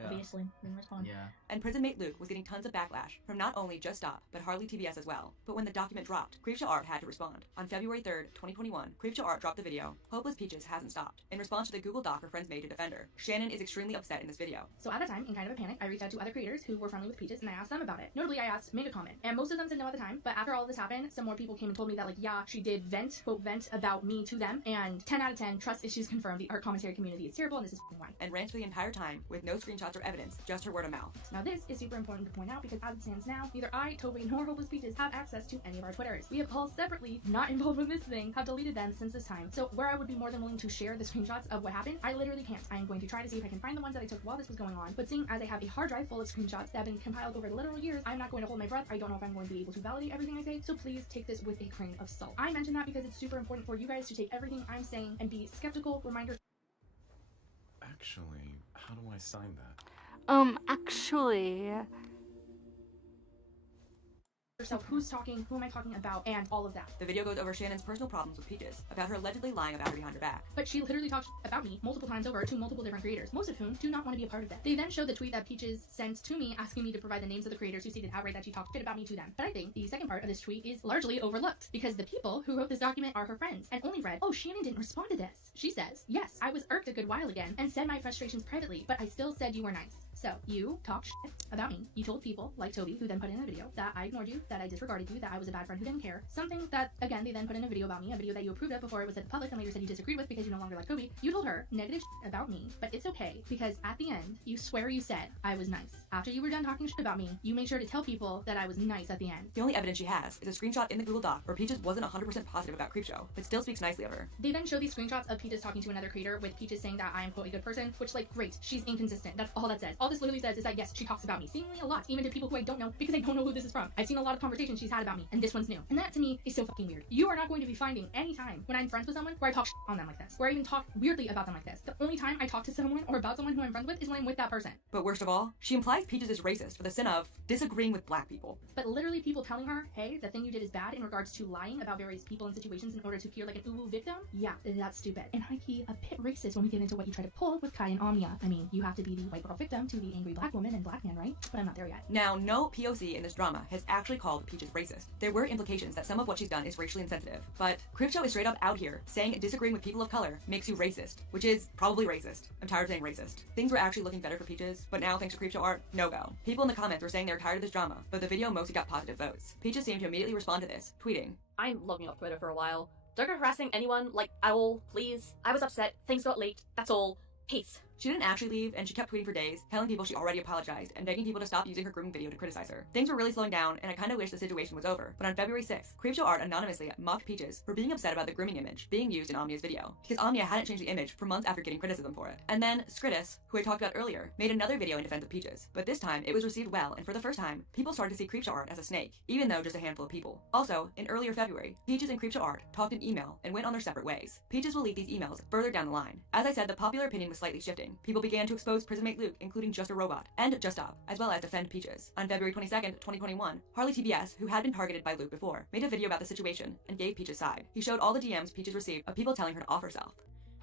Yeah. Obviously, didn't respond. Yeah. And prison mate Luke was getting tons of backlash from not only Just Stop, but Harley TBS as well. But when the document dropped, Creepshow Art had to respond. On February 3rd, 2021, Creepshow Art dropped the video, Hopeless Peaches Hasn't Stopped, in response to the Google Doc her friends made to defend her. Shannon is extremely upset in this video. So at the time, in kind of a panic, I reached out to other creators who were friendly with Peaches, and I asked them about it. Notably, I made a comment, and most of them said no at the time, but after all of this happened, some more people came and told me that, like, yeah, she did quote, vent about me to them, and 10 out of 10, trust issues confirmed, the art commentary community is terrible, and this is why. And rant for the entire time, with no screenshots or evidence, just her word of mouth. Now this is super important to point out, because as it stands now, neither I, Toby, nor Hopeless Peaches have access to any of our Twitters. We have all separately, not involved with this thing, have deleted them since this time. So where I would be more than willing to share the screenshots of what happened, I literally can't. I am going to try to see if I can find the ones that I took while this was going on, but seeing as I have a hard drive full of screenshots that have been compiled over literal years, I'm not going to hold my breath. I don't know if I'm going to be able to validate everything I say, so please take this with a grain of salt. I mention that because it's super important for you guys to take everything I'm saying and be skeptical reminders. Actually, how do I sign that? Actually, yourself, who's talking, who am I talking about, and all of that. The video goes over Shannon's personal problems with Peaches, about her allegedly lying about her behind her back. But she literally talked about me multiple times over to multiple different creators, most of whom do not want to be a part of that. They then showed the tweet that Peaches sent to me asking me to provide the names of the creators who stated outright that she talked shit about me to them. But I think the second part of this tweet is largely overlooked, because the people who wrote this document are her friends, and only read, oh, Shannon didn't respond to this. She says, yes, I was irked a good while again, and said my frustrations privately, but I still said you were nice. So, you talked shit about me. You told people, like Toby, who then put in a video, that I ignored you, that I disregarded you, that I was a bad friend who didn't care. Something that, again, they then put in a video about me, a video that you approved of before it was said public and later said you disagreed with because you no longer like Toby. You told her negative shit about me, but it's okay, because at the end, you swear you said I was nice. After you were done talking shit about me, you made sure to tell people that I was nice at the end. The only evidence she has is a screenshot in the Google Doc where Peaches wasn't 100% positive about Creepshow, but still speaks nicely of her. They then show these screenshots of Peaches talking to another creator with Peaches saying that I am, quote, a good person, which, like, great, she's inconsistent. That's all that says. All this literally says is that, yes, she talks about me, seemingly a lot, even to people who I don't know, because I don't know who this is from. I've seen a lot of conversations she's had about me, and this one's new. And that, to me, is so fucking weird. You are not going to be finding any time when I'm friends with someone where I talk shit on them like this, where I even talk weirdly about them like this. The only time I talk to someone or about someone who I'm friends with is when I'm with that person. But worst of all, she implies Peaches is racist for the sin of disagreeing with black people. But literally people telling her, hey, the thing you did is bad in regards to lying about various people and situations in order to appear like an uwu victim? Yeah, that's stupid. And high-key a bit racist when we get into what you try to pull with Kai and Omnia. I mean, you have to be the white girl victim to the angry black woman and black man, right? But I'm not there yet. Now, no POC in this drama has actually called Peaches racist. There were implications that some of what she's done is racially insensitive, but Creepshow is straight up out here saying disagreeing with people of color makes you racist, which is probably racist. I'm tired of saying racist. Things were actually looking better for Peaches, but now thanks to Creepshow Art, no go. People in the comments were saying they're tired of this drama, but the video mostly got positive votes. Peaches seemed to immediately respond to this, tweeting, I'm logging off Twitter for a while. Don't go harassing anyone, like, at all, please. I was upset, things got leaked, that's all. Peace. She didn't actually leave, and she kept tweeting for days, telling people she already apologized, and begging people to stop using her grooming video to criticize her. Things were really slowing down, and I kinda wish the situation was over. But on February 6th, Creepshow Art anonymously mocked Peaches for being upset about the grooming image being used in Omnia's video, because Omnia hadn't changed the image for months after getting criticism for it. And then Skritus, who I talked about earlier, made another video in defense of Peaches. But this time, it was received well, and for the first time, people started to see Creepshow Art as a snake, even though just a handful of people. Also, in earlier February, Peaches and Creepshow Art talked in email and went on their separate ways. Peaches will leak these emails further down the line. As I said, the popular opinion was slightly shifting. People began to expose Prisonmate Luke, including Just a Robot, and Just Stop, as well as defend Peaches. On February 22nd, 2021, Harley TBS, who had been targeted by Luke before, made a video about the situation and gave Peaches' side. He showed all the DMs Peaches received of people telling her to off herself.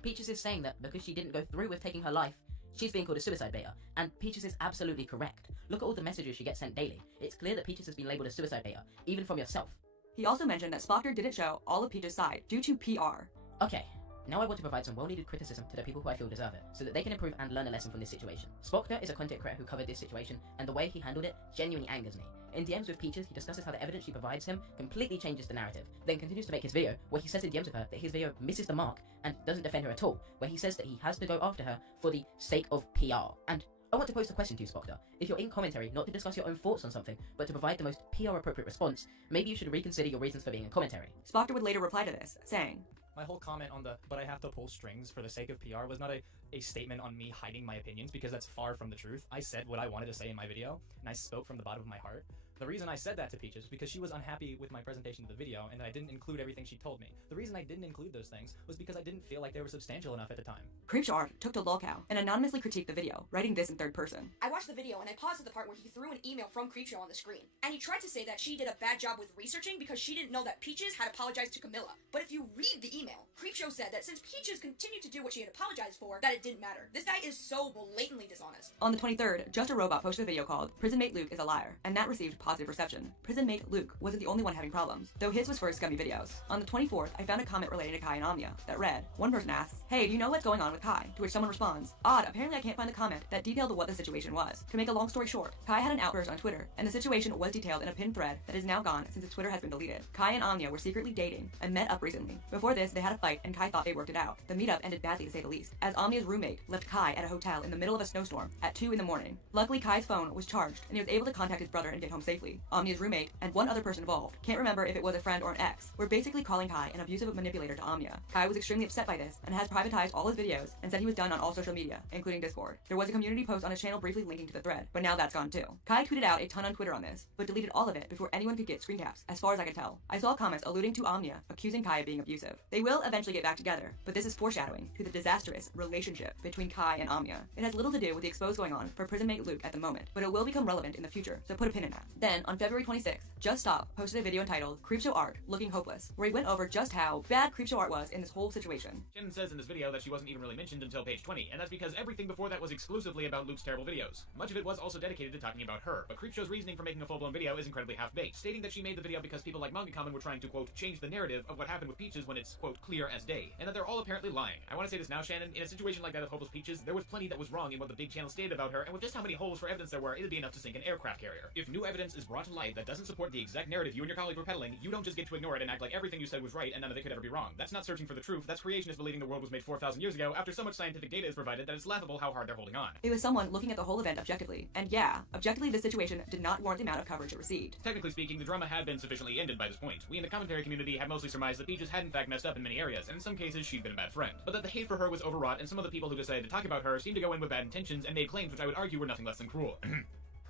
Peaches is saying that because she didn't go through with taking her life, she's being called a suicide baiter, and Peaches is absolutely correct. Look at all the messages she gets sent daily. It's clear that Peaches has been labeled a suicide baiter, even from yourself. He also mentioned that Spockter didn't show all of Peaches' side due to PR. Okay, now I want to provide some well-needed criticism to the people who I feel deserve it, so that they can improve and learn a lesson from this situation. Spockter is a content creator who covered this situation, and the way he handled it genuinely angers me. In DMs with Peaches, he discusses how the evidence she provides him completely changes the narrative, then continues to make his video, where he says in DMs with her that his video misses the mark and doesn't defend her at all, where he says that he has to go after her for the sake of PR. And I want to pose a question to you, Spockter. If you're in commentary, not to discuss your own thoughts on something, but to provide the most PR-appropriate response, maybe you should reconsider your reasons for being in commentary. Spockter would later reply to this, saying, My whole comment on the "but I have to pull strings for the sake of PR" was not a statement on me hiding my opinions, because that's far from the truth. I said what I wanted to say in my video, and I spoke from the bottom of my heart. The reason I said that to Peaches was because she was unhappy with my presentation of the video, and that I didn't include everything she told me. The reason I didn't include those things was because I didn't feel like they were substantial enough at the time. Creepshow Art took to lolcow and anonymously critiqued the video, writing this in third person. I watched the video and I paused at the part where he threw an email from Creepshow on the screen. And he tried to say that she did a bad job with researching because she didn't know that Peaches had apologized to Camilla. But if you read the email, Creepshow said that since Peaches continued to do what she had apologized for, that it didn't matter. This guy is so blatantly dishonest. On the 23rd, Just a Robot posted a video called Prisonmate Luke is a Liar, and that received positive reception. Prisonmate Luke wasn't the only one having problems, though his was for his scummy videos. On the 24th, I found a comment relating to Kai and Omnia that read, one person asks, "Hey, do you know what's going on with Kai?" To which someone responds, "Odd, apparently I can't find the comment that detailed what the situation was." To make a long story short, Kai had an outburst on Twitter, and the situation was detailed in a pinned thread that is now gone since his Twitter has been deleted. Kai and Omnia were secretly dating and met up recently. Before this, they had a fight, and Kai thought they worked it out. The meetup ended badly to say the least, as Omnia's roommate left Kai at a hotel in the middle of a snowstorm at 2 in the morning. Luckily, Kai's phone was charged, and he was able to contact his brother and get home safely. Omnia's roommate and one other person involved, can't remember if it was a friend or an ex, were basically calling Kai an abusive manipulator to Omnia. Kai was extremely upset by this and has privatized all his videos and said he was done on all social media, including Discord. There was a community post on his channel briefly linking to the thread, but now that's gone too. Kai tweeted out a ton on Twitter on this, but deleted all of it before anyone could get screen caps, as far as I could tell. I saw comments alluding to Omnia, accusing Kai of being abusive. They will eventually get back together, but this is foreshadowing to the disastrous relationship between Kai and Omnia. It has little to do with the expose going on for Prisonmate Luke at the moment, but it will become relevant in the future, so put a pin in that. Then, on February 26th, Just Stop posted a video entitled Creepshow Art Looking Hopeless, where he went over just how bad Creepshow Art was in this whole situation. Shannon says in this video that she wasn't even really mentioned until page 20, and that's because everything before that was exclusively about Luke's terrible videos. Much of it was also dedicated to talking about her, but Creepshow's reasoning for making a full-blown video is incredibly half-baked, stating that she made the video because people like Manga Common were trying to, quote, change the narrative of what happened with Peaches when it's, quote, clear as day, and that they're all apparently lying. I want to say this now, Shannon, in a situation like that of Hopeless Peaches, there was plenty that was wrong in what the big channel stated about her, and with just how many holes for evidence there were, it'd be enough to sink an aircraft carrier. If new evidence is brought to light that doesn't support the exact narrative you and your colleague were peddling, you don't just get to ignore it and act like everything you said was right and none of it could ever be wrong. That's not searching for the truth, that's creationists believing the world was made 4,000 years ago after so much scientific data is provided that it's laughable how hard they're holding on. It was someone looking at the whole event objectively, and yeah, objectively this situation did not warrant the amount of coverage it received. Technically speaking, the drama had been sufficiently ended by this point. We in the commentary community have mostly surmised that Peaches had in fact messed up in many areas, and in some cases she'd been a bad friend. But that the hate for her was overwrought, and some of the people who decided to talk about her seemed to go in with bad intentions and made claims which I would argue were nothing less than cruel.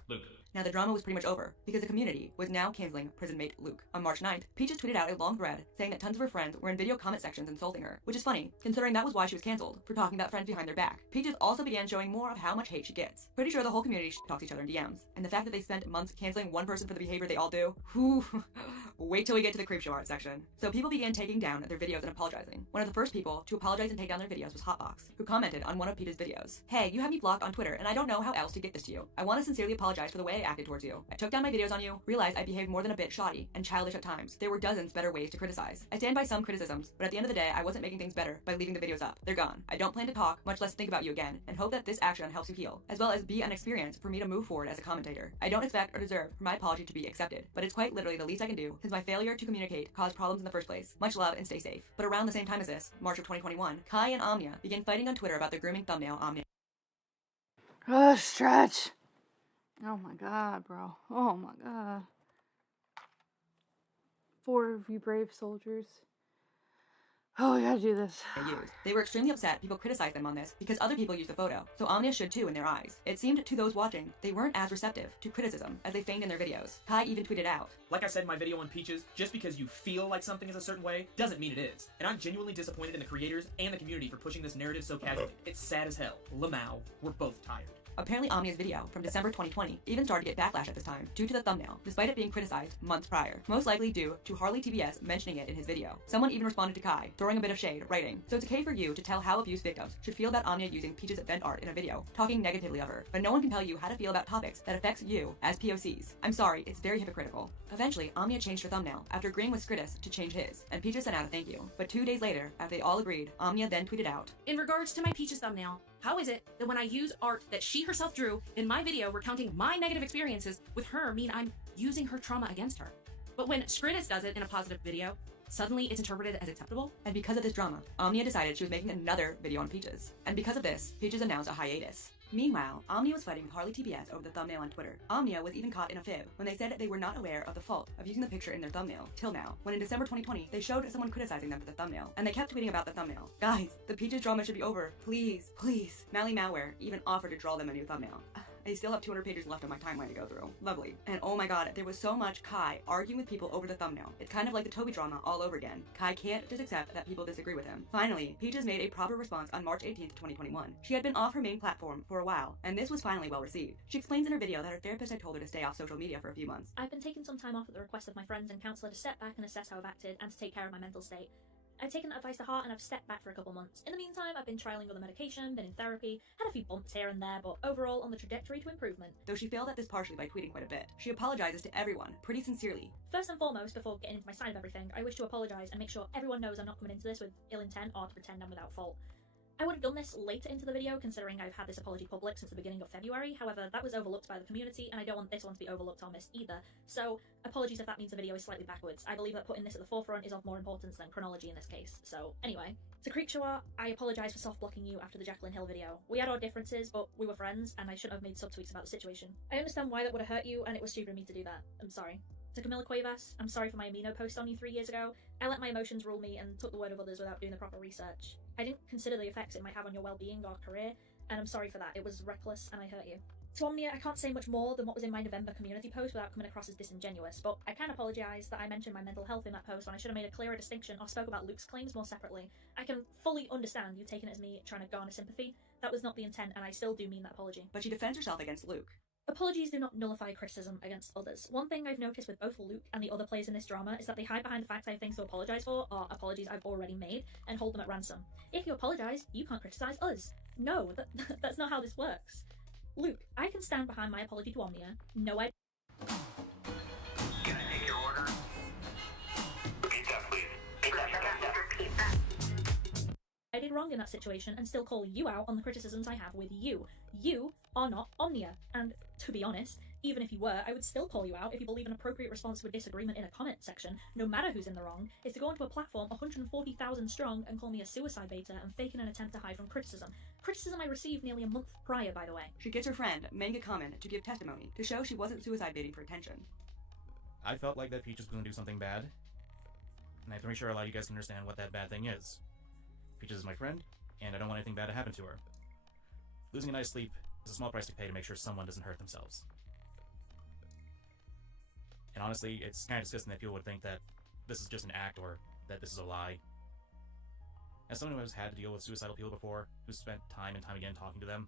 Luke. Now the drama was pretty much over, because the community was now canceling Prisonmate Luke. On March 9th, Peaches tweeted out a long thread saying that tons of her friends were in video comment sections insulting her, which is funny, considering that was why she was canceled, for talking about friends behind their back. Peaches also began showing more of how much hate she gets. Pretty sure the whole community talks to each other in DMs, and the fact that they spent months canceling one person for the behavior they all do, whew, wait till we get to the Creepshow Art section. So people began taking down their videos and apologizing. One of the first people to apologize and take down their videos was Hotbox, who commented on one of Peaches' videos. "Hey, you have me blocked on Twitter, and I don't know how else to get this to you. I want to sincerely apologize for the way I acted towards you. I took down my videos on you, realized I behaved more than a bit shoddy and childish at times. There were dozens better ways to criticize. I stand by some criticisms, but at the end of the day, I wasn't making things better by leaving the videos up. They're gone. I don't plan to talk, much less think about you again, and hope that this action helps you heal, as well as be an experience for me to move forward as a commentator. I don't expect or deserve for my apology to be accepted, but it's quite literally the least I can do, since my failure to communicate caused problems in the first place. Much love and stay safe." But around the same time as this, March of 2021, Kai and Omnia began fighting on Twitter about the grooming thumbnail Omnia Oh, stretch. Oh my god, bro. Oh my god. 4 of you brave soldiers. Oh, we gotta do this. They were extremely upset people criticized them on this because other people used the photo, so Omnia should too in their eyes. It seemed to those watching they weren't as receptive to criticism as they feigned in their videos. Kai even tweeted out, Like I said in my video on Peaches, just because you feel like something is a certain way doesn't mean it is. And I'm genuinely disappointed in the creators and the community for pushing this narrative so casually. It's sad as hell. Lamau, we're both tired. Apparently Omnia's video from December 2020 even started to get backlash at this time due to the thumbnail, despite it being criticized months prior, most likely due to Harley TBS mentioning it in his video. Someone even responded to Kai, throwing a bit of shade, writing, "So it's okay for you to tell how abuse victims should feel about Omnia using Peaches' vent art in a video, talking negatively of her, but no one can tell you how to feel about topics that affects you as POCs. I'm sorry, it's very hypocritical." Eventually, Omnia changed her thumbnail after agreeing with Skritus to change his, and Peaches sent out a thank you. But 2 days later, after they all agreed, Omnia then tweeted out, "In regards to my Peaches thumbnail, how is it that when I use art that she herself drew in my video recounting my negative experiences with her mean I'm using her trauma against her? But when Skritus does it in a positive video, suddenly it's interpreted as acceptable?" And because of this drama, Omnia decided she was making another video on Peaches. And because of this, Peaches announced a hiatus. Meanwhile, Omnia was fighting with Harley TBS over the thumbnail on Twitter. Omnia was even caught in a fib when they said they were not aware of the fault of using the picture in their thumbnail, till now, when in December 2020, they showed someone criticizing them for the thumbnail, and they kept tweeting about the thumbnail. Guys, the Peaches drama should be over. Please, please. Mally Malware even offered to draw them a new thumbnail. I still have 200 pages left on my timeline to go through. Lovely. And oh my god, there was so much Kai arguing with people over the thumbnail. It's kind of like the Toby drama all over again. Kai can't just accept that people disagree with him. Finally, Peaches made a proper response on March 18th, 2021. She had been off her main platform for a while, and this was finally well received. She explains in her video that her therapist had told her to stay off social media for a few months. I've been taking some time off at the request of my friends and counsellor to step back and assess how I've acted and to take care of my mental state. I've taken that advice to heart and I've stepped back for a couple months. In the meantime, I've been trialling other medication, been in therapy, had a few bumps here and there, but overall on the trajectory to improvement. Though she failed at this partially by tweeting quite a bit. She apologizes to everyone, pretty sincerely. First and foremost, before getting into my side of everything, I wish to apologise and make sure everyone knows I'm not coming into this with ill intent or to pretend I'm without fault. I would have done this later into the video, considering I've had this apology public since the beginning of February. However, that was overlooked by the community, and I don't want this one to be overlooked or missed either. So, apologies if that means the video is slightly backwards. I believe that putting this at the forefront is of more importance than chronology in this case. So, anyway. To Creepshow, I apologise for soft-blocking you after the Jacqueline Hill video. We had our differences, but we were friends, and I shouldn't have made subtweets about the situation. I understand why that would have hurt you, and it was stupid of me to do that. I'm sorry. To Camilla Cuevas, I'm sorry for my Amino post on you 3 years ago. I let my emotions rule me and took the word of others without doing the proper research. I didn't consider the effects it might have on your well-being or career, and I'm sorry for that. It was reckless and I hurt you. To Omnia, I can't say much more than what was in my November community post without coming across as disingenuous, but I can apologise that I mentioned my mental health in that post when I should have made a clearer distinction or spoke about Luke's claims more separately. I can fully understand you taking it as me trying to garner sympathy. That was not the intent, and I still do mean that apology. But she defends herself against Luke. Apologies do not nullify criticism against others. One thing I've noticed with both Luke and the other players in this drama is that they hide behind the fact I have things to apologise for, or apologies I've already made, and hold them at ransom. If you apologise, you can't criticise us. No, that's not how this works. Luke, I can stand behind my apology to Omnia. No, I... I did wrong in that situation and still call you out on the criticisms I have with you. You are not Omnia, and to be honest, even if you were, I would still call you out if you believe an appropriate response to a disagreement in a comment section, no matter who's in the wrong, is to go onto a platform 140,000 strong and call me a suicide baiter and faking an attempt to hide from criticism. Criticism I received nearly a month prior, by the way. She gets her friend, Manga Common, to give testimony, to show she wasn't suicide baiting for attention. I felt like that Peaches was going to do something bad, and I have to make sure a lot of you guys can understand what that bad thing is. Peaches is my friend, and I don't want anything bad to happen to her. Losing a night's sleep is a small price to pay to make sure someone doesn't hurt themselves. And honestly, it's kind of disgusting that people would think that this is just an act or that this is a lie. As someone who has had to deal with suicidal people before, who's spent time and time again talking to them,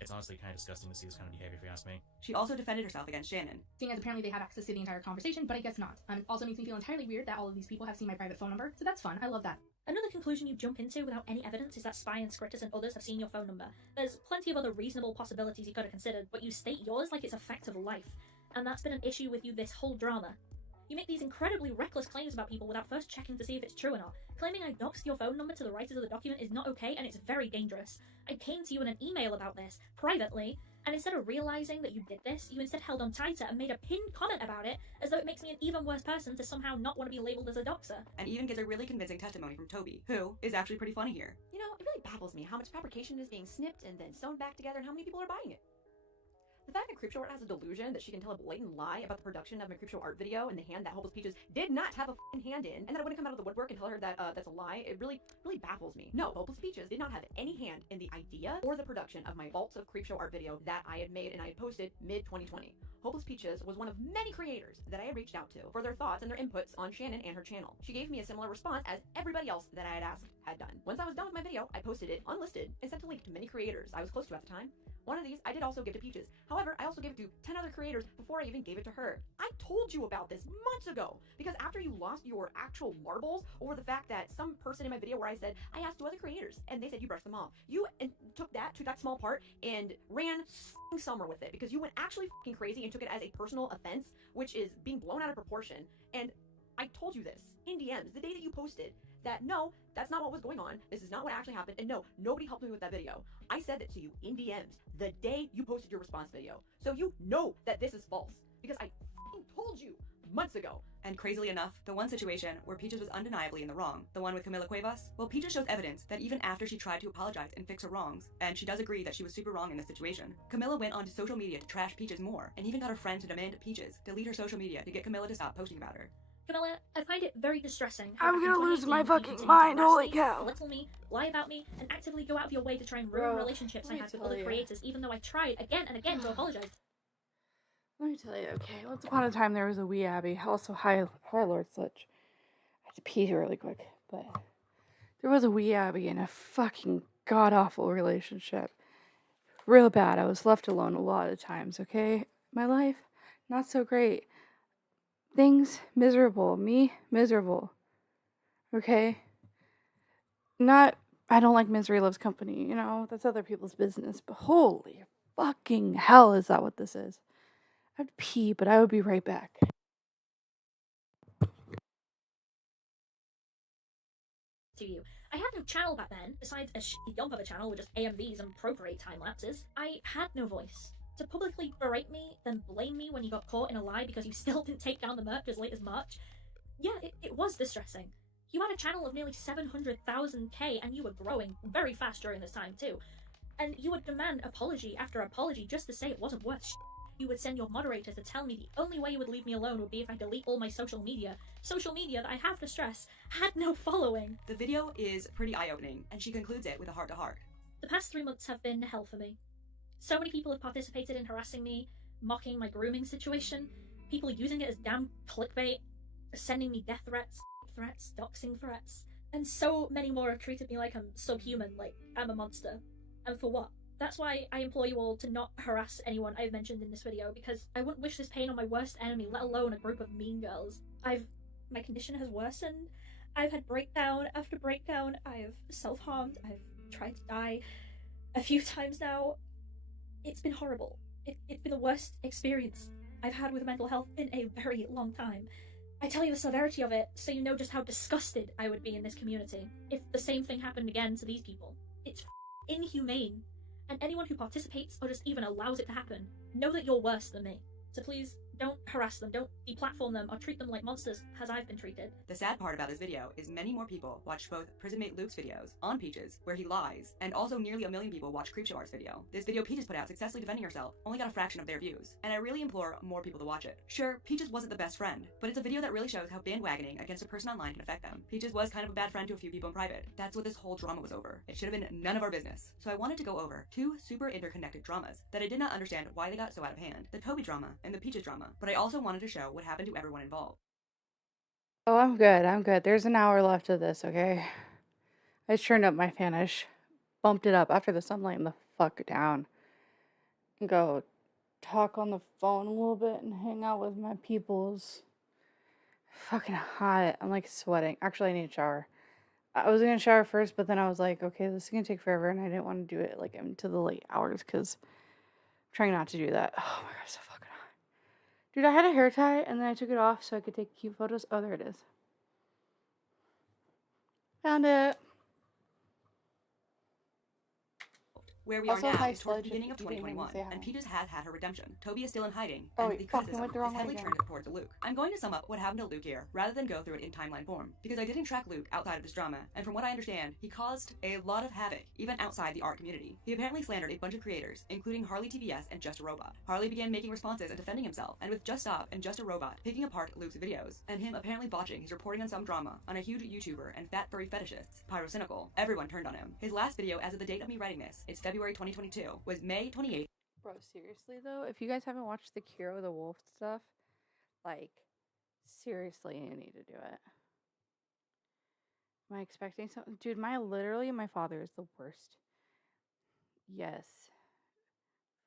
it's honestly kind of disgusting to see this kind of behavior, if you ask me. She also defended herself against Shannon. Seeing as apparently they have access to the entire conversation, but I guess not. It also makes me feel entirely weird that all of these people have seen my private phone number, so that's fun. I love that. Another conclusion you jump into without any evidence is that Spy and Skritus and others have seen your phone number. There's plenty of other reasonable possibilities you could have considered, but you state yours like it's a fact of life. And that's been an issue with you this whole drama. You make these incredibly reckless claims about people without first checking to see if it's true or not. Claiming I doxed your phone number to the writers of the document is not okay, and it's very dangerous. I came to you in an email about this, privately, And instead of realizing that you did this, you instead held on tighter and made a pinned comment about it, as though it makes me an even worse person to somehow not want to be labeled as a doxer. And even gives a really convincing testimony from Toby, who is actually pretty funny here. You know, it really baffles me how much fabrication is being snipped and then sewn back together and how many people are buying it. The fact that Creepshow Art has a delusion that she can tell a blatant lie about the production of my Creepshow Art video and the hand that Hopeless Peaches did not have a f***ing hand in, and that I wouldn't come out of the woodwork and tell her that that's a lie, it really baffles me. No, Hopeless Peaches did not have any hand in the idea or the production of my Vaults of Creepshow Art video that I had made and I had posted mid-2020. Hopeless Peaches was one of many creators that I had reached out to for their thoughts and their inputs on Shannon and her channel. She gave me a similar response as everybody else that I had asked had done. Once I was done with my video, I posted it unlisted and sent a link to many creators I was close to at the time. One of these I did also give to Peaches. However, I also gave it to 10 other creators before I even gave it to her. I told you about this months ago because after you lost your actual marbles over the fact that some person in my video where I said, I asked 2 other creators and they said you brushed them off. You took that small part and ran summer with it because you went actually fucking crazy and took it as a personal offense, which is being blown out of proportion. And I told you this in DMs the day that you posted that no, that's not what was going on. This is not what actually happened. And no, nobody helped me with that video. I said that to you in DMs the day you posted your response video. So you know that this is false because I fucking told you months ago. And crazily enough, the one situation where Peaches was undeniably in the wrong, the one with Camila Cuevas, well, Peaches shows evidence that even after she tried to apologize and fix her wrongs, and she does agree that she was super wrong in this situation, Camila went onto social media to trash Peaches more, and even got her friend to demand Peaches delete her social media to get Camila to stop posting about her. Camilla, I find it very distressing how I'm back in gonna lose 2018 my you fucking continue to mind, harass holy me, cow. belittle me, lie about me, and actively go out of your way to try and ruin Bro, relationships I let me had with tell other you. creators, even though I tried again and again to apologize. Let me tell you, okay, once upon a time there was a wee Abby, also high Lord Sludge. I have to pee really quick, but there was a wee Abby in a fucking god-awful relationship. Real bad. I was left alone a lot of times, okay? My life, not so great. Things, miserable. Me, miserable. Okay? I don't like misery loves company, you know? That's other people's business, but holy fucking hell is that what this is? I have to pee, but I will be right back. To you. I had no channel back then, besides a shitty dump of a channel with just AMVs and Procreate time lapses. I had no voice. To publicly berate me, then blame me when you got caught in a lie because you still didn't take down the merch as late as March, yeah, it was distressing. You had a channel of nearly 700,000k and you were growing very fast during this time too. And you would demand apology after apology just to say it wasn't worth shit. You would send your moderator to tell me the only way you would leave me alone would be if I delete all my social media that I have to stress had no following. The video is pretty eye-opening, and she concludes it with a heart-to-heart. The past 3 months have been hell for me. So many people have participated in harassing me, mocking my grooming situation, people using it as damn clickbait, sending me death threats, doxing threats, and so many more have treated me like I'm subhuman, like I'm a monster. And for what? That's why I implore you all to not harass anyone I've mentioned in this video, because I wouldn't wish this pain on my worst enemy, let alone a group of mean girls. My condition has worsened. I've had breakdown after breakdown. I've self-harmed. I've tried to die a few times now. It's been horrible. It's been the worst experience I've had with mental health in a very long time. I tell you the severity of it so you know just how disgusted I would be in this community if the same thing happened again to these people. It's inhumane. And anyone who participates or just even allows it to happen, know that you're worse than me. So please, don't harass them, don't deplatform them, or treat them like monsters as I've been treated. The sad part about this video is many more people watched both Prisonmate Luke's videos on Peaches, where he lies, and also nearly 1 million people watched Creepshow Art's video. This video Peaches put out successfully defending herself only got a fraction of their views, and I really implore more people to watch it. Sure, Peaches wasn't the best friend, but it's a video that really shows how bandwagoning against a person online can affect them. Peaches was kind of a bad friend to a few people in private. That's what this whole drama was over. It should have been none of our business. So I wanted to go over 2 super interconnected dramas that I did not understand why they got so out of hand. The Toby drama and the Peaches drama, but I also wanted to show what happened to everyone involved. Oh, I'm good. There's an hour left of this, okay? I just turned up my fan. I just bumped it up after this. I'm laying the fuck down. Go talk on the phone a little bit and hang out with my peoples. Fucking hot. I'm like sweating. Actually, I need a shower. I was gonna shower first, but then I was like, okay, this is gonna take forever, and I didn't want to do it like into the late hours because I'm trying not to do that. Oh my god, so fucking hot. Dude, I had a hair tie and then I took it off so I could take cute photos. Oh, there it is. Found it. Where we Also, are now hi, is towards Sludge, the beginning of if you didn't even 2021, say hi. and Peaches has had her redemption. Toby is still in hiding, Oh, and wait, the fuck, I criticism went the is wrong way heavily again. turned towards Luke. I'm going to sum up what happened to Luke here, rather than go through it in timeline form, because I didn't track Luke outside of this drama, and from what I understand, he caused a lot of havoc, even outside the art community. He apparently slandered a bunch of creators, including Harley TBS and Just a Robot. Harley began making responses and defending himself, and with Just Stop and Just a Robot picking apart Luke's videos, and him apparently botching his reporting on some drama on a huge YouTuber and fat furry fetishists, Pyrocynical, everyone turned on him. His last video, as of the date of me writing this, it's February 2022, was May 28th. Bro, seriously though, if you guys haven't watched the Kiro the Wolf stuff, like, seriously, you need to do it. Am I expecting something? Dude, my father is the worst. Yes.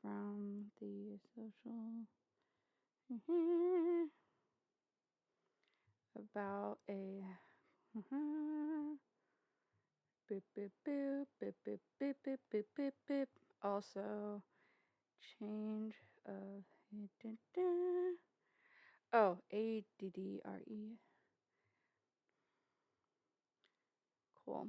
From the social... about a... Boop, boop, boop, boop, boop, boop, boop, boop, boop, boop. Also, change of... Oh, ADDRE. Cool.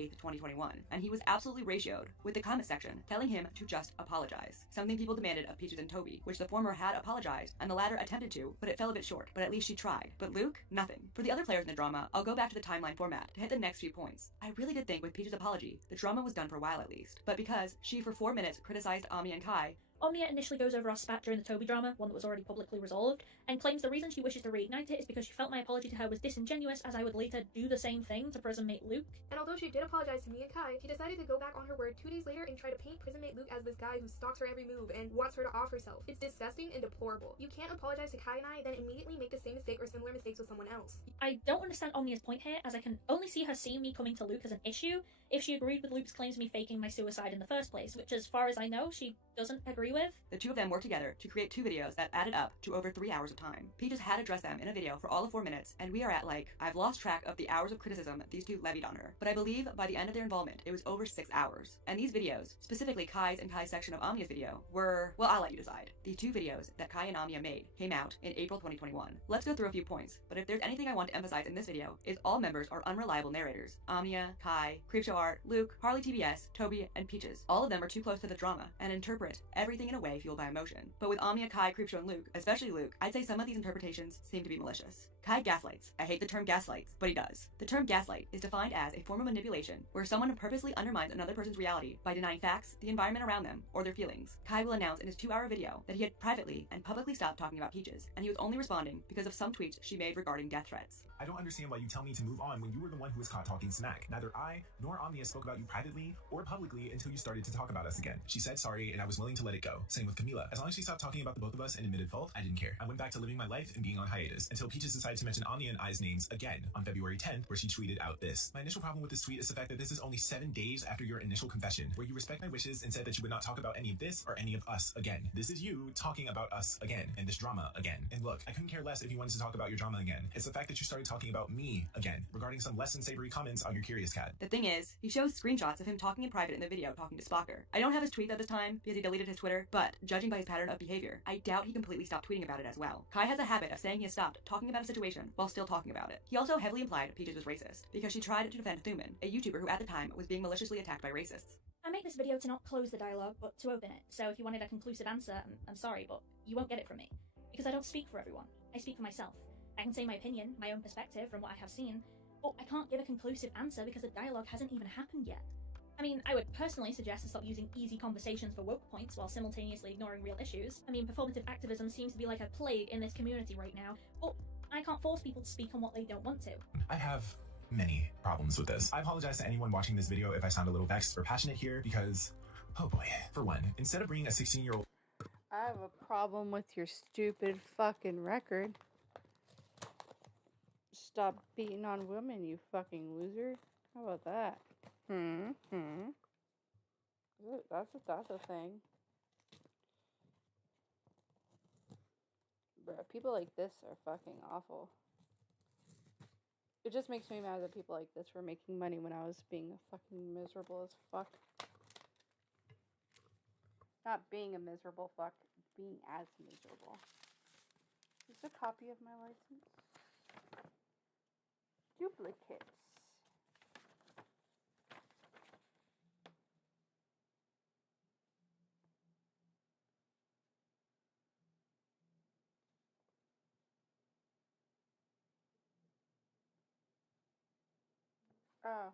2021, and he was absolutely ratioed, with the comment section telling him to just apologize, something people demanded of Peaches and Toby, which the former had apologized, and the latter attempted to, but it fell a bit short, but at least she tried. But Luke, nothing. For the other players in the drama, I'll go back to the timeline format to hit the next few points. I really did think with Peaches' apology, the drama was done for a while at least, but because she for 4 minutes criticized Ami and Kai, Omnia initially goes over our spat during the Toby drama, one that was already publicly resolved, and claims the reason she wishes to reignite it is because she felt my apology to her was disingenuous, as I would later do the same thing to prison mate Luke. And although she did apologize to me and Kai, she decided to go back on her word 2 days later and try to paint prison mate Luke as this guy who stalks her every move and wants her to off herself. It's disgusting and deplorable. You can't apologize to Kai and I, then immediately make the same mistake or similar mistakes with someone else. I don't understand Omnia's point here, as I can only see her seeing me coming to Luke as an issue if she agreed with Luke's claims of me faking my suicide in the first place, which as far as I know, she doesn't agree with. the two of them worked together to create 2 videos that added up to over 3 hours of time. Peaches had addressed them in a video for all of 4 minutes, and we are at I've lost track of the hours of criticism these two levied on her, but I believe by the end of their involvement, it was over 6 hours. And these videos, specifically Kai's and Kai's section of Amnia's video, were, well, I'll let you decide. The 2 videos that Kai and Amnia made came out in April 2021. Let's go through a few points, but if there's anything I want to emphasize in this video, is all members are unreliable narrators. Amnia, Kai, Creepshow Art, Luke, Harley TBS, Toby, and Peaches. All of them are too close to the drama and interpret everything in a way fueled by emotion. But with Amnia, Kai, Creepshow, and Luke, especially Luke, I'd say some of these interpretations seem to be malicious. Kai gaslights. I hate the term gaslights, but he does. The term gaslight is defined as a form of manipulation where someone purposely undermines another person's reality by denying facts, the environment around them, or their feelings. Kai will announce in his 2-hour video that he had privately and publicly stopped talking about Peaches, and he was only responding because of some tweets she made regarding death threats. I don't understand why you tell me to move on when you were the one who was caught talking smack. Neither I nor Omnia spoke about you privately or publicly until you started to talk about us again. She said sorry and I was willing to let it go. Same with Camila. As long as she stopped talking about the both of us and admitted fault, I didn't care. I went back to living my life and being on hiatus until Peaches decided to mention Omnia and I's names again on February 10th, where she tweeted out this. My initial problem with this tweet is the fact that this is only 7 days after your initial confession, where you respect my wishes and said that you would not talk about any of this or any of us again. This is you talking about us again and this drama again. And look, I couldn't care less if you wanted to talk about your drama again. It's the fact that you started talking about me again regarding some less than savory comments on your Curious Cat. The thing is, he shows screenshots of him talking in private in the video talking to Spocker. I don't have his tweets at this time because he deleted his Twitter, but judging by his pattern of behavior, I doubt he completely stopped tweeting about it as well. Kai has a habit of saying he has stopped talking about a situation while still talking about it. He also heavily implied Peaches was racist because she tried to defend Thuman, a YouTuber who at the time was being maliciously attacked by racists. I make this video to not close the dialogue, but to open it, so if you wanted a conclusive answer, I'm sorry, but you won't get it from me. Because I don't speak for everyone. I speak for myself. I can say my opinion, my own perspective from what I have seen, but I can't give a conclusive answer because the dialogue hasn't even happened yet. I mean, I would personally suggest to stop using easy conversations for woke points while simultaneously ignoring real issues. I mean, performative activism seems to be like a plague in this community right now, but I can't force people to speak on what they don't want to. I have many problems with this. I apologize to anyone watching this video if I sound a little vexed or passionate here because, oh boy, for one, instead of bringing a 16-year-old... I have a problem with your stupid fucking record. Stop beating on women, you fucking loser. How about that? That's a thing. Bruh, people like this are fucking awful. It just makes me mad that people like this were making money when I was being fucking miserable as fuck. Not being a miserable fuck, being as miserable. Is this a copy of my license? Duplicates. Oh,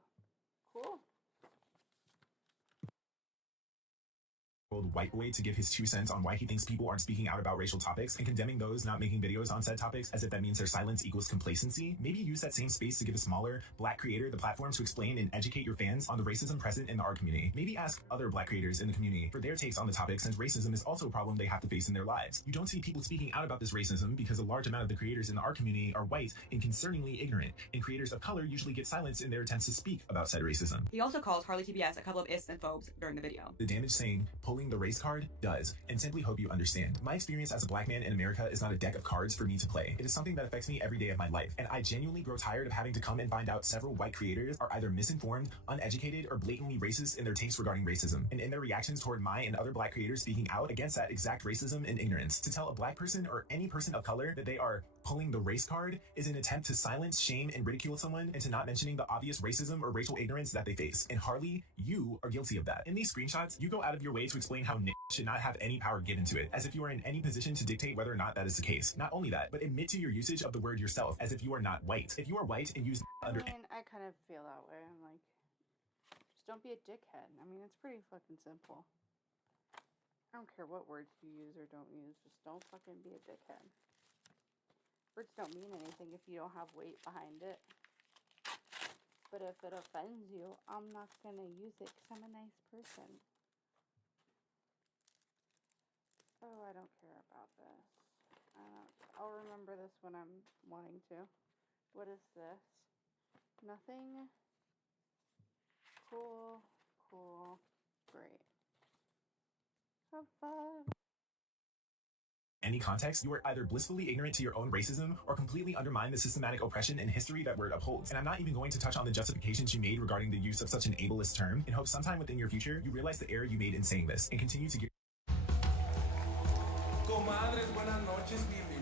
cool. White boy to give his 2 cents on why he thinks people aren't speaking out about racial topics and condemning those not making videos on said topics as if that means their silence equals complacency. Maybe use that same space to give a smaller black creator the platform to explain and educate your fans on the racism present in the art community. Maybe ask other black creators in the community for their takes on the topic, since racism is also a problem they have to face in their lives. You don't see people speaking out about this racism because a large amount of the creators in the art community are white and concerningly ignorant, and creators of color usually get silenced in their attempts to speak about said racism. He also calls Harley TBS a couple of ists and phobes during the video. The damage saying pulling the race card does, and simply hope you understand. My experience as a black man in America is not a deck of cards for me to play. It is something that affects me every day of my life, and I genuinely grow tired of having to come and find out several white creators are either misinformed, uneducated, or blatantly racist in their takes regarding racism, and in their reactions toward my and other black creators speaking out against that exact racism and ignorance. To tell a black person or any person of color that they are pulling the race card is an attempt to silence, shame, and ridicule someone into not mentioning the obvious racism or racial ignorance that they face. And Harley, you are guilty of that. In these screenshots, you go out of your way to explain how Nick should not have any power given to it, as if you are in any position to dictate whether or not that is the case. Not only that, but admit to your usage of the word yourself, as if you are not white. If you are white and use under... I mean, I kind of feel that way. I'm like, just don't be a dickhead. I mean, it's pretty fucking simple. I don't care what words you use or don't use, just don't fucking be a dickhead. Words don't mean anything if you don't have weight behind it. But if it offends you, I'm not gonna use it because I'm a nice person. Oh, I don't care about this. I'll remember this when I'm wanting to. What is this? Nothing. Cool. Cool. Great. Have fun. Any context, you are either blissfully ignorant to your own racism or completely undermine the systematic oppression and history that word upholds. And I'm not even going to touch on the justifications you made regarding the use of such an ableist term, and hope sometime within your future you realize the error you made in saying this and continue to get... Comadres, buenas noches, bienvenidas.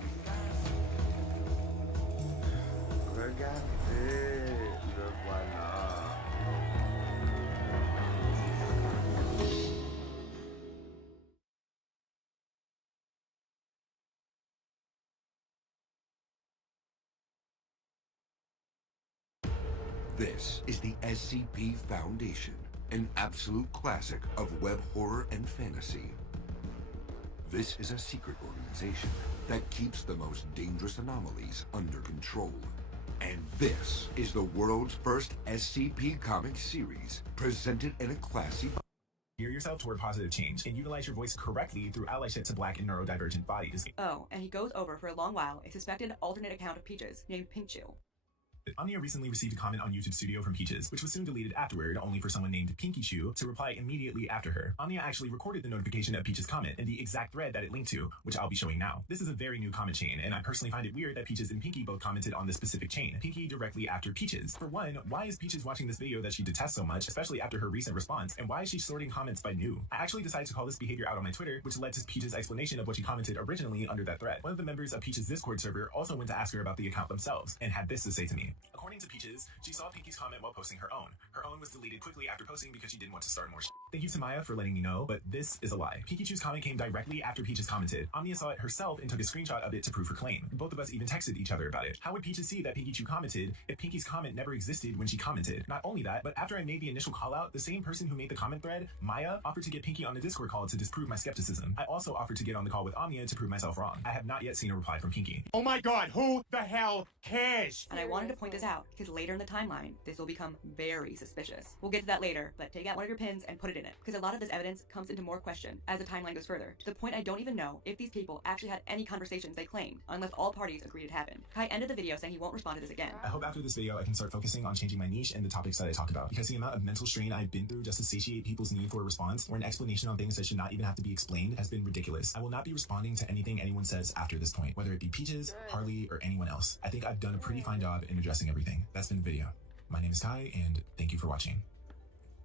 This is the SCP Foundation, an absolute classic of web horror and fantasy. This is a secret organization that keeps the most dangerous anomalies under control. And this is the world's first SCP comic series, presented in a classy... Gear yourself toward positive change and utilize your voice correctly through allyship to black and neurodivergent bodies. Oh, and he goes over for a long while a suspected alternate account of Peaches named Pink Chew. Anya recently received a comment on YouTube Studio from Peaches, which was soon deleted afterward, only for someone named Pinky Chew to reply immediately after her. Anya actually recorded the notification of Peaches' comment and the exact thread that it linked to, which I'll be showing now. This is a very new comment chain, and I personally find it weird that Peaches and Pinky both commented on this specific chain. Pinky directly after Peaches. For one, why is Peaches watching this video that she detests so much, especially after her recent response, and why is she sorting comments by new? I actually decided to call this behavior out on my Twitter, which led to Peaches' explanation of what she commented originally under that thread. One of the members of Peaches' Discord server also went to ask her about the account themselves, and had this to say to me. According to Peaches, she saw Pinky's comment while posting her own. Her own was deleted quickly after posting because she didn't want to start more shit. Thank you to Maya for letting me know, but this is a lie. Pinky Chew's comment came directly after Peaches commented. Omnia saw it herself and took a screenshot of it to prove her claim. Both of us even texted each other about it. How would Peaches see that Pinky Chew commented if Pinky's comment never existed when she commented? Not only that, but after I made the initial call out, the same person who made the comment thread, Maya, offered to get Pinky on the Discord call to disprove my skepticism. I also offered to get on the call with Omnia to prove myself wrong. I have not yet seen a reply from Pinky. Oh my god, who the hell cares? And I wanted to point this out because later in the timeline, this will become very suspicious. We'll get to that later, but take out one of your pins and put it in it, because a lot of this evidence comes into more question as the timeline goes further, to the point I don't even know if these people actually had any conversations they claimed, unless all parties agreed it happened. Kai ended the video saying he won't respond to this again. I hope after this video I can start focusing on changing my niche and the topics that I talk about, because the amount of mental strain I've been through just to satiate people's need for a response or an explanation on things that should not even have to be explained has been ridiculous. I will not be responding to anything anyone says after this point, whether it be Peaches, Harley, or anyone else. I think I've done a pretty fine job in addressing everything. That's been the video. My name is Kai, and thank you for watching.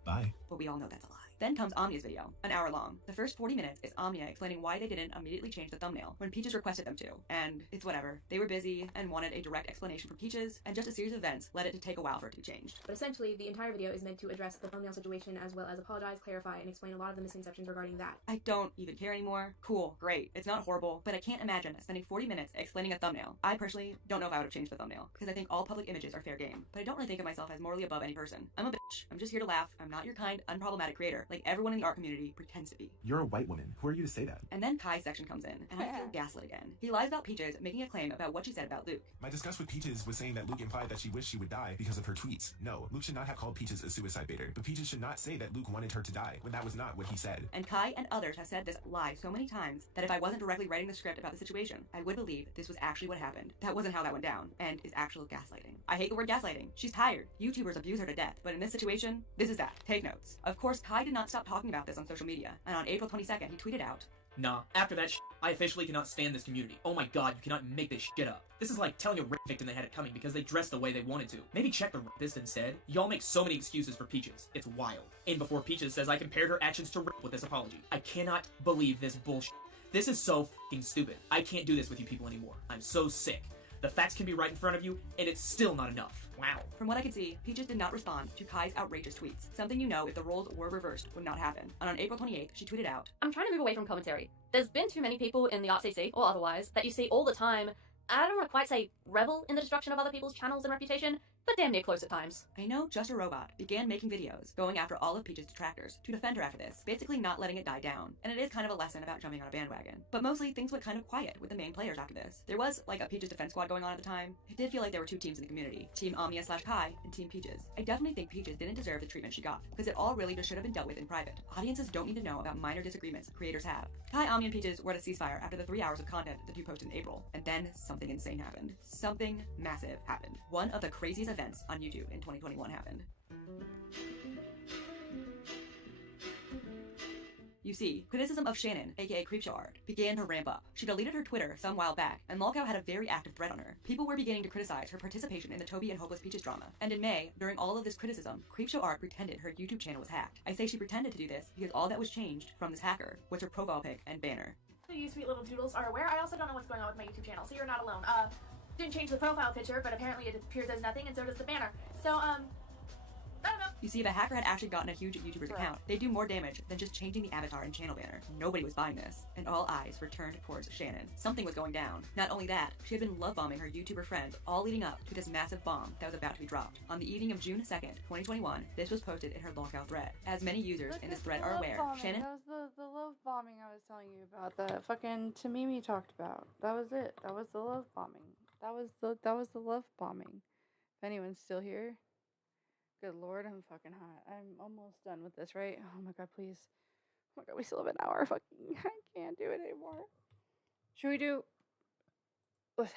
Bye. But we all know that's a lie. Then comes Amnia's video, an hour long. The first 40 minutes is Amnia explaining why they didn't immediately change the thumbnail when Peaches requested them to. And it's whatever. They were busy and wanted a direct explanation from Peaches, and just a series of events led it to take a while for it to be changed. But essentially, the entire video is meant to address the thumbnail situation as well as apologize, clarify, and explain a lot of the misconceptions regarding that. I don't even care anymore. Cool, great. It's not horrible, but I can't imagine spending 40 minutes explaining a thumbnail. I personally don't know if I would have changed the thumbnail, because I think all public images are fair game. But I don't really think of myself as morally above any person. I'm a bitch. I'm just here to laugh. I'm not your kind, unproblematic creator, like everyone in the art community pretends to be. You're a white woman. Who are you to say that? And then Kai's section comes in, and I feel gaslit again. He lies about Peaches, making a claim about what she said about Luke. My disgust with Peaches was saying that Luke implied that she wished she would die because of her tweets. No, Luke should not have called Peaches a suicide baiter, but Peaches should not say that Luke wanted her to die when that was not what he said. And Kai and others have said this lie so many times that if I wasn't directly writing the script about the situation, I would believe this was actually what happened. That wasn't how that went down, and is actual gaslighting. I hate the word gaslighting. She's tired. YouTubers abuse her to death, but in this situation, this is that. Take notes. Of course, Kai did not stop talking about this on social media, and on April 22nd, he tweeted out, Nah, after that I officially cannot stand this community. Oh my god, you cannot make this shit up. This is like telling a rape victim they had it coming because they dressed the way they wanted to. Maybe check the rapist instead. Y'all make so many excuses for Peaches. It's wild. And before Peaches says I compared her actions to rape with this apology. I cannot believe this bullshit. This is so f***ing stupid. I can't do this with you people anymore. I'm so sick. The facts can be right in front of you, and it's still not enough. Wow. From what I could see, Peaches did not respond to Kai's outrageous tweets. Something you know if the roles were reversed would not happen. And on April 28th, she tweeted out, I'm trying to move away from commentary. There's been too many people in the ArtCC, or otherwise, that you see all the time. I don't want to quite say revel in the destruction of other people's channels and reputation, but damn near close at times. I know Just a Robot began making videos, going after all of Peaches' detractors, to defend her after this, basically not letting it die down. And it is kind of a lesson about jumping on a bandwagon. But mostly, things went kind of quiet with the main players after this. There was, like, a Peaches defense squad going on at the time. It did feel like there were two teams in the community, Team Omnia/Kai and Team Peaches. I definitely think Peaches didn't deserve the treatment she got, because it all really just should have been dealt with in private. Audiences don't need to know about minor disagreements creators have. Kai, Omnia, and Peaches were at a ceasefire after the 3 hours of content the two posted in April, and then something insane happened. Something massive happened. One of the craziest events on YouTube in 2021 happened. You see, criticism of Shannon, aka Creepshow Art, began to ramp up. She deleted her Twitter some while back, and Lolcow had a very active thread on her. People were beginning to criticize her participation in the Toby and Hopeless Peaches drama. And in May, during all of this criticism, Creepshow Art pretended her YouTube channel was hacked. I say she pretended to do this because all that was changed from this hacker was her profile pic and banner. You sweet little doodles are aware. I also don't know what's going on with my YouTube channel, so you're not alone. Didn't change the profile picture, but apparently it appears as nothing, and so does the banner. So, I don't know. You see, if a hacker had actually gotten a huge YouTuber's account, they'd do more damage than just changing the avatar and channel banner. Nobody was buying this, and all eyes were turned towards Shannon. Something was going down. Not only that, she had been love bombing her YouTuber friends all leading up to this massive bomb that was about to be dropped. On the evening of June 2nd, 2021, this was posted in her Lolcow thread. As many users in this thread are aware, Shannon... That was the love bombing I was telling you about that fucking Tamimi talked about. That was it. That was the love bombing. That was the love bombing. If anyone's still here, good lord, I'm fucking hot. I'm almost done with this, right? Oh my god, please. Oh my god, we still have an hour. Fucking, I can't do it anymore. Should we do?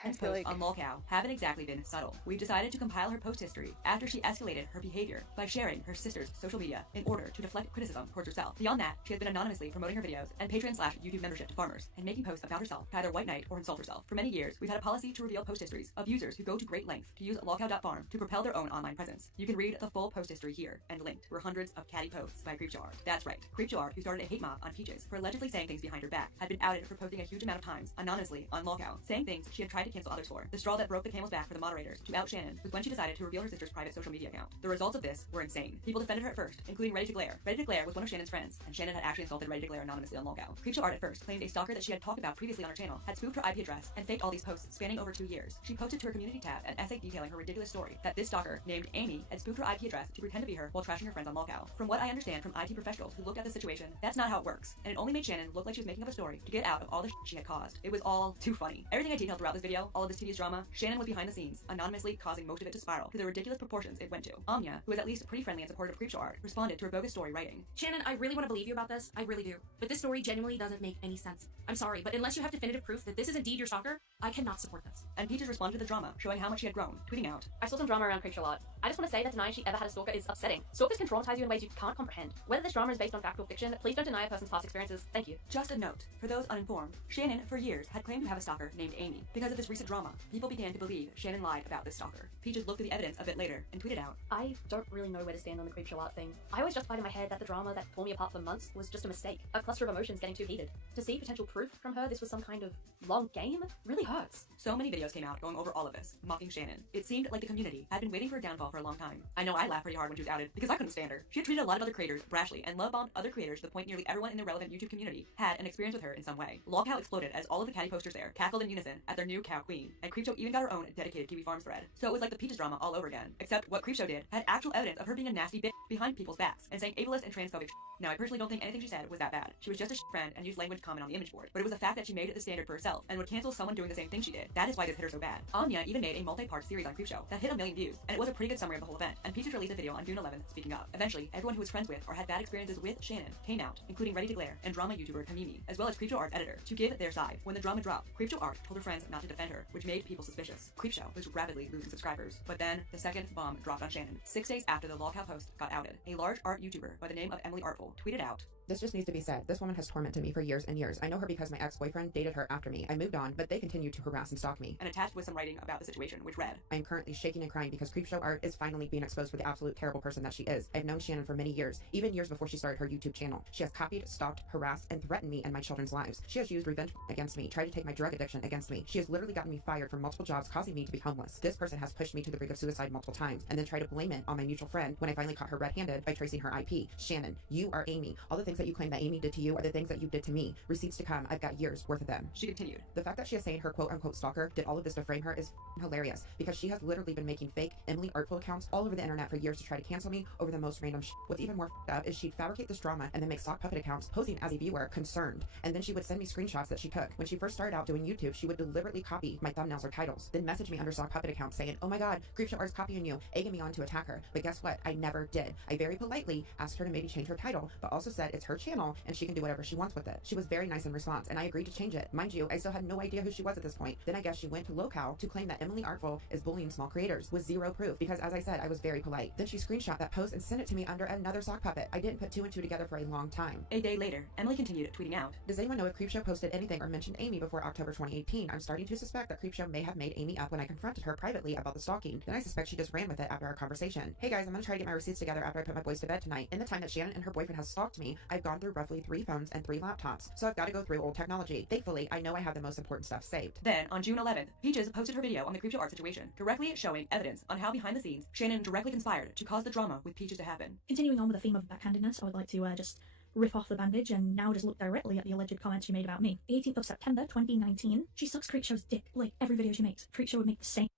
I feel like on Lolcow haven't exactly been subtle. We've decided to compile her post history after she escalated her behavior by sharing her sister's social media in order to deflect criticism towards herself. Beyond that, she has been anonymously promoting her videos and Patreon/YouTube membership to farmers and making posts about herself to either white knight or insult herself. For many years, we've had a policy to reveal post histories of users who go to great lengths to use lolcow.farm to propel their own online presence. You can read the full post history here and linked were hundreds of catty posts by Creepshow Art. That's right, Creepshow Art, who started a hate mob on Peaches for allegedly saying things behind her back, had been outed for posting a huge amount of times anonymously on Lolcow, saying things she had tried to cancel others for. The straw that broke the camel's back for the moderators to out Shannon was when she decided to reveal her sister's private social media account. The results of this were insane. People defended her at first, including Ready to Glare. Ready to Glare was one of Shannon's friends, and Shannon had actually insulted Ready to Glare anonymously on Lolcow. Creepshow Art at first claimed a stalker that she had talked about previously on her channel had spoofed her IP address and faked all these posts spanning over 2 years. She posted to her community tab an essay detailing her ridiculous story that this stalker, named Amy, had spoofed her IP address to pretend to be her while trashing her friends on Lolcow. From what I understand from IT professionals who looked at the situation, that's not how it works, and it only made Shannon look like she was making up a story to get out of all the shit she had caused. It was all too funny. Everything I detailed throughout this video, all of this tedious drama, Shannon was behind the scenes, anonymously causing most of it to spiral to the ridiculous proportions it went to. Omnia, who is at least pretty friendly and supportive of Creepshow Art, responded to her bogus story writing, Shannon, I really want to believe you about this. I really do. But this story genuinely doesn't make any sense. I'm sorry, but unless you have definitive proof that this is indeed your stalker, I cannot support this. And Peaches responded to the drama, showing how much she had grown, tweeting out, I saw some drama around Creepshow Art. I just want to say that denying she ever had a stalker is upsetting. Stalkers can traumatize you in ways you can't comprehend. Whether this drama is based on fact or fiction, please don't deny a person's past experiences. Thank you. Just a note, for those uninformed, Shannon, for years, had claimed to have a stalker named Amy, because Because of this recent drama, people began to believe Shannon lied about this stalker. Peaches looked through the evidence a bit later and tweeted out, I don't really know where to stand on the Creepshow art thing. I always justified in my head that the drama that tore me apart for months was just a mistake, a cluster of emotions getting too heated. To see potential proof from her this was some kind of long game really hurts. So many videos came out going over all of this, mocking Shannon. It seemed like the community had been waiting for her downfall for a long time. I know I laughed pretty hard when she was outed because I couldn't stand her. She had treated a lot of other creators brashly and love-bombed other creators to the point nearly everyone in the relevant YouTube community had an experience with her in some way. LolCow exploded as all of the catty posters there cackled in unison at their new cow queen, and Creepshow even got her own dedicated Kiwi Farms thread. So it was like the Peaches drama all over again, except what Creepshow did had actual evidence of her being a nasty bitch behind people's backs and saying ableist and transphobic. Now, I personally don't think anything she said was that bad. She was just a friend and used language to comment on the image board, but it was the fact that she made it the standard for herself and would cancel someone doing the same thing she did. That is why this hit her so bad. Anya even made a multi-part series on Creepshow that hit 1 million views, and it was a pretty good summary of the whole event, and Peaches released a video on June 11th speaking up. Eventually, everyone who was friends with or had bad experiences with Shannon came out, including Ready to Glare and drama YouTuber Kamimi, as well as Creepshow Art's editor, to give their side. When the drama dropped, Creepshow Art told her friends not to defend her, which made people suspicious. Creepshow was rapidly losing subscribers, but then the second bomb dropped on Shannon. 6 days after the LolCow post got outed, a large art YouTuber by the name of Emily Artful tweeted out, "This just needs to be said. This woman has tormented me for years and years. I know her because my ex-boyfriend dated her after me. I moved on, but they continue to harass and stalk me." And attached with some writing about the situation, which read, "I am currently shaking and crying because Creepshow Art is finally being exposed for the absolute terrible person that she is. I've known Shannon for many years, even years before she started her YouTube channel. She has copied, stalked, harassed, and threatened me and my children's lives. She has used revenge against me, tried to take my drug addiction against me. She has literally gotten me fired from multiple jobs, causing me to be homeless. This person has pushed me to the brink of suicide multiple times, and then tried to blame it on my mutual friend when I finally caught her red-handed by tracing her IP. Shannon, you are Amy. All the things that you claim that Amy did to you are the things that you did to me. Receipts to come. I've got years worth of them." She continued, "The fact that she is saying her quote-unquote stalker did all of this to frame her is hilarious, because she has literally been making fake Emily Artful accounts all over the internet for years to try to cancel me over the most random shit. What's even more up is she'd fabricate this drama and then make sock puppet accounts posing as a viewer concerned, and then she would send me screenshots that she took. When she first started out doing YouTube, she would deliberately copy my thumbnails or titles, then message me under sock puppet accounts saying, 'Oh my god, Creepshow Art's copying you,' egging me on to attack her. But guess what? I never did. I very politely asked her to maybe change her title, but also said it's her channel and she can do whatever she wants with it. She was very nice in response, and I agreed to change it. Mind you, I still had no idea who she was at this point. Then I guess she went to LolCow to claim that Emily Artful is bullying small creators with zero proof, because as I said, I was very polite. Then she screenshot that post and sent it to me under another sock puppet. I didn't put two and two together for a long time." A day later, Emily continued tweeting out, "Does anyone know if Creepshow posted anything or mentioned Amy before October 2018? I'm starting to suspect that Creepshow may have made Amy up when I confronted her privately about the stalking. Then I suspect she just ran with it after our conversation. Hey guys, I'm gonna try to get my receipts together after I put my boys to bed tonight. In the time that Shannon and her boyfriend has stalked me, I've gone through roughly 3 phones and 3 laptops, so I've got to go through old technology. Thankfully, I know I have the most important stuff saved." Then, on June 11th, Peaches posted her video on the Creepshow Art situation, directly showing evidence on how behind the scenes, Shannon directly conspired to cause the drama with Peaches to happen. Continuing on with the theme of backhandedness, I would like to just rip off the bandage and now just look directly at the alleged comments she made about me. The 18th of September 2019, she sucks Creepshow's dick. Like, every video she makes, Creepshow would make the same.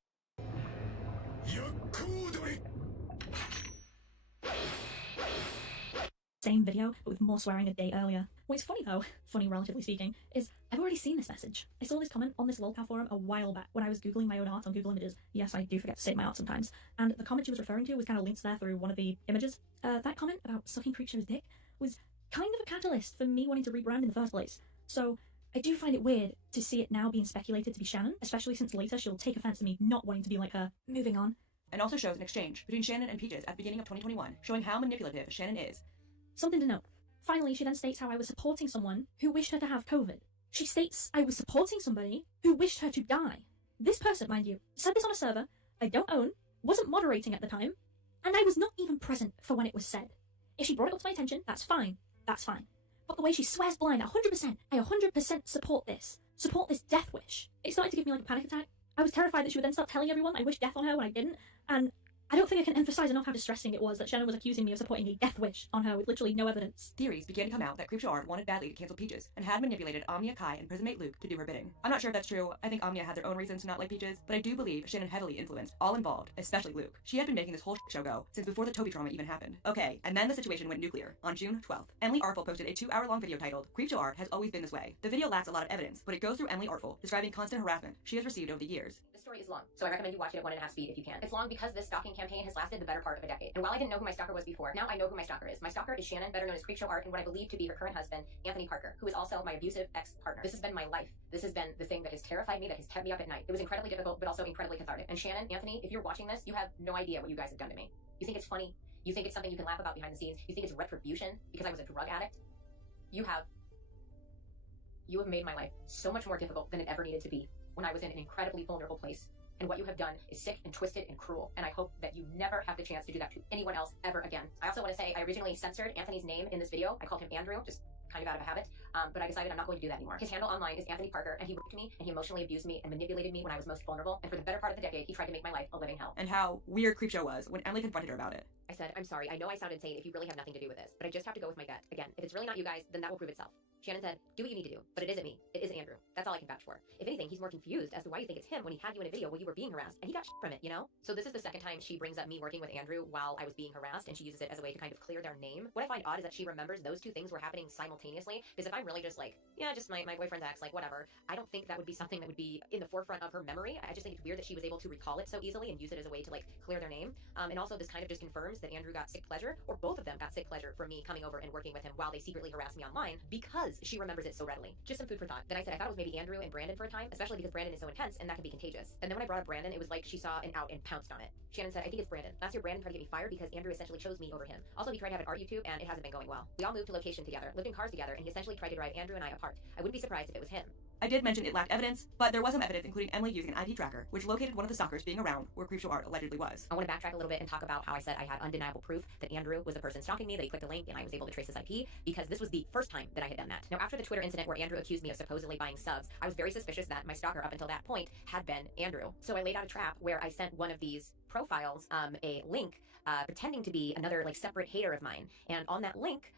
Same video, but with more swearing a day earlier. What's funny though, funny relatively speaking, is I've already seen this message. I saw this comment on this LolCow forum a while back when I was googling my own art on Google Images. Yes, I do forget to save my art sometimes. And the comment she was referring to was kind of linked there through one of the images. That comment about sucking Creepshow's dick was kind of a catalyst for me wanting to rebrand in the first place. So I do find it weird to see it now being speculated to be Shannon, especially since later she'll take offense to me not wanting to be like her. Moving on. And also shows an exchange between Shannon and Peaches at the beginning of 2021, showing how manipulative Shannon is. Something to note. Finally, she then states how I was supporting someone who wished her to have COVID. She states I was supporting somebody who wished her to die. This person, mind you, said this on a server I don't own, wasn't moderating at the time, and I was not even present for when it was said. If she brought it up to my attention, that's fine. That's fine. But the way she swears blind, 100%, I 100% support this. Support this death wish. It started to give me like a panic attack. I was terrified that she would then start telling everyone I wished death on her when I didn't, and I don't think I can emphasize enough how distressing it was that Shannon was accusing me of supporting a death wish on her with literally no evidence. Theories began to come out that Creepshow Art wanted badly to cancel Peaches, and had manipulated Omnia, Kai, and Prisonmate Luke to do her bidding. I'm not sure if that's true. I think Omnia had their own reasons to not like Peaches, but I do believe Shannon heavily influenced all involved, especially Luke. She had been making this whole show go since before the Toby trauma even happened. Okay, and then the situation went nuclear. On June 12th, Emily Artful posted a 2-hour-long video titled, "Creepshow Art has always been this way." The video lacks a lot of evidence, but it goes through Emily Artful, describing constant harassment she has received over the years. The story is long, so I recommend you watch it at 1.5 speed if you can. It's long because this stalking campaign has lasted the better part of a decade. And while I didn't know who my stalker was before, now I know who my stalker is. My stalker is Shannon, better known as Creepshow Art, and what I believe to be her current husband, Anthony Parker, who is also my abusive ex-partner. This has been my life. This has been the thing that has terrified me, that has kept me up at night. It was incredibly difficult, but also incredibly cathartic. And Shannon, Anthony, if you're watching this, you have no idea what you guys have done to me. You think it's funny. You think it's something you can laugh about behind the scenes. You think it's retribution because I was a drug addict. You have made my life so much more difficult than it ever needed to be. when I was in an incredibly vulnerable place. And what you have done is sick and twisted and cruel. And I hope that you never have the chance to do that to anyone else ever again. I also want to say I originally censored Anthony's name in this video. I called him Andrew, just kind of out of a habit. But I decided I'm not going to do that anymore. His handle online is Anthony Parker, and he raped me, and he emotionally abused me and manipulated me when I was most vulnerable. And for the better part of the decade, he tried to make my life a living hell. And how weird Creepshow was when Emily confronted her about it. I said, I'm sorry, I know I sound insane if you really have nothing to do with this, but I just have to go with my gut. Again, if it's really not you guys, then that will prove itself. Shannon said, do what you need to do, but it isn't me. It is Andrew. That's all I can vouch for. If anything, he's more confused as to why you think it's him when he had you in a video where you were being harassed, and he got from it, you know? So this is the second time she brings up me working with Andrew while I was being harassed, and she uses it as a way to kind of clear their name. What I find odd is that she remembers those two things were happening simultaneously, because if I'm really just like, yeah, just my boyfriend's ex, like whatever, I don't think that would be something that would be in the forefront of her memory. I just think it's weird that she was able to recall it so easily and use it as a way to like clear their name. And also this kind of just confirms that Andrew got sick pleasure, or both of them got sick pleasure from me coming over and working with him while they secretly harassed me online, because she remembers it so readily. Just some food for thought. Then I said I thought it was maybe Andrew and Brandon for a time, especially because Brandon is so intense and that can be contagious. And then when I brought up Brandon, it was like she saw an out and pounced on it. Shannon said, I think it's Brandon. Last year Brandon tried to get me fired because Andrew essentially chose me over him. Also, he tried to have an art YouTube and it hasn't been going well. We all moved to location together, lived in cars together, and he essentially tried to drive Andrew and I apart. I wouldn't be surprised if it was him. I did mention it lacked evidence, but there was some evidence, including Emily using an IP tracker, which located one of the stalkers being around where Creepshow art allegedly was. I want to backtrack a little bit and talk about how I said I had undeniable proof that Andrew was the person stalking me, that he clicked a link and I was able to trace his IP, because this was the first time that I had done that. Now, after the Twitter incident where Andrew accused me of supposedly buying subs, I was very suspicious that my stalker up until that point had been Andrew. So I laid out a trap where I sent one of these profiles a link pretending to be another like separate hater of mine, and on that link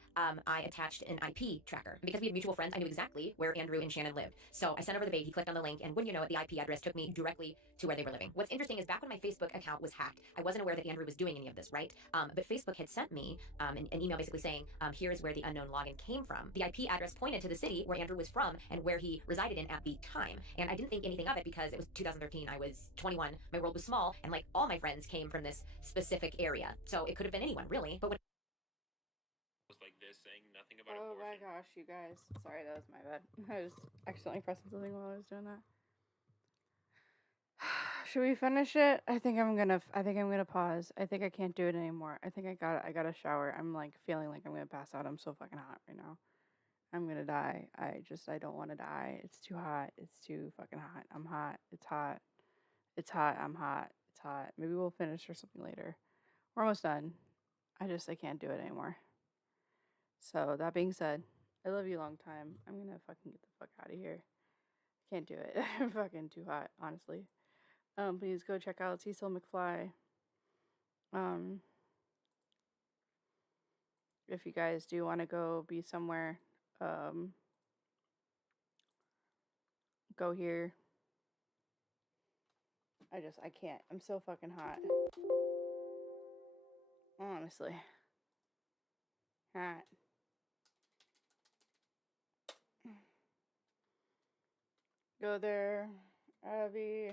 I attached an IP tracker. And because we had mutual friends, I knew exactly where Andrew and Shannon lived. So I sent over the bait, he clicked on the link, and wouldn't you know it, the IP address took me directly to where they were living. What's interesting is back when my Facebook account was hacked, I wasn't aware that Andrew was doing any of this, right? But Facebook had sent me an email basically saying, here's where the unknown login came from. The IP address pointed to the city where Andrew was from and where he resided in at the time. And I didn't think anything of it because it was 2013, I was 21, my world was small, and like all my friends came from this specific area. So it could have been anyone, really. But when was like this, saying nothing about Oh my gosh, you guys. Sorry, that was my bad. I was accidentally pressing something while I was doing that. Should we finish it? I think I'm gonna pause. I think I can't do it anymore. I think I gotta shower. I'm like feeling like I'm gonna pass out. I'm so fucking hot right now. I'm gonna die. I don't wanna die. It's too hot. It's too fucking hot. I'm hot. It's hot. It's hot. I'm hot. It's hot. Maybe we'll finish or something later. We're almost done. I can't do it anymore. So that being said, I love you long time. I'm gonna fucking get the fuck out of here. Can't do it. I'm fucking too hot, honestly. Please go check out Cecil McFly. If you guys do want to go be somewhere, go here. I can't. I'm so fucking hot. Honestly. Hot. Go there. Abby.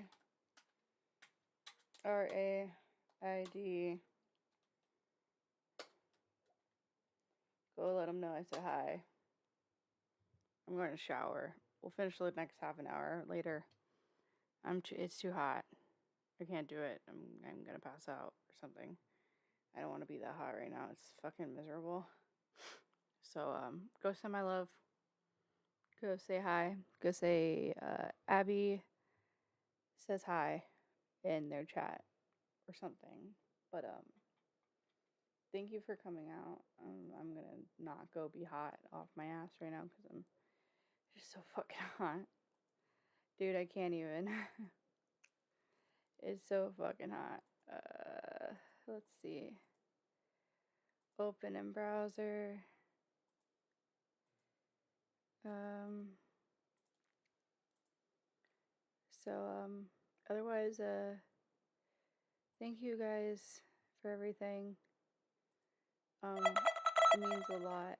RAID. Go let them know I said hi. I'm going to shower. We'll finish the next half an hour later. It's too hot. I can't do it. I'm gonna pass out or something. I don't want to be that hot right now. It's fucking miserable. So go send my love. Go say hi. Go say Abby says hi in their chat or something. But thank you for coming out. I'm gonna not go be hot off my ass right now because I'm just so fucking hot. Dude, I can't even. It's so fucking hot. Let's see. Open in browser. Otherwise, thank you guys for everything. It means a lot.